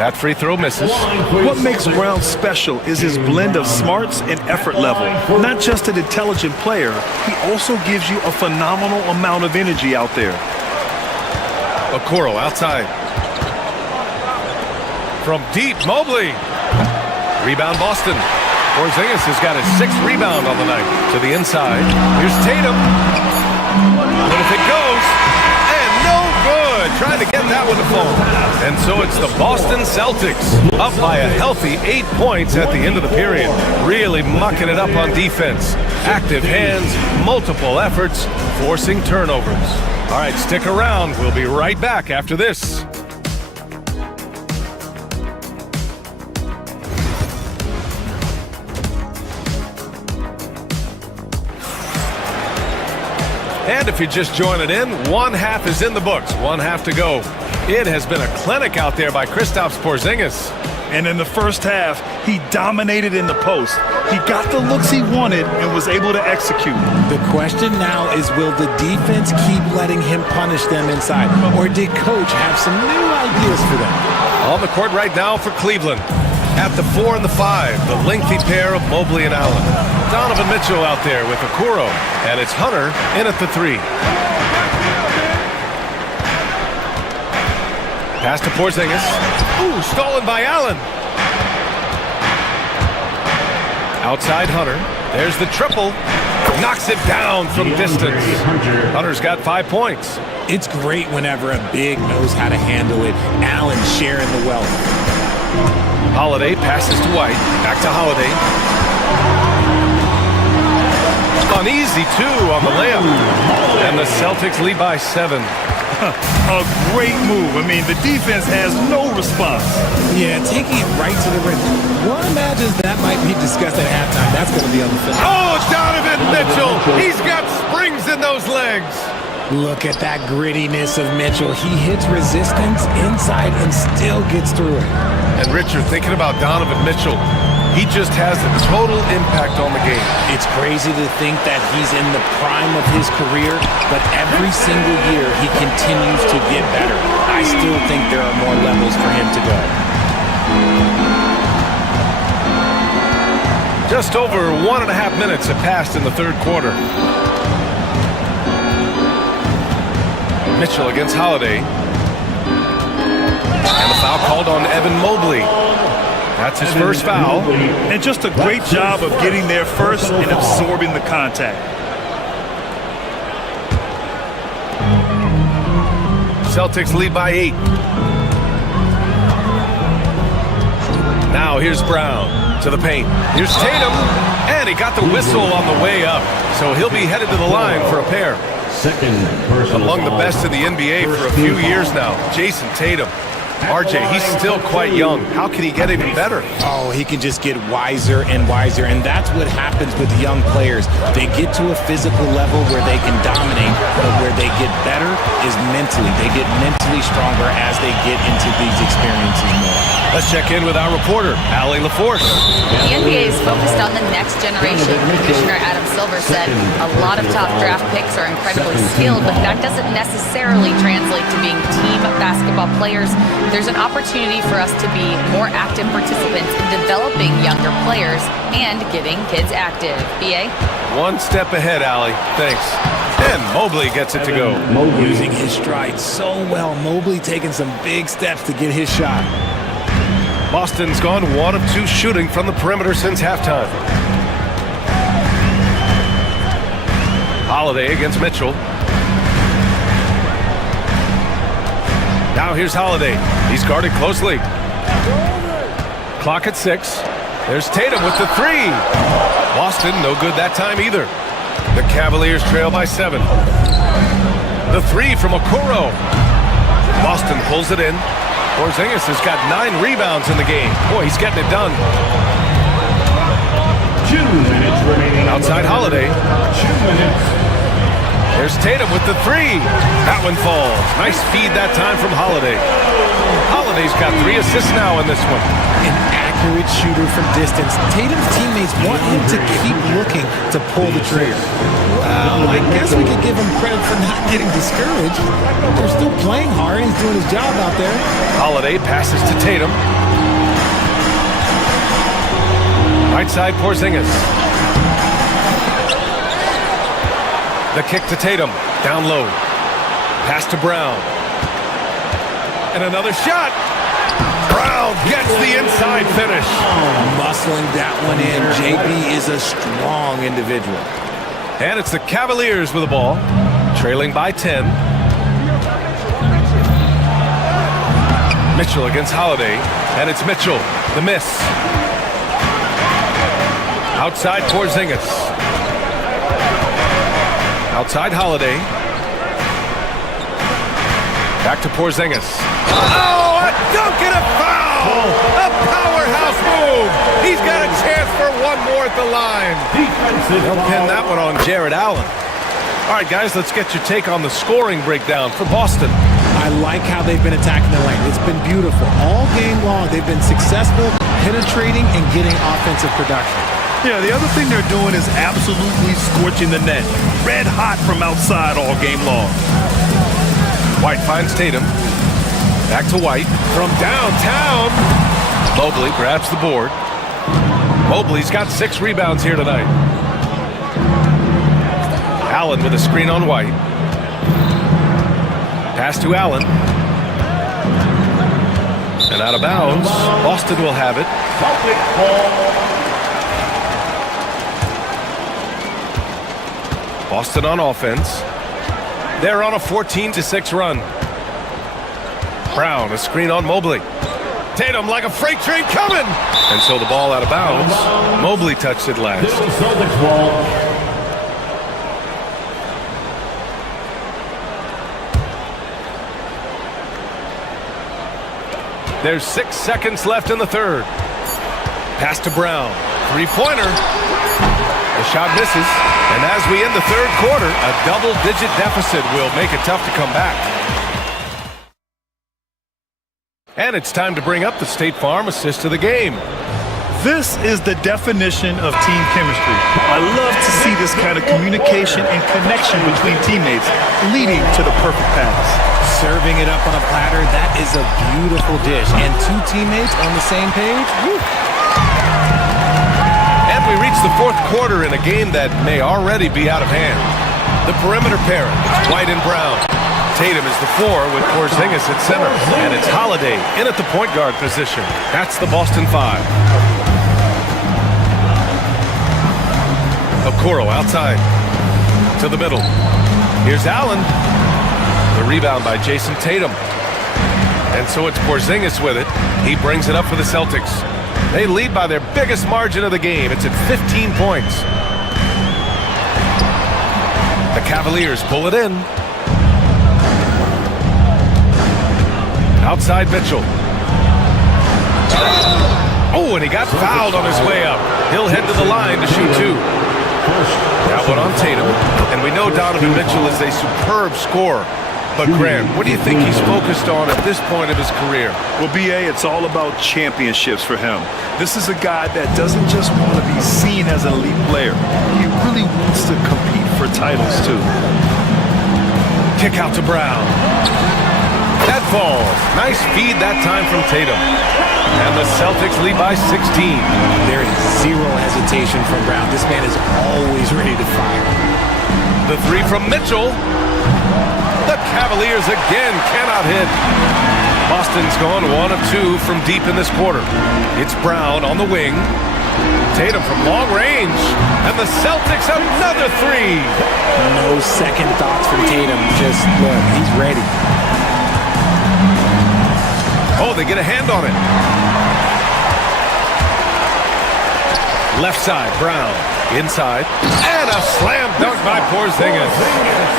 That free throw misses. What makes Brown special is his blend of smarts and effort level. Not just an intelligent player, he also gives you a phenomenal amount of energy out there. Okoro outside. From deep, Mobley. Rebound Boston. Porzingis has got his 6th rebound on the night. To the inside. Here's Tatum. But if it goes, and no good. Trying to get that one to fall. And so it's the Boston Celtics up by a healthy 8 points at the end of the period. Really mucking it up on defense. Active hands, multiple efforts, forcing turnovers. All right, stick around. We'll be right back after this. And if you're just joining in, one half is in the books, one half to go. It has been a clinic out there by Kristaps Porzingis. And in the first half, he dominated in the post. He got the looks he wanted and was able to execute. The question now is, will the defense keep letting him punish them inside? Or did Coach have some new ideas for them? On the court right now for Cleveland. At the 4 and the 5, the lengthy pair of Mobley and Allen. Donovan Mitchell out there with Okoro. And it's Hunter in at the 3. Pass to Porzingis. Ooh, stolen by Allen. Outside Hunter. There's the triple. Knocks it down from distance. Hunter's got 5 points. It's great whenever a big knows how to handle it. Allen sharing the wealth. Holiday passes to White. Back to Holiday. Uneasy, too, on the layup. And the Celtics lead by 7. A great move. I mean, the defense has no response. Yeah, taking it right to the rim. One imagines that might be discussed at halftime. That's going to be on the film. Oh, Donovan Mitchell. He's got springs in those legs. Look at that grittiness of Mitchell. He hits resistance inside and still gets through it. And Richard, thinking about Donovan Mitchell, he just has a total impact on the game. It's crazy to think that he's in the prime of his career, but every single year he continues to get better. I still think there are more levels for him to go. Just over 1.5 minutes have passed in the third quarter. Mitchell against Holiday. And the foul called on Evan Mobley. That's his first foul. And just a great job of getting there first and absorbing the contact. Celtics lead by 8. Now here's Brown to the paint. Here's Tatum. And he got the whistle on the way up. So he'll be headed to the line for a pair. Among the best in the NBA for a few years now, Jason Tatum. RJ, he's still quite young. How can he get even better? Oh, he can just get wiser and wiser, and that's what happens with young players. They get to a physical level where they can dominate, but where they get better is mentally. They get mentally stronger as they get into these experiences more. Let's check in with our reporter, Allie LaForce. The NBA is focused on the next generation. Commissioner Adam Silver said a lot of top draft picks are incredibly skilled, but that doesn't necessarily translate to being team basketball players. There's an opportunity for us to be more active participants in developing younger players and getting kids active. BA? One step ahead, Allie. Thanks. And Mobley gets it to go. Using his stride so well. Mobley taking some big steps to get his shot. Boston's gone 1 of 2 shooting from the perimeter since halftime. Holiday against Mitchell. Now here's Holiday. He's guarded closely. Clock at 6. There's Tatum with the 3. Boston, no good that time either. The Cavaliers trail by 7. The 3 from Okoro. Boston pulls it in. Porzingis has got 9 rebounds in the game. Boy, he's getting it done. 2 minutes remaining. Outside Holiday. 2 minutes. There's Tatum with the 3. That one falls. Nice feed that time from Holiday. Holiday's got 3 assists now in this one. An accurate shooter from distance. Tatum's teammates want him to keep looking to pull the trigger. Well, I guess we could give him credit for not getting discouraged. They're still playing hard. He's doing his job out there. Holiday passes to Tatum. Right side Porzingis. The kick to Tatum. Down low. Pass to Brown. And another shot. Brown gets the inside finish. Muscling that one in. JB is a strong individual. And it's the Cavaliers with the ball. Trailing by 10. Mitchell against Holiday. And it's Mitchell. The miss. Outside Porzingis. Outside Holiday. Back to Porzingis. Oh, a dunk and a foul! A powerhouse move! He's got a chance for one more at the line. They'll pin that one on Jared Allen. All right, guys, let's get your take on the scoring breakdown for Boston. I like how they've been attacking the lane. It's been beautiful. All game long, they've been successful penetrating and getting offensive production. Yeah, the other thing they're doing is absolutely scorching the net. Red hot from outside all game long. White finds Tatum. Back to White. From downtown. Mobley grabs the board. Mobley's got 6 rebounds here tonight. Allen with a screen on White. Pass to Allen. And out of bounds. Boston will have it. Boston on offense. They're on a 14-6 run. Brown, a screen on Mobley. Tatum like a freight train coming. And so the ball out of bounds. Mobley touched it last. There's 6 seconds left in the third. Pass to Brown. Three-pointer. The shot misses. And as we end the third quarter, a double-digit deficit will make it tough to come back. And it's time to bring up the State Farm assist of the game. This is the definition of team chemistry. I love to see this kind of communication and connection between teammates leading to the perfect pass. Serving it up on a platter, that is a beautiful dish. And 2 teammates on the same page. Woo. And we reach the fourth quarter in a game that may already be out of hand. The perimeter pairing, White and Brown. Tatum is the 4 with Porzingis at center. And it's Holiday in at the point guard position. That's the Boston 5. Okoro outside. To the middle. Here's Allen. The rebound by Jason Tatum. And so it's Porzingis with it. He brings it up for the Celtics. They lead by their biggest margin of the game. It's at 15 points. The Cavaliers pull it in. Outside Mitchell. Oh, and he got fouled on his way up. He'll head to the line to shoot 2. That one on Tatum. And we know Donovan Mitchell is a superb scorer. But Grant, what do you think he's focused on at this point of his career? Well, B.A., it's all about championships for him. This is a guy that doesn't just want to be seen as an elite player. He really wants to compete for titles, too. Kick out to Brown. That falls. Nice feed that time from Tatum. And the Celtics lead by 16. There is zero hesitation from Brown. This man is always ready to fire. The 3 from Mitchell. The Cavaliers again cannot hit. Boston's gone 1 of 2 from deep in this quarter. It's Brown on the wing. Tatum from long range. And the Celtics another 3. No second thoughts from Tatum. Just look, he's ready. Oh, they get a hand on it. Left side, Brown. Inside. And a slam dunk by Porzingis.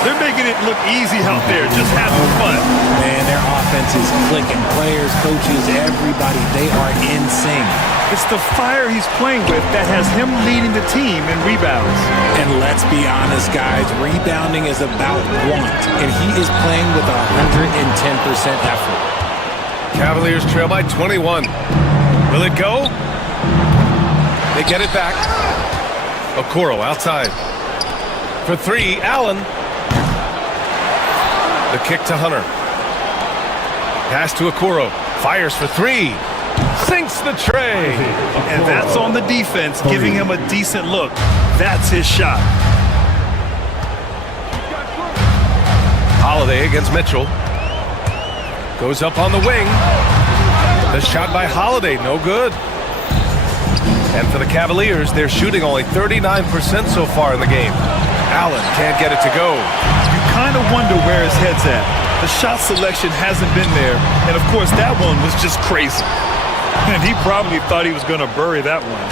They're making it look easy out there, just having fun. Man, their offense is clicking. Players, coaches, everybody, they are in sync. It's the fire he's playing with that has him leading the team in rebounds. And let's be honest, guys, rebounding is about want. And he is playing with 110% effort. Cavaliers trail by 21. Will it go? They get it back. Okoro outside. For 3, Allen. The kick to Hunter. Pass to Okoro. Fires for 3. Sinks the tray. And that's on the defense, giving him a decent look. That's his shot. Holiday against Mitchell. Goes up on the wing. The shot by Holiday, no good. And for the Cavaliers, they're shooting only 39% so far in the game. Allen can't get it to go. You kind of wonder where his head's at. The shot selection hasn't been there. And, of course, that one was just crazy. And he probably thought he was going to bury that one.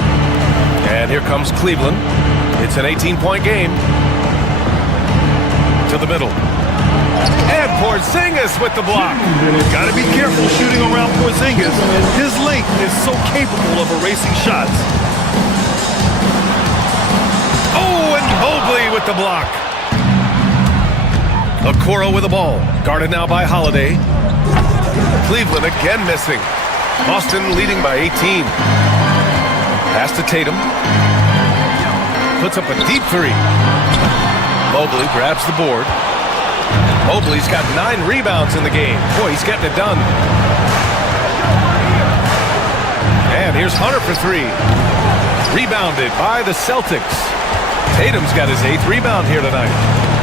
And here comes Cleveland. It's an 18-point game. To the middle. And Porzingis with the block. Got to be careful shooting around Porzingis. His length is so capable of erasing shots. Oh, and Mobley with the block. Okoro with the ball. Guarded now by Holiday. Cleveland again missing. Boston leading by 18. Pass to Tatum. Puts up a deep three. Mobley grabs the board. Mobley's got 9 rebounds in the game. Boy, he's getting it done. And here's Hunter for 3. Rebounded by the Celtics. Tatum's got his 8th rebound here tonight.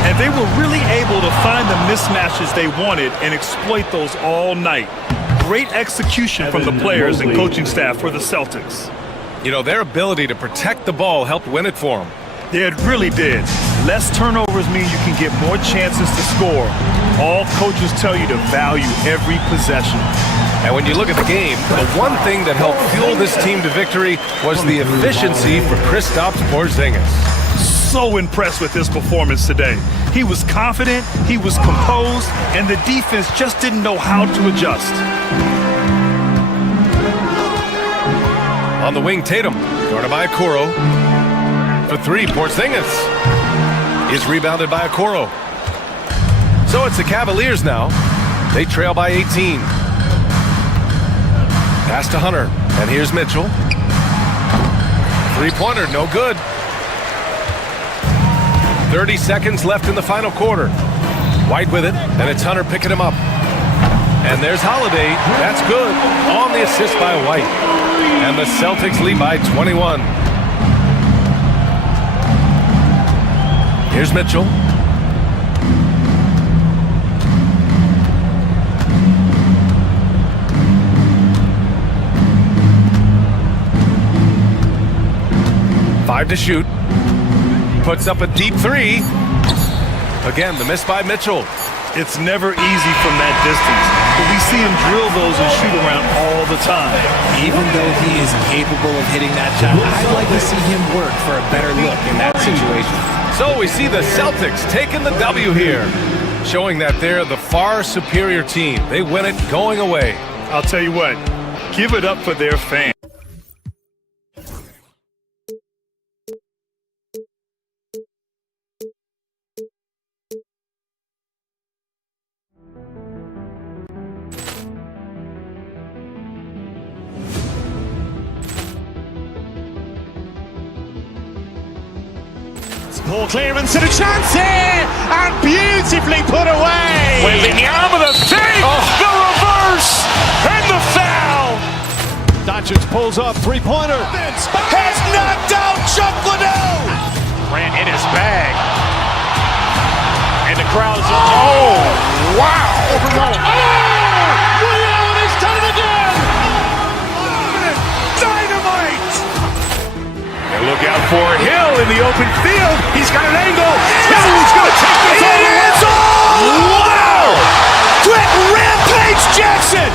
And they were really able to find the mismatches they wanted and exploit those all night. Great execution from the players and coaching staff for the Celtics. You know, their ability to protect the ball helped win it for them. Yeah, it really did. Less turnovers mean you can get more chances to score. All coaches tell you to value every possession. And when you look at the game, the one thing that helped fuel this team to victory was the efficiency for Kristaps Porzingis. So impressed with his performance today. He was confident, he was composed, and the defense just didn't know how to adjust. On the wing, Tatum, guarded by Okoro. For 3, Porzingis is rebounded by Okoro. So it's the Cavaliers now. They trail by 18. Pass to Hunter, and here's Mitchell. 3-pointer, no good. 30 seconds left in the final quarter. White with it, and it's Hunter picking him up. And there's Holiday. That's good. On the assist by White. And the Celtics lead by 21. Here's Mitchell. Five to shoot. Puts up a deep 3. Again, the miss by Mitchell. It's never easy from that distance, but we see him drill those and shoot around all the time. Even though he is capable of hitting that shot, I'd like to see him work for a better look in that situation. So we see the Celtics taking the W here, showing that they're the far superior team. They win it going away. I'll tell you what, give it up for their fans. Ball clearance and a chance here, and beautifully put away. Wembanyama the save, the reverse, and the foul. Doncic pulls up, 3-pointer. Has knocked out Chuck Liddell. Ran in his bag, and the crowd's oh wow! Allen has done it again. Dynamite. Look out for Hill in the open field. He's got an angle. Hill's going to take this all the way. Wow! Quick rampage Jackson.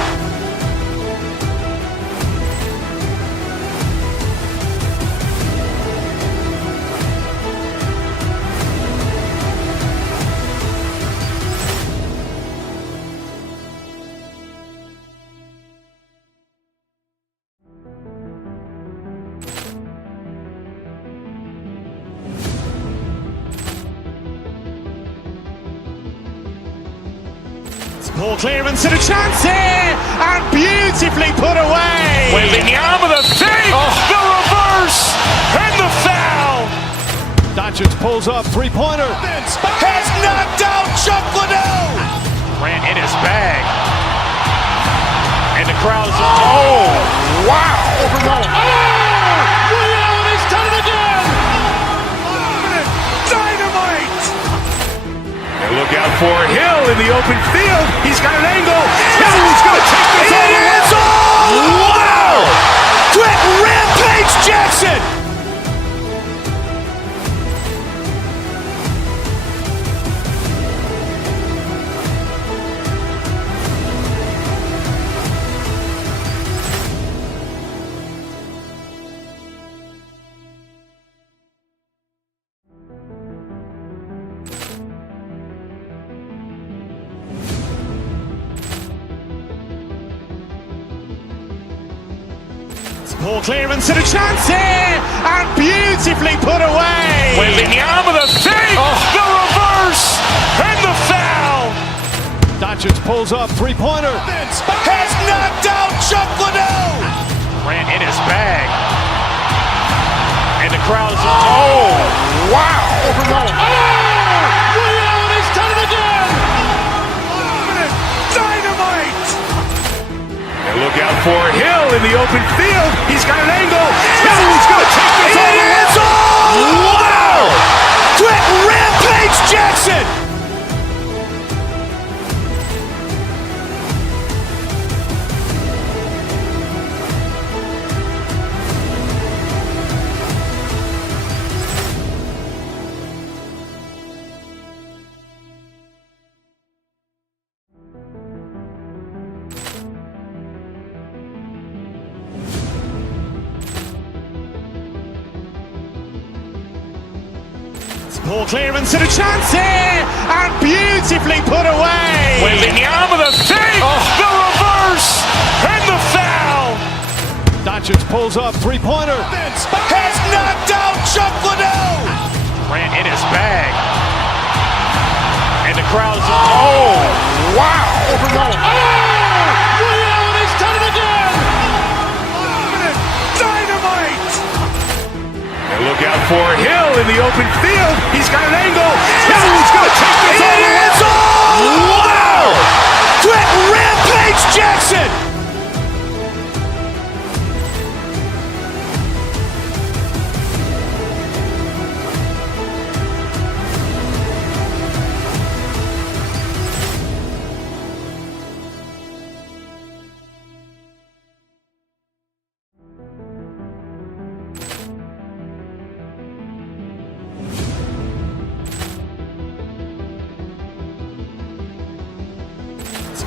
Ball clearance and a chance here, and beautifully put away. Wembanyama the save, the reverse, and the foul. Doncic pulls up, 3-pointer. Has knocked out Chuck Liddell. Ran in his bag, and the crowd's oh wow! Allen has done it again. Dynamite. And look out for Hill in the open field. He's got an angle. Hill's going to take this all the way. Wow! Quick rampage Jackson. Ball clearance and a chance here, and beautifully put away. Wembanyama the save, the reverse, and the foul. Doncic pulls up, three-pointer. Has knocked out Chuck Liddell. Ran in his bag. And the crowd is, oh, wow. Ray Allen has done it again. Dynamite. And look out for Hill in the open field. He's got an angle. He's going to take this all the way. Wow. Quick rampage Jackson. Poor clearance and a chance here, and beautifully put away. Wembanyama the fake, the reverse, and the foul. Doncic pulls up, three-pointer. Has knocked out Chuck Liddell. Ran in his bag. And the crowd is, oh, wow. Ray Allen has done it again. Dynamite. And look out for Hill in the open field. He's got an angle. He's going to take this all the way. Wow. Quick rampage Jackson.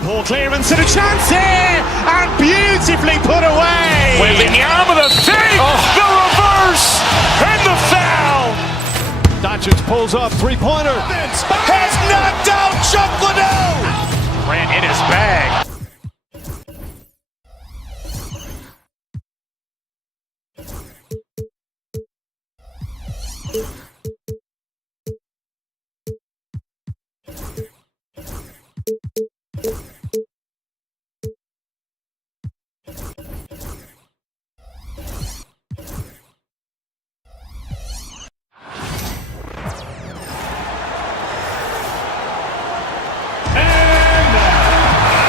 Poor clearance and a chance here, and beautifully put away. Wembanyama the fake, the reverse, and the foul. Doncic pulls up, three-pointer. Has knocked out Chuck Liddell. Ran in his bag.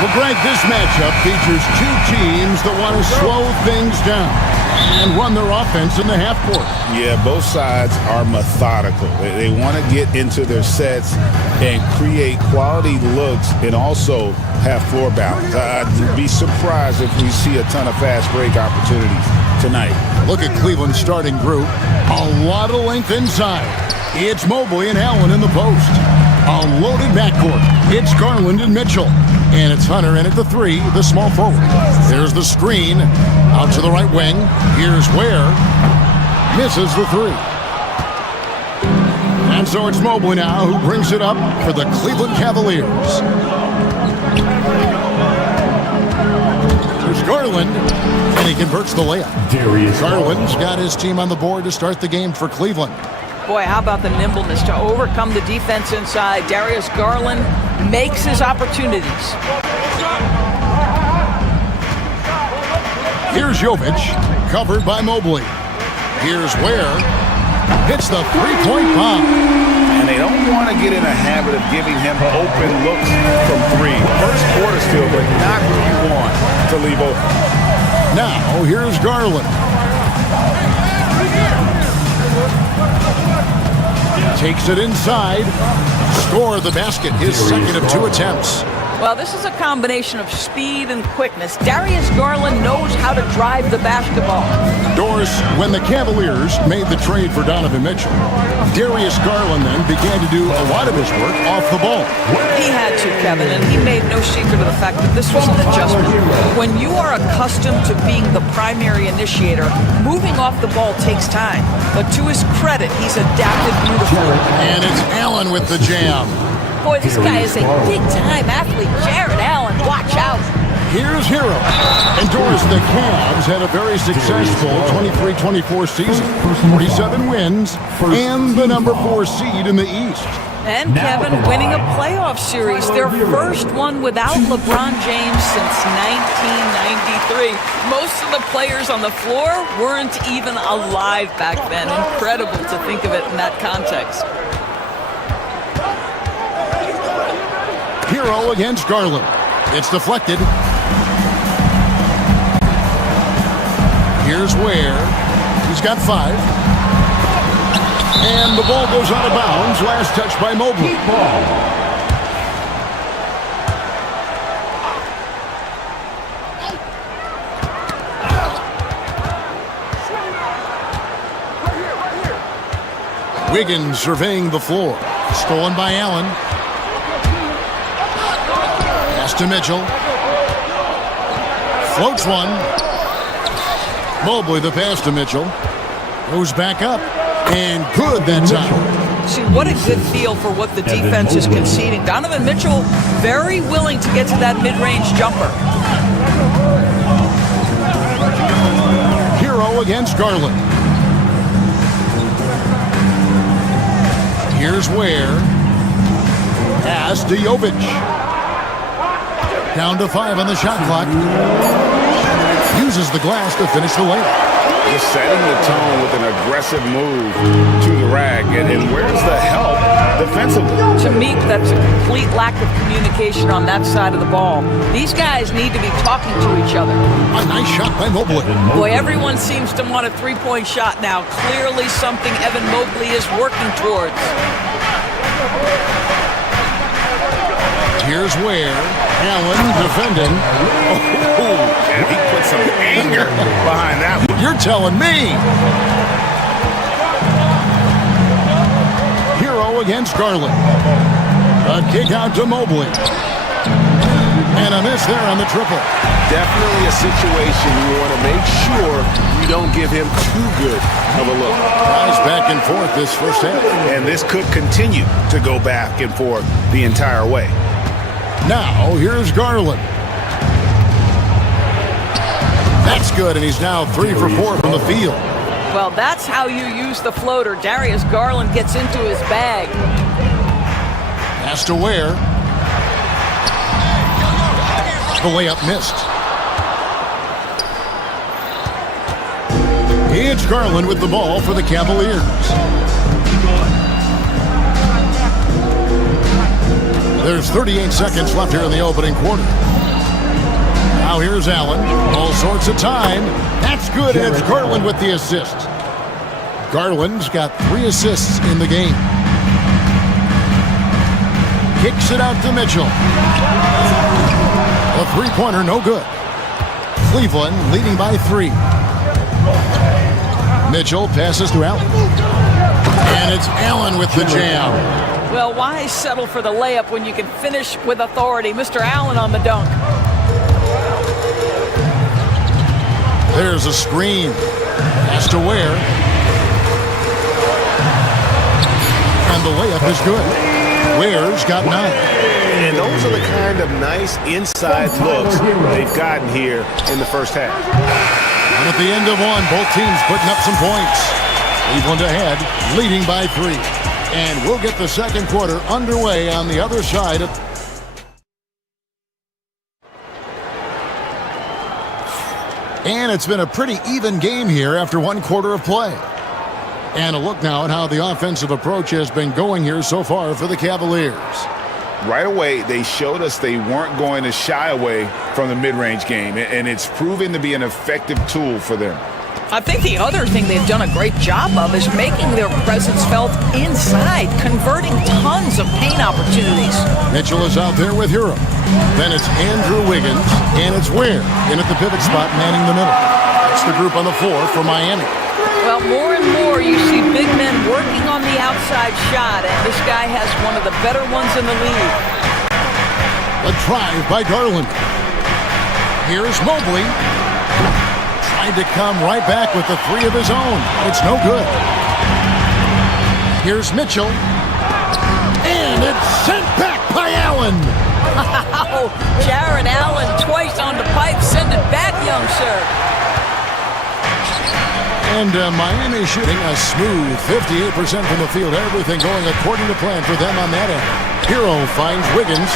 Well, Greg, this matchup features two teams that want to slow things down and run their offense in the half court. Yeah, both sides are methodical. They want to get into their sets and create quality looks and also have floor balance. I'd be surprised if we see a ton of fast break opportunities tonight. Look at Cleveland's starting group. A lot of length inside. It's Mobley and Allen in the post. A loaded backcourt. It's Garland and Mitchell. And it's Hunter in at the three, the small forward. There's the screen. Out to the right wing. Here's Ware. Misses the three. And so it's Mobley now who brings it up for the Cleveland Cavaliers. There's Garland. And he converts the layup. Garland's got his team on the board to start the game for Cleveland. Boy, how about the nimbleness to overcome the defense inside? Darius Garland makes his opportunities. Here's Jovic, covered by Mobley. Here's Ware. Hits the three-point bomb. And they don't want to get in a habit of giving him open looks from three. First quarter still, but not what you want to leave open. Now, here's Garland. Takes it inside. Score the basket, his second of two attempts. Well, this is a combination of speed and quickness. Darius Garland knows how to drive the basketball. Doris, when the Cavaliers made the trade for Donovan Mitchell, Darius Garland then began to do a lot of his work off the ball. He had to, Kevin, and he made no secret of the fact that this was an adjustment. When you are accustomed to being the primary initiator, moving off the ball takes time. But to his credit, he's adapted beautifully. And it's Allen with the jam. Boy, this guy is a big-time athlete. Jared Allen, watch out. Here's Hero. And Doris, the Cavs had a very successful 23-24 season. 47 wins and the number 4 seed in the East. And Kevin winning a playoff series, their first one without LeBron James since 1993. Most of the players on the floor weren't even alive back then. Incredible to think of it in that context. Hero against Garland. It's deflected. Here's Ware. He's got 5. And the ball goes out of bounds. Last touch by Mobley. Wiggins surveying the floor. Stolen by Allen. Pass to Mitchell. Floats one. Mobley the pass to Mitchell. Goes back up. And good that time. See, what a good feel for what the defense is conceding. Donovan Mitchell very willing to get to that mid-range jumper. Hero against Garland. Here's Ware. Pass to Jovic. Down to 5 on the shot clock. Uses the glass to finish the layup. Just setting the tone with an aggressive move to the rack. And where's the help defensively? To me, that's a complete lack of communication on that side of the ball. These guys need to be talking to each other. A nice shot by Mobley. Boy, everyone seems to want a three-point shot now. Clearly something Evan Mobley is working towards. Here's Ware. Allen defending. Oh, and he put some anger behind that one. You're telling me. Hero against Garland. A kick out to Mobley. And a miss there on the triple. Definitely a situation you want to make sure you don't give him too good of a look. Guys back and forth this first half. And this could continue to go back and forth the entire way. Now, here's Garland. That's good, and he's now 3 for 4 from the field. Well, that's how you use the floater. Darius Garland gets into his bag. Pass to Ware. The layup missed. It's Garland with the ball for the Cavaliers. There's 38 seconds left here in the opening quarter. Now here's Allen. All sorts of time. That's good, and it's Garland with the assist. Garland's got 3 assists in the game. Kicks it out to Mitchell. A three-pointer, no good. Cleveland leading by 3. Mitchell passes to Allen. And it's Allen with the jam. Well, why settle for the layup when you can finish with authority? Mr. Allen on the dunk. There's a screen. Pass to Ware. And the layup is good. Ware's got 9. And those are the kind of nice inside looks they've gotten here in the first half. And at the end of one, both teams putting up some points. Cleveland ahead, leading by 3. And we'll get the second quarter underway on the other side of... And it's been a pretty even game here after 1 quarter of play. And a look now at how the offensive approach has been going here so far for the Cavaliers. Right away, they showed us they weren't going to shy away from the mid-range game, and it's proven to be an effective tool for them. I think the other thing they've done a great job of is making their presence felt inside, converting tons of paint opportunities. Mitchell is out there with Hero. Then it's Andrew Wiggins, and it's Ware in at the pivot spot, manning the middle. That's the group on the floor for Miami. Well, more and more you see big men working on the outside shot, and this guy has one of the better ones in the league. A drive by Garland. Here's Mobley. Trying to come right back with the 3 of his own. It's no good. Here's Mitchell. And it's sent back by Allen. Wow, Jared Allen twice on the pipe. Send it back, young sir. And Miami shooting a smooth 58% from the field. Everything going according to plan for them on that end. Hero finds Wiggins.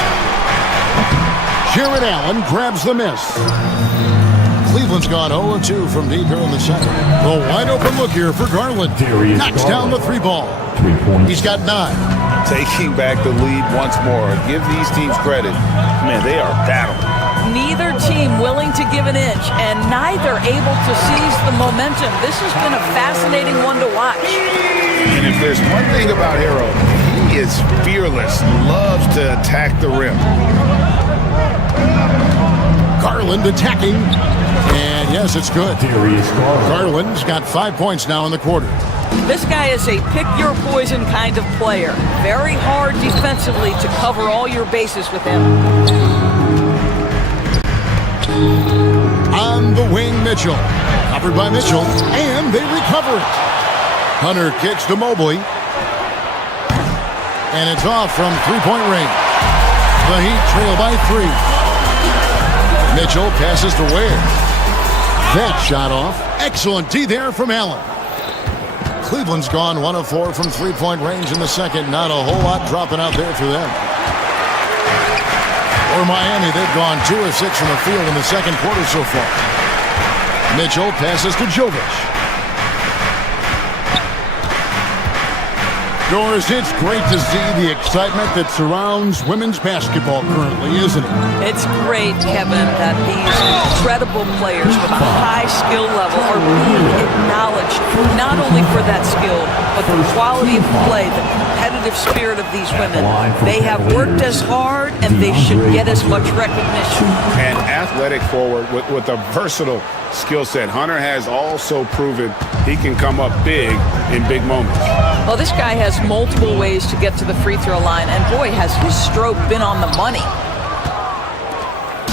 Jared Allen grabs the miss. Cleveland's gone 0-2 from deep here in the center. The wide open look here for Garland. Knocks down the three ball. He's got 9. Taking back the lead once more. Give these teams credit. Man, they are battling. Neither team willing to give an inch, and neither able to seize the momentum. This has been a fascinating one to watch. And if there's one thing about Hero, he is fearless, loves to attack the rim. Garland attacking. And yes, it's good. Garland's got 5 points now in the quarter. This guy is a pick-your-poison kind of player. Very hard defensively to cover all your bases with him. On the wing, Mitchell. Covered by Mitchell, and they recover it. Hunter kicks to Mobley. And it's off from three-point range. The Heat trail by 3. Mitchell passes to Ware. That shot off. Excellent D there from Allen. Cleveland's gone 1 of 4 from three-point range in the second. Not a whole lot dropping out there for them. For Miami, they've gone 2 of 6 from the field in the second quarter so far. Mitchell passes to Jovic. Doris, it's great to see the excitement that surrounds women's basketball currently, isn't it? It's great, Kevin, that these incredible players with a high skill level are being acknowledged, not only for that skill, but the quality of play, the competitive spirit of these women. They have worked as hard, and they should get as much recognition. An athletic forward with a versatile skill set. Hunter has also proven he can come up big in big moments. Well, this guy has multiple ways to get to the free throw line, and boy, has his stroke been on the money.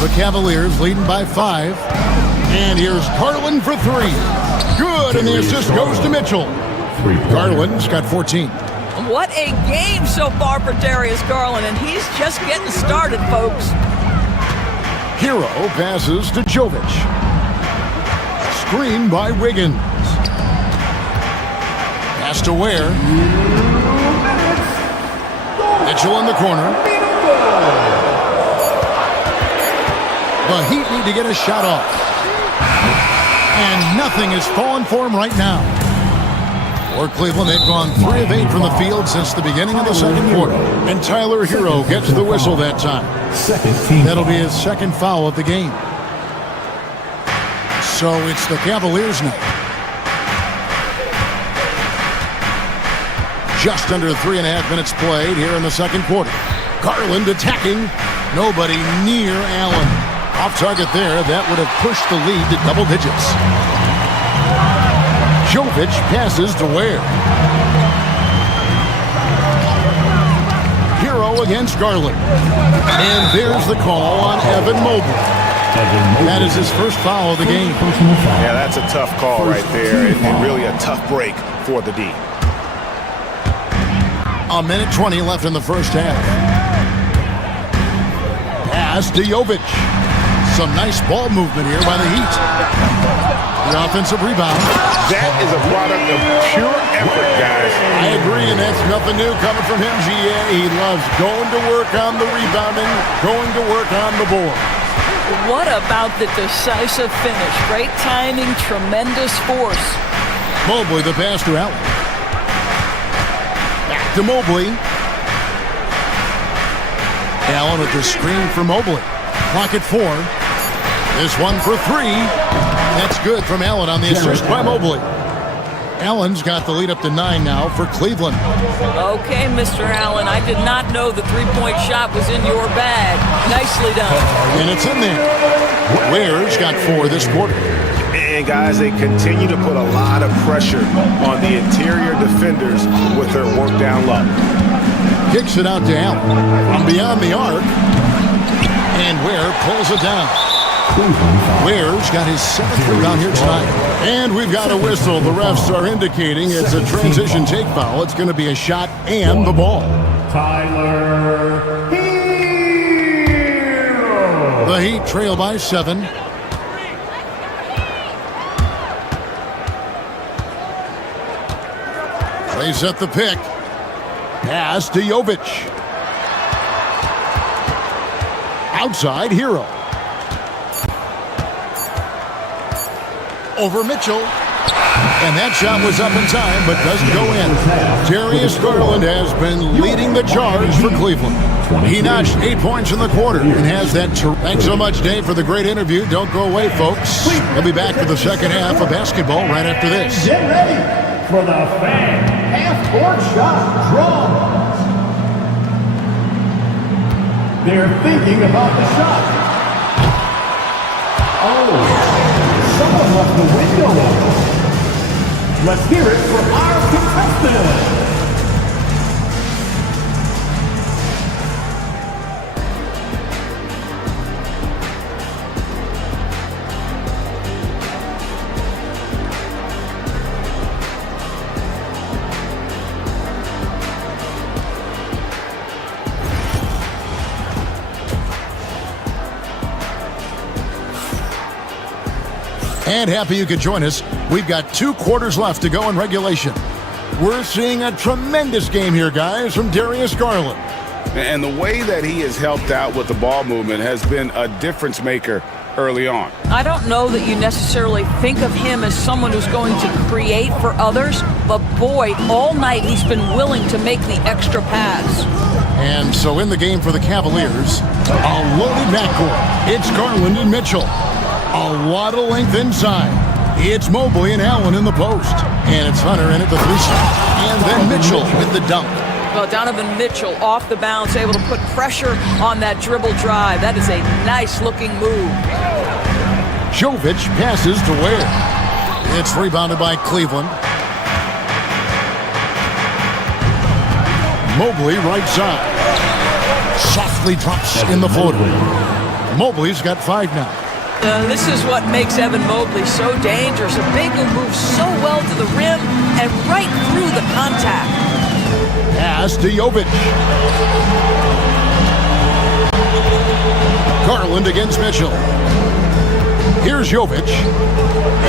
The Cavaliers leading by 5. And here's Garland for 3. Good, and the assist goes to Mitchell. Garland's got 14. What a game so far for Darius Garland, and he's just getting started, folks. Hero passes to Jovic. Screen by Wiggins. Pass to Ware. Mitchell in the corner. The Heat need to get a shot off. And nothing is falling for him right now. For Cleveland, they've gone 3 of 8 from the field since the beginning of the second quarter. And Tyler Hero gets the whistle that time. That'll be his second foul of the game. So it's the Cavaliers now. Just under 3.5 minutes played here in the second quarter. Garland attacking. Nobody near Allen. Off target there. That would have pushed the lead to double digits. Jovic passes to Ware. Hero against Garland. And there's the call on Evan Mobley. That is his first foul of the game. Yeah, that's a tough call right there, and really a tough break for the D. A minute 20 left in the first half. Pass to Jovic. Some nice ball movement here by the Heat. The offensive rebound. That is a product of pure effort, guys. I agree, and that's nothing new coming from him, GA. He loves going to work on the rebounding, going to work on the board. What about the decisive finish? Great timing, tremendous force. Mobley, the pass to Allen. Back to Mobley. Allen with the screen for Mobley. Clock at 4. This one for 3. That's good from Allen on the assist by Mobley. Allen's got the lead up to 9 now for Cleveland. Okay, Mr. Allen, I did not know the three-point shot was in your bag. Nicely done. And it's in there. Ware's got 4 this quarter. And guys, they continue to put a lot of pressure on the interior defenders with their work down low. Kicks it out to Allen from beyond the arc. And Ware pulls it down. Ware's got his 7th rebound here tonight. And we've got a whistle. The refs are indicating it's a transition take foul. It's going to be a shot and the ball. Tyler Hero. The Heat trail by 7. They set the pick. Pass to Jovic. Outside, Hero. Over Mitchell. And that shot was up in time, but doesn't go in. Darius Garland has been leading the charge for Cleveland. He notched 8 points in the quarter and has that. Thanks so much, Dave, for the great interview. Don't go away, folks. We'll be back for the second half of basketball right after this. Get ready for the fan half-court shot drums. They're thinking about the shot. Oh, someone left the window open. Let's hear it for our contestant. And happy you could join us. We've got 2 quarters left to go in regulation. We're seeing a tremendous game here, guys, from Darius Garland. And the way that he has helped out with the ball movement has been a difference maker early on. I don't know that you necessarily think of him as someone who's going to create for others, but boy, all night he's been willing to make the extra pass. And so in the game for the Cavaliers, a loaded backcourt. It's Garland and Mitchell. A lot of length inside. It's Mobley and Allen in the post. And it's Hunter in at the 3 spot. And then Mitchell with the dunk. Well, Donovan Mitchell off the bounce, able to put pressure on that dribble drive. That is a nice-looking move. Jovic passes to Ware. It's rebounded by Cleveland. Mobley right side. Softly drops in the floater. Mobley's got 5 now. This is what makes Evan Mobley so dangerous. A big who moves so well to the rim and right through the contact. Pass to Jovic. Garland against Mitchell. Here's Jovic.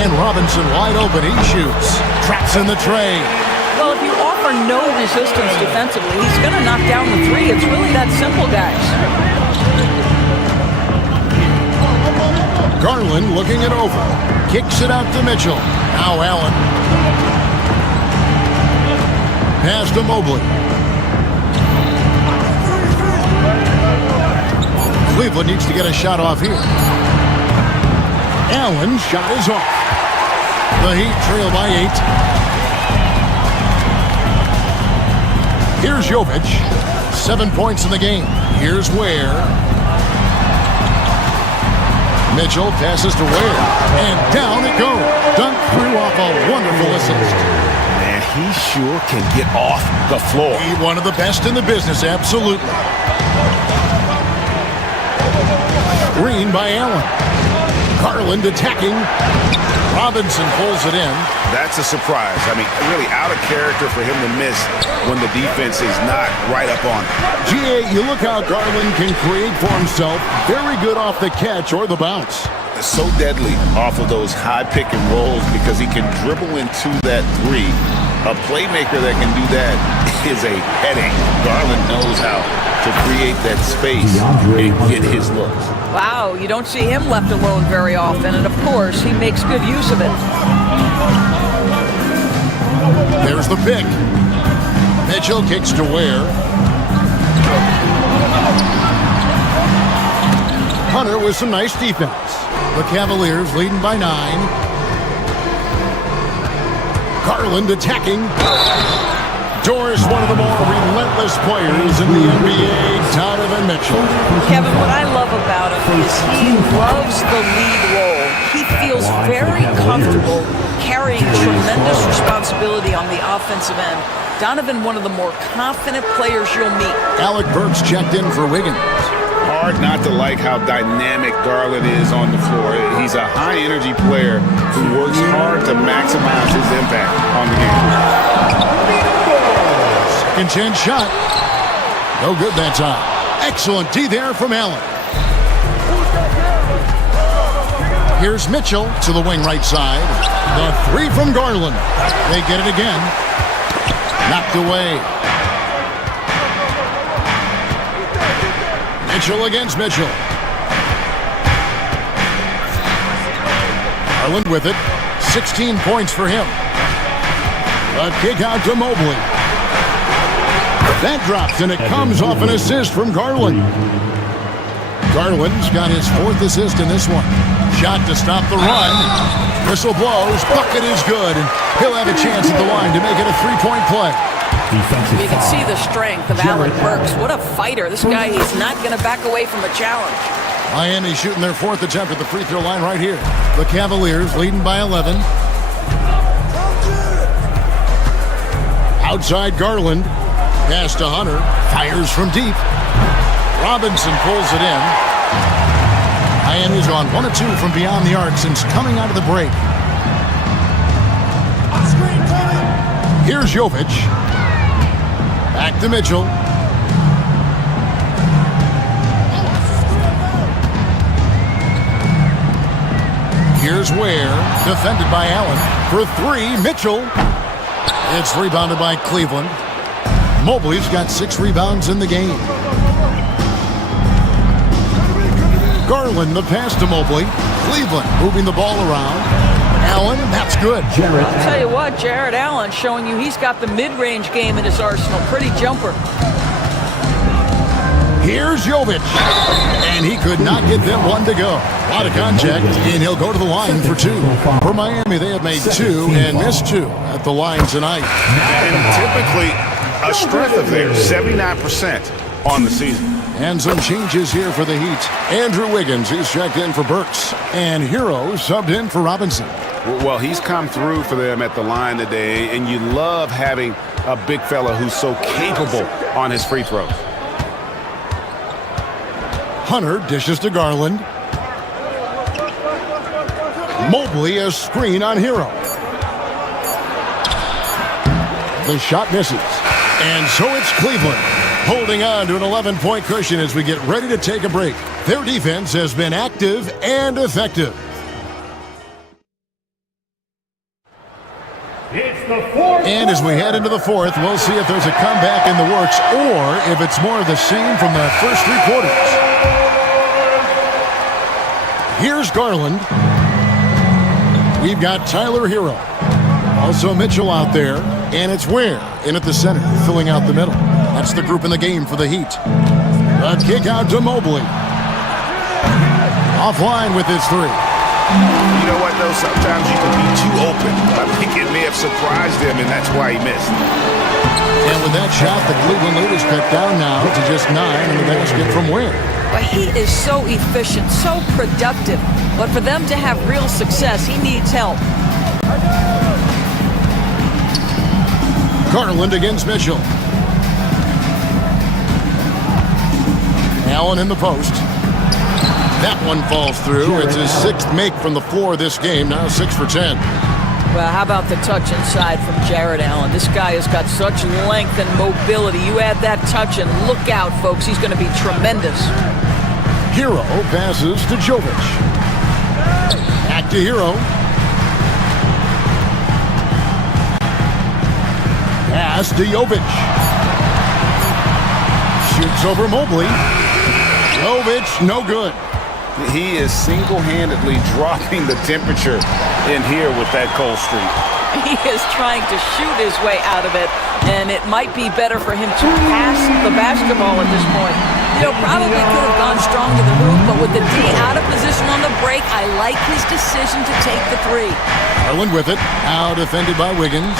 And Robinson wide open. He shoots. Traps in the tray. Well, if you offer no resistance defensively, he's going to knock down the 3. It's really that simple, guys. Garland looking it over. Kicks it out to Mitchell. Now Allen. Pass to Mobley. Cleveland needs to get a shot off here. Allen's shot is off. The Heat trail by 8. Here's Jovic. 7 points in the game. Here's Ware. Mitchell passes to Ware, and down it goes. Dunk through off a wonderful assist. Man, he sure can get off the floor. He's one of the best in the business, absolutely. Green by Allen. Garland attacking. Robinson pulls it in. That's a surprise. I mean, really out of character for him to miss when the defense is not right up on him. G.A., you look how Garland can create for himself. Very good off the catch or the bounce. So deadly off of those high pick and rolls because he can dribble into that 3. A playmaker that can do that is a headache. Garland knows how to create that space and get his looks. Wow, you don't see him left alone very often, and of course, he makes good use of it. There's the pick. Mitchell kicks to Ware. Hunter with some nice defense. The Cavaliers leading by 9. Garland attacking. Doris, one of the more relentless players in the NBA, Donovan Mitchell. Kevin, what I love about him is he loves the lead role. He feels very comfortable carrying tremendous responsibility on the offensive end. Donovan, one of the more confident players you'll meet. Alec Burks checked in for Wiggins. Hard not to like how dynamic Garland is on the floor. He's a high-energy player who works hard to maximize his impact on the game. Second chance shot. No good that time. Excellent D there from Allen. Here's Mitchell to the wing right side. The 3 from Garland. They get it again. Knocked away. Mitchell against Mitchell. Garland with it. 16 points for him. A kick out to Mobley. That drops, and it comes off an assist from Garland. Garland's got his 4th assist in this one. Shot to stop the run. Whistle blows. Bucket is good, and he'll have a chance at the line to make it a 3-point play. You can see the strength of Allen Burks. What a fighter. This guy, he's not going to back away from a challenge. Miami shooting their 4th attempt at the free throw line right here. The Cavaliers leading by 11. Outside Garland. Pass to Hunter. Fires from deep. Robinson pulls it in. Miami's gone 1 of 2 from beyond the arc since coming out of the break. Here's Jovic. Back to Mitchell. Here's Ware, defended by Allen. For 3, Mitchell. It's rebounded by Cleveland. Mobley's got 6 rebounds in the game. Garland, the pass to Mobley. Cleveland moving the ball around. Allen, that's good. I'll tell you what, Jared Allen showing you he's got the mid-range game in his arsenal. Pretty jumper. Here's Jovic. And he could not get them one to go. A lot of contact, and he'll go to the line for 2. For Miami, they have made 2 and missed 2 at the line tonight. And typically a strength of theirs, 79% on the season. And some changes here for the Heat. Andrew Wiggins, he's checked in for Burks. And Hero subbed in for Robinson. Well, he's come through for them at the line today, and you love having a big fella who's so capable on his free throws. Hunter dishes to Garland. Mobley a screen on Hero. The shot misses. And so it's Cleveland holding on to an 11-point cushion as we get ready to take a break. Their defense has been active and effective. And as we head into the 4th, we'll see if there's a comeback in the works or if it's more of the same from the first 3 quarters. Here's Garland. We've got Tyler Hero. Also Mitchell out there. And it's Ware in at the center, filling out the middle. That's the group in the game for the Heat. A kick out to Mobley. Offline with his 3. You know what, though? Sometimes you can be too open. I think it may have surprised him, and that's why he missed. And with that shot, the Cleveland lead is cut down now to just 9 in the basket from Ware. But he is so efficient, so productive. But for them to have real success, he needs help. Garland against Mitchell. Allen in the post. That one falls through. It's his 6th make from the floor this game. Now 6 for 10. Well, how about the touch inside from Jared Allen? This guy has got such length and mobility. You add that touch and look out, folks. He's going to be tremendous. Hero passes to Jovic. Back to Hero. Pass to Jovic. Shoots over Mobley. Jovic, no good. He is single-handedly dropping the temperature in here with that cold streak. He is trying to shoot his way out of it, and it might be better for him to pass the basketball at this point. You know, probably could have gone strong to the hoop, but with the D out of position on the break, I like his decision to take the 3. Garland with it. Now defended by Wiggins.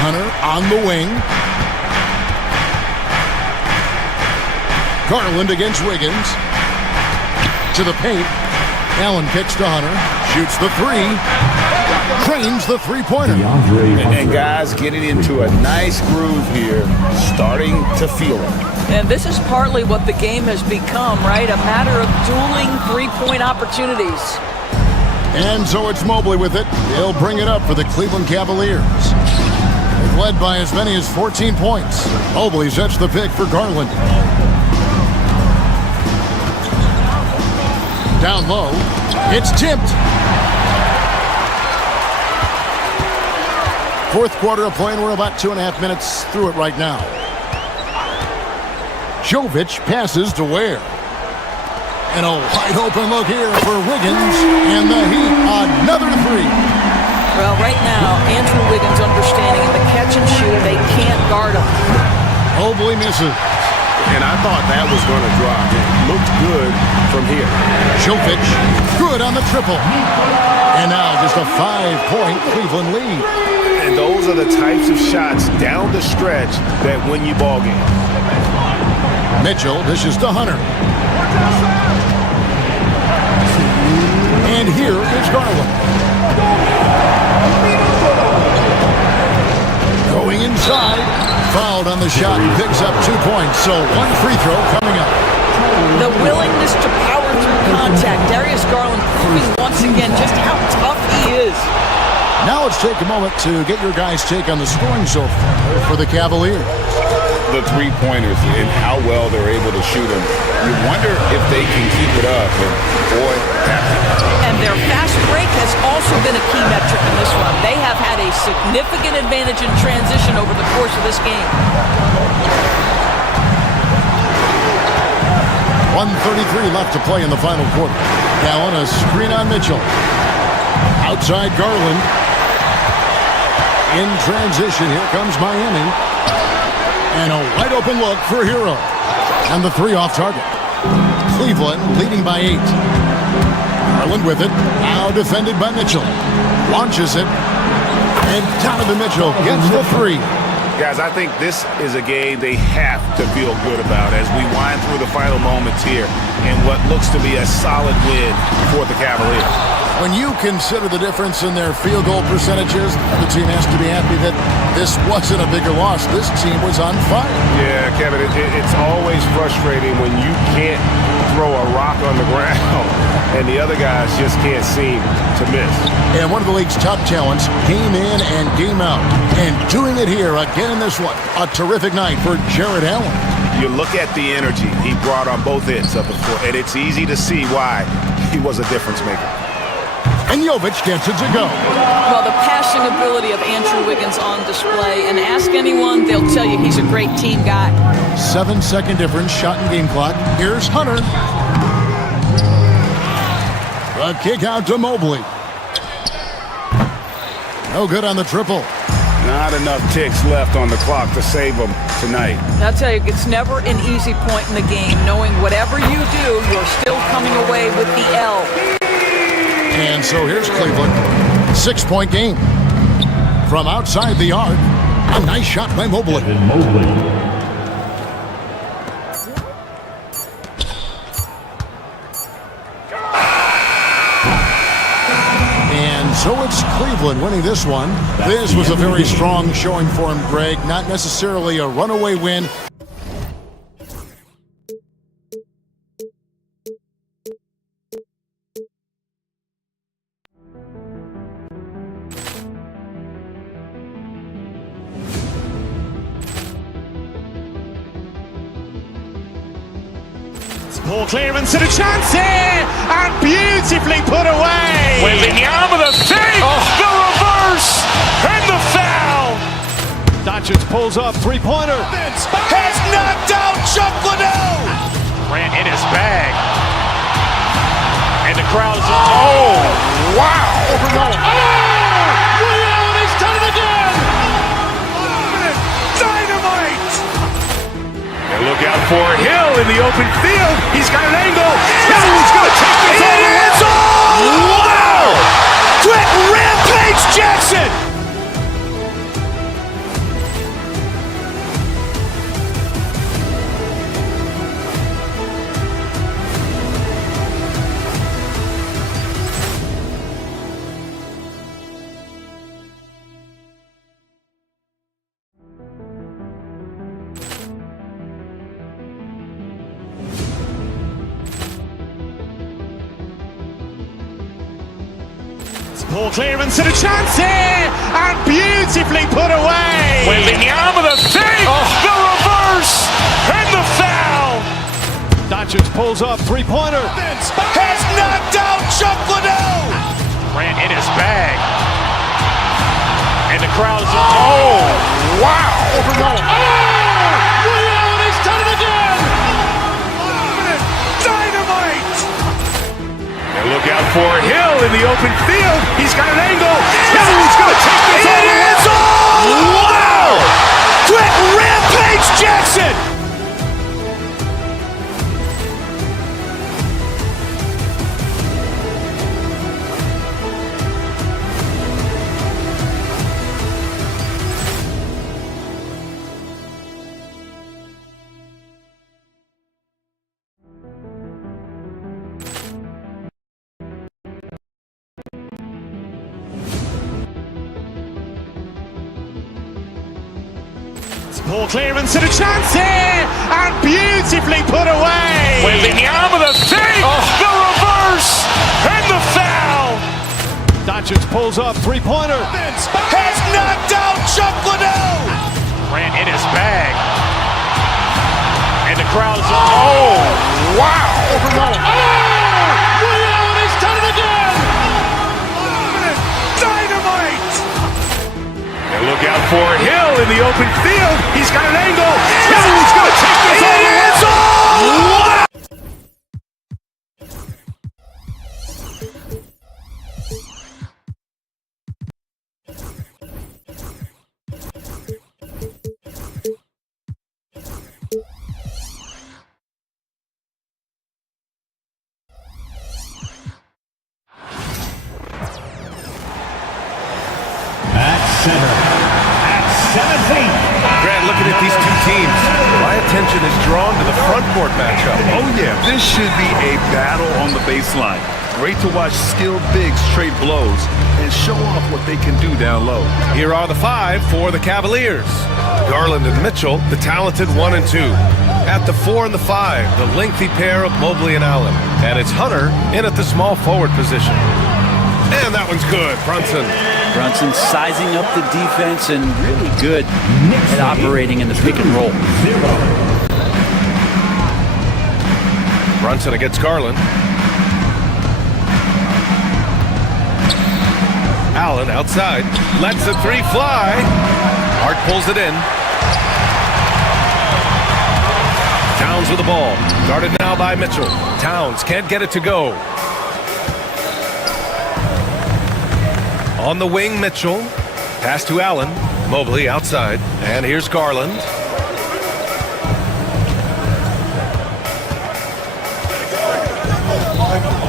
Hunter on the wing. Garland against Wiggins. To the paint. Allen kicks to Hunter. Shoots the 3. Trains the 3-pointer. And guys getting into a nice groove here, starting to feel it. And this is partly what the game has become, right? A matter of dueling 3-point opportunities. And so it's Mobley with it. He'll bring it up for the Cleveland Cavaliers. They've led by as many as 14 points. Mobley sets the pick for Garland. Down low. It's tipped. Fourth quarter of play, and we're about 2.5 minutes through it right now. Jovic passes to Ware. And a wide open look here for Wiggins. And the Heat, another three. Well, right now, Andrew Wiggins understanding in the catch and shoot, they can't guard him. Mobley misses. And I thought that was going to drop. It looked good from here. Jovic, good on the triple. And now just a 5-point Cleveland lead. And those are the types of shots down the stretch that win you ball games. Mitchell dishes to Hunter. And here is Garland. Going inside. Fouled on the shot. Picks up 2 points. So one free throw coming up. The willingness to power through contact. Darius Garland proving once again just how tough he is. Now let's take a moment to get your guys' take on the scoring so far for the Cavaliers. The three-pointers and how well they're able to shoot them. You wonder if they can keep it up. And boy, and their fast break has also been a key metric in this one. They have had a significant advantage in transition over the course of this game. 1:33 left to play in the final quarter. Allen, a screen on Mitchell. Outside Garland. In transition, here comes Miami. And a wide open look for Hero. And the three off target. Cleveland leading by 8. Garland with it. Now defended by Mitchell. Launches it. And Donovan Mitchell gets the three. Guys, I think this is a game they have to feel good about as we wind through the final moments here in what looks to be a solid win for the Cavaliers. When you consider the difference in their field goal percentages, the team has to be happy that this wasn't a bigger loss. This team was on fire. Yeah, Kevin, it's always frustrating when you can't throw a rock on the ground and the other guys just can't seem to miss. And one of the league's top talents, game in and game out. And doing it here again in this one. A terrific night for Jared Allen. You look at the energy he brought on both ends of the floor, and it's easy to see why he was a difference maker. And Jovic gets it to go. Well, the passing ability of Andrew Wiggins on display. And ask anyone, they'll tell you he's a great team guy. 7-second difference, shot and game clock. Here's Hunter. The kick out to Mobley. No good on the triple. Not enough ticks left on the clock to save them tonight. I'll tell you, it's never an easy point in the game, knowing whatever you do, you're still coming away with the L. And so here's Cleveland. 6-point game. From outside the arc. A nice shot by Mobley. And so it's Cleveland winning this one. This was a very strong showing for him, Greg. Not necessarily a runaway win. Poor clearance and a chance here, and beautifully put away. Wembanyama the save, the reverse, and the foul. Doncic pulls up, three-pointer. Has knocked out Chuck Liddell. Ran in his bag, and the crowd is. Oh, wow! Allen has done it again. Dynamite. Look out for Hill in the open field. He's got an angle. Hill's going to take this all the way. Wow! Quick rampage Jackson. Poor clearance and a chance here, and beautifully put away. Wembanyama the save, the reverse, and the foul. Doncic pulls up, three-pointer. Has knocked out Chuck Liddell. Ran in his bag, and the crowd is. for Hill in the open field. He's got an angle. Hill is going to take this all the way. Wow! Quick rampage Jackson! Poor clearance and a chance here, and beautifully put away. With the arm of the thing, the reverse, and the foul. Doncic pulls up, three-pointer. Has knocked out Chuck Liddell. Grant in his bag. And the crowd is, oh, wow. Ray Allen has done it again. Dynamite. And look out for Hill in the open field. He's got an angle. Hill is going to take this all the way. Wow. Grant, looking at these two teams, my attention is drawn to the front court matchup. Oh, yeah. This should be a battle on the baseline. Great to watch skilled bigs trade blows and show off what they can do down low. Here are the five for the Cavaliers. Garland and Mitchell, the talented 1 and 2. At the 4 and the 5, the lengthy pair of Mobley and Allen. And it's Hunter in at the small forward position. And that one's good, Brunson. Brunson sizing up the defense and really good at operating in the pick and roll. Brunson against Garland. Allen outside, lets the three fly. Hart pulls it in. Towns with the ball, guarded now by Mitchell. Towns can't get it to go. On the wing, Mitchell. Pass to Allen. Mobley outside. And here's Garland.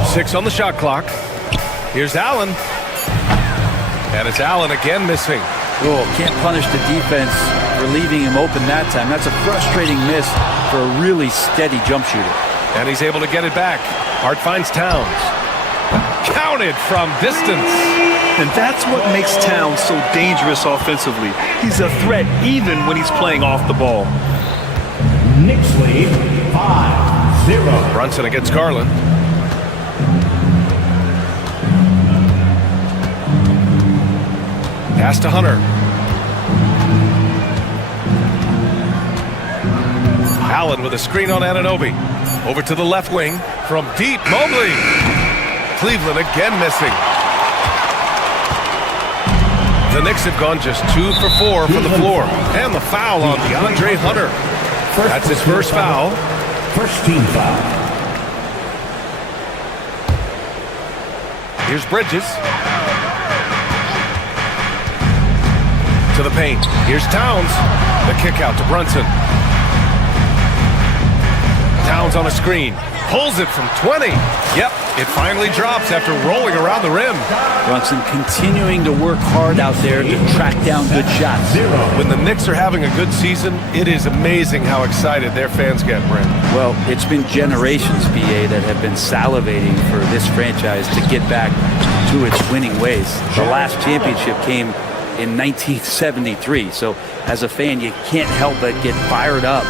Six on the shot clock. Here's Allen. And it's Allen again missing. Oh, can't punish the defense for leaving him open that time. That's a frustrating miss for a really steady jump shooter. And he's able to get it back. Hart finds Towns. Counted from distance. And that's what makes Towns so dangerous offensively. He's a threat even when he's playing off the ball. Knicks lead 5-0. Brunson against Garland. Pass to Hunter. Allen with a screen on Anunoby. Over to the left wing from deep. Mobley. Cleveland again missing. The Knicks have gone just 2 for 4 from the floor. And the foul on DeAndre Hunter. That's his first foul. First team foul. Here's Bridges. To the paint. Here's Towns. The kick out to Brunson. Towns on a screen. Pulls it from 20. Yep, it finally drops after rolling around the rim. Brunson continuing to work hard out there to track down good shots. When the Knicks are having a good season, it is amazing how excited their fans get, Brent. Well, it's been generations, BA, that have been salivating for this franchise to get back to its winning ways. The last championship came in 1973, so as a fan, you can't help but get fired up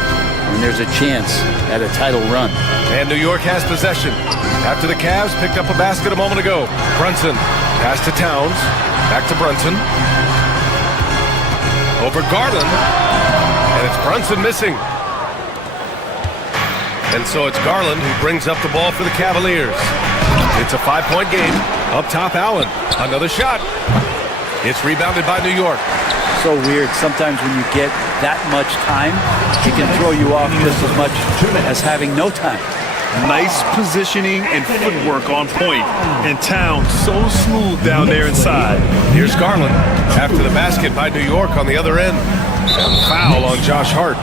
when there's a chance at a title run. And New York has possession. After the Cavs picked up a basket a moment ago. Brunson, pass to Towns. Back to Brunson. Over Garland. And it's Brunson missing. And so it's Garland who brings up the ball for the Cavaliers. It's a 5-point game. Up top, Allen. Another shot. It's rebounded by New York. So weird. Sometimes when you get that much time, it can throw you off just as much as having no time. Nice positioning and footwork on point. And Towns so smooth down there inside. Here's Garland after the basket by New York on the other end. And foul on Josh Hart.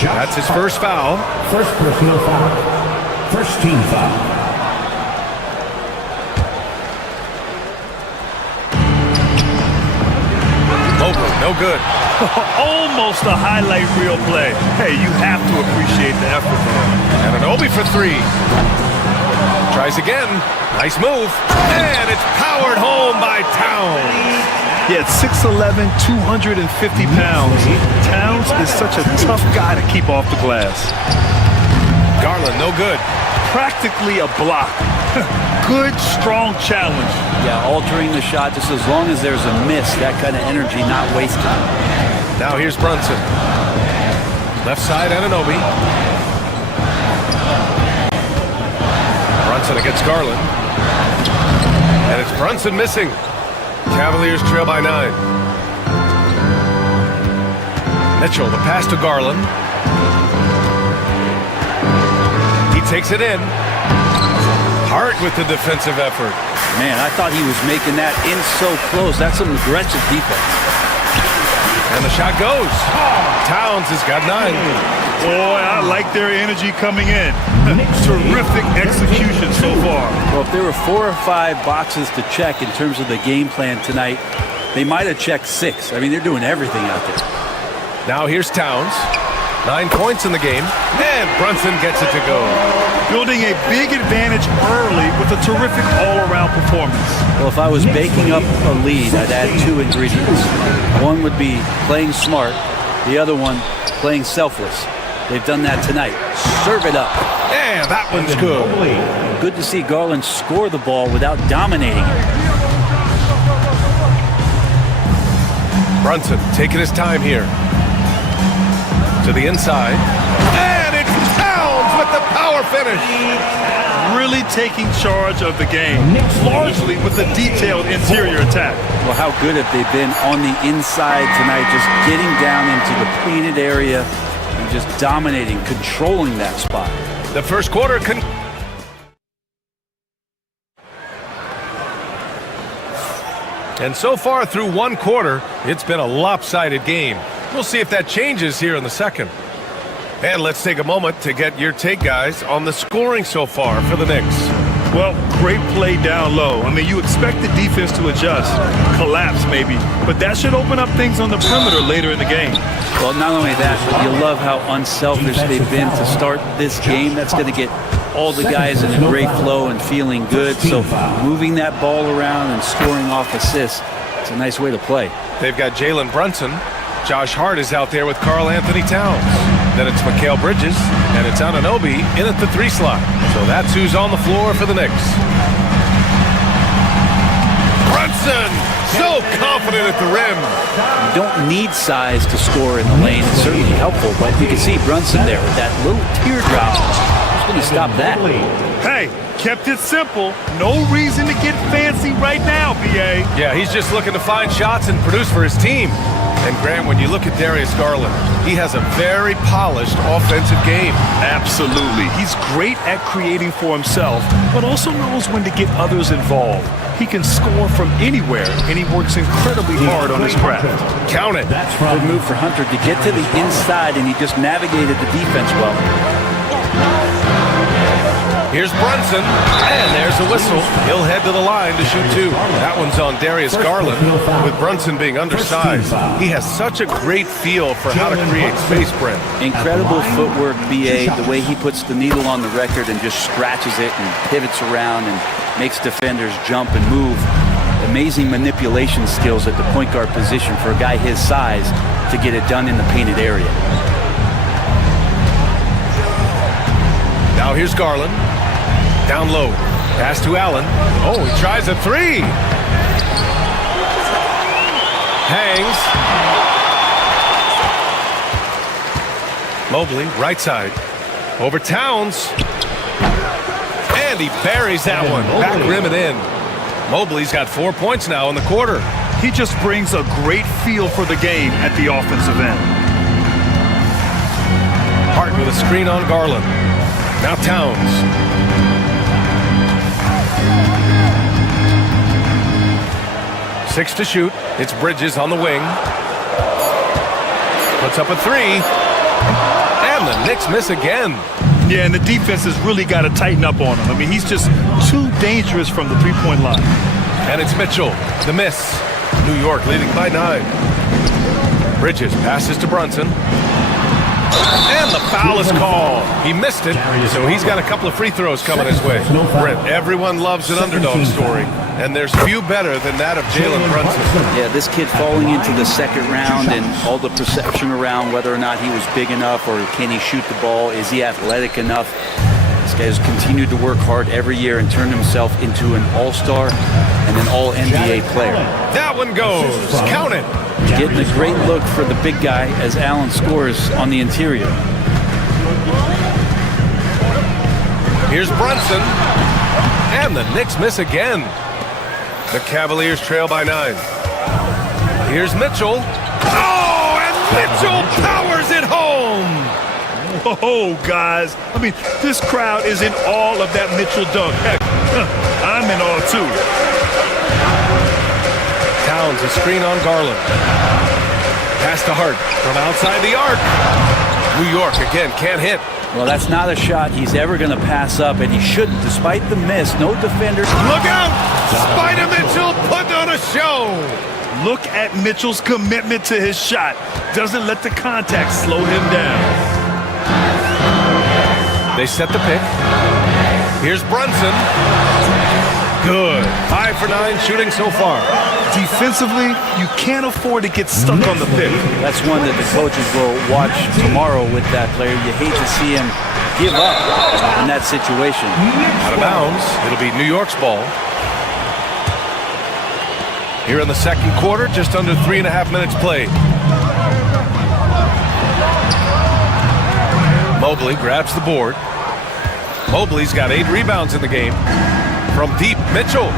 That's his first foul. First personal foul. First team foul. No good. Almost a highlight reel play. Hey, you have to appreciate the effort there. And an Obi for three. Tries again. Nice move. And it's powered home by Towns. Yeah, at 6'11", 250 pounds. Towns is such a tough guy to keep off the glass. Garland, no good. Practically a block. Good, strong challenge. Yeah, altering the shot just as long as there's a miss. That kind of energy not wasted. Now here's Brunson. Left side, Anunoby. Brunson against Garland. And it's Brunson missing. Cavaliers trail by 9. Mitchell, the pass to Garland. He takes it in. Hart with the defensive effort. Man, I thought he was making that in so close. That's some aggressive defense. And the shot goes. Towns has got 9. Boy, I like their energy coming in. Terrific execution so far. Well, if there were 4 or 5 boxes to check in terms of the game plan tonight, they might have checked 6. I mean, they're doing everything out there. Now here's Towns. 9 points in the game, and Brunson gets it to go. Building a big advantage early with a terrific all-around performance. Well, if I was baking up a lead, I'd add 2 ingredients. One would be playing smart. The other one, playing selfless. They've done that tonight. Serve it up. Yeah, that one's good. Good to see Garland score the ball without dominating it. Brunson taking his time here. To the inside. And it's Towns with the power finish. Really taking charge of the game, largely with a detailed interior attack. Well, how good have they been on the inside tonight, just getting down into the painted area and just dominating, controlling that spot. The first quarter and so far through one quarter, it's been a lopsided game. We'll see if that changes here in the second. And let's take a moment to get your take, guys, on the scoring so far for the Knicks. Well, great play down low. I mean, you expect the defense to adjust, collapse maybe, but that should open up things on the perimeter later in the game. Well, not only that, but you love how unselfish they've been to start this game. That's going to get all the guys in a great flow and feeling good. So moving that ball around and scoring off assists, it's a nice way to play. They've got Jalen Brunson. Josh Hart is out there with Karl Anthony Towns. Then it's Mikal Bridges, and it's Anunoby in at the 3 slot. So that's who's on the floor for the Knicks. Brunson, so confident at the rim. You don't need size to score in the lane. It's certainly helpful, but you can see Brunson there with that little teardrop. Who's going to stop that? Hey, kept it simple. No reason to get fancy right now, B.A. Yeah, he's just looking to find shots and produce for his team. And Grant, when you look at Darius Garland, he has a very polished offensive game. Absolutely. He's great at creating for himself, but also knows when to get others involved. He can score from anywhere, and he works incredibly hard on his craft. Count it. Good move for Hunter to get to the inside, and he just navigated the defense well. Here's Brunson, and there's a whistle. He'll head to the line to shoot 2. That one's on Darius Garland. With Brunson being undersized, he has such a great feel for how to create space, Brent. Incredible footwork, B.A., the way he puts the needle on the record and just scratches it and pivots around and makes defenders jump and move. Amazing manipulation skills at the point guard position for a guy his size to get it done in the painted area. Now here's Garland. Down low. Pass to Allen. Oh, he tries a 3. Hangs. Mobley, right side. Over Towns. And he buries that one. Back rim and in. Mobley's got 4 points now in the quarter. He just brings a great feel for the game at the offensive end. Hart with a screen on Garland. Now Towns. 6 to shoot. It's Bridges on the wing. Puts up a 3. And the Knicks miss again. Yeah, and the defense has really got to tighten up on him. I mean, he's just too dangerous from the three-point line. And it's Mitchell. The miss. New York leading by 9. Bridges passes to Brunson. And the foul is called. He missed it, so he's got a couple of free throws coming his way. Brent, everyone loves an underdog story, and there's few better than that of Jalen Brunson. Yeah, this kid falling into the second round and all the perception around whether or not he was big enough or can he shoot the ball, is he athletic enough? This guy has continued to work hard every year and turned himself into an all-star and an all-NBA player. That one goes. Count it. Getting a great look for the big guy as Allen scores on the interior. Here's Brunson. And the Knicks miss again. The Cavaliers trail by 9. Here's Mitchell. Oh, and Mitchell powers it home. Whoa, guys. I mean, this crowd is in awe of that Mitchell dunk. Heck, I'm in awe, too. Towns a screen on Garland. Pass to Hart from outside the arc. New York again can't hit. Well, that's not a shot he's ever going to pass up, and he shouldn't. Despite the miss, no defender. Look out! Spider Mitchell put on a show. Look at Mitchell's commitment to his shot. Doesn't let the contact slow him down. They set the pick. Here's Brunson. Good. 5 for 9 shooting so far. Defensively, you can't afford to get stuck on the pick. That's one that the coaches will watch tomorrow with that player. You hate to see him give up in that situation. Out of bounds. It'll be New York's ball. Here in the second quarter, just under 3.5 minutes played. Mobley grabs the board. Mobley's got 8 rebounds in the game. From deep, Mitchell.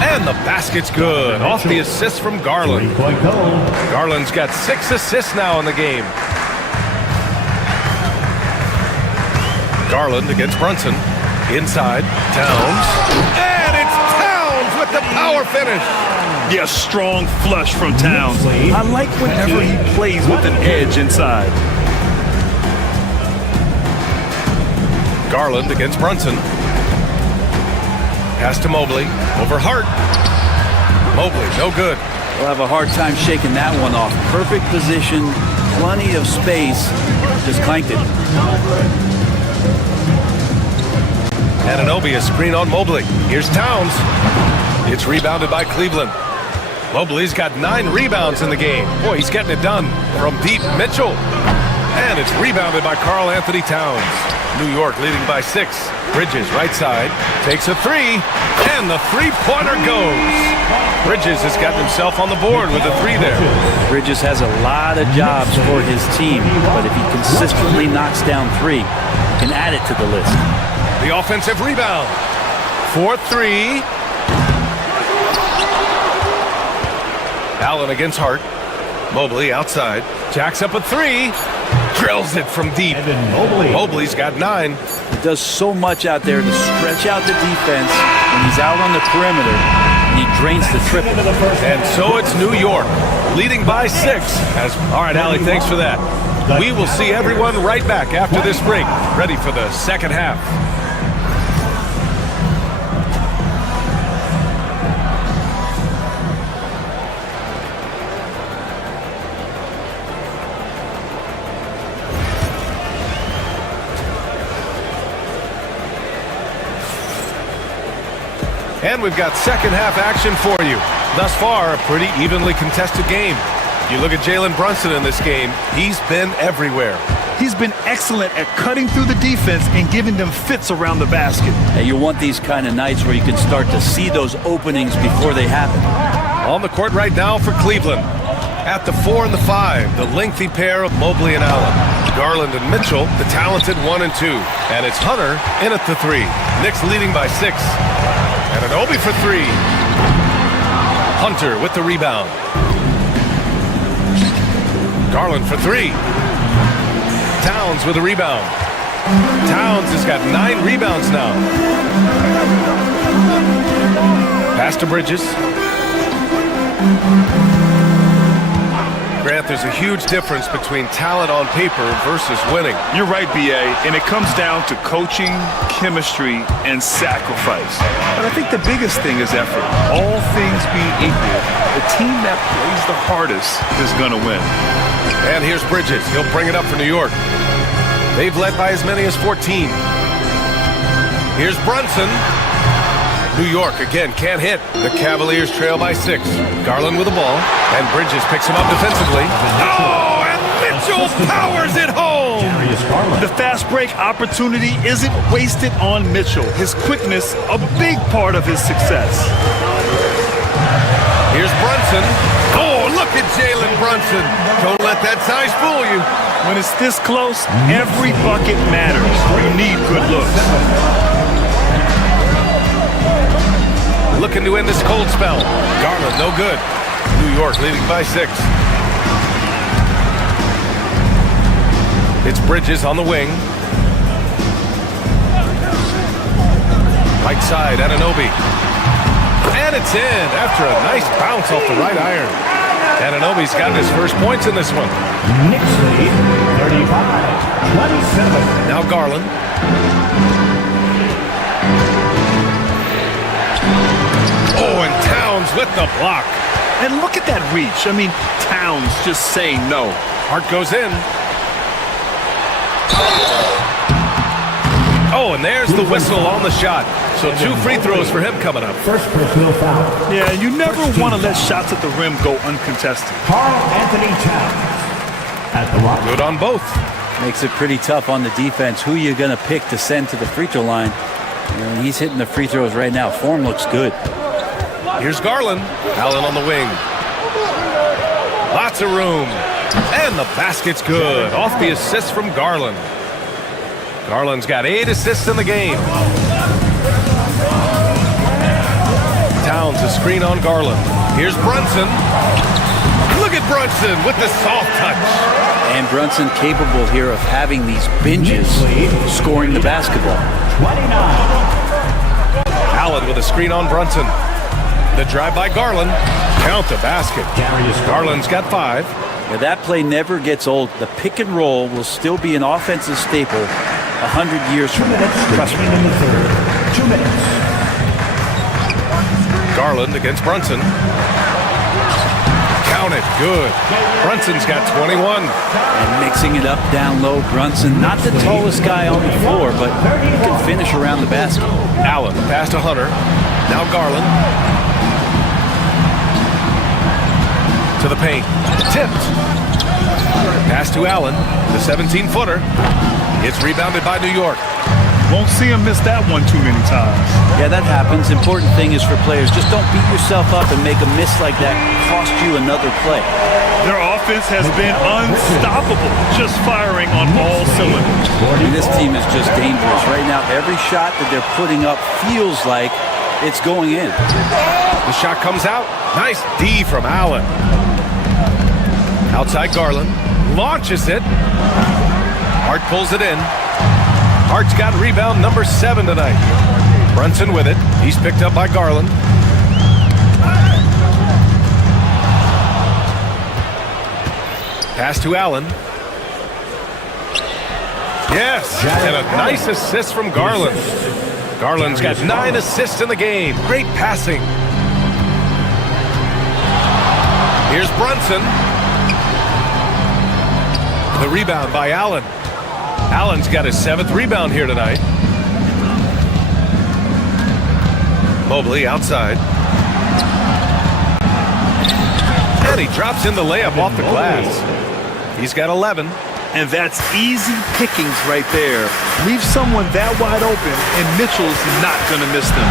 And the basket's good. Off the assist from Garland. Garland's got 6 assists now in the game. Garland against Brunson. Inside, Towns. And it's Towns with the power finish. Yeah, strong flush from Towns. I like whenever he plays with an edge inside. Garland against Brunson. Pass to Mobley. Over Hart. Mobley, no good. We'll have a hard time shaking that one off. Perfect position, plenty of space. Just clanked it. Anunoby, a screen on Mobley. Here's Towns. It's rebounded by Cleveland. Mobley's got 9 rebounds in the game. Boy, he's getting it done. From deep, Mitchell. And it's rebounded by Karl Anthony Towns. New York leading by 6. Bridges, right side, takes a 3, and the three-pointer goes. Bridges has gotten himself on the board with a 3 there. Bridges has a lot of jobs for his team, but if he consistently knocks down 3, he can add it to the list. The offensive rebound. 4-3. Allen against Hart. Mobley outside. Jacks up a 3. Drills it from deep. Mobley's got 9. He does so much out there to stretch out the defense when he's out on the perimeter. And he drains the triple. And so it's New York, leading by 6. All right, Allie, thanks for that. We will see everyone right back after this break, ready for the second half. And we've got second half action for you. Thus far, a pretty evenly contested game. You look at Jalen Brunson in this game, he's been everywhere. He's been excellent at cutting through the defense and giving them fits around the basket. And you want these kind of nights where you can start to see those openings before they happen. On the court right now for Cleveland. At the 4 and the 5, the lengthy pair of Mobley and Allen. Garland and Mitchell, the talented 1 and 2. And it's Hunter in at the 3. Knicks leading by 6. Anunoby for 3. Hunter with the rebound. Garland for 3. Towns with a rebound. Towns has got 9 rebounds now. Pass to Bridges. Grant, there's a huge difference between talent on paper versus winning. You're right, B.A., and it comes down to coaching, chemistry, and sacrifice. But I think the biggest thing is effort. All things being equal, the team that plays the hardest is going to win. And here's Bridges. He'll bring it up for New York. They've led by as many as 14. Here's Brunson. New York, again, can't hit. The Cavaliers trail by 6. Garland with the ball, and Bridges picks him up defensively. Oh, and Mitchell powers it home! The fast break opportunity isn't wasted on Mitchell. His quickness, a big part of his success. Here's Brunson. Oh, look at Jalen Brunson. Don't let that size fool you. When it's this close, every bucket matters. You need good looks. Looking to end this cold spell. Garland, no good. New York leading by 6. It's Bridges on the wing. Right side, Anunoby. And it's in after a nice bounce off the right iron. Anunoby's got his first points in this one. Knicks lead 35-27. Now Garland. Oh, and Towns with the block. And look at that reach. I mean, Towns just saying no. Hart goes in. Oh, and there's the whistle on the shot. So 2 free throws for him coming up. First personal foul. Yeah, you never want to let shots at the rim go uncontested. Karl Anthony Towns at the line. Good on both. Makes it pretty tough on the defense. Who you're going to pick to send to the free throw line. You know, he's hitting the free throws right now. Form looks good. Here's Garland. Allen on the wing. Lots of room. And the basket's good. Off the assist from Garland. Garland's got 8 assists in the game. Towns a screen on Garland. Here's Brunson. Look at Brunson with the soft touch. And Brunson capable here of having these binges scoring the basketball. 29. Allen with a screen on Brunson. The drive by Garland. Count the basket. Garland's got 5. Yeah, that play never gets old. The pick and roll will still be an offensive staple 100 years from now. Trust me. 2 minutes. Garland against Brunson. Count it. Good. Brunson's got 21. And mixing it up down low, Brunson, not the tallest guy on the floor, but he can finish around the basket. Allen past to Hunter. Now Garland. To the paint. Tipped. Pass to Allen. The 17-footer. It's rebounded by New York. Won't see him miss that one too many times. Yeah, that happens. Important thing is for players, just don't beat yourself up and make a miss like that cost you another play. Their offense has been unstoppable, just firing on all cylinders. And this team is just dangerous. Right now, every shot that they're putting up feels like it's going in. The shot comes out. Nice D from Allen. Outside Garland. Launches it. Hart pulls it in. Hart's got rebound number 7 tonight. Brunson with it. He's picked up by Garland. Pass to Allen. Yes, and a nice assist from Garland. Garland's got 9 assists in the game. Great passing. Here's Brunson. The rebound by Allen. Allen's got his 7th rebound here tonight. Mobley outside. And he drops in the layup off the glass. He's got 11. And that's easy pickings right there. Leave someone that wide open, and Mitchell's not going to miss them.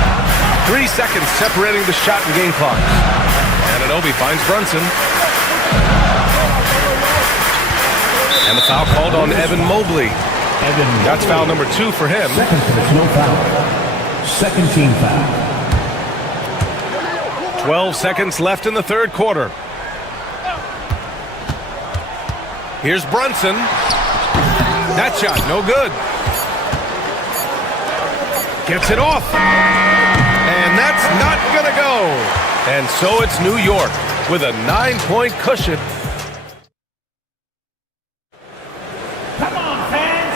3 seconds separating the shot and game clock. Anunoby finds Brunson. And the foul called on Evan Mobley. That's foul number 2 for him. Second personal foul. Second team foul. 12 seconds left in the 3rd quarter. Here's Brunson. That shot, no good. Gets it off. And that's not going to go. And so it's New York. with a 9-point cushion.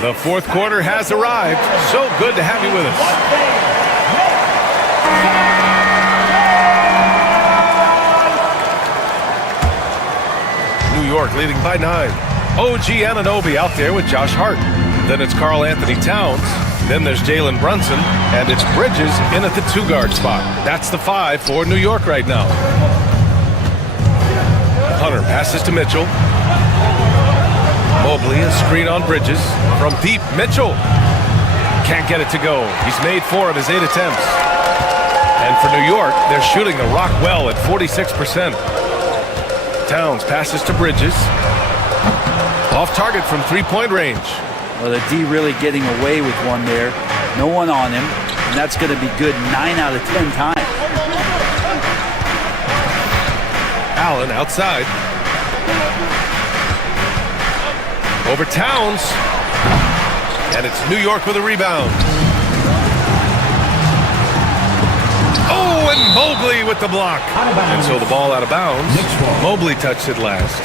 The fourth quarter has arrived. So good to have you with us. New York leading by 9. OG Anunoby out there with Josh Hart. Then it's Karl Anthony Towns. Then there's Jalen Brunson. And it's Bridges in at the 2-guard spot. That's the 5 for New York right now. Hunter passes to Mitchell. Mobley, a screen on Bridges. From deep, Mitchell. Can't get it to go. He's made 4 of his 8 attempts. And for New York, they're shooting the rock well at 46%. Towns passes to Bridges. Off target from 3-point range. Well, the D really getting away with one there. No one on him. And that's going to be good 9 out of 10 times. Allen outside. Over Towns. And it's New York with a rebound. Oh, and Mobley with the block. And so the ball out of bounds. Mobley touched it last.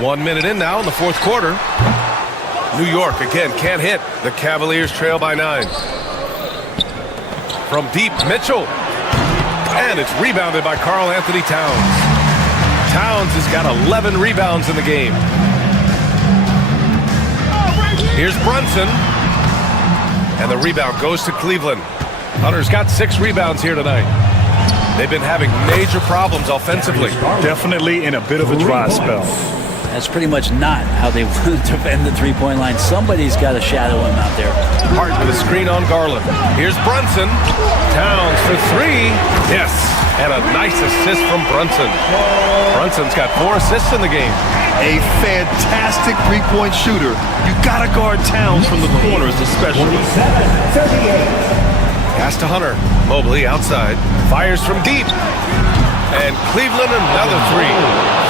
1 minute in now in the fourth quarter. New York again can't hit. The Cavaliers trail by 9. From deep, Mitchell. And it's rebounded by Karl Anthony Towns. Towns has got 11 rebounds in the game. Here's Brunson. And the rebound goes to Cleveland. Hunter's got 6 rebounds here tonight. They've been having major problems offensively. Definitely in a bit of a dry spell. That's pretty much not how they want to defend the 3-point line. Somebody's got to shadow him out there. Hart with a screen on Garland. Here's Brunson. Towns for 3. Yes, and a nice assist from Brunson. Brunson's got 4 assists in the game. A fantastic 3-point shooter. You got to guard Towns from the corners especially. 47-38. Pass to Hunter. Mobley outside. Fires from deep. And Cleveland another 3.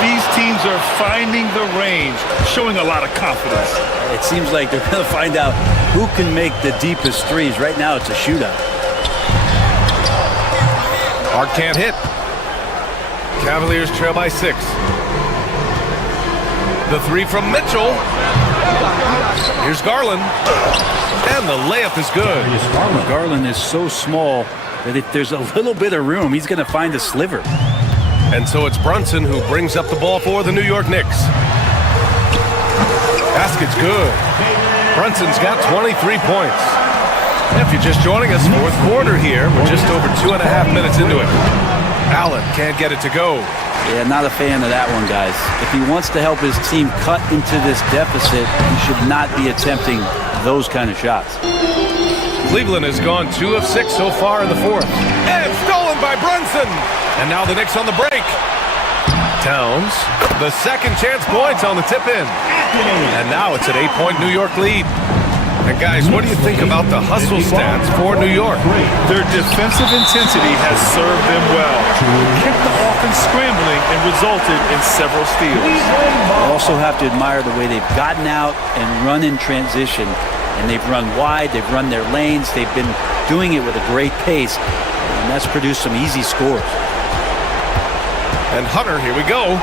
These teams are finding the range, showing a lot of confidence. It seems like they're going to find out who can make the deepest threes. Right now, it's a shootout. Hart can't hit. Cavaliers trail by 6. The 3 from Mitchell. Here's Garland. And the layup is good. Garland is so small that if there's a little bit of room, he's going to find a sliver. And so it's Brunson who brings up the ball for the New York Knicks. Basket's good. Brunson's got 23 points. If you're just joining us, fourth quarter here. We're just over 2.5 minutes into it. Allen can't get it to go. Yeah, not a fan of that one, guys. If he wants to help his team cut into this deficit, he should not be attempting those kind of shots. Cleveland has gone 2 of 6 so far in the fourth. And stolen by Brunson. And now the Knicks on the break. Towns, the second chance points on the tip-in. And now it's an 8-point New York lead. And guys, what do you think about the hustle stats for New York? Their defensive intensity has served them well. Kept the offense scrambling and resulted in several steals. I also have to admire the way they've gotten out and run in transition. And they've run wide, they've run their lanes, they've been doing it with a great pace. And that's produced some easy scores. And Hunter, here we go,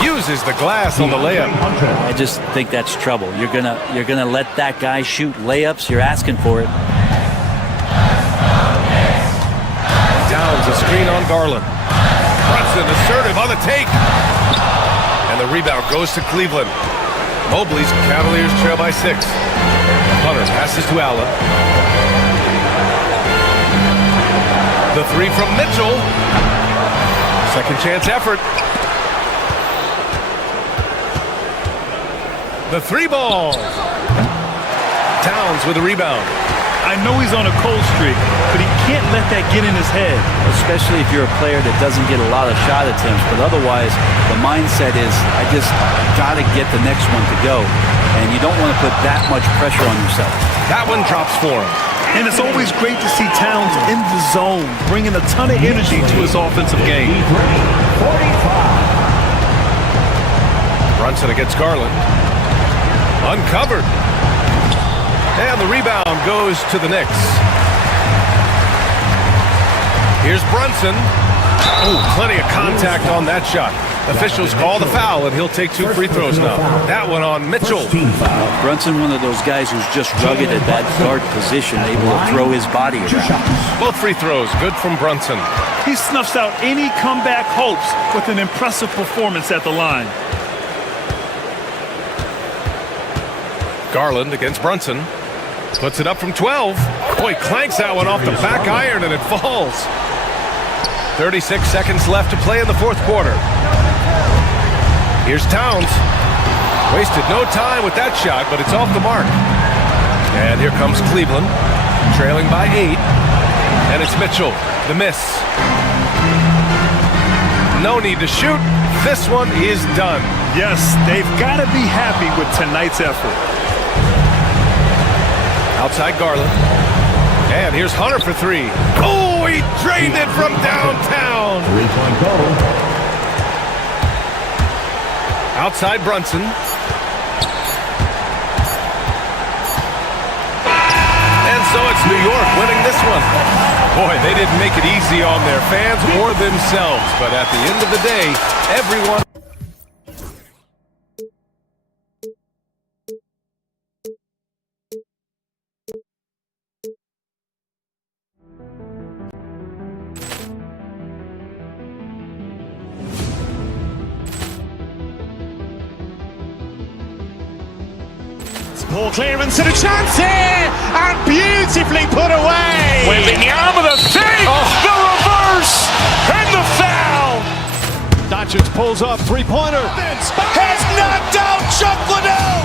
uses the glass on the layup. I just think that's trouble. You're gonna let that guy shoot layups. You're asking for it. Downs a screen on Garland. Brunson assertive on the take. And the rebound goes to Cleveland. Mobley's Cavaliers trail by 6. Hunter passes to Allen. The 3 from Mitchell. Second chance effort. The 3 ball. Towns with a rebound. I know he's on a cold streak, but he can't let that get in his head. Especially if you're a player that doesn't get a lot of shot attempts. But otherwise, the mindset is, I just got to get the next one to go. And you don't want to put that much pressure on yourself. That one drops for him. And it's always great to see Towns in the zone, bringing a ton of energy to his offensive game. 45. Brunson against Garland. Uncovered. And the rebound goes to the Knicks. Here's Brunson. Ooh, plenty of contact on that shot. Officials call the foul, and he'll take 2 free throws now. That one on Mitchell. Brunson, one of those guys who's just rugged at that guard position, able to throw his body around. Both free throws, good from Brunson. He snuffs out any comeback hopes with an impressive performance at the line. Garland against Brunson. Puts it up from 12. Boy, clanks that one off the back iron, and it falls. 36 seconds left to play in the fourth quarter. Here's Towns. Wasted no time with that shot, but it's off the mark. And here comes Cleveland, trailing by 8. And it's Mitchell, the miss. No need to shoot. This one is done. Yes, they've got to be happy with tonight's effort. Outside Garland. And here's Hunter for 3. Oh, he drained it from downtown. 3-point goal. Outside Brunson. And so it's New York winning this one. Boy, they didn't make it easy on their fans or themselves. But at the end of the day, everyone... Poor clearance and a chance here, and beautifully put away. With the arm of the thing, the reverse, and the foul. Doncic pulls up, three-pointer. Has knocked out Chuck Liddell.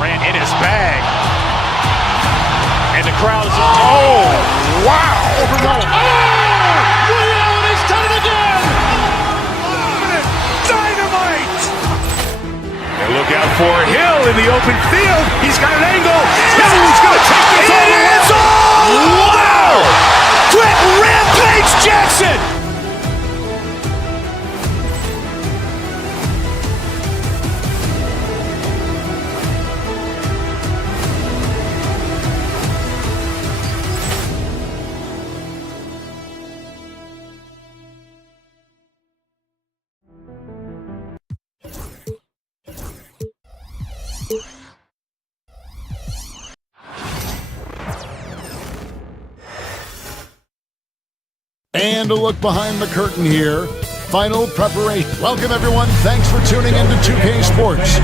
Ran in his bag. And the crowd is, oh, wow. Liddell has done it again. Dynamite. And look out for Hill in the open field. He's got an angle. He's going to take this all the way. Wow! Quick rampage Jackson. And a look behind the curtain here. Final preparation. Welcome, everyone. Thanks for tuning into 2K Sports.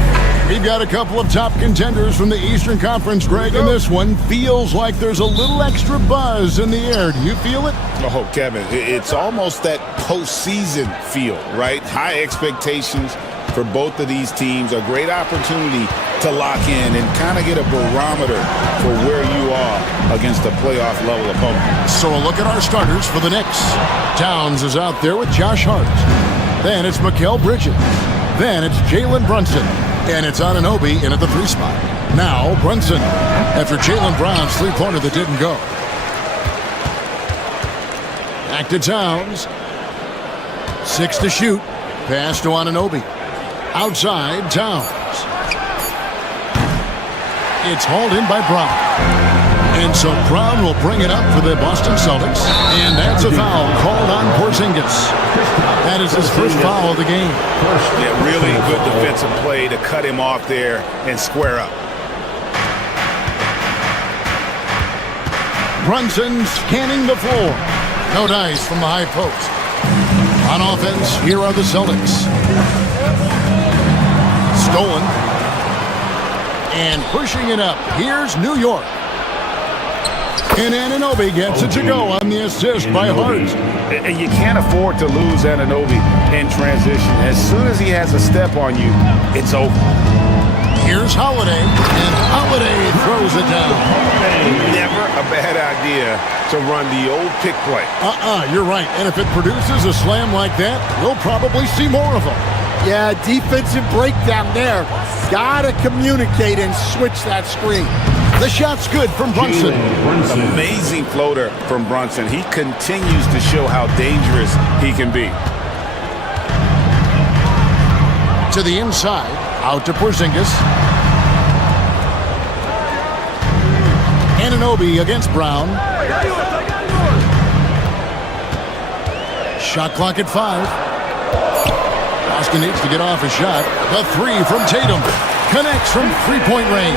We've got a couple of top contenders from the Eastern Conference, Greg, and this one feels like there's a little extra buzz in the air. Do you feel it? Oh, Kevin, it's almost that postseason feel, right? High expectations for both of these teams. A great opportunity to lock in and kind of get a barometer for where you are against a playoff level opponent. So a look at our starters for the Knicks. Towns is out there with Josh Hart. Then it's Mikal Bridges. Then it's Jalen Brunson. And it's Anunoby in at the 3 spot. Now Brunson after Jaylen Brown's three-pointer that didn't go. Back to Towns. 6 to shoot. Pass to Anunoby. Outside Towns. It's hauled in by Brown. And so Brown will bring it up for the Boston Celtics. And that's a foul called on Porzingis. That is his first foul of the game. Yeah, really good defensive play to cut him off there and square up. Brunson scanning the floor. No dice from the high post. On offense, here are the Celtics. Stolen. And pushing it up. Here's New York. And Anunoby gets it to go on the assist by Hart. And you can't afford to lose Anunoby in transition. As soon as he has a step on you, it's over. Here's Holiday, and Holiday throws it down. Never a bad idea to run the old pick play. You're right. And if it produces a slam like that, we'll probably see more of them. Yeah, defensive breakdown there. Gotta communicate and switch that screen. The shot's good from Brunson. Amazing floater from Brunson. He continues to show how dangerous he can be. To the inside, out to Porzingis. Anunoby against Brown. Shot clock at 5. Boston needs to get off a shot. The three from Tatum. Connects from three-point range.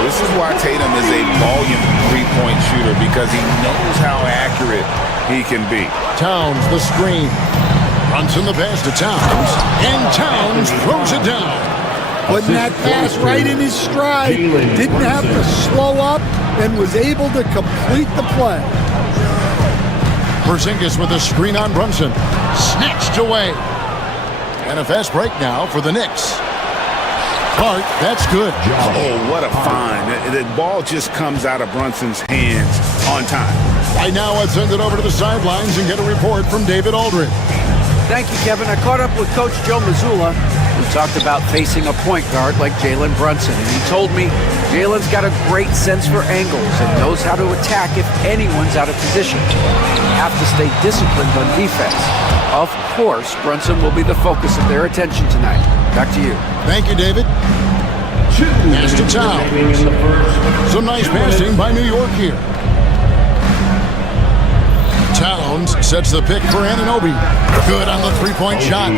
This is why Tatum is a volume three-point shooter, because he knows how accurate he can be. Towns the screen. Brunson the pass to Towns. And Towns throws it down. Putting that pass right in his stride. Didn't have to slow up and was able to complete the play. Porzingis with a screen on Brunson. Snatched away. And a fast break now for the Knicks. Hart, that's good. Oh, what a find. The ball just comes out of Brunson's hands on time. Right now, let's send it over to the sidelines and get a report from David Aldridge. Thank you, Kevin. I caught up with Coach Joe Mazzulla, who talked about facing a point guard like Jalen Brunson. And he told me Jalen's got a great sense for angles and knows how to attack if anyone's out of position. You have to stay disciplined on defense. Of course, Brunson will be the focus of their attention tonight. Back to you. Thank you, David. Pass to Towns. Some nice passing by New York here. Towns sets the pick for Anunoby. Good on the three-point shot.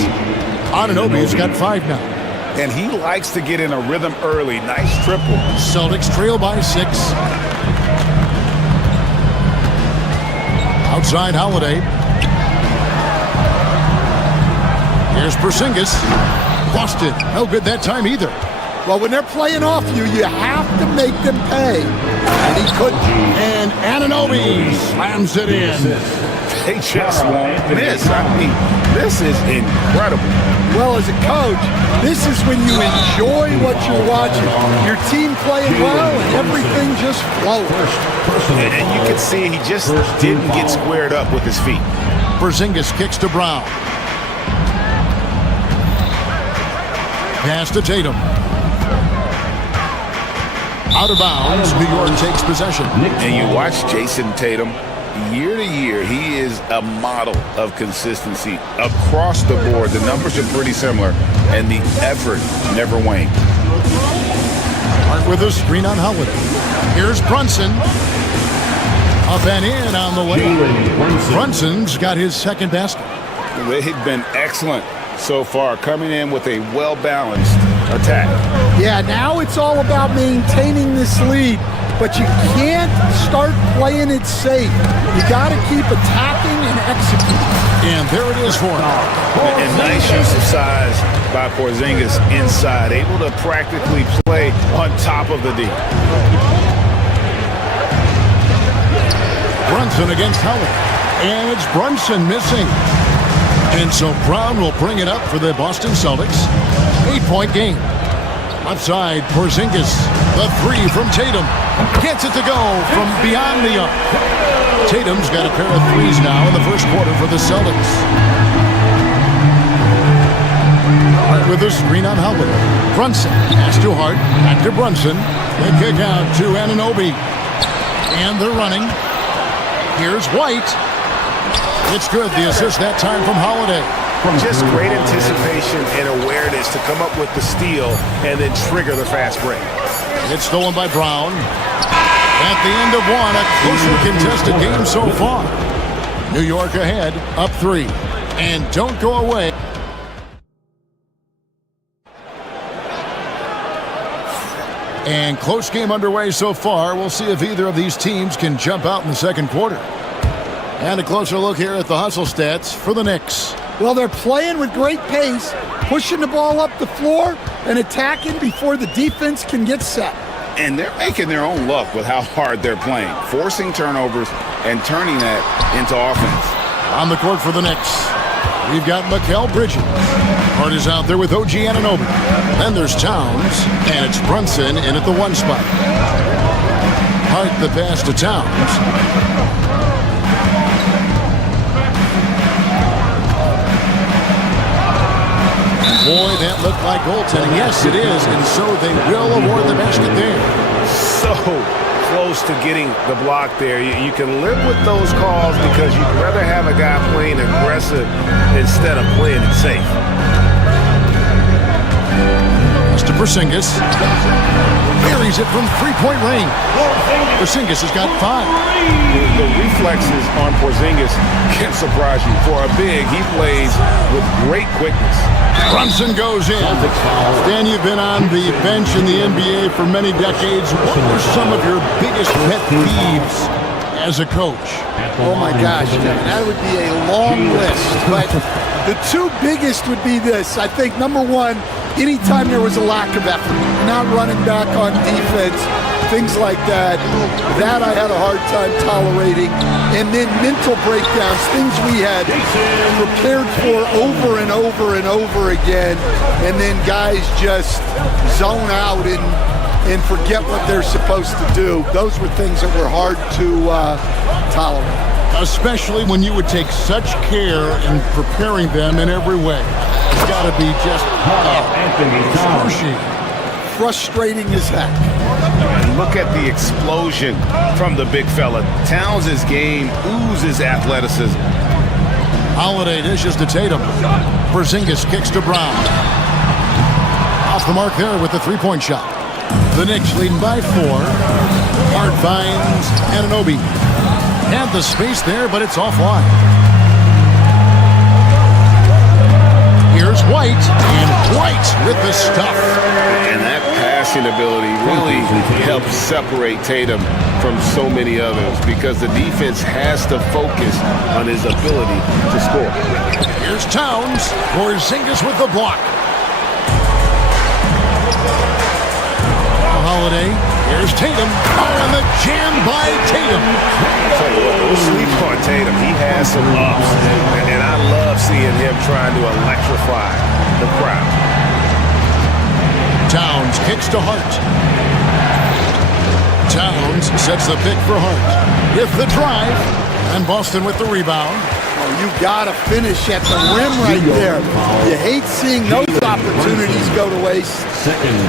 Anunoby's got 5 now. And he likes to get in a rhythm early. Nice triple. Celtics trail by 6. Outside Holiday. Here's Porzingis. Lost it. No good that time either. Well, when they're playing off you, you have to make them pay. And he couldn't. And Anunoby slams it in. They just won't miss. I mean, this is incredible. Well, as a coach, this is when you enjoy what you're watching. Your team playing well and everything just flows. And you can see he just didn't get squared up with his feet. Porzingis kicks to Brown. Pass to Tatum. Out of bounds, New York takes possession. And you watch Jason Tatum, year to year, he is a model of consistency across the board. The numbers are pretty similar, and the effort never waned. With a screen on Holiday. Here's Brunson. Up and in on the way. Brunson's got his second basket. They've been excellent so far, coming in with a well-balanced attack. Yeah, now it's all about maintaining this lead, but you can't start playing it safe. You got to keep attacking and executing. And there it is for him. And nice use of size by Porzingis inside, able to practically play on top of the D. Brunson against Howard. And it's Brunson missing. And so Brown will bring it up for the Boston Celtics. 8-point game. Outside, Porzingis. The three from Tatum. Gets it to go from beyond the arc. Tatum's got a pair of threes now in the first quarter for the Celtics. With a screen on Howard. Brunson. Pass to Hart. Back to Brunson. The kick out to Anunoby. And they're running. Here's White. It's good, the assist that time from Holiday. Just great anticipation and awareness to come up with the steal and then trigger the fast break. It's stolen by Brown. At the end of one, a closely contested game so far. New York ahead, up 3. And don't go away. And close game underway so far. We'll see if either of these teams can jump out in the second quarter. And a closer look here at the hustle stats for the Knicks. Well, they're playing with great pace, pushing the ball up the floor and attacking before the defense can get set. And they're making their own luck with how hard they're playing, forcing turnovers and turning that into offense. On the court for the Knicks, we've got Mikal Bridges. Hart is out there with OG Anunoby. Then there's Towns, and it's Brunson in at the 1 spot. Hart the pass to Towns. Boy, that looked like goaltending. Yes, it is, and so they will award the basket there. So close to getting the block there. You can live with those calls because you'd rather have a guy playing aggressive instead of playing it safe. Pass to Porzingis. Buries it from three-point range. Porzingis has got 5. The reflexes on Porzingis can surprise you. For a big, he plays with great quickness. Brunson goes in. Dan, you've been on the bench in the NBA for many decades. What were some of your biggest pet peeves as a coach? Oh my gosh, Kevin, that would be a long list. But the two biggest would be this. I think number one, anytime there was a lack of effort, not running back on defense, things like that, that I had a hard time tolerating. And then mental breakdowns, things we had prepared for over and over and over again, and then guys just zone out and forget what they're supposed to do. Those were things that were hard to tolerate. Especially when you would take such care in preparing them in every way. It's got to be just excruciating. Frustrating as heck. And look at the explosion from the big fella. Towns' game oozes athleticism. Holiday dishes to Tatum. Porzingis kicks to Brown. Off the mark there with the three-point shot. The Knicks leading by 4. Hart finds Anunoby. Had the space there, but it's offline. Here's White, and White with the stuff. And that passing ability really helps separate Tatum from so many others because the defense has to focus on his ability to score. Here's Towns. Porzingis with the block. Holiday. Here's Tatum. Oh, and the jam by Tatum. I'll tell you what, don't sleep on Tatum. He has some ups. And I love seeing him trying to electrify the crowd. Towns kicks to Hart. Towns sets the pick for Hart. With the drive. And Boston with the rebound. Oh, you got to finish at the rim right there. You hate seeing those opportunities go to waste.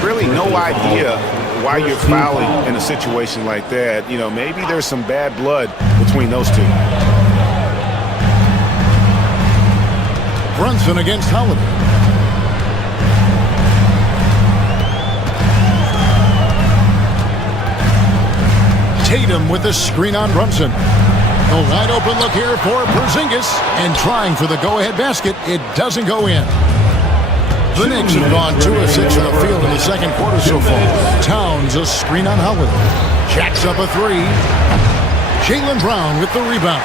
Really no idea why you're fouling in a situation like that. You know, maybe there's some bad blood between those two. Brunson against Holiday. Tatum with the screen on Brunson. A wide open look here for Porzingis. And trying for the go-ahead basket. It doesn't go in. The Knicks have gone 2 of 6 in the field in the second quarter so far. Towns a screen on Holiday. Jacks up a 3. Jaylen Brown with the rebound.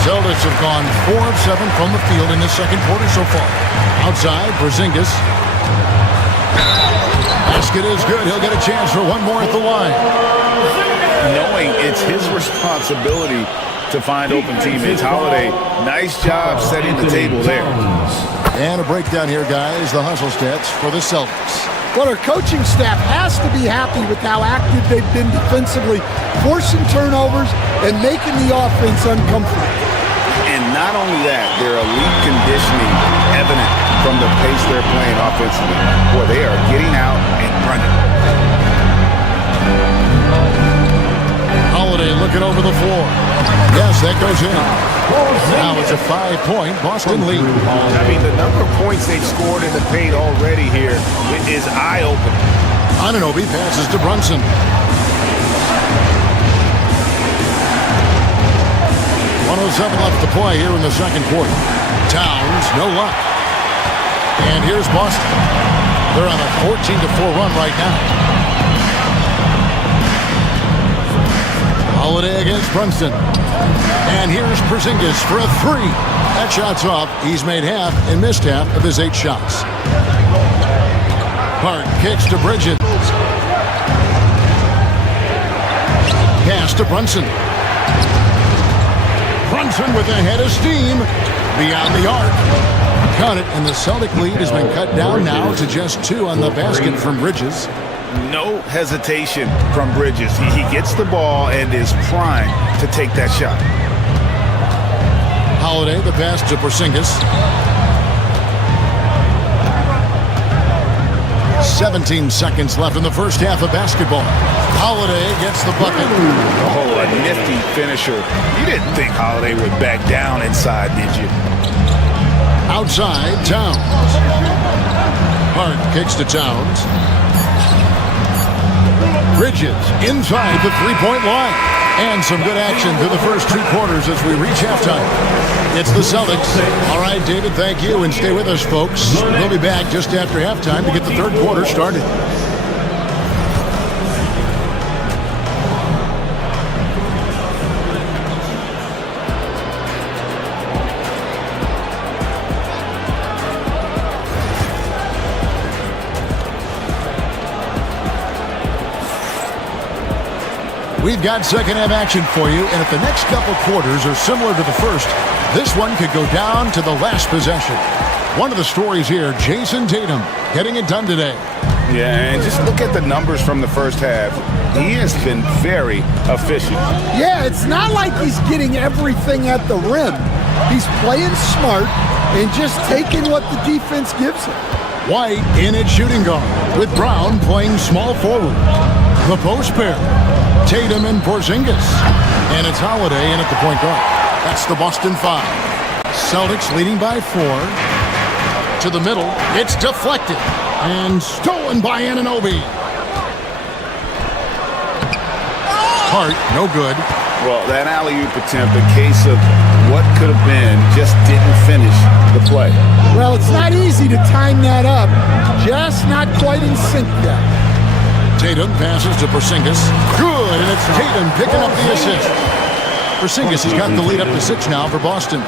Celtics have gone 4 of 7 from the field in the second quarter so far. Outside, Porzingis. Basket is good. He'll get a chance for one more at the line. Knowing it's his responsibility to find open teammates. Holiday, nice job setting the table there. And a breakdown here, guys. The hustle stats for the Celtics. Well, our coaching staff has to be happy with how active they've been defensively, forcing turnovers and making the offense uncomfortable. And not only that, their elite conditioning evident from the pace they're playing offensively. Boy, they are getting out and running. Holiday looking over the floor. Yes, that goes in. Now it's a 5-point Boston lead. I mean, the number of points they've scored in the paint already here is eye-opening. Anunoby passes to Brunson. .107 left to play here in the second quarter. Towns, no luck. And here's Boston. They're on a 14-4 run right now. Holiday against Brunson. And here's Porzingis for a 3. That shot's off. He's made half and missed half of his 8 shots. Hart kicks to Bridges. Pass to Brunson. Brunson with a head of steam beyond the arc. Count it, and the Celtic lead has been cut down now to just 2 on the basket from Bridges. No hesitation from Bridges. He gets the ball and is primed to take that shot. Holiday, the pass to Porzingis. 17 seconds left in the first half of basketball. Holiday gets the bucket. Oh, a nifty finisher. You didn't think Holiday would back down inside, did you? Outside, Towns. Hart kicks to Towns. Bridges inside the three-point line. And some good action through the first 2 quarters as we reach halftime. It's the Celtics. All right, David, thank you, and stay with us, folks. We'll be back just after halftime to get the third quarter started. We've got second-half action for you, and if the next couple quarters are similar to the first, this one could go down to the last possession. One of the stories here, Jason Tatum getting it done today. Yeah, and just look at the numbers from the first half. He has been very efficient. Yeah, it's not like he's getting everything at the rim. He's playing smart and just taking what the defense gives him. White in at shooting guard, with Brown playing small forward. The post pair, Tatum and Porzingis. And it's Holiday in at the point guard. That's the Boston 5. Celtics leading by 4. To the middle, it's deflected. And stolen by Anunoby. Hart, no good. Well, that alley-oop attempt, a case of what could have been, just didn't finish the play. Well, it's not easy to time that up. Just not quite in sync yet. Tatum passes to Porzingis. Good, and it's Tatum picking up the assist. Porzingis has got the lead up to 6 now for Boston.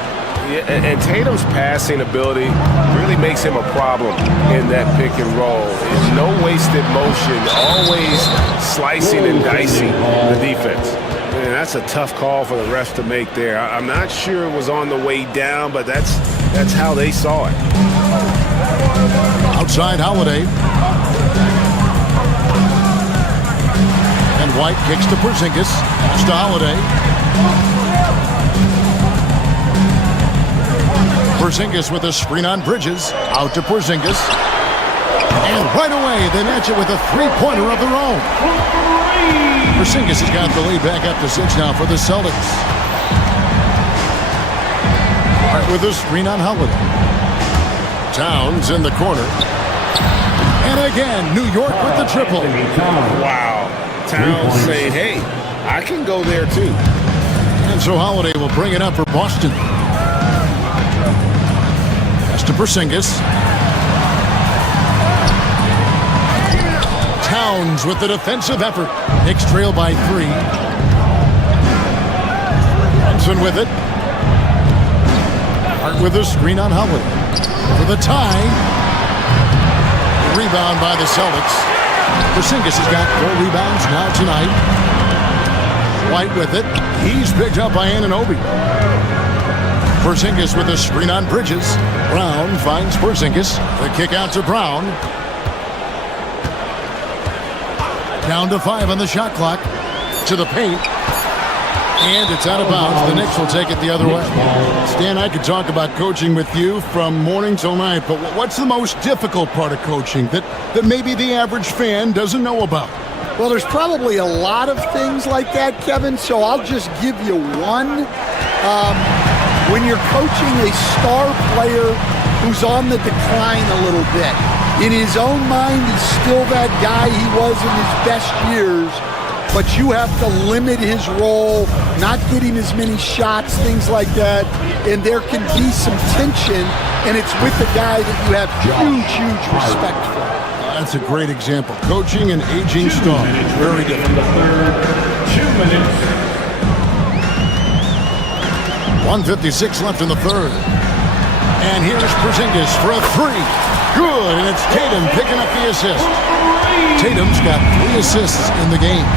Yeah, and Tatum's passing ability really makes him a problem in that pick and roll. No wasted motion, always slicing and dicing the defense. Man, that's a tough call for the refs to make there. I'm not sure it was on the way down, but that's how they saw it. Outside Holiday. And White kicks to Porzingis. Pass to Holiday. Porzingis with a screen on Bridges. Out to Porzingis. And right away, they match it with a three-pointer of their own. Porzingis has got the lead back up to 6 now for the Celtics. Hart with a screen on Holiday. Towns in the corner. And again, New York with the triple. Wow. Towns saying, hey, I can go there too. And so Holiday will bring it up for Boston. Pass to Porzingis. Towns with the defensive effort. Knicks trail by 3. Brunson with it. Hart with a screen on Holiday. For the tie. Rebound by the Celtics. Porzingis has got 4 rebounds now tonight. White with it. He's picked up by Anunoby. Porzingis with a screen on Bridges. Brown finds Porzingis. The kick out to Brown. Down to 5 on the shot clock. To the paint. And it's out of bounds. The Knicks will take it the other way. Stan, I could talk about coaching with you from morning till night, but what's the most difficult part of coaching that maybe the average fan doesn't know about? Well, there's probably a lot of things like that, Kevin, so I'll just give you one. When you're coaching a star player who's on the decline a little bit, in his own mind, he's still that guy he was in his best years, but you have to limit his role, not getting as many shots, things like that, and there can be some tension, and it's with the guy that you have huge respect for. That's a great example. Coaching an aging star. Very different. 2 minutes. 1:56 left in the third. And here's Porzingis for a 3. Good, and it's Tatum picking up the assist. Tatum's got 3 assists in the game.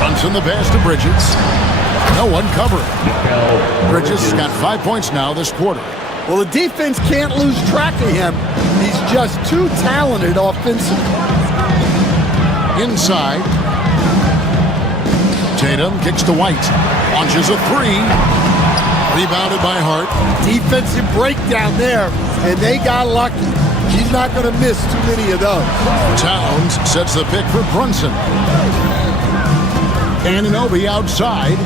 Brunson the pass to Bridges. No one covering. Bridges has got 5 points now this quarter. Well, the defense can't lose track of him. He's just too talented offensively. Inside. Tatum kicks to White. Launches a 3. Rebounded by Hart. Defensive breakdown there, and they got lucky. He's not going to miss too many of those. Towns sets the pick for Brunson. Anunoby outside.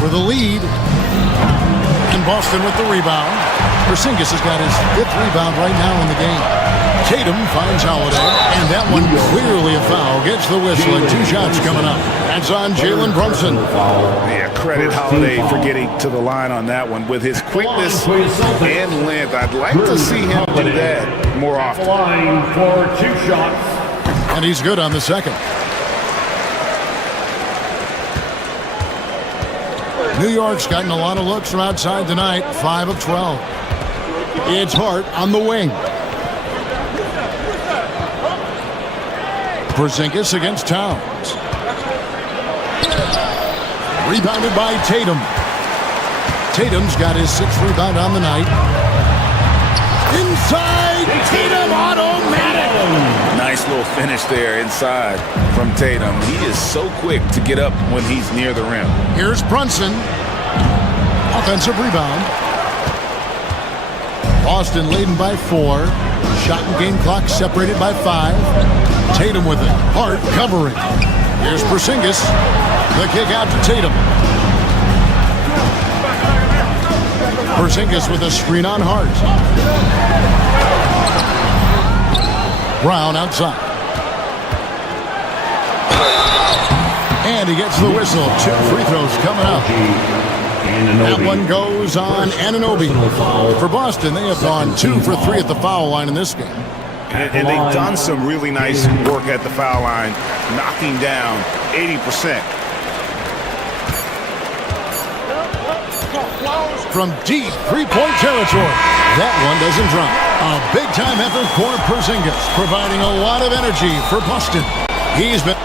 For the lead. And Boston with the rebound. Porzingis has got his 5th rebound right now in the game. Tatum finds Holiday, and that one clearly a foul. Gets the whistle, and 2 shots coming up. That's on Jalen Brunson. Yeah, credit Holiday for getting to the line on that one. With his quickness and length, I'd like to see him do that more often. Line for 2 shots. And he's good on the second. New York's gotten a lot of looks from outside tonight, 5 of 12. It's Hart on the wing. Porzingis against Towns. Rebounded by Tatum. Tatum's got his 6th rebound on the night. Inside, Tatum automatic. Nice little finish there inside from Tatum. He is so quick to get up when he's near the rim. Here's Brunson. Offensive rebound. Boston leading by 4. Shot and game clock separated by 5. Tatum with it. Hart covering. Here's Porzingis. The kick out to Tatum. Porzingis with a screen on Hart. Brown outside. And he gets the whistle. 2 free throws coming up. That one goes on Anunoby. For Boston, they have gone 2 for 3 at the foul line in this game. And they've done some really nice work at the foul line, knocking down 80%. From deep 3-point territory. That one doesn't drop. A big-time effort for Porzingis, providing a lot of energy for Boston. He's been...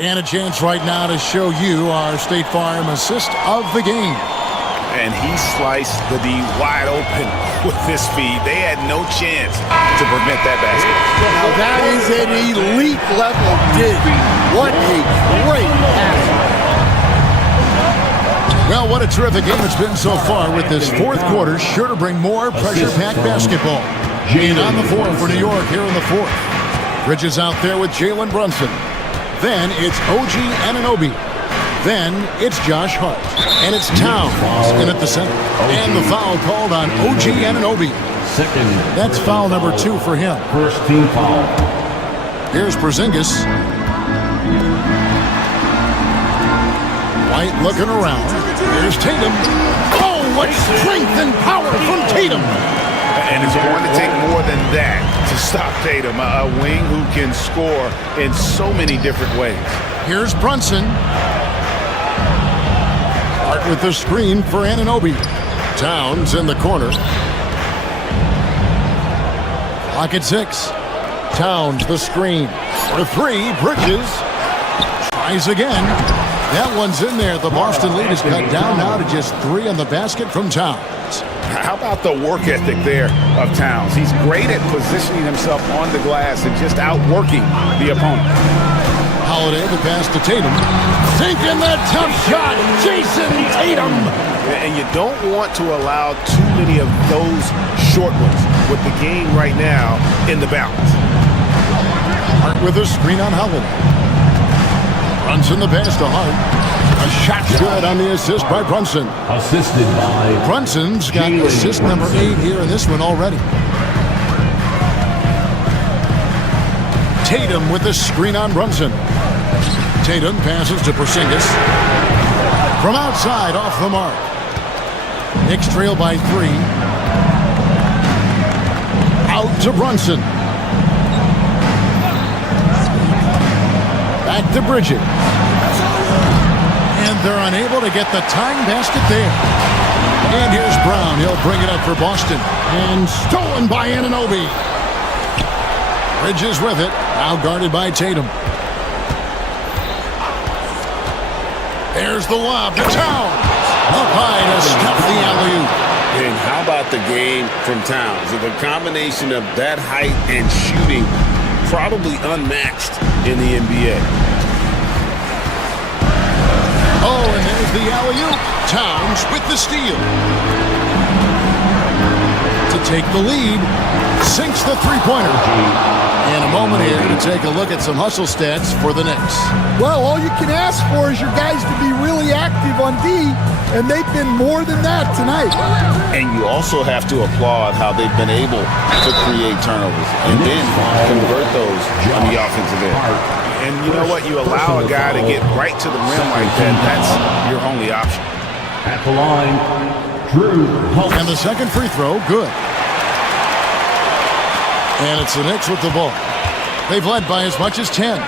And a chance right now to show you our State Farm assist of the game. And he sliced the D wide open with his feed. They had no chance to prevent that basket. Now that is an elite level dig. What a great pass. Well, what a terrific game it's been so far with this 4th quarter. Sure to bring more pressure-packed basketball. And on the floor for New York here in the 4th. Bridges out there with Jalen Brunson. Then it's OG Anunoby. Then it's Josh Hart. And it's Towns in at the center. And the foul called on OG Anunoby. That's foul number 2 for him. First team foul. Here's Porzingis. White looking around. Here's Tatum. Oh, what strength and power from Tatum. And it's going to take more than that to stop Tatum, a wing who can score in so many different ways. Here's Brunson. Hart with the screen for Anunoby. Towns in the corner. Clock at 6. Towns the screen. For 3, Bridges. Tries again. That one's in there. The Boston lead is cut down now to just 3 on the basket from Towns. How about the work ethic there of Towns? He's great at positioning himself on the glass and just outworking the opponent. Holiday, the pass to Tatum. Sinking the tough shot, Jason Tatum. And you don't want to allow too many of those short ones with the game right now in the balance. Hart with a screen on Holiday. Brunson the pass to Hart. A shot good on the assist by Brunson. Assisted by Brunson's got assist number 8 here in this one already. Tatum with the screen on Brunson. Tatum passes to Porzingis. From outside, off the mark. Knicks trail by 3. Out to Brunson. Back to Bridges. And they're unable to get the tying basket there. And here's Brown. He'll bring it up for Boston. And stolen by Anunoby. Bridges with it. Now guarded by Tatum. There's the lob to Towns. Up high to stuff the alley-oop. And how about the game from Towns? The combination of that height and shooting, probably unmatched in the NBA. Oh, and there's the alley-oop. Towns with the steal. To take the lead, sinks the three-pointer. In a moment here to take a look at some hustle stats for the Knicks. Well, all you can ask for is your guys to be really active effective on D, and they've been more than that tonight. And you also have to applaud how they've been able to create turnovers and then convert those on the offensive end. And you know what? You allow a guy to get right to the rim like that, that's your only option. At the line, Drew. And the second free throw, good. And it's the Knicks with the ball. They've led by as much as 10.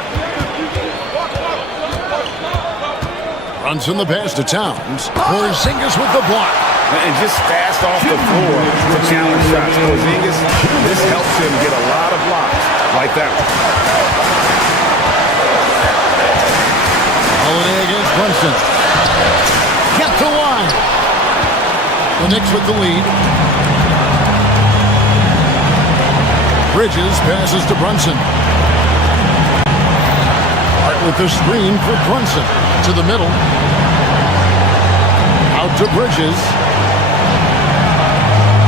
Brunson the pass to Towns. Porzingis with the block. And just fast off the floor to challenge shots. Porzingis, this helps him get a lot of blocks like that one. Holiday against Brunson. Kept the line. The Knicks with the lead. Bridges passes to Brunson. Hart with the screen for Brunson. To the middle. Out to Bridges.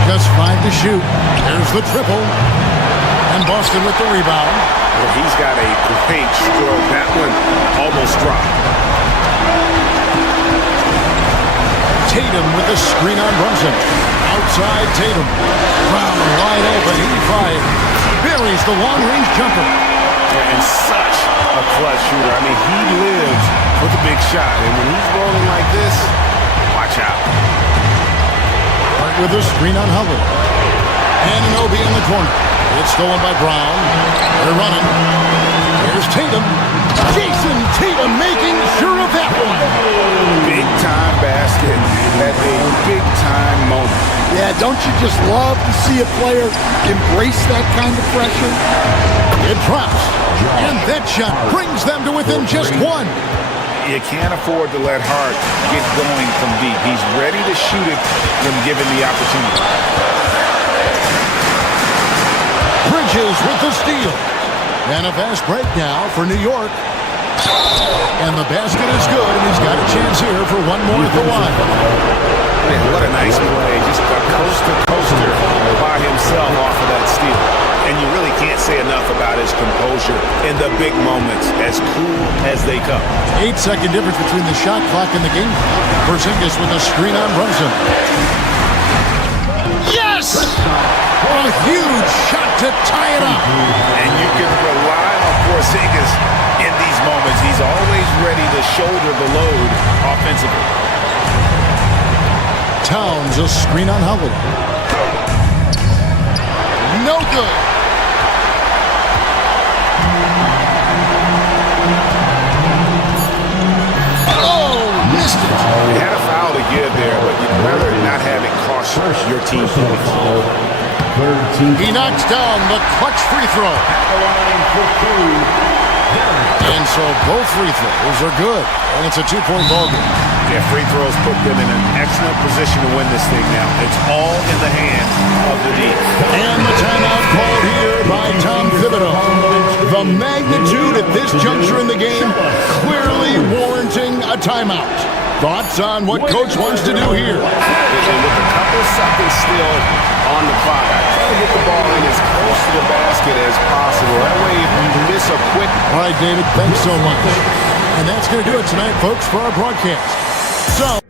Just 5 to shoot. There's the triple. And Boston with the rebound. Well, he's got a great stroke. That one almost dropped. Tatum with the screen on Brunson. Outside Tatum. Brown wide open. 85. Buries the long-range jumper. And such a clutch shooter. I mean, he lives for the big shot. And when he's rolling like this, watch out. Hart with the screen on Howard. And Anunoby in the corner. It's stolen by Brown. They're running. Here's Tatum. Jason Tatum making sure of that one. Big time basket at a big time moment. Yeah, don't you just love to see a player embrace that kind of pressure? It drops. And that shot brings them to within just one. You can't afford to let Hart get going from deep. He's ready to shoot it when given the opportunity. Bridges with the steal. And a fast break now for New York. And the basket is good, and he's got a chance here for one more at the line. Man, what a nice play. Just a coaster by himself off of that steal. And you really can't say enough about his composure in the big moments, as cool as they come. 8-second difference between the shot clock and the game. Porzingis with a screen on Brunson. Yes! A huge shot to tie it up. And you can rely on Porzingis in these moments. He's always ready to shoulder the load offensively. Towns a screen on Howard. No good. Oh, missed it. You had a foul to give there, but you'd rather not have it cost your team points. He knocks down the clutch free throw. And so both free throws are good. And it's a 2-point ball game. Yeah, free throws put them in an excellent position to win this thing now. It's all in the hands of the D. And the timeout called here by Tom Thibodeau. The magnitude at this juncture in the game clearly warranting a timeout. Thoughts on what Coach wants to do here? And with a couple seconds still on the clock, I try to get the ball in as close to the basket as possible. That way, if you miss a quick... All right, David, thanks so much. And that's going to do it tonight, folks, for our broadcast. So...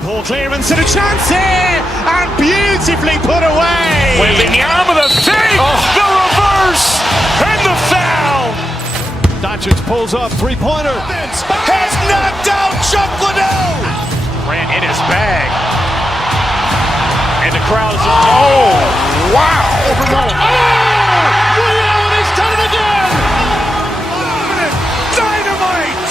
Ball clearance and a chance here, and beautifully put away. With the arm of the fake, the reverse, and the foul. Doncic pulls up, three-pointer. Has knocked out Chuck Liddell. Ran in his bag. And the crowd is... Oh, wow. Liddell has done it again. Dynamite.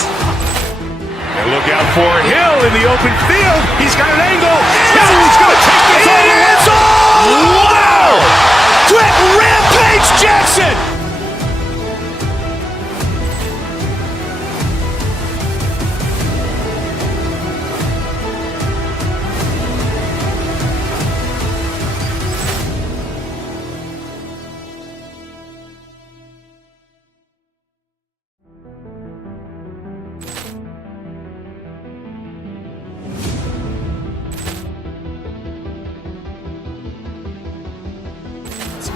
And look out for Hill in the open field. He's got an angle. He's going to take this all the way. Wow! Quick rampage Jackson.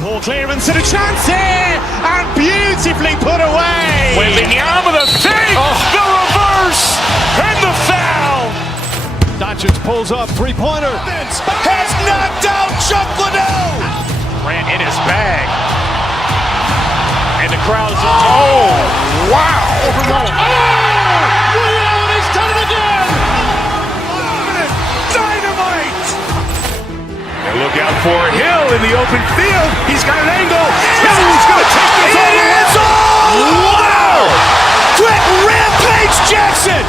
Ball clearance and a chance here, and beautifully put away. Wembanyama the save, the reverse, and the foul. Doncic pulls up, three-pointer. Has knocked out Chuck Liddell. Grant in his bag. And the crowd's wow! Liddell, he's done it again! Dynamite! And look out for Hill in the open field. He's got an angle. Hill's going to take this all the way. Wow! Quick rampage Jackson!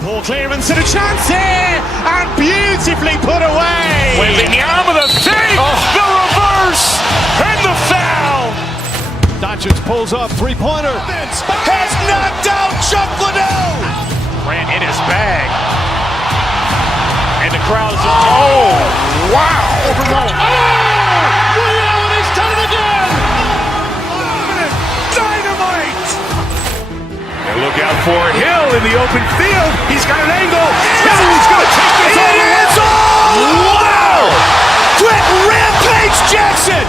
Ball clearance and a chance here, and beautifully put away. Wembanyama the save, the reverse, and the foul. Doncic pulls up, three-pointer. Has knocked out Chuck Liddell. Grant in his bag. And the crowd's wow! Liddell, he's done it again. Dynamite! And look out for Hill in the open field. He's got an angle. Hill's going to take this all the way. Wow! Quick rampage Jackson!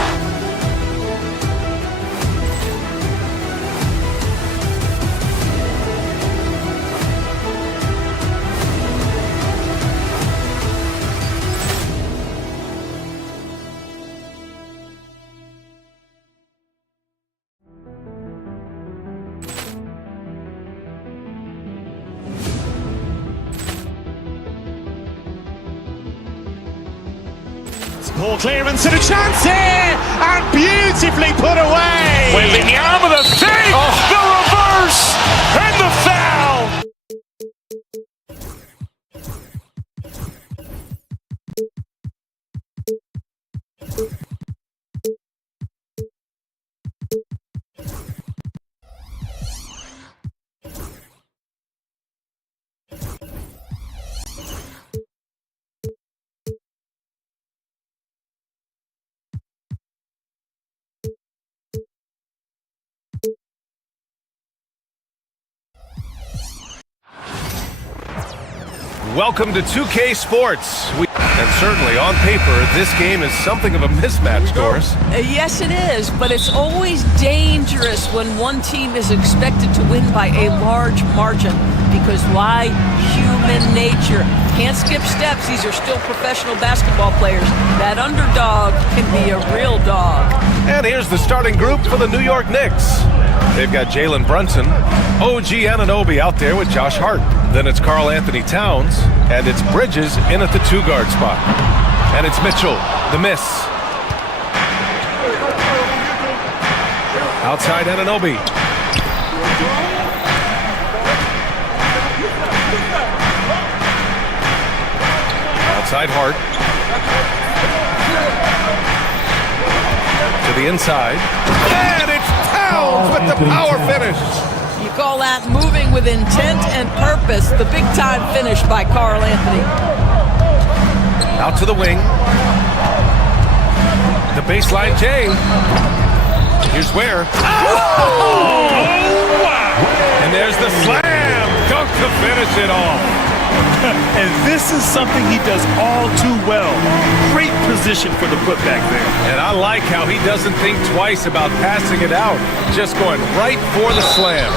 Ball clearance and a chance here, and beautifully put away. Wembanyama the save, the reverse, and the foul. Welcome to 2K Sports. And certainly on paper, this game is something of a mismatch, Doris. Yes, it is, but it's always dangerous when one team is expected to win by a large margin. Because why? Human nature. Can't skip steps. These are still professional basketball players. That underdog can be a real dog. And here's the starting group for the New York Knicks. They've got Jalen Brunson, OG Anunoby out there with Josh Hart. Then it's Karl Anthony Towns, and it's Bridges in at the two-guard spot. And it's Mitchell, the miss. Outside Anunoby. Outside Hart. To the inside. And it's Towns with the power finish. You call that moving with intent and purpose. The big-time finish by Karl Anthony. Out to the wing. The baseline J. Here's where. Oh! Wow! And there's the slam. Dunk to finish it off. And this is something he does all too well. Great position for the putback there. And I like how he doesn't think twice about passing it out. Just going right for the slam.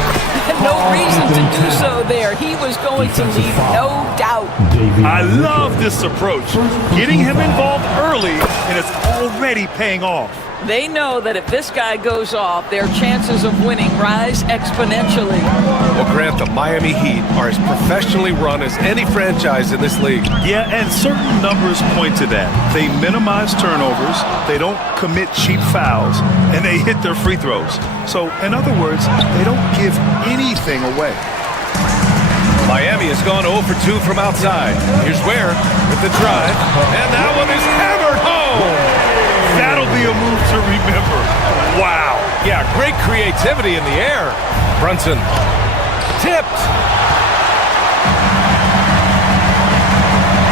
No reason to do so there. He was going to leave, no doubt. I love this approach. Getting him involved early, and it's already paying off. They know that if this guy goes off, their chances of winning rise exponentially. Well, Grant, the Miami Heat are as professionally run as any franchise in this league. Yeah, and certain numbers point to that. They minimize turnovers, they don't commit cheap fouls, and they hit their free throws. So, in other words, they don't give anything away. Miami has gone 0 for 2 from outside. Here's Ware with the drive, and that one is hammered home. That'll be a move to remember. Wow. Yeah, great creativity in the air. Brunson tipped.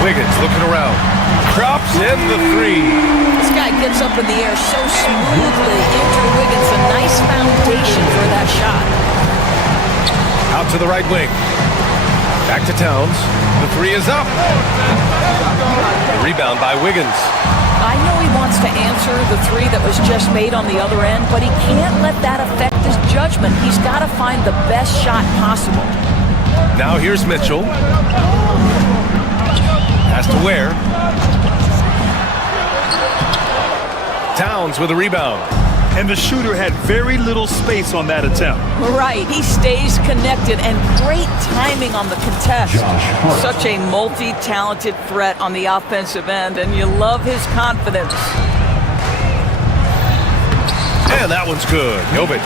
Wiggins looking around. Drops in the three. This guy gets up in the air so smoothly. Andrew Wiggins, a nice foundation for that shot. Out to the right wing. Back to Towns. The three is up. Rebound by Wiggins. I know he wants to answer the three that was just made on the other end, but he can't let that affect his judgment. He's got to find the best shot possible. Now here's Mitchell. Has to Ware. Towns with a rebound. And the shooter had very little space on that attempt. Right, he stays connected and great timing on the contest. Such a multi-talented threat on the offensive end, and you love his confidence. And that one's good. Jovic.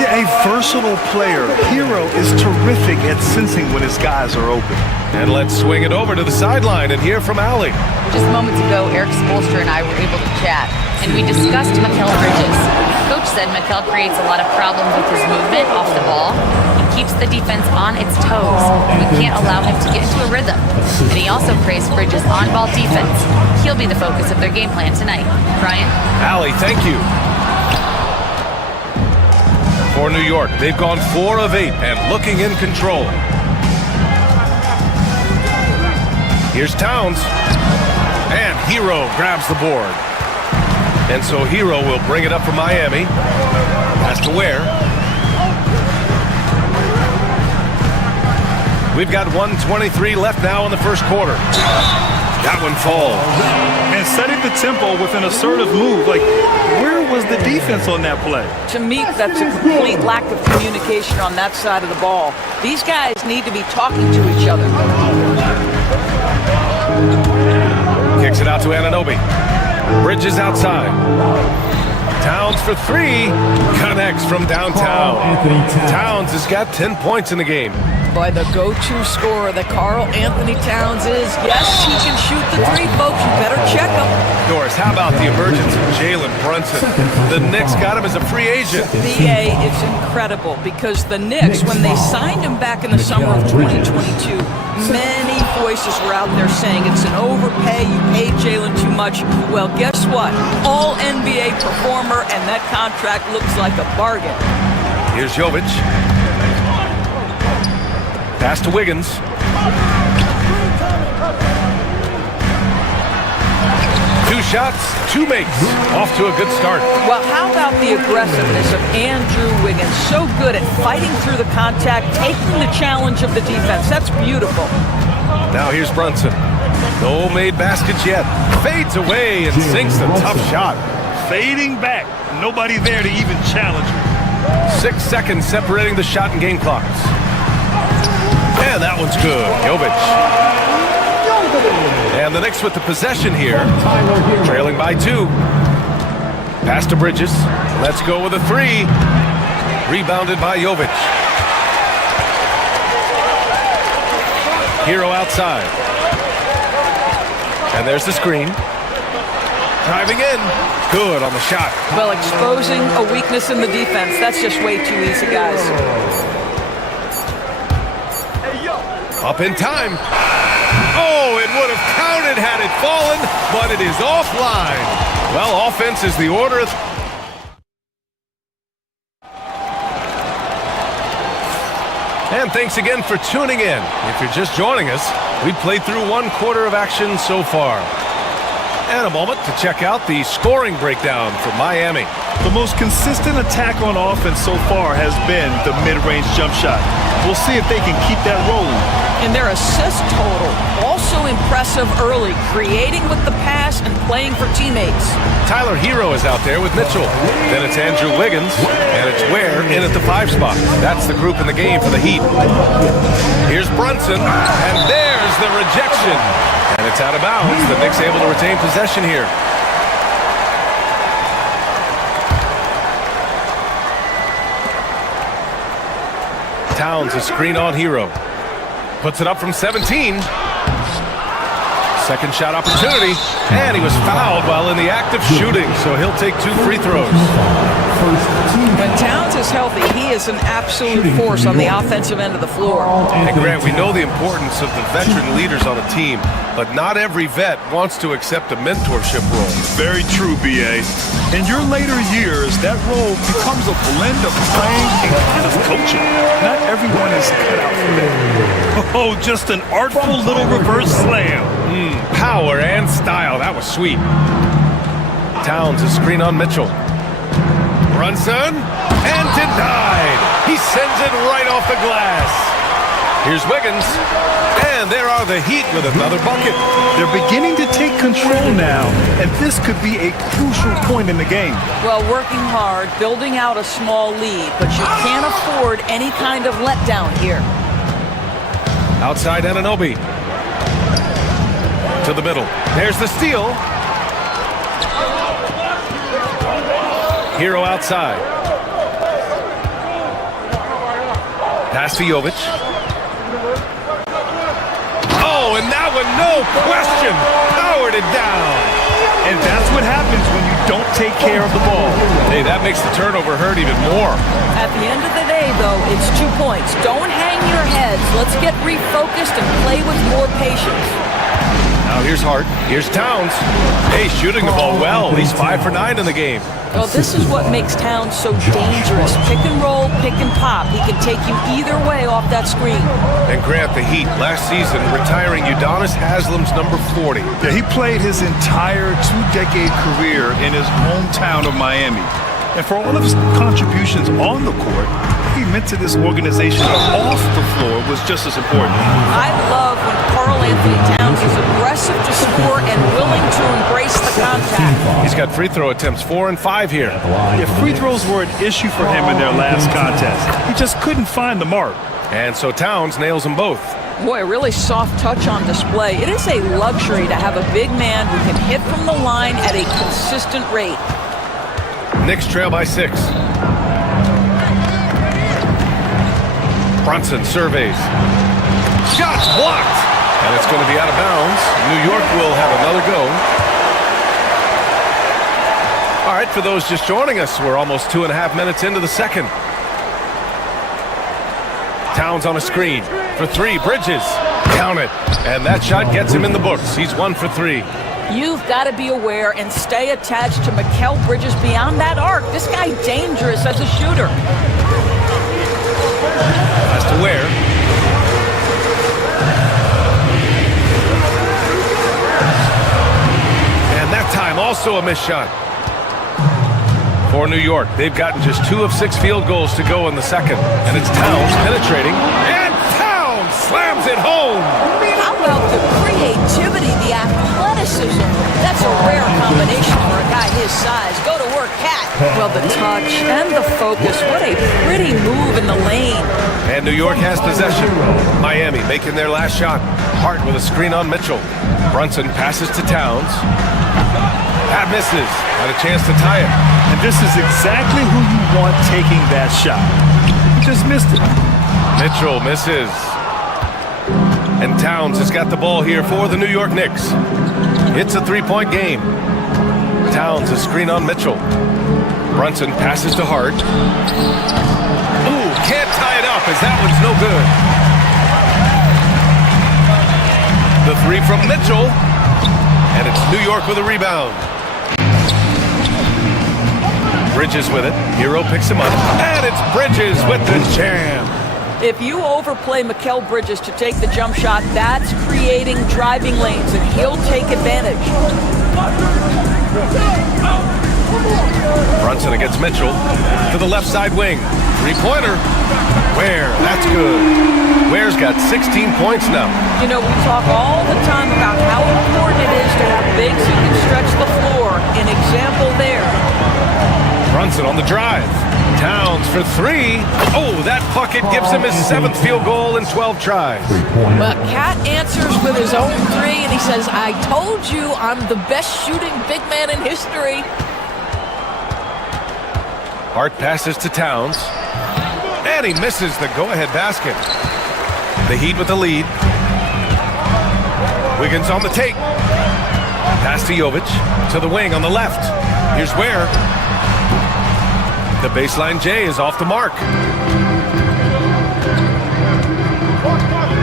Yeah, a versatile player. Hero is terrific at sensing when his guys are open. And let's swing it over to the sideline and hear from Allie. Just moments ago, Eric Spoelstra and I were able to chat, and we discussed Mikal Bridges. Coach said Mikal creates a lot of problems with his movement off the ball. He keeps the defense on its toes. We can't allow him to get into a rhythm. And he also praised Bridges' on-ball defense. He'll be the focus of their game plan tonight. Brian? Allie, thank you. For New York, they've gone 4 of 8 and looking in control. Here's Towns. And Hero grabs the board. And so Hero will bring it up for Miami. Has to Ware. We've got 1:23 left now in the first quarter. That one falls. And setting the tempo with an assertive move. Like, where was the defense on that play? To me, that's a complete lack of communication on that side of the ball. These guys need to be talking to each other. Kicks it out to Anunoby. Bridges outside. Towns for 3. Connects from downtown. Towns has got 10 points in the game. By the go-to scorer that Karl Anthony Towns is. Yes, he can shoot the three, folks. You better check him. Doris, how about the emergence of Jalen Brunson? The Knicks got him as a free agent. BA, it's incredible because the Knicks, when they signed him back in the summer of 2022, many voices were out there saying it's an overpay, you paid Jalen too much. Well, guess what? All NBA performer, and that contract looks like a bargain. Here's Jovic. Pass to Wiggins. Two shots, 2 makes. Off to a good start. Well, how about the aggressiveness of Andrew Wiggins? So good at fighting through the contact, taking the challenge of the defense. That's beautiful. Now here's Brunson. No made baskets yet. Fades away and sinks the tough shot. Fading back. Nobody there to even challenge him. 6 seconds separating the shot and game clocks. And that one's good. Jovic. And the Knicks with the possession here. Trailing by 2. Pass to Bridges. Let's go with a 3. Rebounded by Jovic. Hero outside. And there's the screen. Driving in. Good on the shot. Well, exposing a weakness in the defense. That's just way too easy, guys. Up in time. Oh, it would have counted had it fallen, but it is offline. Well, offense is the order. And thanks again for tuning in. If you're just joining us, we played through 1 quarter of action so far. And a moment to check out the scoring breakdown for Miami. The most consistent attack on offense so far has been the mid-range jump shot. We'll see if they can keep that rolling. And their assist total, also impressive early, creating with the pass and playing for teammates. Tyler Hero is out there with Mitchell. Then it's Andrew Wiggins, and it's Ware in at the 5 spot. That's the group in the game for the Heat. Here's Brunson, and there's the rejection. And it's out of bounds. The Knicks able to retain possession here. Towns a screen on Hero. Puts it up from 17. Second shot opportunity, and he was fouled while in the act of shooting, so he'll take 2 free throws. When Towns is healthy, he is an absolute force on the offensive end of the floor. And Grant, we know the importance of the veteran leaders on a team, but not every vet wants to accept a mentorship role. Very true, B.A. In your later years, that role becomes a blend of playing and kind of coaching. Not everyone is cut out for that. Oh, just an artful little reverse slam. Power and style. That was sweet. Towns a screen on Mitchell. Brunson, and denied. He sends it right off the glass. Here's Wiggins, and there are the Heat with another bucket. They're beginning to take control now, and this could be a crucial point in the game. Well, working hard, building out a small lead, but you can't afford any kind of letdown here. Outside Anunoby. To the middle. There's the steal. Hero outside. Pass to Jovic. Oh, and that one, no question, powered it down. And that's what happens when you don't take care of the ball. Hey, that makes the turnover hurt even more. At the end of the day, though, it's 2 points. Don't hang your heads. Let's get refocused and play with more patience. Now here's Hart. Here's Towns. Hey, shooting the ball well. He's 5 for 9 in the game. Well, this is what makes Towns so dangerous. Pick and roll, pick and pop. He can take you either way off that screen. And Grant, the Heat last season retiring Udonis Haslam's number 40. Yeah, he played his entire 2-decade career in his hometown of Miami. And for all of his contributions on the court, he meant to this organization off the floor was just as important. I love when Karl Anthony Towns is aggressive to score and willing to embrace the contact. He's got free throw attempts 4 and 5 here. Yeah, free throws were an issue for him in their last contest. He just couldn't find the mark. And so Towns nails them both. Boy, a really soft touch on display. It is a luxury to have a big man who can hit from the line at a consistent rate. Knicks trail by 6. Brunson surveys. Shots blocked! And it's going to be out of bounds. New York will have another go. All right, for those just joining us, we're almost 2.5 minutes into the second. Towns on a screen for 3. Bridges. Count it. And that shot gets him in the books. He's 1 for 3. You've got to be aware and stay attached to Mikal Bridges beyond that arc. This guy dangerous as a shooter. Has to wear. And that time also a missed shot. For New York, they've gotten just 2 of 6 field goals to go in the second. And it's Towns penetrating. And Towns slams it home. How about the creativity, the athleticism? That's a rare combination for a guy his size. Go to work, Cat. Well, the touch and the focus. What a pretty move in the lane. And New York has possession. Miami making their last shot. Hart with a screen on Mitchell. Brunson passes to Towns. That misses. Had a chance to tie it. And this is exactly who you want taking that shot. He just missed it. Mitchell misses. And Towns has got the ball here for the New York Knicks. It's a 3-point game. Towns a screen on Mitchell. Brunson passes to Hart. Ooh, can't tie it up as that one's no good. The 3 from Mitchell. And it's New York with a rebound. Bridges with it. Hero picks him up. And it's Bridges with the jam. If you overplay Mikal Bridges to take the jump shot, that's creating driving lanes, and he'll take advantage. Brunson against Mitchell to the left side wing. 3-pointer. Ware, that's good. Ware's got 16 points now. You know, we talk all the time about how important it is to have bigs who can stretch the floor. An example there. Brunson on the drive. Towns for 3. Oh, that bucket gives him his 7th field goal in 12 tries. Well, Cat answers with his own 3, and he says, I told you I'm the best shooting big man in history. Hart passes to Towns. And he misses the go-ahead basket. The Heat with the lead. Wiggins on the take. Pass to Jovic. To the wing on the left. Here's Ware. The baseline J is off the mark.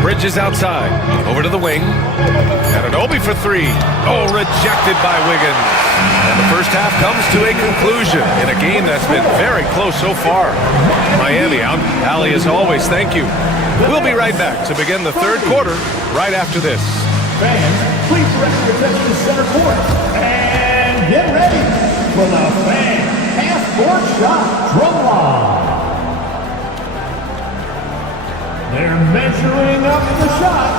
Bridges outside. Over to the wing. Anunoby for three. Oh, rejected by Wiggins. And the first half comes to a conclusion in a game that's been very close so far. Miami out. Allie, as always, thank you. We'll be right back to begin the third quarter right after this. Fans, please direct your attention to center court. And get ready for the fan half-court shot drum line. They're measuring up the shot.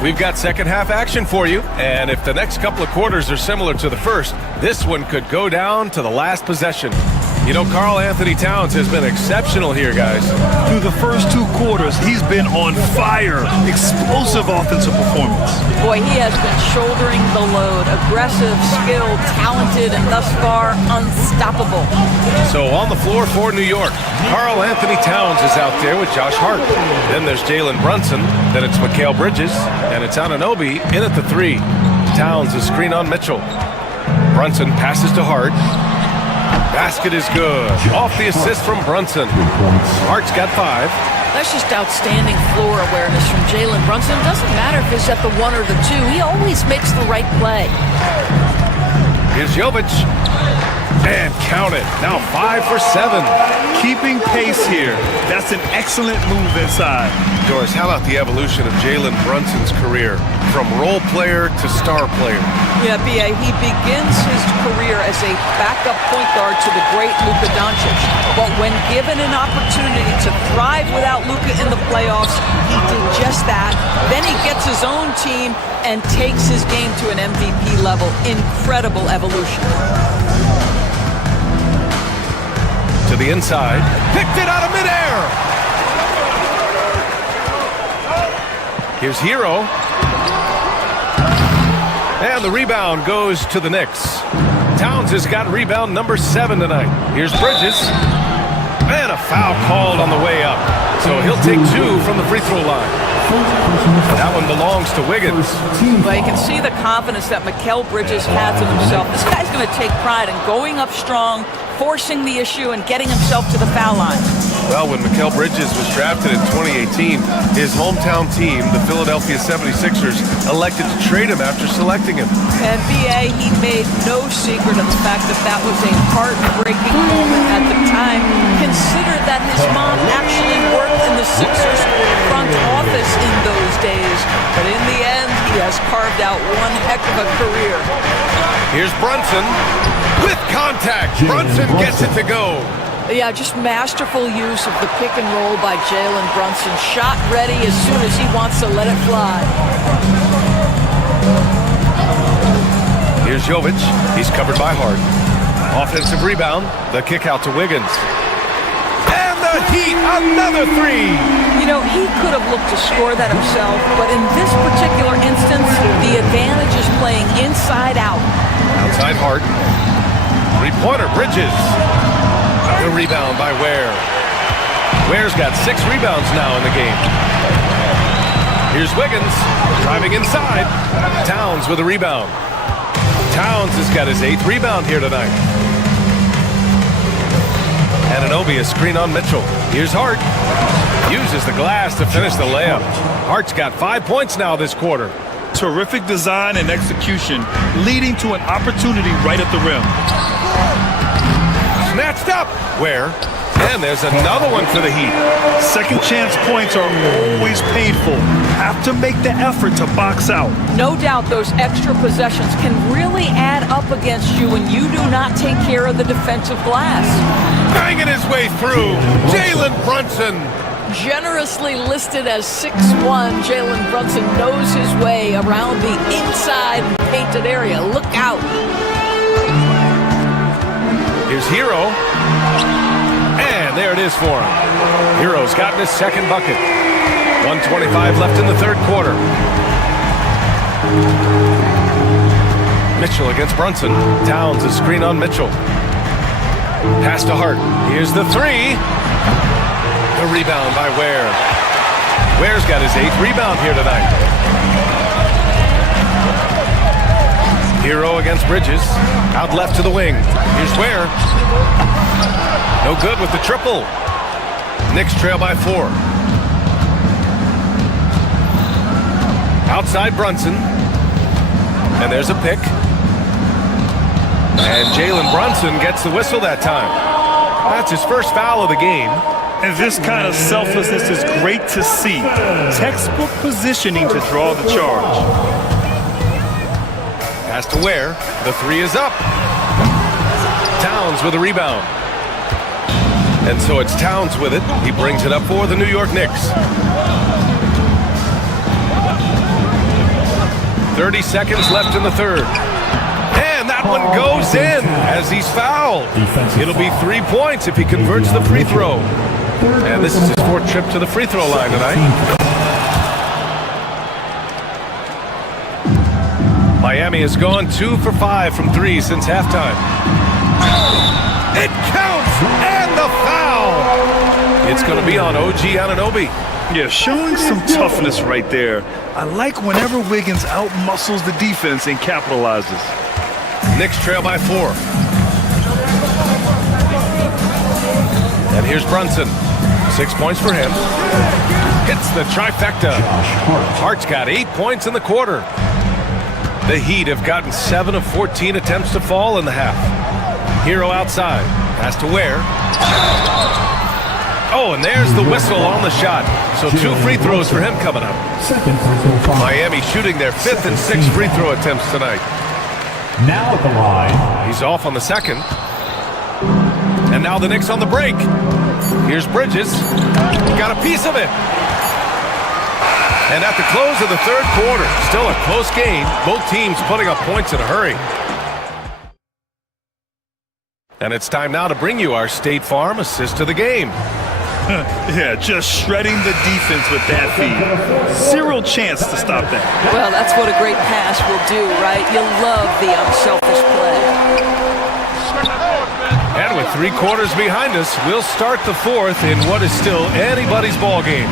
We've got second half action for you, and if the next couple of quarters are similar to the first, this one could go down to the last possession. You know, Karl Anthony Towns has been exceptional here, guys. Through the first two quarters, he's been on fire. Explosive offensive performance. Boy, he has been shouldering the load. Aggressive, skilled, talented, and thus far unstoppable. So on the floor for New York, Karl Anthony Towns is out there with Josh Hart. Then there's Jalen Brunson. Then it's Mikal Bridges. And it's Anunoby in at the three. Towns is screen on Mitchell. Brunson passes to Hart. Basket is good. Off the assist from Brunson. Hart's got 5. That's just outstanding floor awareness from Jalen Brunson. It doesn't matter if it's at the 1 or the 2. He always makes the right play. Here's Jovic. And count it. Now 5 for 7. Keeping pace here. That's an excellent move inside. Doris, how about the evolution of Jalen Brunson's career? From role player to star player. Yeah, B.A., he begins his career as a backup point guard to the great Luka Doncic. But when given an opportunity to thrive without Luka in the playoffs, he did just that. Then he gets his own team and takes his game to an MVP level. Incredible evolution. To the inside. Picked it out of midair. Here's Hero. And the rebound goes to the Knicks. Towns has got rebound number 7 tonight. Here's Bridges. And a foul called on the way up. So he'll take 2 from the free throw line. That one belongs to Wiggins. Well, you can see the confidence that Mikal Bridges has in himself. This guy's going to take pride in going up strong, forcing the issue, and getting himself to the foul line. Well, when Mikal Bridges was drafted in 2018, his hometown team, the Philadelphia 76ers, elected to trade him after selecting him. And B.A., he made no secret of the fact that that was a heartbreaking moment at the time. Consider that his mom actually worked in the Sixers front office in those days. But in the end, he has carved out one heck of a career. Here's Brunson with contact. Brunson gets it to go. Yeah, just masterful use of the pick and roll by Jalen Brunson. Shot ready as soon as he wants to let it fly. Here's Jovic. He's covered by Hart. Offensive rebound. The kick out to Wiggins. And the Heat, another 3. You know, he could have looked to score that himself, but in this particular instance, the advantage is playing inside out. Outside Hart. Three-pointer, Bridges. The rebound by Ware. Ware's got 6 rebounds now in the game. Here's Wiggins driving inside. Towns with a rebound. Towns has got his 8th rebound here tonight. Anunoby, a screen on Mitchell. Here's Hart. Uses the glass to finish the layup. Hart's got 5 points now this quarter. Terrific design and execution, leading to an opportunity right at the rim. Snatched up. Where? And there's another one for the Heat. Second chance points are always painful. Have to make the effort to box out. No doubt those extra possessions can really add up against you when you do not take care of the defensive glass. Banging his way through. Jalen Brunson. Generously listed as 6'1", Jalen Brunson knows his way around the inside painted area. Look out. Here's Hero. And there it is for him. Hero's gotten his second bucket. 1:25 left in the third quarter. Mitchell against Brunson. Towns a screen on Mitchell. Pass to Hart. Here's the 3. The rebound by Ware. Ware's got his 8th rebound here tonight. Hero against Bridges. Out left to the wing. Here's Ware. No good with the triple. Knicks trail by 4. Outside Brunson. And there's a pick. And Jalen Brunson gets the whistle that time. That's his first foul of the game. And this kind of selflessness is great to see. Textbook positioning to draw the charge. Pass to Ware. The 3 is up. Towns with a rebound. And so it's Towns with it. He brings it up for the New York Knicks. 30 seconds left in the third. And that one goes in as he's fouled. It'll be 3 points if he converts the free throw. And this is his 4th trip to the free throw line tonight. Miami has gone 2 for 5 from 3 since halftime. It counts, and the foul! It's going to be on OG Anunoby. Yeah, showing some toughness right there. I like whenever Wiggins outmuscles the defense and capitalizes. Knicks trail by 4. And here's Brunson. 6 points for him. Hits the trifecta. Hart's got 8 points in the quarter. The Heat have gotten 7 of 14 attempts to fall in the half. Hero outside. Pass to Ware. Oh, and there's the whistle on the shot. So 2 free throws for him coming up. Miami shooting their 5th and 6th free throw attempts tonight. Now at the line. He's off on the 2nd. And now the Knicks on the break. Here's Bridges. Got a piece of it. And at the close of the 3rd quarter, still a close game. Both teams putting up points in a hurry. And it's time now to bring you our State Farm assist of the game. Yeah, just shredding the defense with that feed. Zero chance to stop that. Well, that's what a great pass will do, right? You'll love the unselfish play. And with 3 quarters behind us, we'll start the 4th in what is still anybody's ball game.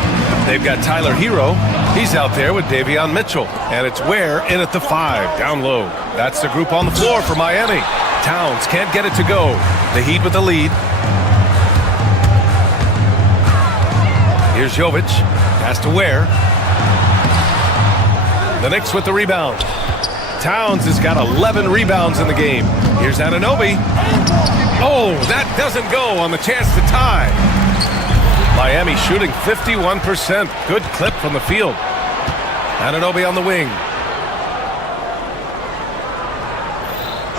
They've got Tyler Hero. He's out there with Davion Mitchell. And it's Ware in at the 5, down low. That's the group on the floor for Miami. Towns can't get it to go. The Heat with the lead. Here's Jovic. Pass to Ware. The Knicks with the rebound. Towns has got 11 rebounds in the game. Here's Anunoby. Oh, that doesn't go on the chance to tie. Miami shooting 51%. Good clip from the field. Anunoby on the wing.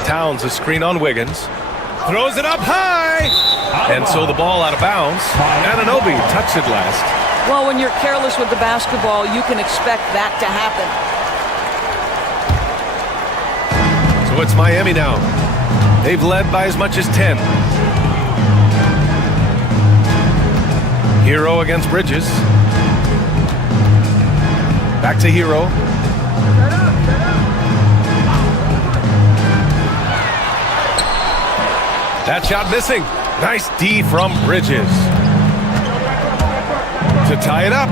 Towns a screen on Wiggins. Throws it up high. And so the ball out of bounds. Anunoby touched it last. Well, when you're careless with the basketball, you can expect that to happen. So it's Miami now. They've led by as much as 10. Hero against Bridges. Back to Hero. That shot missing. Nice D from Bridges. To tie it up.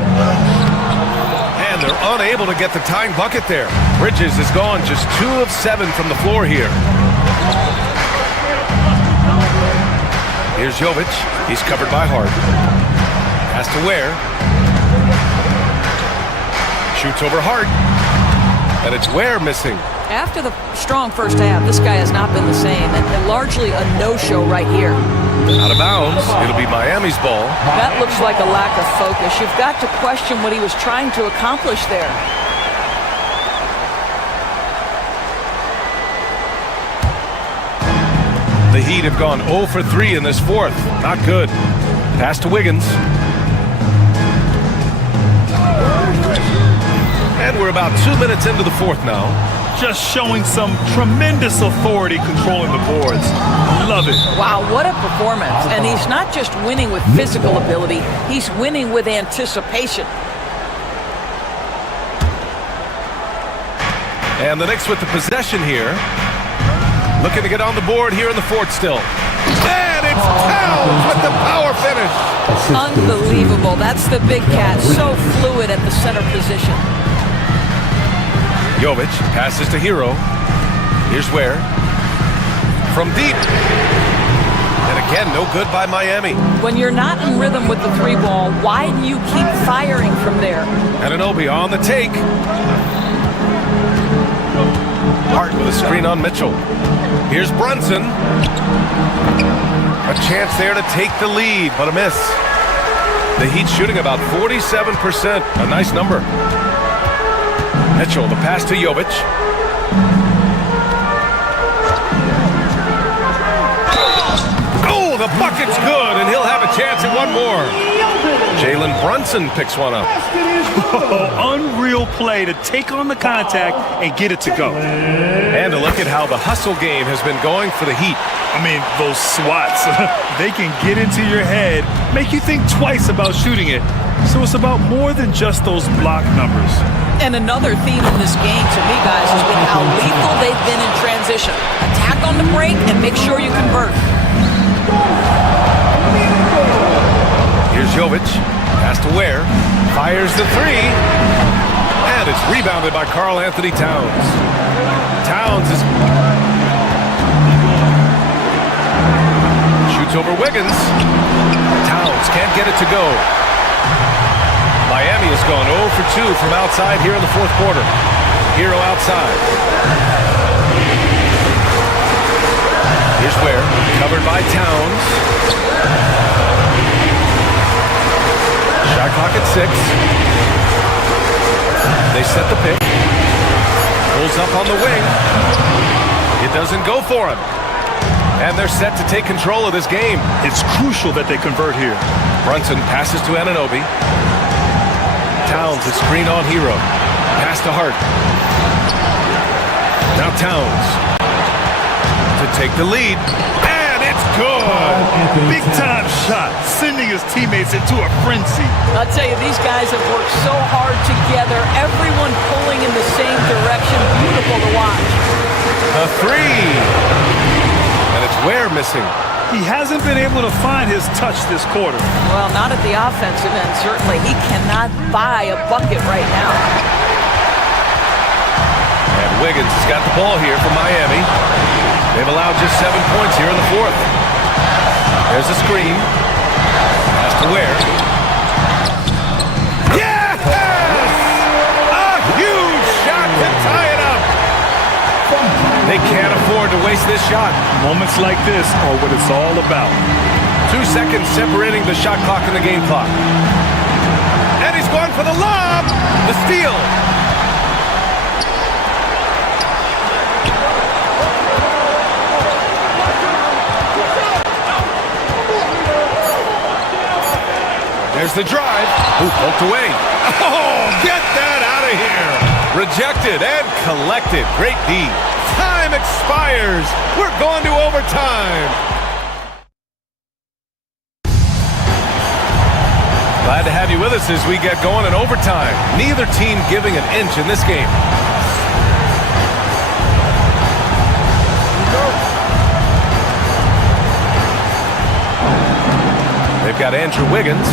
And they're unable to get the tying bucket there. Bridges has gone just 2 of 7 from the floor here. Here's Jovic. He's covered by Hart. Pass to Ware. Shoots over Hart. And it's Ware missing. After the strong first half, this guy has not been the same, and largely a no-show right here. Out of bounds. It'll be Miami's ball. That looks like a lack of focus. You've got to question what he was trying to accomplish there. The Heat have gone 0 for 3 in this 4th. Not good. Pass to Wiggins. And we're about 2 minutes into the 4th now. Just showing some tremendous authority controlling the boards. Love it. Wow, what a performance. And he's not just winning with physical ability, he's winning with anticipation. And the Knicks with the possession here. Looking to get on the board here in the 4th still. And it's Towns with the power finish. Unbelievable. That's the big cat. So fluid at the center position. Jovic passes to Hero. Here's where. From deep. And again, no good by Miami. When you're not in rhythm with the three ball, why do you keep firing from there? Anunoby on the take. Hart with a screen on Mitchell. Here's Brunson. A chance there to take the lead, but a miss. The Heat shooting about 47%. A nice number. Mitchell, the pass to Jovic. Oh, the bucket's good, and he'll have a chance at one more. Jalen Brunson picks one up. Oh, unreal play to take on the contact and get it to go. And to look at how the hustle game has been going for the Heat. I mean, those swats, they can get into your head, make you think twice about shooting it. So it's about more than just those block numbers. And another theme in this game to me, guys, has been how lethal they've been in transition. Attack on the break and make sure you convert. Here's Jovic. Pass to Ware. Fires the three. And it's rebounded by Karl Anthony Towns. Towns is... shoots over Wiggins. Towns can't get it to go. Miami has gone 0 for 2 from outside here in the fourth quarter. Hero outside. Here's Ware. Covered by Towns. Shot clock at 6. They set the pick. Pulls up on the wing. It doesn't go for him. And they're set to take control of this game. It's crucial that they convert here. Brunson passes to Anunoby. Towns is screen on Hero. Pass to Hart. Now Towns to take the lead. And it's good. Big time shot, sending his teammates into a frenzy. I'll tell you, these guys have worked so hard together. Everyone pulling in the same direction. Beautiful to watch. A three. And it's Ware missing. He hasn't been able to find his touch this quarter. Well, not at the offensive end, certainly. He cannot buy a bucket right now. And Wiggins has got the ball here for Miami. They've allowed just 7 points here in the fourth. There's a screen. Pass to Ware. Yes! A huge shot to tie it up. They can't afford to waste this shot. Moments like this are what it's all about. 2 seconds separating the shot clock and the game clock. And he's going for the lob. The steal. There's the drive. Ooh, poked away. Oh, get that out of here. Rejected and collected. Great D. Time expires. We're going to overtime. Glad to have you with us as we get going in overtime. Neither team giving an inch in this game. They've got Andrew Wiggins.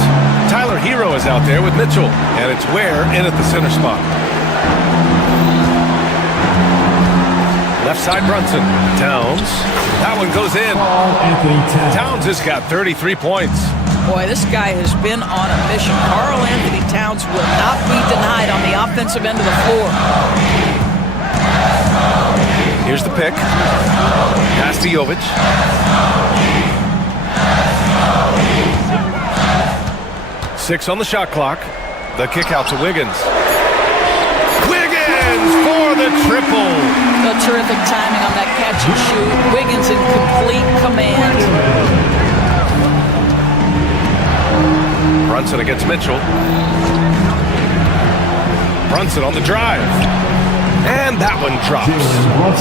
Tyler Hero is out there with Mitchell. And it's Ware in at the center spot. Left side Brunson. Towns. That one goes in. Towns has got 33 points. Boy, this guy has been on a mission. Karl Anthony Towns will not be denied on the offensive end of the floor. Here's the pick. Pass to Jovic. Six on the shot clock. The kick out to Wiggins. Wiggins for the triple. A terrific timing on that catch and shoot. Wiggins in complete command. Brunson against Mitchell. Brunson on the drive. And that one drops.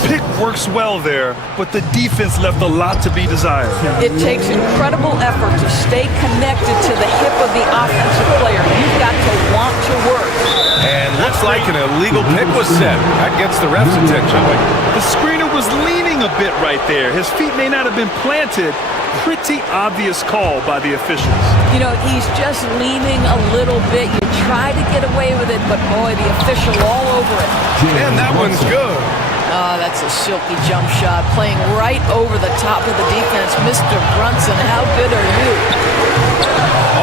Pick works well there, but the defense left a lot to be desired. It takes incredible effort to stay connected to the hip of the offensive player. You've got to want to work. And looks like an illegal pick was set. That gets the ref's attention. The screener was leaning a bit right there. His feet may not have been planted. Pretty obvious call by the officials. You know, he's just leaning a little bit. You tried to get away with it, but boy, the official all over it. And that one's good. Oh, that's a silky jump shot, playing right over the top of the defense. Mr. Brunson, how good are you?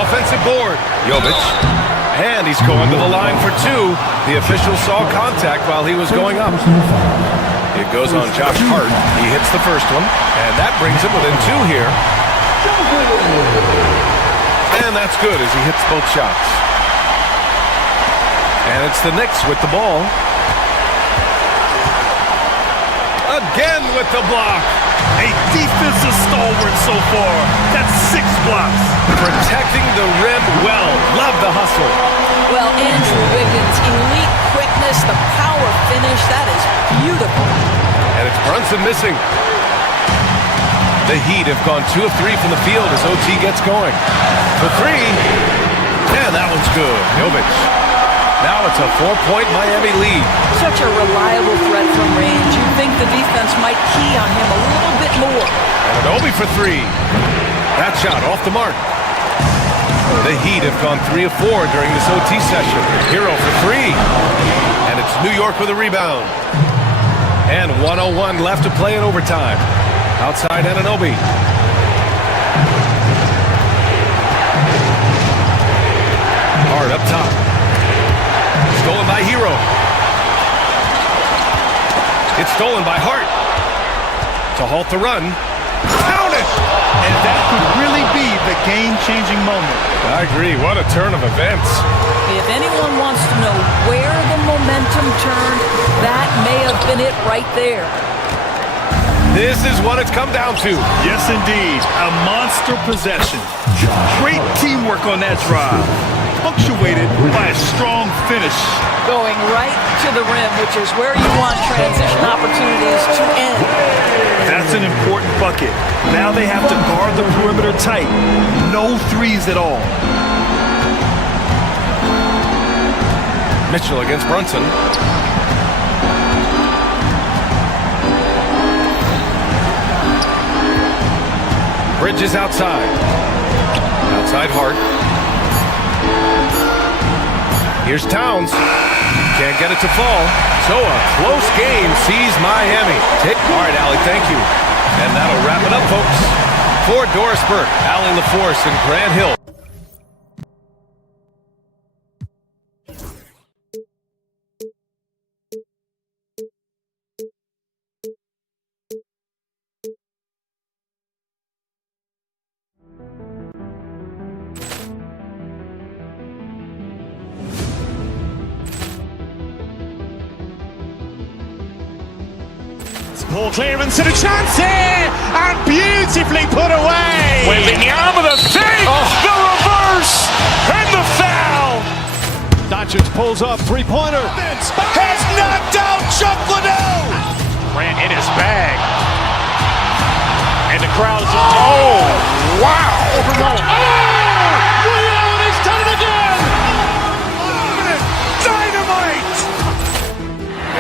Offensive board. Jovic. And he's going to the line for two. The official saw contact while he was going up. It goes on Josh Hart. He hits the first one, and that brings him within two here. And that's good as he hits both shots. And it's the Knicks with the ball. Again with the block. A defensive stalwart so far. That's 6 blocks. Protecting the rim well. Love the hustle. Well, Andrew Wiggins, elite quickness, the power finish, that is beautiful. And it's Brunson missing. The Heat have gone 2 of 3 from the field as OT gets going. For 3. And that one's good. Jovic. Now it's a 4-point Miami lead. Such a reliable threat from range. You'd think the defense might key on him a little bit more. And Anunoby for 3. That shot off the mark. The Heat have gone 3 of 4 during this OT session. Hero for 3. And it's New York with a rebound. And 1:01 left to play in overtime. Outside Anunoby. Hard up top. Stolen by Hero. It's stolen by Hart. To halt the run. Count it! And that could really be the game-changing moment. I agree. What a turn of events. If anyone wants to know where the momentum turned, that may have been it right there. This is what it's come down to. Yes, indeed. A monster possession. Great teamwork on that drive. Punctuated by a strong finish. Going right to the rim, which is where you want transition opportunities to end. That's an important bucket. Now they have to guard the perimeter tight. No threes at all. Mitchell against Brunson. Bridges outside. Outside Hart. Here's Towns. Can't get it to fall. So a close game sees Miami. All right, Allie, thank you. And that'll wrap it up, folks. For Doris Burke, Allie LaForce, and Grant Hill. Ball clearance and a chance here, and beautifully put away. Wembanyama the fake, the reverse, and the foul. Doncic pulls up, three-pointer. Has knocked out Chuck Liddell. Ran in his bag. And the crowd is, oh, wow. Ray Allen has done it again. Dynamite.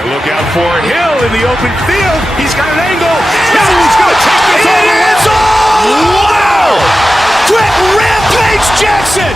And look out for Hill in the open field. He's got an angle. Hill's going to take this all the way. Wow. Quick rampage Jackson.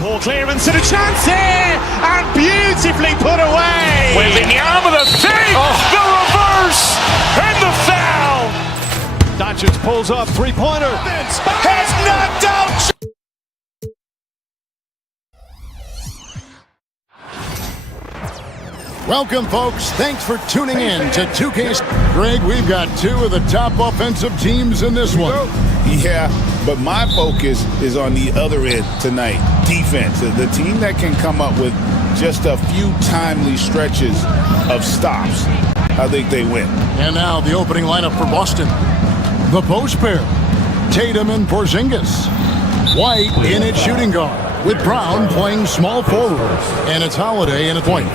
Ball clearance and a chance here, and beautifully put away. Wembanyama the fake, the reverse, and the foul. Doncic pulls up, three-pointer. Has knocked out. Welcome, folks. Thanks for tuning in to 2K. Greg, we've got two of the top offensive teams in this one. Yeah, but my focus is on the other end tonight. Defense. The team that can come up with just a few timely stretches of stops. I think they win. And now the opening lineup for Boston. The post pair. Tatum and Porzingis. White in at shooting guard, with Brown playing small forward. And it's Holiday in at point.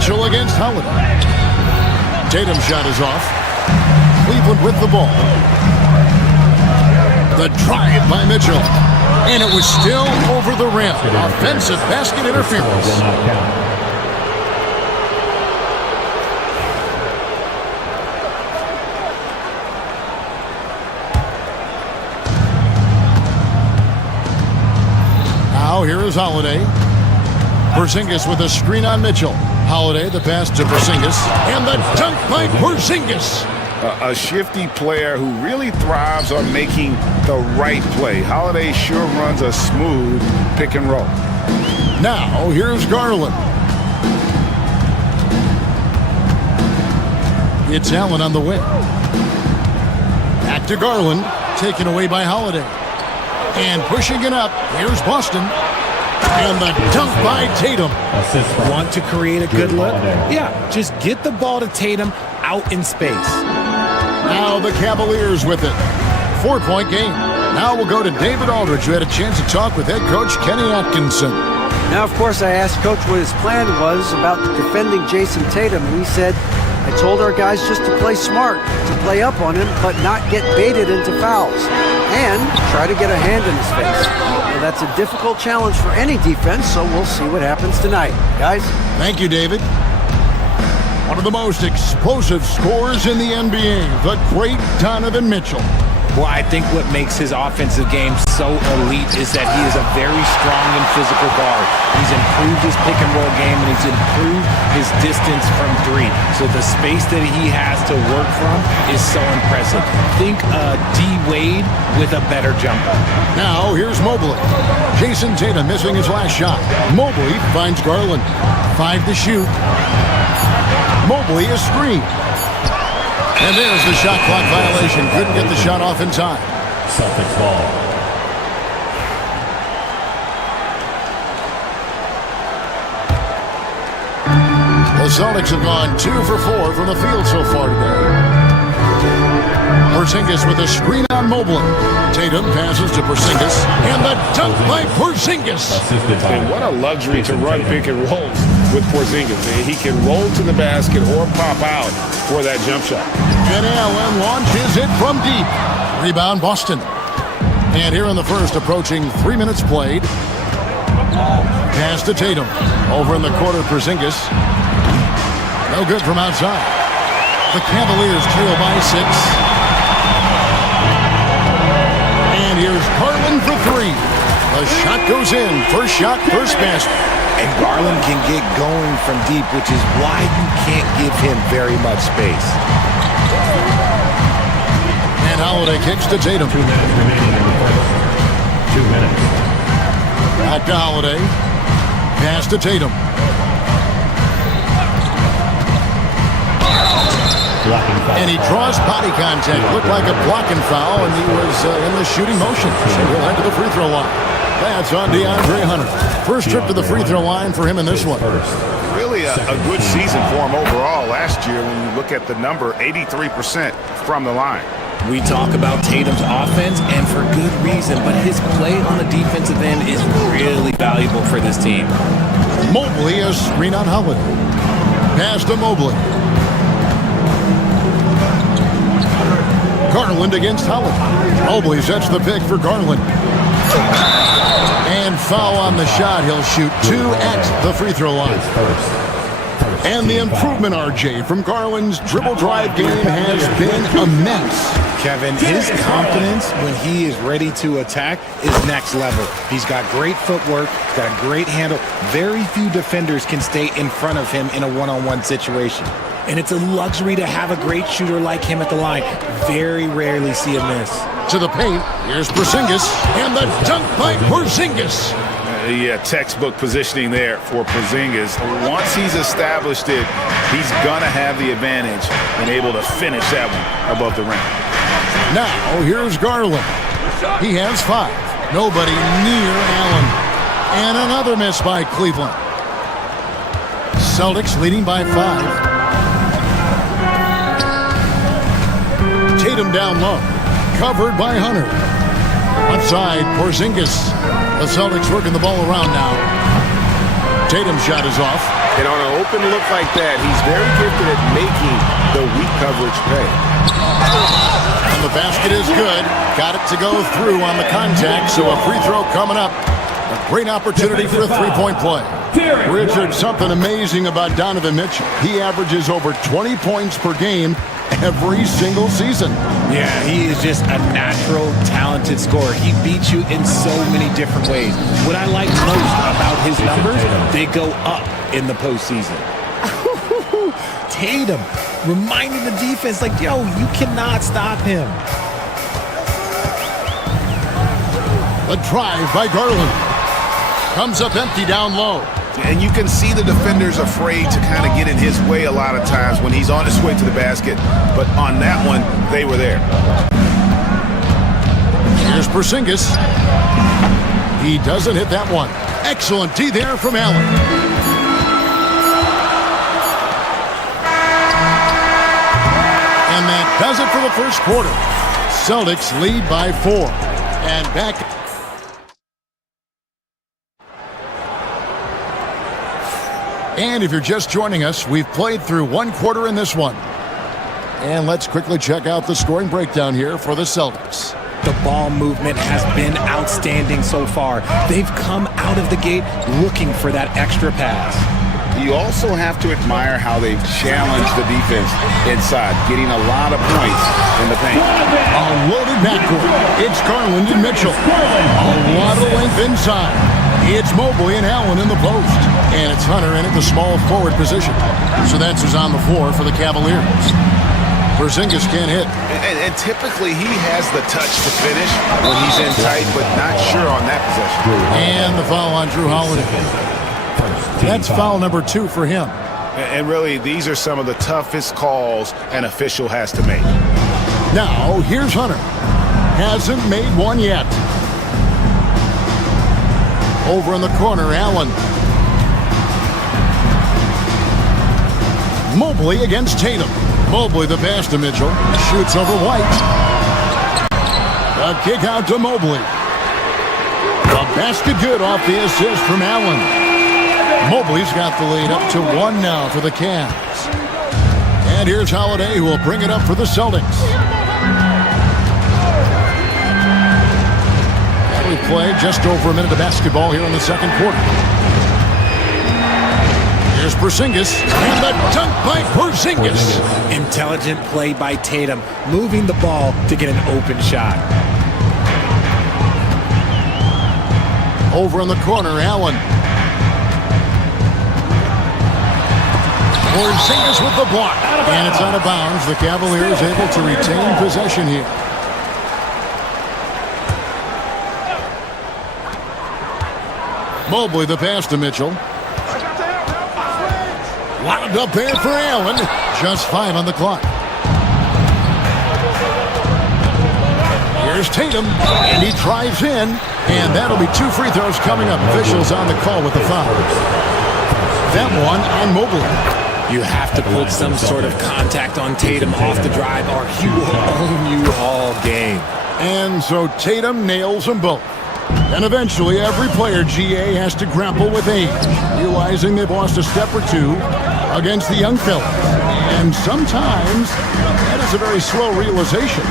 Mitchell against Holiday. Tatum's shot is off. Cleveland with the ball. The drive by Mitchell. And it was still over the rim. Offensive basket interference. Now here is Holiday. Porzingis with a screen on Mitchell. Holiday, the pass to Porzingis. And the dunk by Porzingis. A shifty player who really thrives on making the right play. Holiday sure runs a smooth pick and roll. Now here's Garland. It's Allen on the wing. Back to Garland. Taken away by Holiday. And pushing it up. Here's Boston. And the dunk by Tatum. Want to create a good look? Yeah, just get the ball to Tatum out in space. Now the Cavaliers with it. 4-point game. Now we'll go to David Aldridge, who had a chance to talk with head coach Kenny Atkinson. Now, of course, I asked Coach what his plan was about defending Jason Tatum, and he said, I told our guys just to play smart, to play up on him, but not get baited into fouls, and try to get a hand in his face. Well, that's a difficult challenge for any defense, so we'll see what happens tonight. Guys? Thank you, David. One of the most explosive scorers in the NBA, the great Donovan Mitchell. Well, I think what makes his offensive game so elite is that he is a very strong and physical guard. He's improved his pick and roll game, and he's improved his distance from three. So the space that he has to work from is so impressive. Think D. Wade with a better jumper. Now here's Mobley. Jason Tatum missing his last shot. Mobley finds Garland. 5 to shoot. Mobley is screened. And there's the shot clock violation. Couldn't get the shot off in time. Celtics ball. The Celtics have gone 2 for 4 from the field so far today. Porzingis with a screen on Mobley. Tatum passes to Porzingis. And the dunk by Porzingis. And what a luxury to run pick and rolls with Porzingis. He can roll to the basket or pop out for that jump shot. And Allen launches it from deep. Rebound Boston. And here in the first, approaching 3 minutes played. Pass to Tatum. Over in the corner, Porzingis. No good from outside. The Cavaliers trail by 6. And here's Garland for 3. The shot goes in. First shot, first basket. And Garland can get going from deep, which is why you can't give him very much space. And Holiday kicks to Tatum. 2 minutes remaining in the first. 2 minutes. Back to Holiday. Pass to Tatum. And he draws body contact. Looked like a blocking foul, and he was in the shooting motion. So he'll head to the free throw line. That's on DeAndre Hunter. First trip to the free throw line for him in this one. Really a good season for him overall last year when you look at the number, 83% from the line. We talk about Tatum's offense, and for good reason, but his play on the defensive end is really valuable for this team. Mobley a screen on Holiday. Pass to Mobley. Garland against Holiday. Mobley sets the pick for Garland. And foul on the shot. He'll shoot 2 at the free throw line. And the improvement, RJ, from Garland's dribble drive game has been immense. Kevin, his confidence when he is ready to attack is next level. He's got great footwork, got a great handle. Very few defenders can stay in front of him in a one-on-one situation. And it's a luxury to have a great shooter like him at the line. Very rarely see a miss. To the paint, here's Porzingis, and the dunk by Porzingis. Yeah, textbook positioning there for Porzingis. Once he's established it, he's going to have the advantage and able to finish that one above the rim. Now, here's Garland. He has 5. Nobody near Allen. And another miss by Cleveland. Celtics leading by 5. Tatum down low. Covered by Hunter. Outside, Porzingis. The Celtics working the ball around now. Tatum's shot is off. And on an open look like that, he's very gifted at making the weak coverage pay. And the basket is good. Got it to go through on the contact, so a free throw coming up. A great opportunity for a three-point play. Richard, something amazing about Donovan Mitchell. He averages over 20 points per game every single season. Yeah, he is just a natural, talented scorer. He beats you in so many different ways. What I like most about his numbers, they go up in the postseason. Tatum reminding the defense, like, yo, you cannot stop him. A drive by Garland. Comes up empty down low. And you can see the defenders afraid to kind of get in his way a lot of times when he's on his way to the basket. But on that one, they were there. Here's Porzingis. He doesn't hit that one. Excellent D there from Allen. And that does it for the first quarter. Celtics lead by 4. And back. And if you're just joining us, we've played through one quarter in this one. And let's quickly check out the scoring breakdown here for the Celtics. The ball movement has been outstanding so far. They've come out of the gate looking for that extra pass. You also have to admire how they've challenged the defense inside, getting a lot of points in the paint. A loaded backcourt. It's Garland and Mitchell. A lot of length inside. It's Mobley and Allen in the post. And it's Hunter in at the small forward position. So that's who's on the floor for the Cavaliers. Porzingis can't hit. And typically he has the touch to finish when he's in tight, but not sure on that possession. And the foul on Drew Holiday. That's foul number 2 for him. And really, these are some of the toughest calls an official has to make. Now, here's Hunter. Hasn't made one yet. Over in the corner, Allen. Mobley against Tatum. Mobley the pass to Mitchell. Shoots over White. A kick out to Mobley. A basket good off the assist from Allen. Mobley's got the lead up to 1 now for the Cavs. And here's Holiday, who will bring it up for the Celtics. And we played just over a minute of basketball here in the second quarter. Here's Porzingis, and the dunk by Porzingis. Intelligent play by Tatum, moving the ball to get an open shot. Over in the corner, Allen. Porzingis with the block. And it's out of bounds. The Cavaliers able to retain possession here. Mobley the pass to Mitchell. Wound up there for Allen. Just 5 on the clock. Here's Tatum, and he drives in, and that'll be 2 free throws coming up. Officials on the call with the foul. That one on Mobley. You have to put some sort of contact on Tatum off the drive, or he will own you all game. And so Tatum nails them both. And eventually, every player, GA, has to grapple with age, realizing they've lost a step or 2 against the young fellas. And sometimes, that is a very slow realization.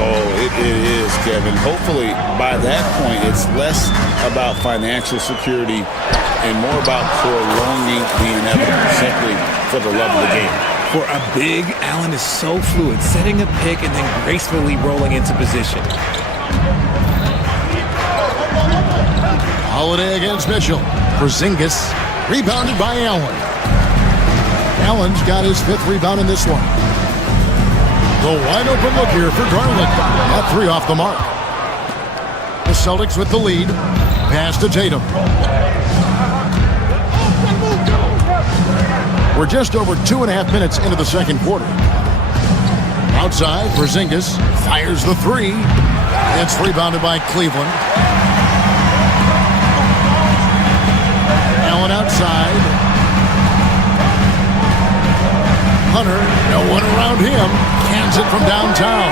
Oh, it is, Kevin. Hopefully, by that point, it's less about financial security and more about prolonging the inevitable, simply for the love of the game. For a big, Allen is so fluid, setting a pick and then gracefully rolling into position. Holiday against Mitchell. Porzingis, rebounded by Allen. Allen's got his 5th rebound in this one. The wide open look here for Garland. That 3 off the mark. The Celtics with the lead. Pass to Tatum. We're just over 2.5 minutes into the second quarter. Outside, Porzingis fires the 3. It's rebounded by Cleveland. Allen outside. Hunter, no one around him. Cans it from downtown.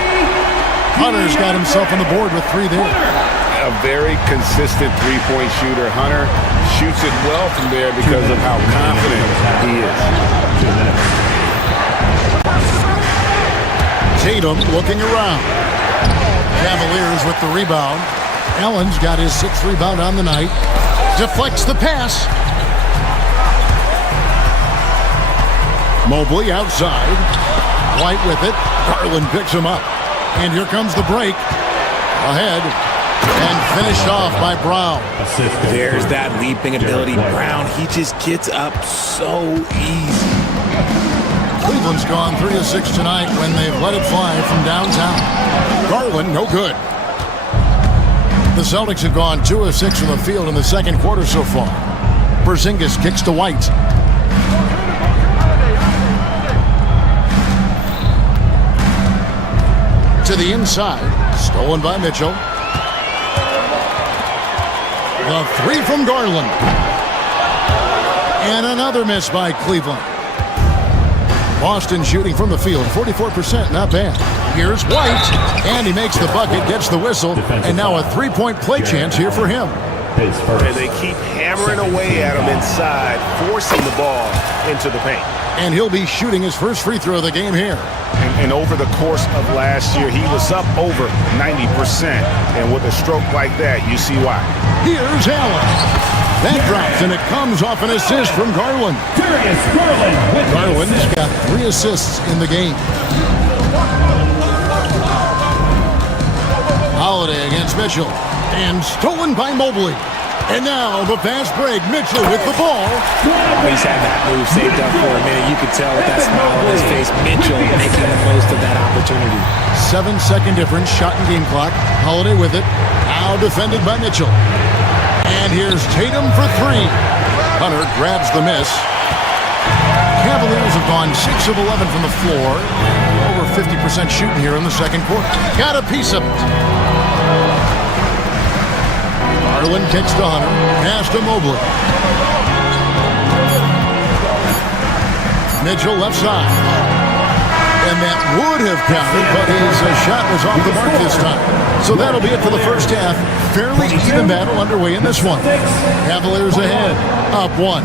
Hunter's got himself on the board with 3 there. a very consistent three-point shooter. Hunter shoots it well from there because of how confident he is. 2 minutes. Tatum looking around. Cavaliers with the rebound. Allen's got his 6th rebound on the night. Deflects the pass. Mobley outside. White with it. Garland picks him up. And here comes the break. Ahead. And finished off by Brown. There's that leaping ability. Brown, he just gets up so easy. Cleveland's gone 3 of 6 tonight when they've let it fly from downtown. Garland, no good. The Celtics have gone 2 of 6 from the field in the second quarter so far. Porzingis kicks to White. To the inside. Stolen by Mitchell. The 3 from Garland. And another miss by Cleveland. Boston shooting from the field, 44%, not bad. Here's White, and he makes the bucket, gets the whistle, and now a 3-point play chance here for him. And they keep hammering away at him inside, forcing the ball into the paint. And he'll be shooting his first free throw of the game here. And over the course of last year, he was up over 90%. And with a stroke like that, you see why. Here's Allen. That drops, and it comes off an assist from Garland. Garland's got 3 assists in the game. Holiday against Mitchell. And stolen by Mobley. And now the fast break. Mitchell with the ball. He's had that move saved up for a minute. You could tell with that smile on his face. Mitchell making the most of that opportunity. 7-second difference. Shot and game clock. Holiday with it. Now defended by Mitchell. And here's Tatum for 3. Hunter grabs the miss. Cavaliers have gone 6 of 11 from the floor. Over 50% shooting here in the second quarter. Got a piece of it. Garland kicks to Hunter. Pass to Mobley. Mitchell left side. And that would have counted, but his shot was off the mark this time. So that'll be it for the first half. Fairly even battle underway in this one. Cavaliers ahead, up 1.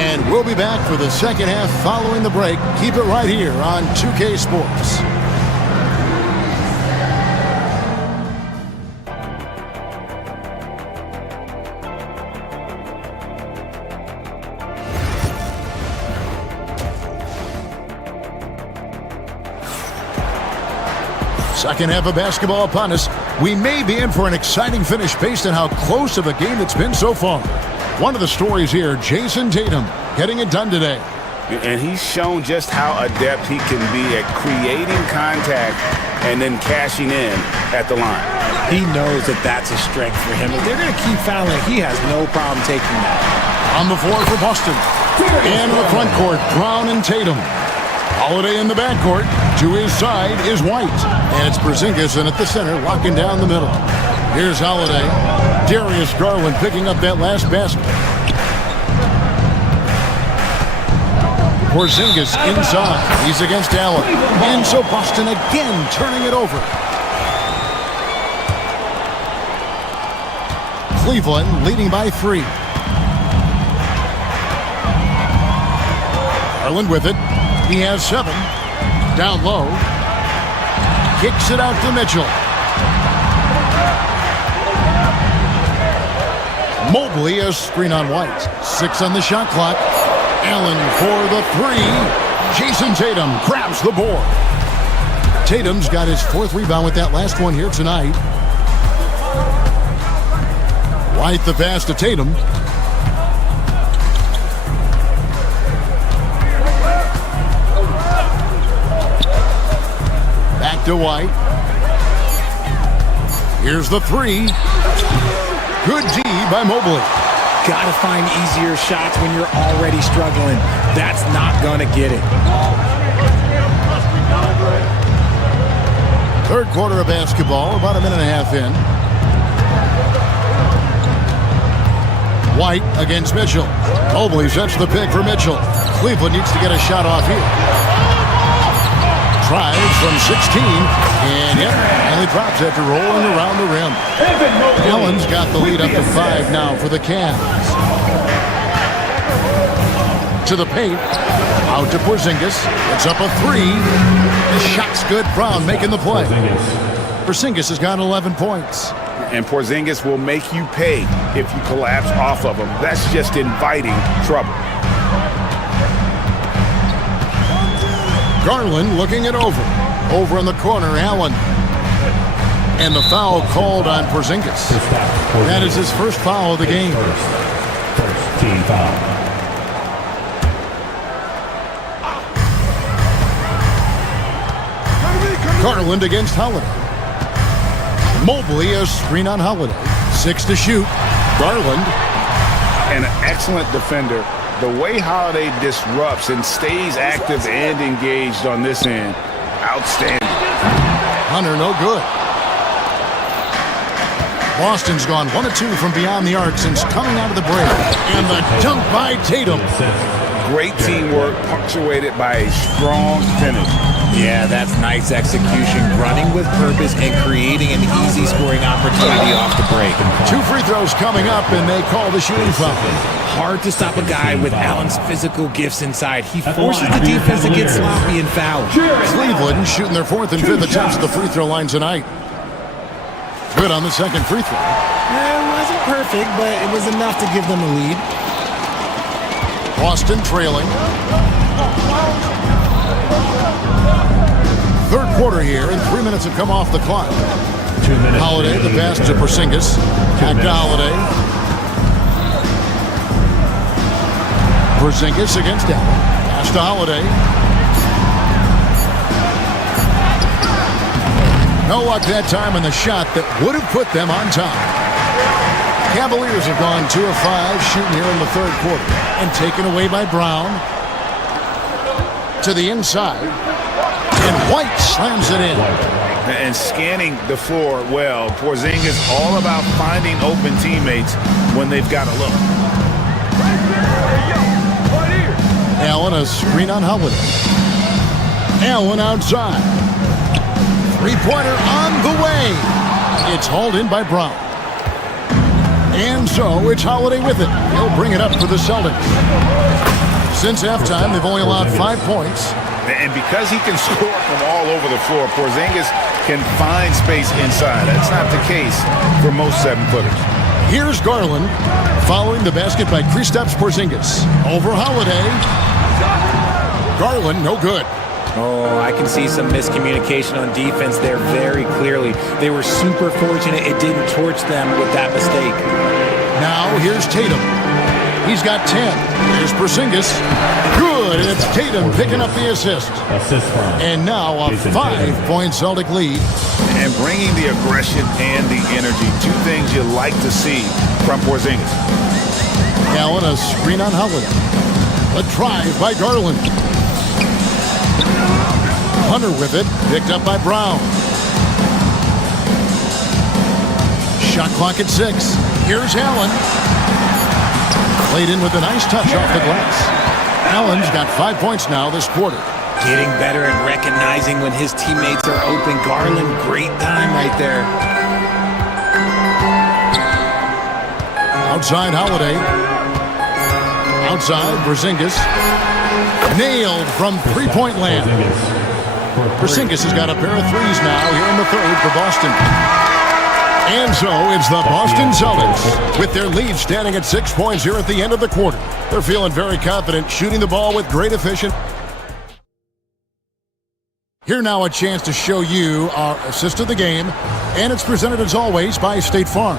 And we'll be back for the second half following the break. Keep it right here on 2K Sports. Second half of basketball upon us. We may be in for an exciting finish based on how close of a game it's been so far. One of the stories here, Jason Tatum, getting it done today. And he's shown just how adept he can be at creating contact and then cashing in at the line. He knows that that's a strength for him. If they're going to keep fouling, he has no problem taking that. On the floor for Boston. And in the front court, Brown and Tatum. Holiday in the backcourt. To his side is White. And it's Porzingis in at the center, locking down the middle. Here's Holiday. Darius Garland picking up that last basket. Porzingis inside. He's against Allen. And so Boston again turning it over. Cleveland leading by 3. Garland with it. He has 7. Down low. Kicks it out to Mitchell. Mobley, a screen on White. 6 on the shot clock. Allen for the 3. Jason Tatum grabs the board. Tatum's got his 4th rebound with that last one here tonight. White the pass to Tatum. Back to White. Here's the 3. Good D by Mobley. Got to find easier shots when you're already struggling. That's not going to get it. Third quarter of basketball, about a minute and a half in. White against Mitchell. Mobley sets the pick for Mitchell. Cleveland needs to get a shot off here. Tries from 16, and yep, only drops after rolling around the rim. Allen's got the lead up to 5 now for the Cavs. To the paint. Out to Porzingis. It's up a 3. The shot's good. Brown making the play. Porzingis has got 11 points. And Porzingis will make you pay if you collapse off of him. That's just inviting trouble. Garland looking it over. Over in the corner, Allen. And the foul called on Porzingis. That is his first foul of the game. First team foul. Garland against Holiday. Mobley a screen on Holiday. 6 to shoot. Garland. An excellent defender. The way Holiday disrupts and stays active and engaged on this end, outstanding. Hunter no good. Boston's gone 1 of 2 from beyond the arc since coming out of the break. And the dunk by Tatum. Great teamwork punctuated by a strong finish. Yeah, that's nice execution, running with purpose and creating an easy scoring opportunity off the break. 2 free throws coming up, and they call the shooting foul. Hard to stop a guy with Allen's physical gifts inside. He forces the defense to get sloppy and foul. Cleveland shooting their 4th and 5th attempts at the free throw line tonight. Good on the second free throw. It wasn't perfect, but it was enough to give them a lead. Boston trailing. Third quarter here, and 3 minutes have come off the clock. 2 minutes. Holiday, the pass to Porzingis. Back to Holiday. Porzingis against Allen. Pass to Holiday. No luck that time on the shot that would have put them on top. Cavaliers have gone 2 of 5 shooting here in the third quarter. And taken away by Brown. To the inside. And White slams it in. And scanning the floor well. Porzingis all about finding open teammates when they've got a look. Allen a screen on Holiday. Allen outside. Three-pointer on the way. It's hauled in by Brown. And so it's Holiday with it. He'll bring it up for the Celtics. Since halftime, they've only allowed 5 points. And because he can score from all over the floor, Porzingis can find space inside. That's not the case for most 7-footers. Here's Garland following the basket by Kristaps Porzingis. Over Holiday. Garland, no good. Oh, I can see some miscommunication on defense there very clearly. They were super fortunate it didn't torch them with that mistake. Now here's Tatum. He's got 10. Here's Porzingis. Good. And it's Tatum picking up the assist. And now a 5-point Celtic lead. And bringing the aggression and the energy. 2 things you like to see from Porzingis. Allen a screen on Holiday. A drive by Garland. Hunter with it. Picked up by Brown. Shot clock at 6. Here's Allen. Played in with a nice touch off the glass. Allen's got 5 points now this quarter. Getting better at recognizing when his teammates are open. Garland, great time right there. Outside Holiday. Outside Porzingis. Nailed from three-point land. Porzingis has got a pair of threes now here in the third for Boston. And so it's the Boston Celtics with their lead standing at 6 points here at the end of the quarter. They're feeling very confident, shooting the ball with great efficiency. Here now a chance to show you our assist of the game, and it's presented as always by State Farm.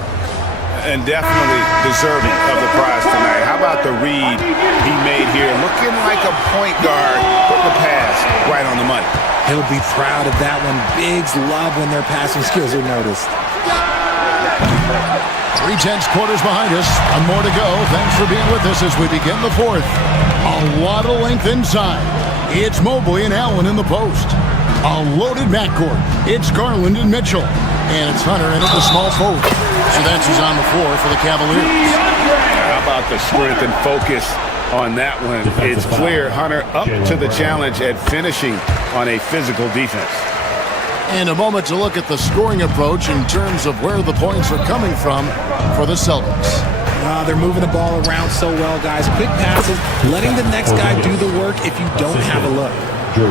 And definitely deserving of the prize tonight. How about the read he made here? Looking like a point guard, putting the pass right on the money. He'll be proud of that one. Bigs love when their passing skills are noticed. 3/10 quarters behind us. One more to go. Thanks for being with us as we begin the fourth. A lot of length inside. It's Mobley and Allen in the post. A loaded backcourt. It's Garland and Mitchell. And it's Hunter in at the small forward. So that's who's on the floor for the Cavaliers. How about the strength and focus on that one? It's clear Hunter up to the challenge at finishing on a physical defense. And a moment to look at the scoring approach in terms of where the points are coming from for the Celtics. They're moving the ball around so well, guys. Quick passes, letting the next guy do the work if you don't have a look.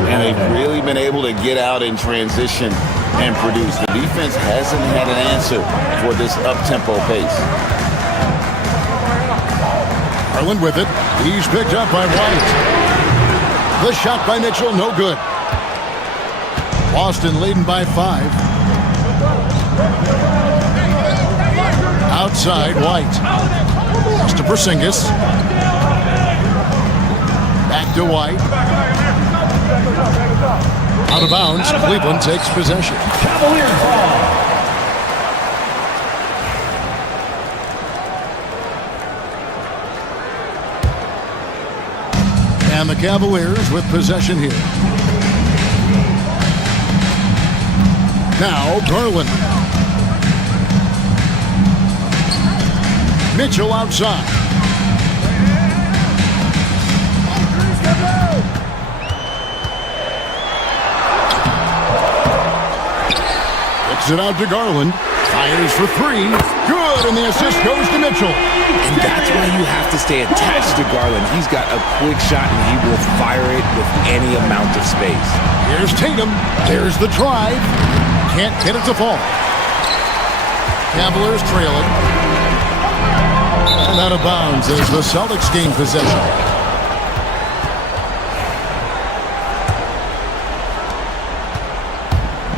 And they've really been able to get out in transition and produce. The defense hasn't had an answer for this up-tempo pace. Garland with it. He's picked up by White. The shot by Mitchell, no good. Boston leading by 5. Outside, White. Pass to Porzingis. Back to White. Out of bounds. Cleveland takes possession. Cavaliers ball. And the Cavaliers with possession here. Now Garland. Mitchell outside. Kicks it out to Garland. Fires for 3. Good, and the assist goes to Mitchell. And that's why you have to stay attached to Garland. He's got a quick shot, and he will fire it with any amount of space. Here's Tatum. There's the drive. Can't get it to fall. Cavaliers trail it. And out of bounds as the Celtics gain possession.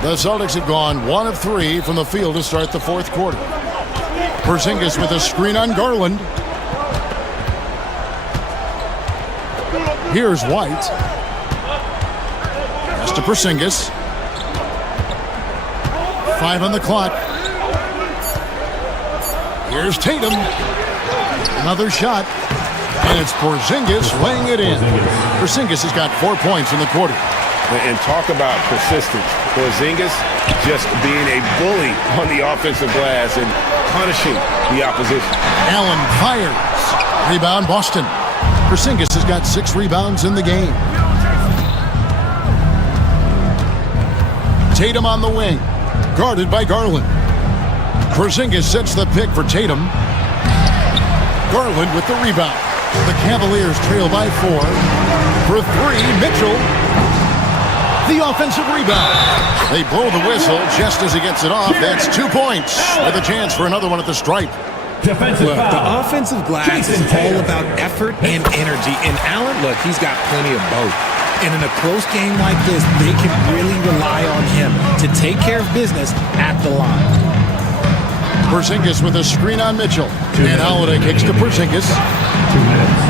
The Celtics have gone 1 of 3 from the field to start the fourth quarter. Porzingis with a screen on Garland. Here's White. Pass to Porzingis. 5 on the clock. Here's Tatum. Another shot. And it's Porzingis laying it in. Porzingis has got 4 points in the quarter. And talk about persistence. Porzingis just being a bully on the offensive glass and punishing the opposition. Allen fires. Rebound Boston. Porzingis has got 6 rebounds in the game. Tatum on the wing. Guarded by Garland. Porzingis sets the pick for Tatum. Garland with the rebound. The Cavaliers trail by 4. For 3, Mitchell. The offensive rebound. They blow the whistle just as he gets it off. That's 2 points with a chance for another one at the stripe. Look, the offensive glass is all about effort and energy. And Allen, look, he's got plenty of both. And in a close game like this, they can really rely on him to take care of business at the line. Porzingis with a screen on Mitchell. And Holiday kicks to Porzingis. 2 minutes.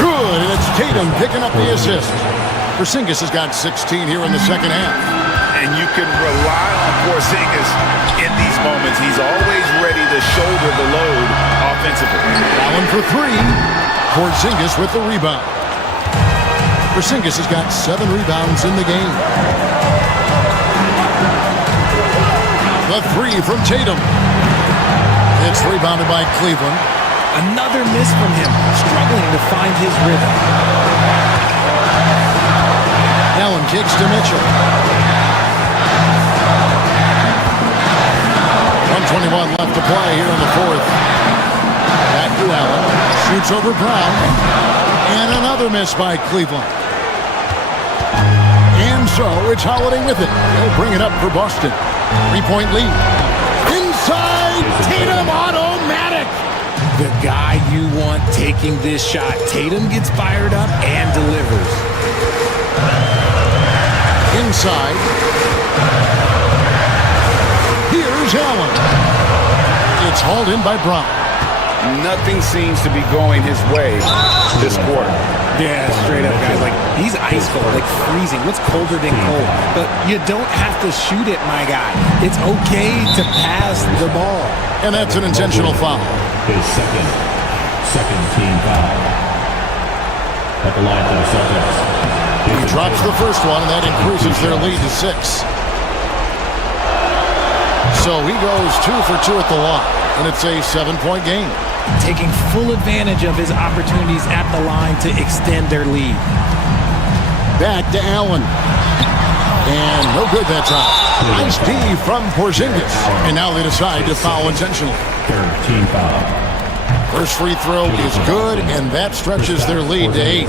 Good, and it's Tatum picking up the assist. Porzingis has got 16 here in the second half. And you can rely on Porzingis in these moments. He's always ready to shoulder the load offensively. Allen for 3. Porzingis with the rebound. Porzingis has got 7 rebounds in the game. The 3 from Tatum. It's rebounded by Cleveland. Another miss from him, struggling to find his rhythm. Allen kicks to Mitchell. 1:21 left to play here in the fourth. Back to Allen. Shoots over Brown. And another miss by Cleveland. And so it's Holiday with it. They'll bring it up for Boston. 3-point lead. Inside, Tatum automatic. The guy you want taking this shot. Tatum gets fired up and delivers. Inside. Here's Allen. It's hauled in by Brown. Nothing seems to be going his way this quarter. Yeah, straight up, guys. Like, he's ice cold, like freezing. What's colder than cold? But you don't have to shoot it, my guy. It's okay to pass the ball. And that's an intentional foul. His second team foul. At the line for the Celtics. He drops the first one, and that increases their lead to 6. So he goes 2 for 2 at the line, and it's a 7-point game. Taking full advantage of his opportunities at the line to extend their lead. Back to Allen. And no good that time. Nice D from Porzingis. And now they decide to foul intentionally. Team foul. First free throw is good, and that stretches their lead to 8.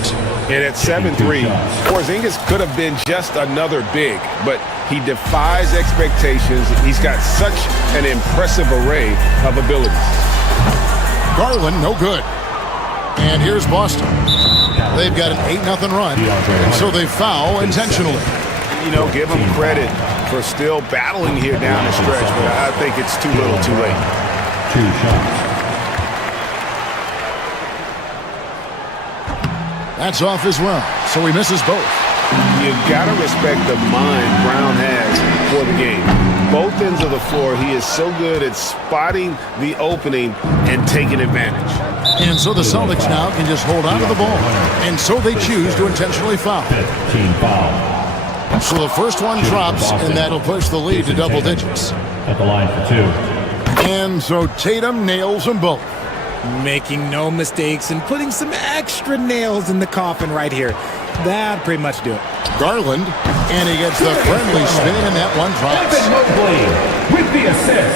And at 7-3, Porzingis could have been just another big, but he defies expectations. He's got such an impressive array of abilities. Garland, no good. And here's Boston. They've got an 8-0 run, and so they foul intentionally. You know, give them credit for still battling here down the stretch, but I think it's too little too late. 2 shots. That's off as well, so he misses both. You've got to respect the mind Brown has for the game. Both ends of the floor, he is so good at spotting the opening and taking advantage. And so the Celtics now can just hold on to the ball. And so they choose to intentionally foul. Team foul. So the first one drops, and that'll push the lead to double digits. At the line for 2. And so Tatum nails them both. Making no mistakes and putting some extra nails in the coffin right here. That'd pretty much do it. Garland, and he gets the friendly spin, and that one drops. With the assist.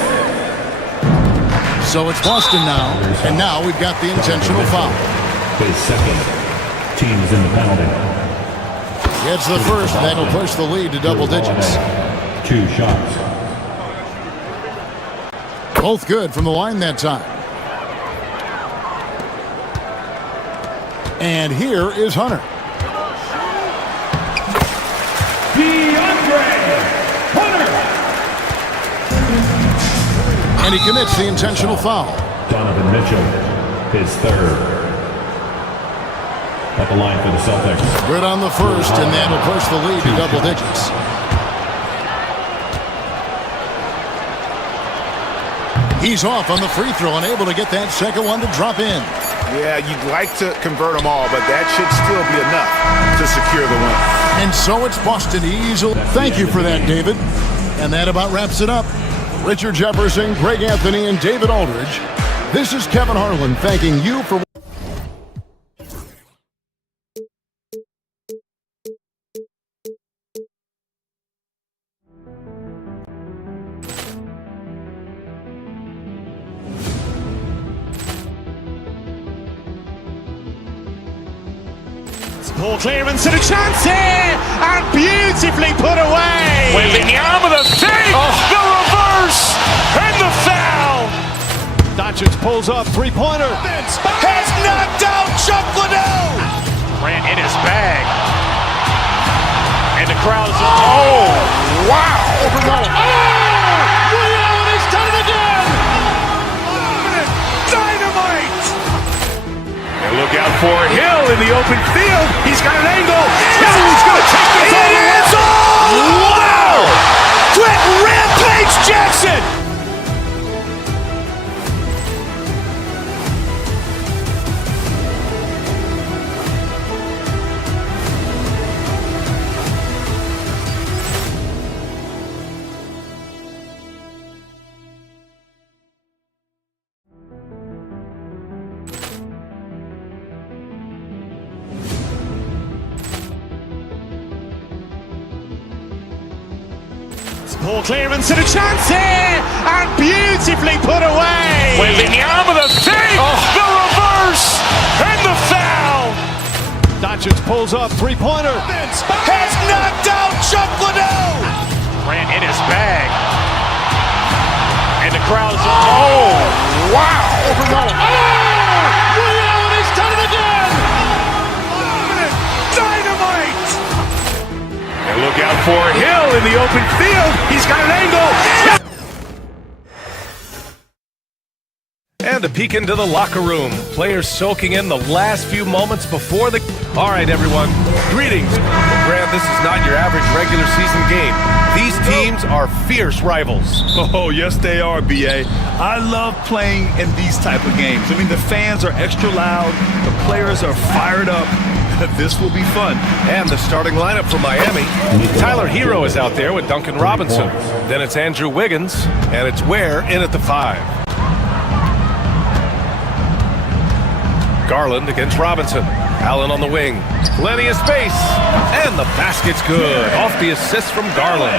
So it's Boston now, and now we've got the intentional foul. His second. Team is in the penalty. Gets the first, and that'll push the lead to double digits. 2 shots. Both good from the line that time. And here is Hunter. And he commits the intentional foul. Donovan Mitchell, his third. At the line for the Celtics. Good on the first, and that'll push the lead to double digits. He's off on the free throw, unable to get that second one to drop in. Yeah, you'd like to convert them all, but that should still be enough to secure the win. And so it's Boston easily. Thank you for that, David. And that about wraps it up. Richard Jefferson, Greg Anthony, and David Aldridge. This is Kevin Harlan thanking you for Ball clearance and a chance here, and beautifully put away. Wembanyama with a save, the reverse, and the foul. Doncic pulls up, three-pointer. Has knocked out Chuck Liddell. Ran in his bag, and the crowd is wow! Ray Allen has done it again. Dynamite. Look out for Hill in the open field. He's got an angle. He's going to take this all the way. Wow! Quick rampage Jackson. Ball clearance and a chance here, and beautifully put away. Wembanyama with a save, the reverse, and the foul. Doncic pulls up, three-pointer. Has knocked out Chuck Liddell. Ran in his bag, and the crowd is wow! Ray Allen has done it again. Dynamite. And look out for Hill in the open field. He's got an angle. And a peek into the locker room. Players soaking in the last few moments before the... All right, everyone. Greetings. Grant, this is not your average regular season game. These teams are fierce rivals. Oh, yes, they are, B.A. I love playing in these type of games. I mean, the fans are extra loud. The players are fired up. This will be fun. And the starting lineup for Miami. Tyler Hero is out there with Duncan Robinson. Then it's Andrew Wiggins, and it's Ware in at the 5. Garland against Robinson. Allen on the wing. Plenty of space. And the basket's good. Off the assist from Garland.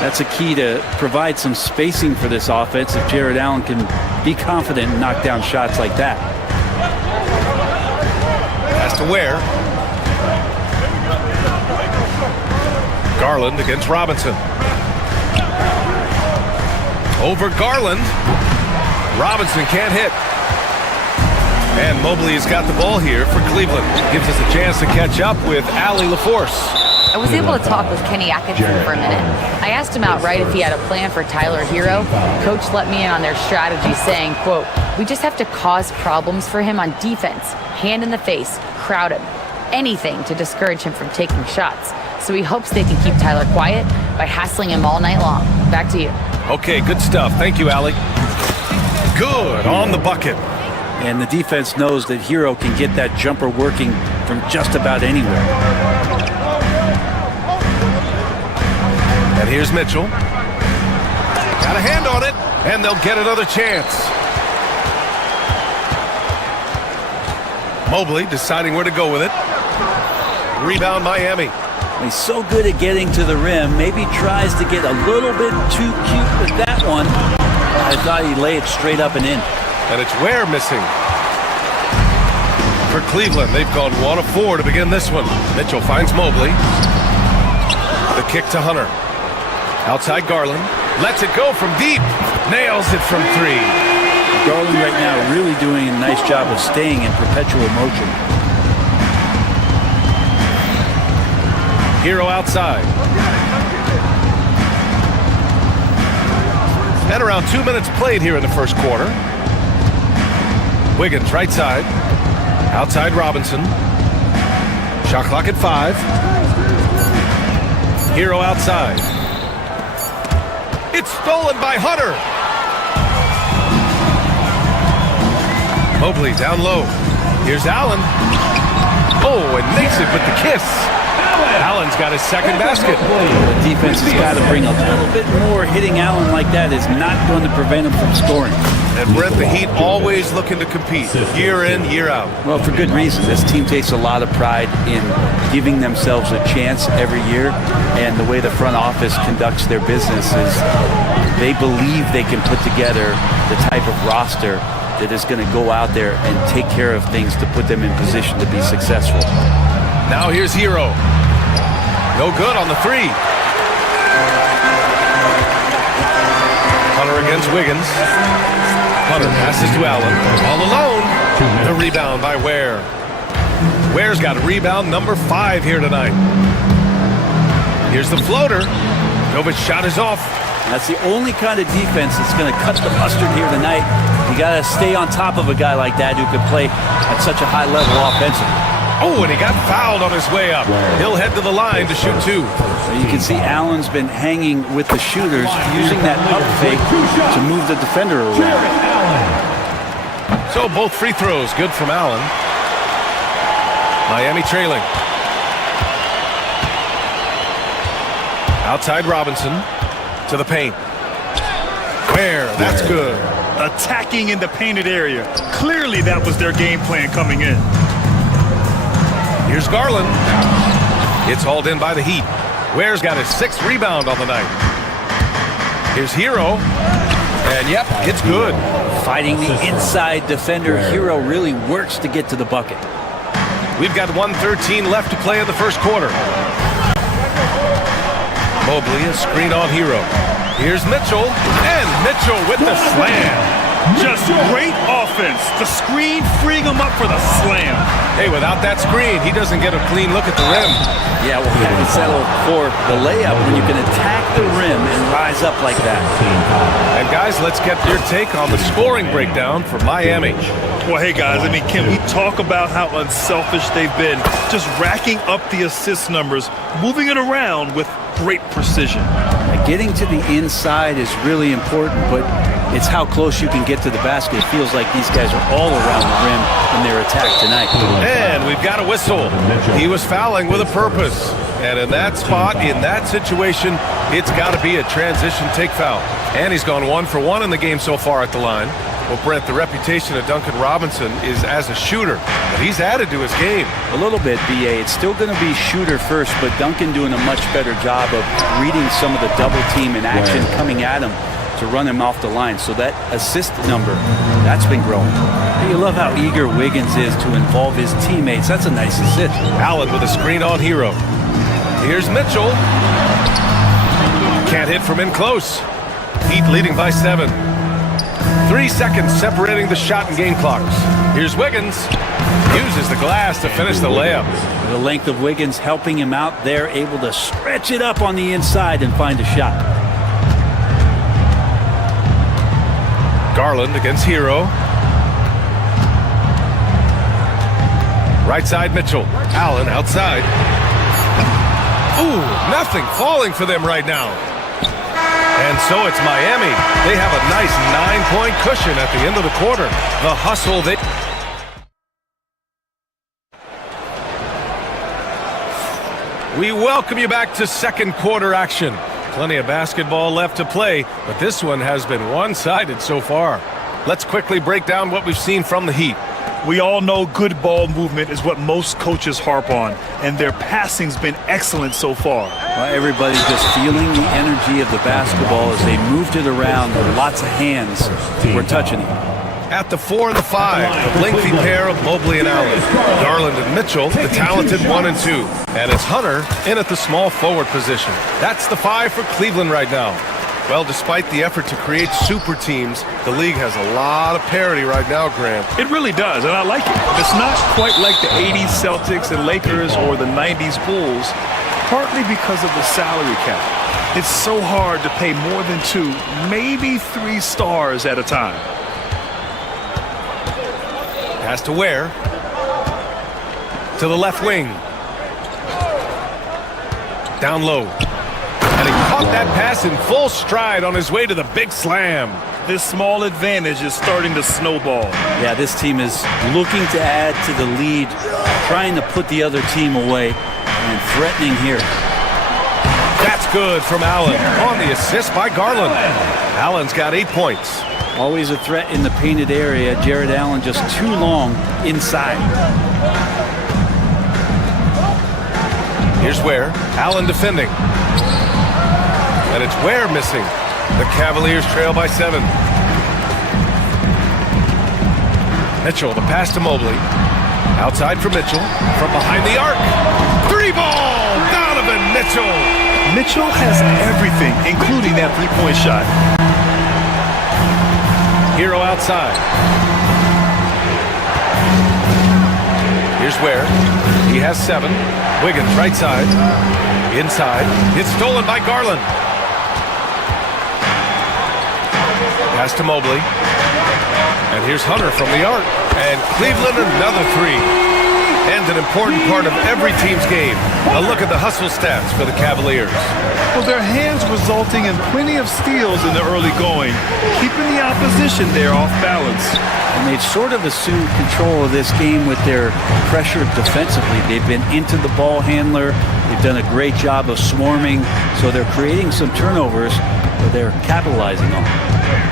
That's a key to provide some spacing for this offense if Jared Allen can be confident and knock down shots like that. Pass to Ware. Garland against Robinson. Over Garland. Robinson can't hit. And Mobley has got the ball here for Cleveland. Gives us a chance to catch up with Allie LaForce. I was able to talk with Kenny Atkinson for a minute. I asked him outright if he had a plan for Tyler Hero. Coach let me in on their strategy, saying, quote, "We just have to cause problems for him on defense. Hand in the face, crowd him. Anything to discourage him from taking shots. So he hopes they can keep Tyler quiet by hassling him all night long." Back to you. Okay, good stuff. Thank you, Allie. Good on the bucket. And the defense knows that Hero can get that jumper working from just about anywhere. And here's Mitchell. Got a hand on it, and they'll get another chance. Mobley deciding where to go with it. Rebound Miami. He's so good at getting to the rim. Maybe tries to get a little bit too cute with that one. I thought he'd lay it straight up and in. And it's Ware missing. For Cleveland, they've gone 1 of 4 to begin this one. Mitchell finds Mobley. The kick to Hunter. Outside Garland. Lets it go from deep. Nails it from 3. Garland right now really doing a nice job of staying in perpetual motion. Hero outside. And around 2 minutes played here in the first quarter. Wiggins right side. Outside Robinson. Shot clock at 5. Hero outside. It's stolen by Hunter. Mobley down low. Here's Allen. Oh, and makes it with the kiss. Allen's got his second basket. The defense has got to bring a little bit more. Hitting Allen like that is not going to prevent him from scoring. And Brent, the Heat always looking to compete year in, year out. Well, for good reason. This team takes a lot of pride in giving themselves a chance every year. And the way the front office conducts their business is they believe they can put together the type of roster that is going to go out there and take care of things to put them in position to be successful. Now here's Hero. No good on the 3. Hunter against Wiggins. Hunter passes to Allen. All alone. The rebound by Ware. Ware's got rebound number 5 here tonight. Here's the floater. Novic's shot is off. That's the only kind of defense that's going to cut the mustard here tonight. You got to stay on top of a guy like that who can play at such a high level offensively. Oh, and he got fouled on his way up. He'll head to the line to shoot 2. So you can see Allen's been hanging with the shooters, using that pump fake to move the defender around. So both free throws good from Allen. Miami trailing. Outside Robinson to the paint. Ware, that's good. Attacking in the painted area. Clearly that was their game plan coming in. Here's Garland. It's hauled in by the Heat. Ware's got his 6th rebound on the night. Here's Hero. And yep, it's good. Fighting the inside defender, Hero really works to get to the bucket. We've got 1:13 left to play in the first quarter. Mobley, a screen on Hero. Here's Mitchell. And Mitchell with the slam. Just great offense. The screen freeing him up for the slam. Hey, without that screen, he doesn't get a clean look at the rim. Yeah, well, you can settle for the layup when you can attack the rim and rise up like that. And guys, let's get your take on the scoring breakdown for Miami. Well, hey guys, I mean, can we talk about how unselfish they've been? Just racking up the assist numbers, moving it around with great precision. Getting to the inside is really important, but it's how close you can get to the basket. It feels like these guys are all around the rim in their attack tonight. And we've got a whistle. He was fouling with a purpose. And in that spot, in that situation, it's got to be a transition take foul. And he's gone 1 for 1 in the game so far at the line. Well, Brent, the reputation of Duncan Robinson is as a shooter, but he's added to his game. A little bit, BA. It's still going to be shooter first, but Duncan doing a much better job of reading some of the double team in action coming at him to run him off the line. So that assist number, that's been growing. You love how eager Wiggins is to involve his teammates. That's a nice assist. Allen with a screen on Hero. Here's Mitchell. Can't hit from in close. Heat leading by 7. 3 seconds separating the shot and game clocks. Here's Wiggins. Uses the glass to finish the layup. The length of Wiggins helping him out there, able to stretch it up on the inside and find a shot. Garland against Hero. Right side Mitchell. Allen outside. Ooh, nothing falling for them right now. And so it's Miami. They have a nice 9-point cushion at the end of the quarter. The hustle they... We welcome you back to second quarter action. Plenty of basketball left to play, but this one has been one-sided so far. Let's quickly break down what we've seen from the Heat. We all know good ball movement is what most coaches harp on, and their passing's been excellent so far. Well, everybody's just feeling the energy of the basketball as they moved it around with lots of hands were touching it. At the 4 and the 5, the lengthy pair of Mobley and Allen. Garland and Mitchell, the talented 1 and 2. And it's Hunter in at the small forward position. That's the 5 for Cleveland right now. Well, despite the effort to create super teams, the league has a lot of parity right now, Grant. It really does, and I like it. It's not quite like the 80s Celtics and Lakers or the 90s Bulls, partly because of the salary cap. It's so hard to pay more than 2, maybe 3 stars at a time. Pass to Ware. To the left wing. Down low. And he caught that pass in full stride on his way to the big slam. This small advantage is starting to snowball. Yeah, this team is looking to add to the lead, trying to put the other team away, and threatening here. That's good from Allen on the assist by Garland. Allen's got 8 points. Always a threat in the painted area. Jared Allen just too long inside. Here's Ware. Allen defending. And it's Ware missing. The Cavaliers trail by 7. Mitchell, the pass to Mobley. Outside for Mitchell. From behind the arc. 3-ball! Donovan Mitchell! Mitchell has everything, including that three-point shot. Hero outside. Here's Ware. He has 7. Wiggins right side. Inside. It's stolen by Garland. Pass to Mobley. And here's Hunter from the arc. And Cleveland another 3. And an important part of every team's game. A look at the hustle stats for the Cavaliers. Well, their hands resulting in plenty of steals in the early going, keeping the opposition there off balance. And they've sort of assumed control of this game with their pressure defensively. They've been into the ball handler. They've done a great job of swarming. So they're creating some turnovers that they're capitalizing on.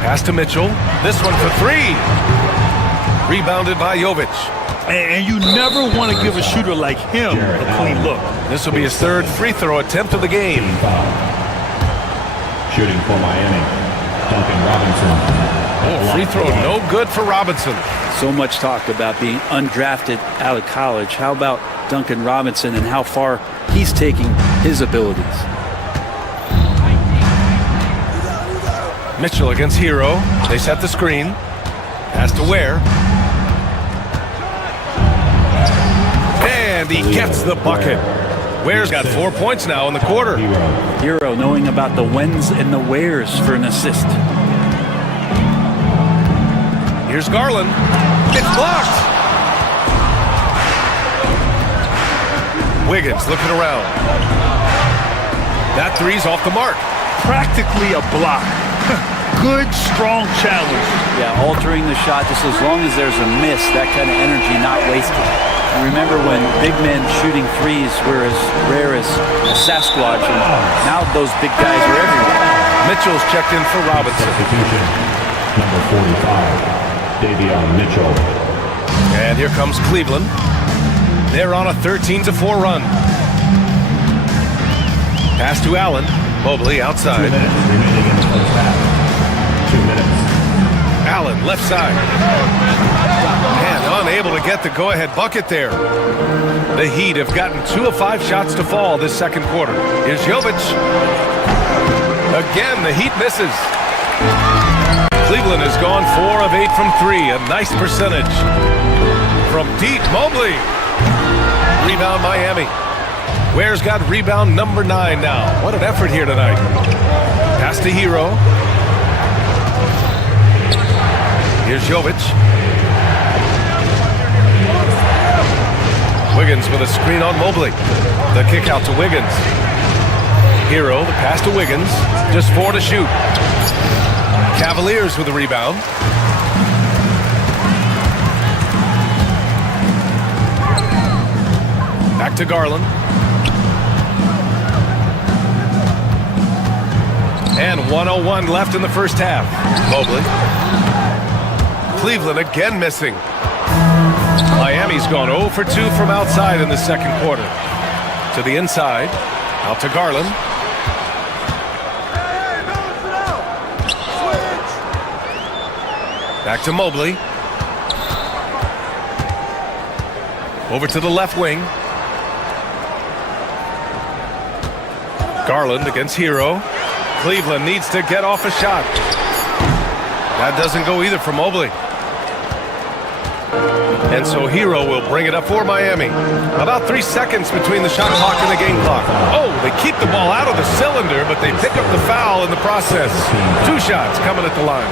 Pass to Mitchell. This one for 3. Rebounded by Jovic. And you never want to give a shooter like him a clean look. This will be his 3rd free throw attempt of the game. Shooting for Miami, Duncan Robinson. Oh, free throw no good for Robinson. So much talk about being undrafted out of college. How about Duncan Robinson and how far he's taking his abilities? Mitchell against Hero. They set the screen. Pass to Ware. And he gets the bucket. Ware's got 4 points now in the quarter. Hero knowing about the whens and the wheres for an assist. Here's Garland. It's blocked. Wiggins looking around. That 3's off the mark. Practically a block. Good, strong challenge. Yeah, altering the shot just as long as there's a miss, that kind of energy not wasted. And remember when big men shooting threes were as rare as a Sasquatch, and now those big guys are everywhere. Mitchell's checked in for Robinson. Substitution, number 45. Mitchell. And here comes Cleveland. They're on a 13-4 run. Pass to Allen. Mobley outside. 2 minutes remaining in the first half. 2 minutes. Allen, left side. And unable to get the go-ahead bucket there. The Heat have gotten 2 of 5 shots to fall this second quarter. Here's Jovic. Again, the Heat misses. Cleveland has gone 4 of 8 from 3. A nice percentage. From deep, Mobley. Rebound, Miami. Ware's got rebound number 9 now. What an effort here tonight. Pass to Hero. Here's Jovic. Wiggins with a screen on Mobley. The kick out to Wiggins. Hero, the pass to Wiggins. Just 4 to shoot. Cavaliers with the rebound. Back to Garland. And 1:01 left in the first half. Mobley. Cleveland again missing. Miami's gone 0 for 2 from outside in the second quarter. To the inside. Out to Garland. Back to Mobley. Over to the left wing. Garland against Hero. Cleveland needs to get off a shot. That doesn't go either for Mobley. And so Hero will bring it up for Miami. About 3 seconds between the shot clock and the game clock. Oh, they keep the ball out of the cylinder, but they pick up the foul in the process. 2 shots coming at the line.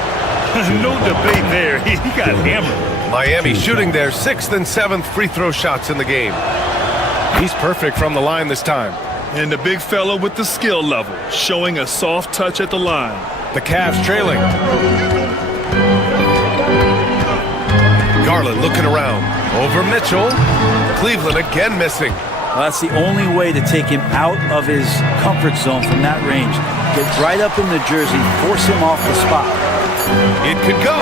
No debate there. He got hammered. Miami shooting their 6th and 7th free throw shots in the game. He's perfect from the line this time. And the big fella with the skill level, showing a soft touch at the line. The Cavs trailing. Garland looking around. Over Mitchell. Cleveland again missing. Well, that's the only way to take him out of his comfort zone from that range. Get right up in the jersey, force him off the spot. It could go.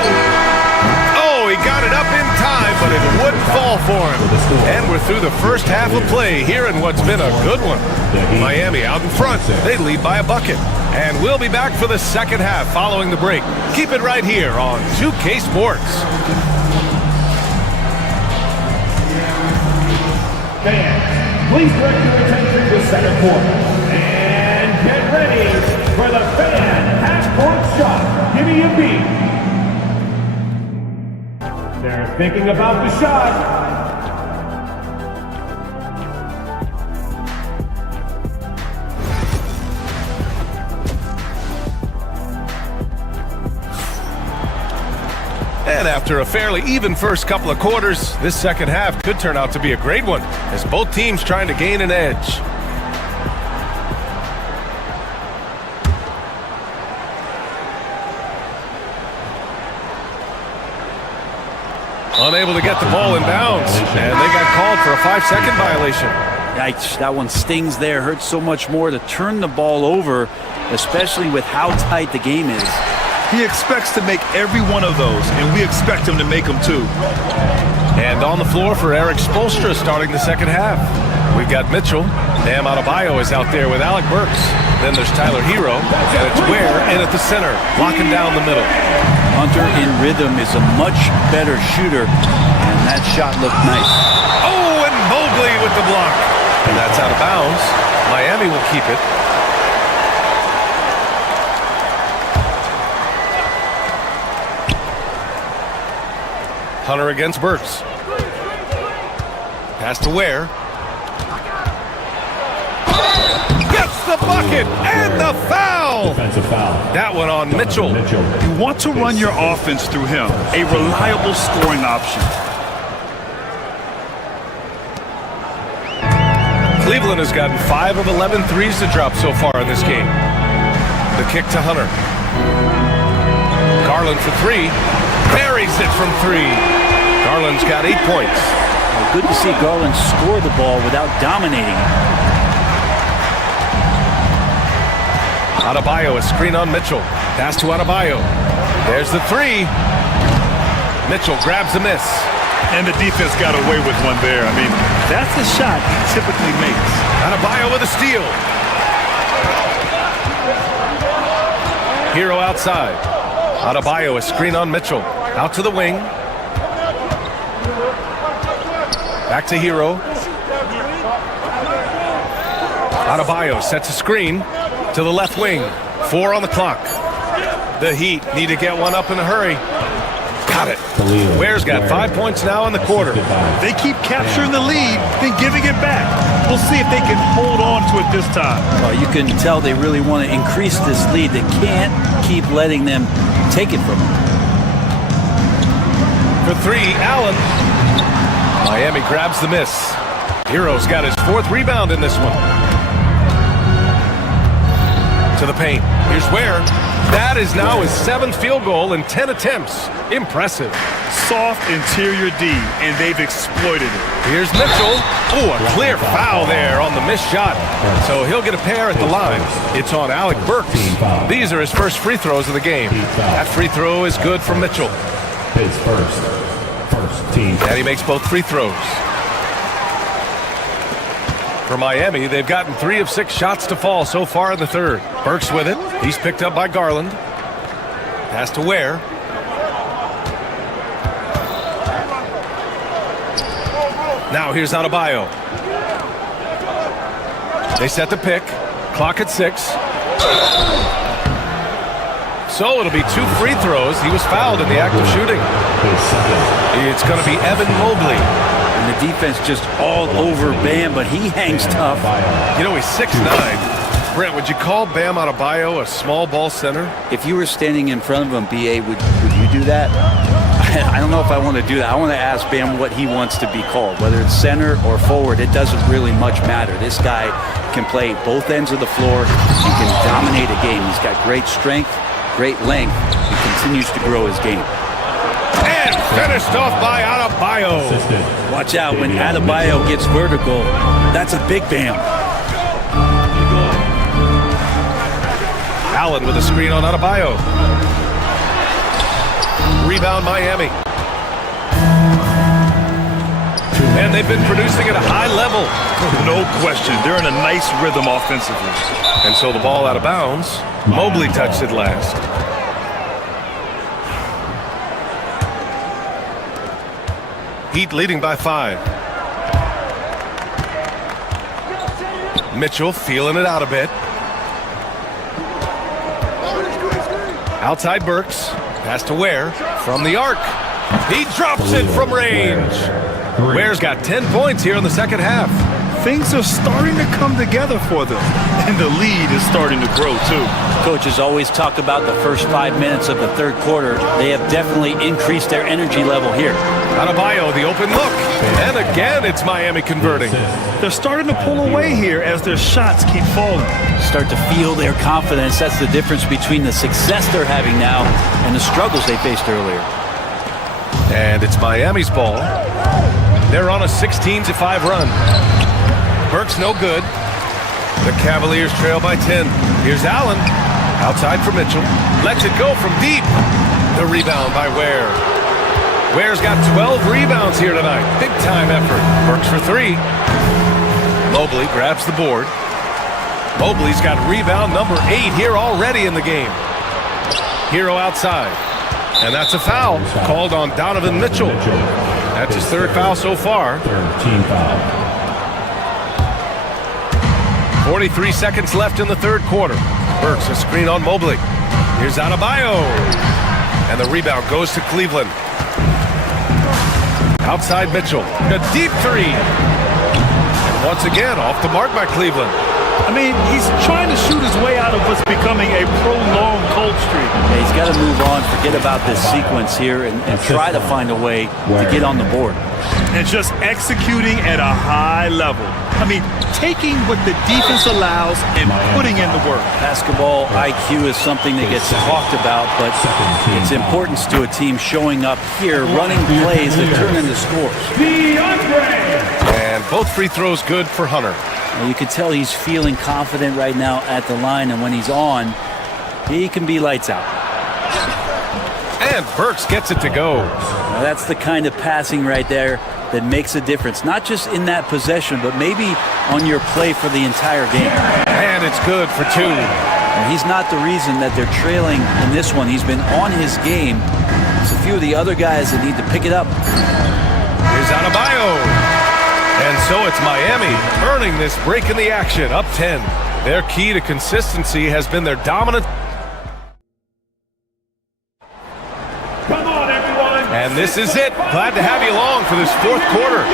Oh, he got it up in time, but it wouldn't fall for him. And we're through the first half of play here in what's been a good one. Miami out in front. They lead by a bucket. And we'll be back for the second half following the break. Keep it right here on 2K Sports. Fans, please direct your attention to center court. And get ready for the fan half-court shot. Give me a beat. They're thinking about the shot. And after a fairly even first couple of quarters, this second half could turn out to be a great one as both teams trying to gain an edge. Unable to get the ball in bounds, and they got called for a 5-second violation. Yikes, that one stings there. Hurts so much more to turn the ball over, especially with how tight the game is. He expects to make every one of those, and we expect him to make them too. And on the floor for Eric Spoelstra starting the second half. We've got Mitchell. Bam Adebayo is out there with Alec Burks. Then there's Tyler Hero, and it's Ware in at the center, locking down the middle. Hunter in rhythm is a much better shooter, and that shot looked nice. Oh, and Mobley with the block. And that's out of bounds. Miami will keep it. Hunter against Burks. Pass to Ware. Gets the bucket and the foul. Defensive foul. That one on Mitchell. You want to run your offense through him, a reliable scoring option. Cleveland has gotten 5 of 11 threes to drop so far in this game. The kick to Hunter. Garland for 3. Buries it from 3. Garland's got 8 points. Well, good to see Garland score the ball without dominating it. Adebayo, a screen on Mitchell. Pass to Adebayo. There's the 3. Mitchell grabs a miss. And the defense got away with one there. I mean, that's a shot he typically makes. Adebayo with a steal. Hero outside. Adebayo, a screen on Mitchell. Out to the wing. Back to Hero. Adebayo sets a screen to the left wing. 4 on the clock. The Heat need to get one up in a hurry. Got it. Ware's got 5 points now in the quarter. They keep capturing the lead, then giving it back. We'll see if they can hold on to it this time. Well, you can tell they really want to increase this lead. They can't keep letting them take it from them. For 3, Allen. Miami grabs the miss. Hero's got his 4th rebound in this one. To the paint. Here's Ware. That is now his 7th field goal in 10 attempts. Impressive. Soft interior D, and they've exploited it. Here's Mitchell. Oh, a clear foul there on the missed shot. So he'll get a pair at the line. It's on Alec Burks. These are his first free throws of the game. That free throw is good for Mitchell. His first team. And he makes both free throws. For Miami, they've gotten 3 of 6 shots to fall so far in the third. Burks with it. He's picked up by Garland. Pass to Ware. Now here's Adebayo. They set the pick. Clock at 6. So it'll be 2 free throws. He was fouled in the act of shooting. It's going to be Evan Mobley. And the defense just all over Bam, but he hangs tough. You know, he's 6'9". Brent, would you call Bam Adebayo a small ball center? If you were standing in front of him, B.A., would you do that? I don't know if I want to do that. I want to ask Bam what he wants to be called, whether it's center or forward. It doesn't really much matter. This guy can play both ends of the floor. He can dominate a game. He's got great strength, great length. He continues to grow his game. And finished off by Adebayo. Watch out when Adebayo gets vertical. That's a big Bam. Allen with a screen on Adebayo. Rebound Miami. And they've been producing at a high level. No question. They're in a nice rhythm offensively. And so the ball out of bounds. Mobley touched it last. Heat leading by 5. Mitchell feeling it out a bit. Outside Burks. Pass to Ware from the arc. He drops it from range. Ware's got 10 points here in the second half. Things are starting to come together for them, and the lead is starting to grow too. Coaches always talk about the first 5 minutes of the third quarter. They have definitely increased their energy level here. Adebayo, the open look. And again, it's Miami converting. They're starting to pull away here as their shots keep falling. Start to feel their confidence. That's the difference between the success they're having now and the struggles they faced earlier. And it's Miami's ball. They're on a 16-5 run. Burks no good. The Cavaliers trail by 10. Here's Allen. Outside for Mitchell. Lets it go from deep. The rebound by Ware. Ware's got 12 rebounds here tonight. Big time effort. Burks for 3. Mobley grabs the board. Mobley's got rebound number 8 here already in the game. Hero outside. And that's a foul called on Donovan Mitchell. That's his 3rd foul so far. 43 seconds left in the third quarter. Burks a screen on Mobley. Here's Adebayo. And the rebound goes to Cleveland. Outside Mitchell. A deep 3. And once again, off the mark by Cleveland. I mean, he's trying to shoot his way out of what's becoming a prolonged cold streak. Yeah, he's got to move on, forget about this sequence here, and try to find a way to get on the board. And just executing at a high level. I mean, taking what the defense allows and putting in the work. Basketball IQ is something that gets talked about, but its importance to a team showing up here, running plays that turn into scores. And both free throws good for Hunter. You can tell he's feeling confident right now at the line, and when he's on, he can be lights out. And Burks gets it to go. Now that's the kind of passing right there that makes a difference, not just in that possession, but maybe on your play for the entire game. And it's good for 2. And he's not the reason that they're trailing in this one. He's been on his game. It's a few of the other guys that need to pick it up. Here's Adebayo. And so it's Miami earning this break in the action, up 10. Their key to consistency has been their dominant. Come on, everyone. And this is it. Glad to have you along for this 4th quarter.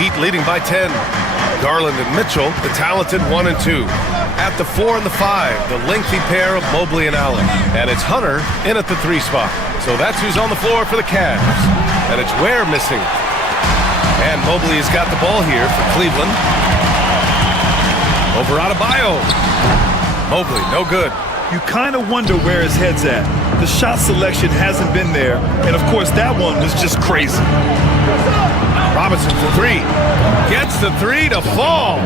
Heat leading by 10. Garland and Mitchell, the talented 1 and 2. At the 4 and the 5, the lengthy pair of Mobley and Allen. And it's Hunter in at the 3 spot. So that's who's on the floor for the Cavs. And it's Ware missing. And Mobley has got the ball here for Cleveland. Over Adebayo. Mobley, no good. You kind of wonder where his head's at. The shot selection hasn't been there. And, of course, that one was just crazy. Robinson for 3. Gets the 3 to fall.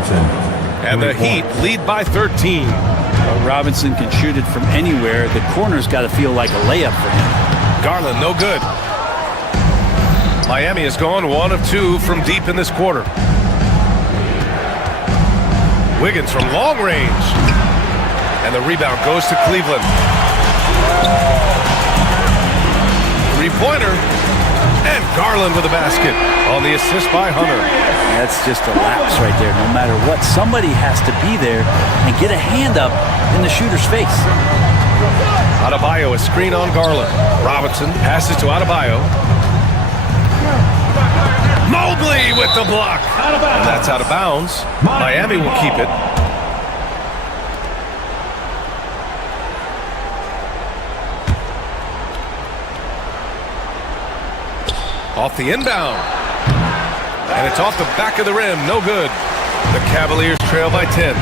And the Heat lead by 13. Well, Robinson can shoot it from anywhere. The corner's got to feel like a layup for him. Garland, no good. Miami has gone 1 of 2 from deep in this quarter. Wiggins from long range. And the rebound goes to Cleveland. 3-pointer. And Garland with a basket on the assist by Hunter. That's just a lapse right there. No matter what, somebody has to be there and get a hand up in the shooter's face. Adebayo, a screen on Garland. Robinson passes to Adebayo. Mobley with the block. And that's out of bounds. Miami will keep it. Off the inbound. And it's off the back of the rim. No good. The Cavaliers trail by 10.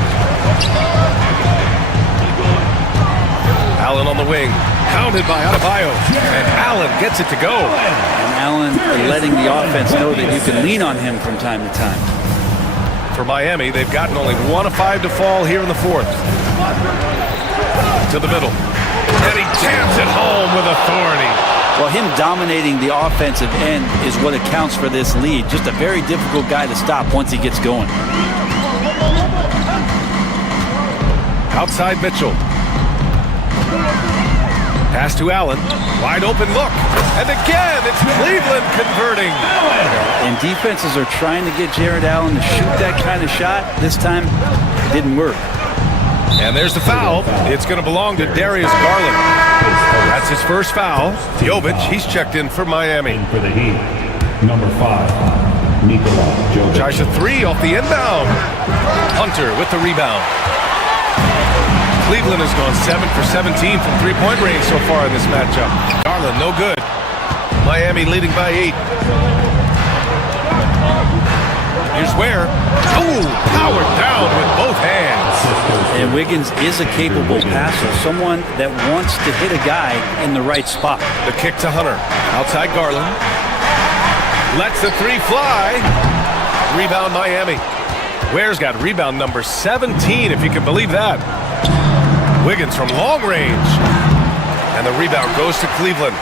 Allen on the wing. Pounded by Adebayo. And Allen gets it to go. And Allen letting the offense know that you can lean on him from time to time. For Miami, they've gotten only 1 of 5 to fall here in the 4th. To the middle. And he jams it home with authority. Well, him dominating the offensive end is what accounts for this lead. Just a very difficult guy to stop once he gets going. Outside Mitchell. Pass to Allen. Wide open look. And again, it's Cleveland converting. And defenses are trying to get Jared Allen to shoot that kind of shot. This time, it didn't work. And there's the foul. It's going to belong to Darius Garland. That's his first foul. Jovic, he's checked in for Miami. For the Heat, number 5, Nikola Jovic. Tries a 3 off the inbound. Hunter with the rebound. Cleveland has gone 7 for 17 from 3-point range so far in this matchup. Garland, no good. Miami leading by 8. Here's Ware. Oh, powered down with both hands. And Wiggins is a capable passer, someone that wants to hit a guy in the right spot. The kick to Hunter. Outside Garland. Lets the 3 fly. Rebound Miami. Ware's got rebound number 17, if you can believe that. Wiggins from long range. And the rebound goes to Cleveland.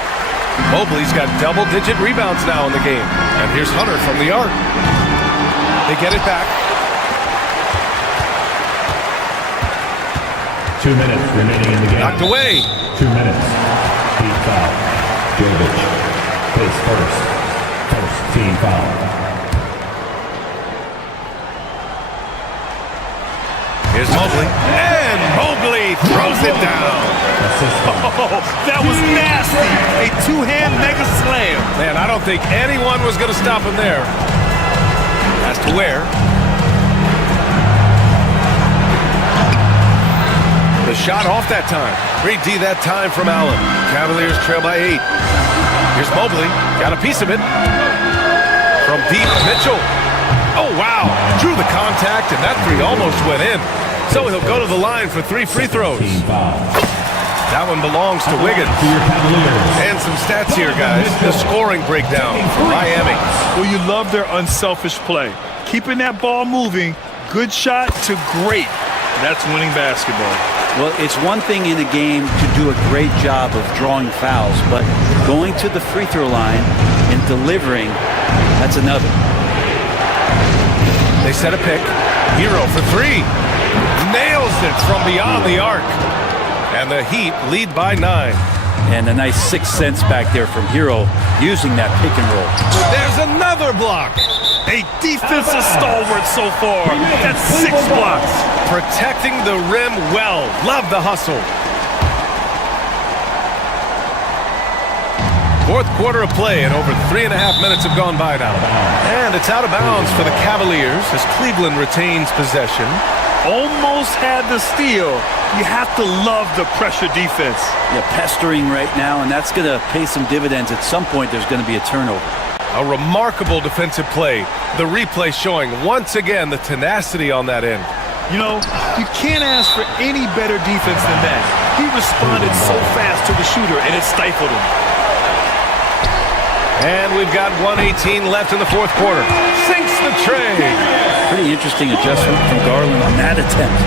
Mobley's got double-digit rebounds now in the game. And here's Hunter from the arc. They get it back. 2 minutes remaining in the game. Knocked away. 2 minutes. Heat foul. Jovic. His first team foul. Here's Mobley. And Mobley throws it down. Oh, that was nasty. A 2-hand mega slam. Man, I don't think anyone was going to stop him there. Has to Ware. The shot off that time. Great D that time from Allen. Cavaliers trail by 8. Here's Mobley. Got a piece of it. From deep, Mitchell. Oh, wow. Drew the contact, and that 3 almost went in. So he'll go to the line for 3 free throws. That one belongs to Wiggins. And some stats here, guys. The scoring breakdown for Miami. Well, you love their unselfish play. Keeping that ball moving, good shot to great. That's winning basketball. Well, it's one thing in a game to do a great job of drawing fouls, but going to the free throw line and delivering, that's another. They set a pick. Hero for three. Nails it from beyond the arc. And the Heat lead by 9. And a nice 6 cents back there from Hero using that pick and roll. There's another block. A defensive stalwart so far. That's 6 blocks. Protecting the rim well. Love the hustle. Fourth quarter of play, and over 3.5 minutes have gone by now. And it's out of bounds for the Cavaliers as Cleveland retains possession. Almost had the steal. You have to love the pressure defense. Yeah, pestering right now, and that's going to pay some dividends. At some point, there's going to be a turnover. A remarkable defensive play. The replay showing once again the tenacity on that end. You know, you can't ask for any better defense than that. He responded so fast to the shooter, and it stifled him. And we've got 1:18 left in the fourth quarter. Sinks the tray. Pretty interesting adjustment from Garland on that attempt.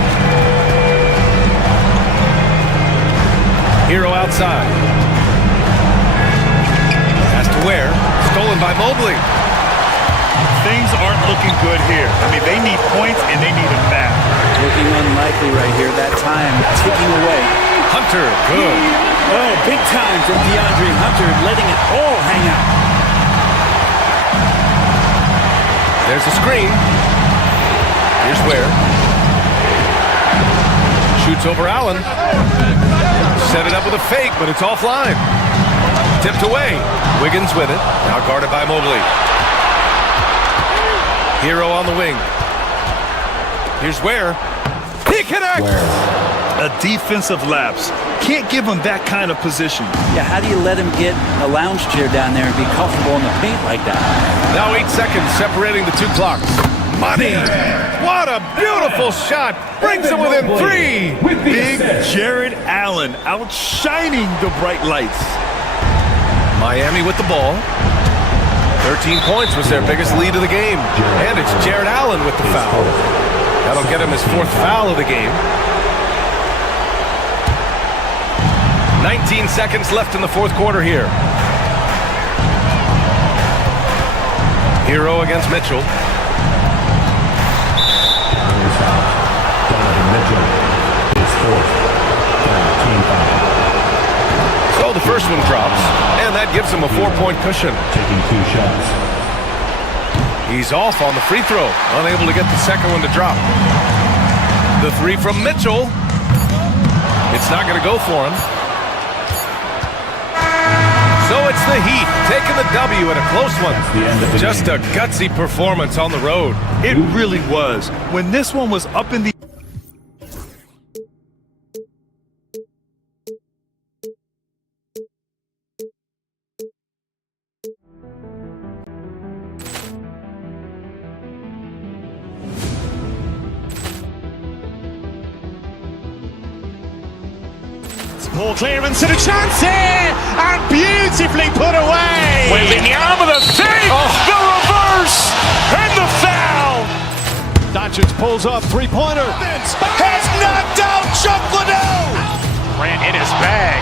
Hero outside. Has to wear. Stolen by Mobley. Things aren't looking good here. I mean, they need points and they need a back. Looking unlikely right here. That time ticking away. Hunter, good. Oh, big time from DeAndre Hunter, letting it all hang out. There's a screen. Here's Ware. Shoots over Allen. Set it up with a fake, but it's offline. Tipped away. Wiggins with it. Now guarded by Mobley. Hero on the wing. Here's Ware. He connects. A defensive lapse. Can't give him that kind of position. Yeah, how do you let him get a lounge chair down there and be comfortable in the paint like that? Now 8 seconds separating the two clocks. Money! What a beautiful shot! Brings him within 3! Big Jared Allen outshining the bright lights. Miami with the ball. 13 points was their biggest lead of the game. And it's Jared Allen with the foul. That'll get him his 4th foul of the game. 19 seconds left in the fourth quarter here. Hero against Mitchell. So the first one drops, and that gives him a 4-point cushion. Taking 2 shots. He's off on the free throw, unable to get the second one to drop. The 3 from Mitchell. It's not going to go for him. So it's the Heat taking the W in a close one. Just a gutsy performance on the road. It really was. When this one was up in the... Ball clearance and a chance here, and beautifully put away. Wembanyama the fake, the reverse, and the foul. Doncic pulls up, three-pointer. Has knocked out Chuck Liddell. Ran in his bag,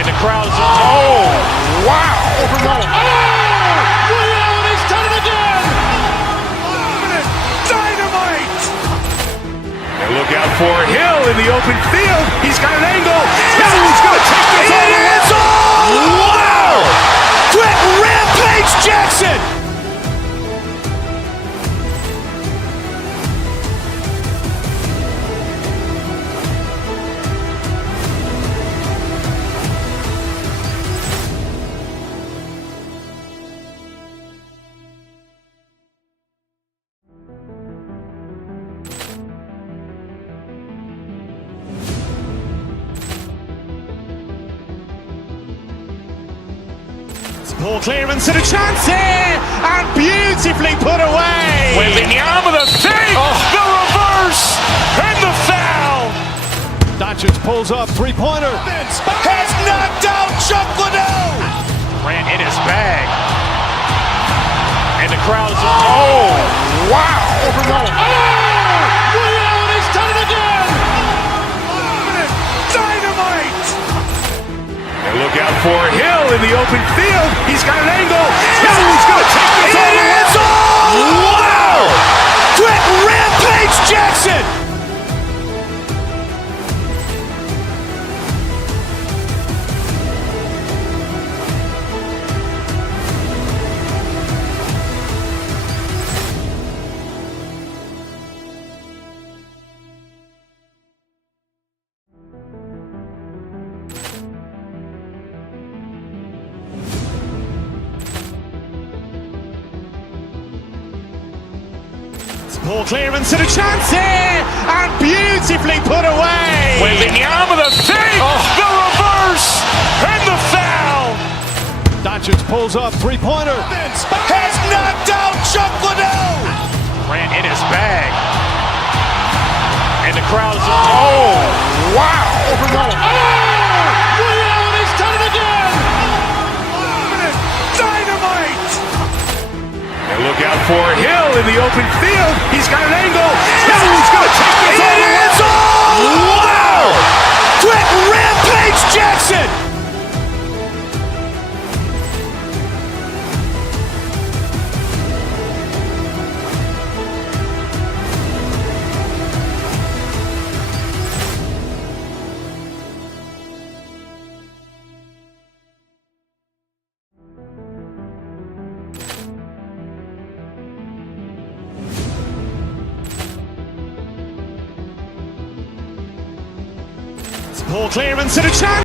and the crowd is. Oh, wow! Liddell, and he's done it again. Dynamite! And look out for Hill in the open field. He's got an angle. He's going to take this all the way. Wow! Quick rampage Jackson. Ball clearance and a chance here, and beautifully put away. Wembanyama the fake, the reverse, and the foul. Doncic pulls up, three-pointer. Has knocked out Chuck Liddell. Ran in his bag, and the crowd is. Oh, wow! Reality's done it again! Dynamite! And look out for Hill in the open field. He's got an angle. Hill's going to take this all the way. Wow! Quick Rampage Jackson! Poor clearance and a chance here, and beautifully put away. With the arm of the fake, the reverse, and the foul. Doncic pulls up, three-pointer. Has knocked out Chuck Liddell. Ran in his bag. And the crowd is... Oh, wow. Reality's done it again. Dynamite. And look out for Hill in the open field. He's got an angle. Hill's going to take this all the way. Wow! Quick Rampage Jackson! Poor clearance and a chance.